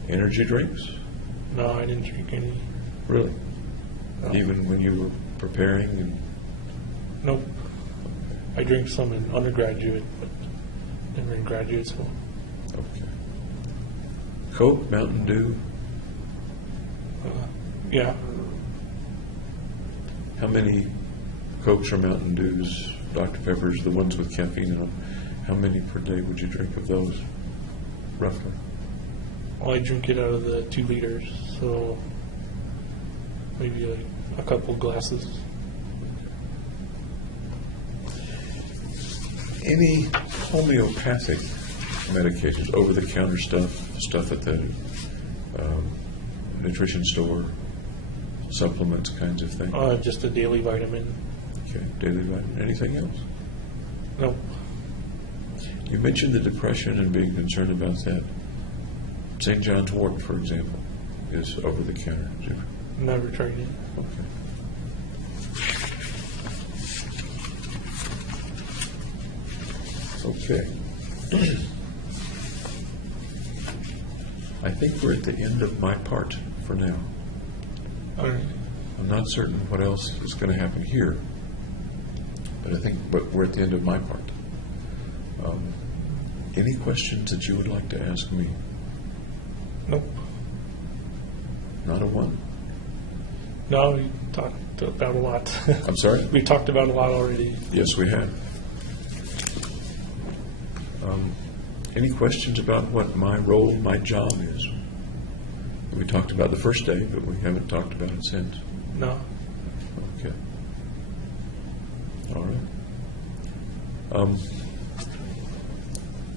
energy drinks? No, I didn't drink any. Really? No. Even when you were preparing? And Nope. I drank some in undergraduate, but never in graduate school. okay. Coke, Mountain Dew? Yeah, How many Cokes or Mountain Dews, Dr. Peppers, the ones with caffeine in them, how many per day would you drink of those, roughly? well, I drink it out of the 2 liters, so maybe like a couple glasses. Any homeopathic medications, over-the-counter stuff at the nutrition store, supplements kinds of things? Just a daily vitamin. Okay, daily vitamin. Anything else? Nope. You mentioned the depression and being concerned about that. St. John's wort, for example, is over-the-counter. Never tried it. Okay. Okay. I think we're at the end of my part for now. All right. I'm not certain what else is going to happen here, but we're at the end of my part. Any questions that you would like to ask me? Nope. Not a one. No, we talked about a lot. I'm sorry? We talked about a lot already. Yes, we have. Any questions about what my role, my job is? We talked about the first day, but we haven't talked about it since. No. Okay. All right.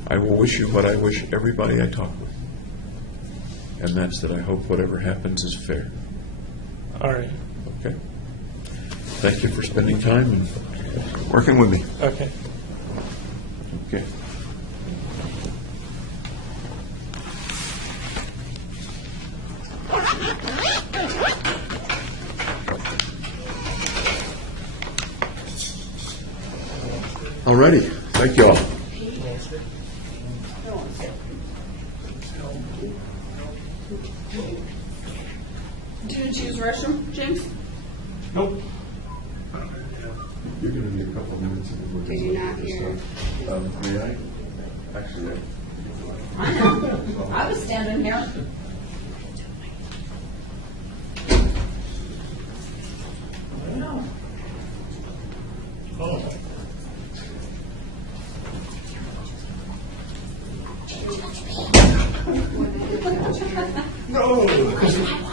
I will wish you what I wish everybody I talk with, and that's that I hope whatever happens is fair. All right. Okay? Thank you for spending time and working with me. Okay. Okay. All righty. Thank you all. Did you use restroom, James? Nope. You're going to need a couple of minutes. Did you not hear? May I? Actually, I know. I was standing here. I know. No.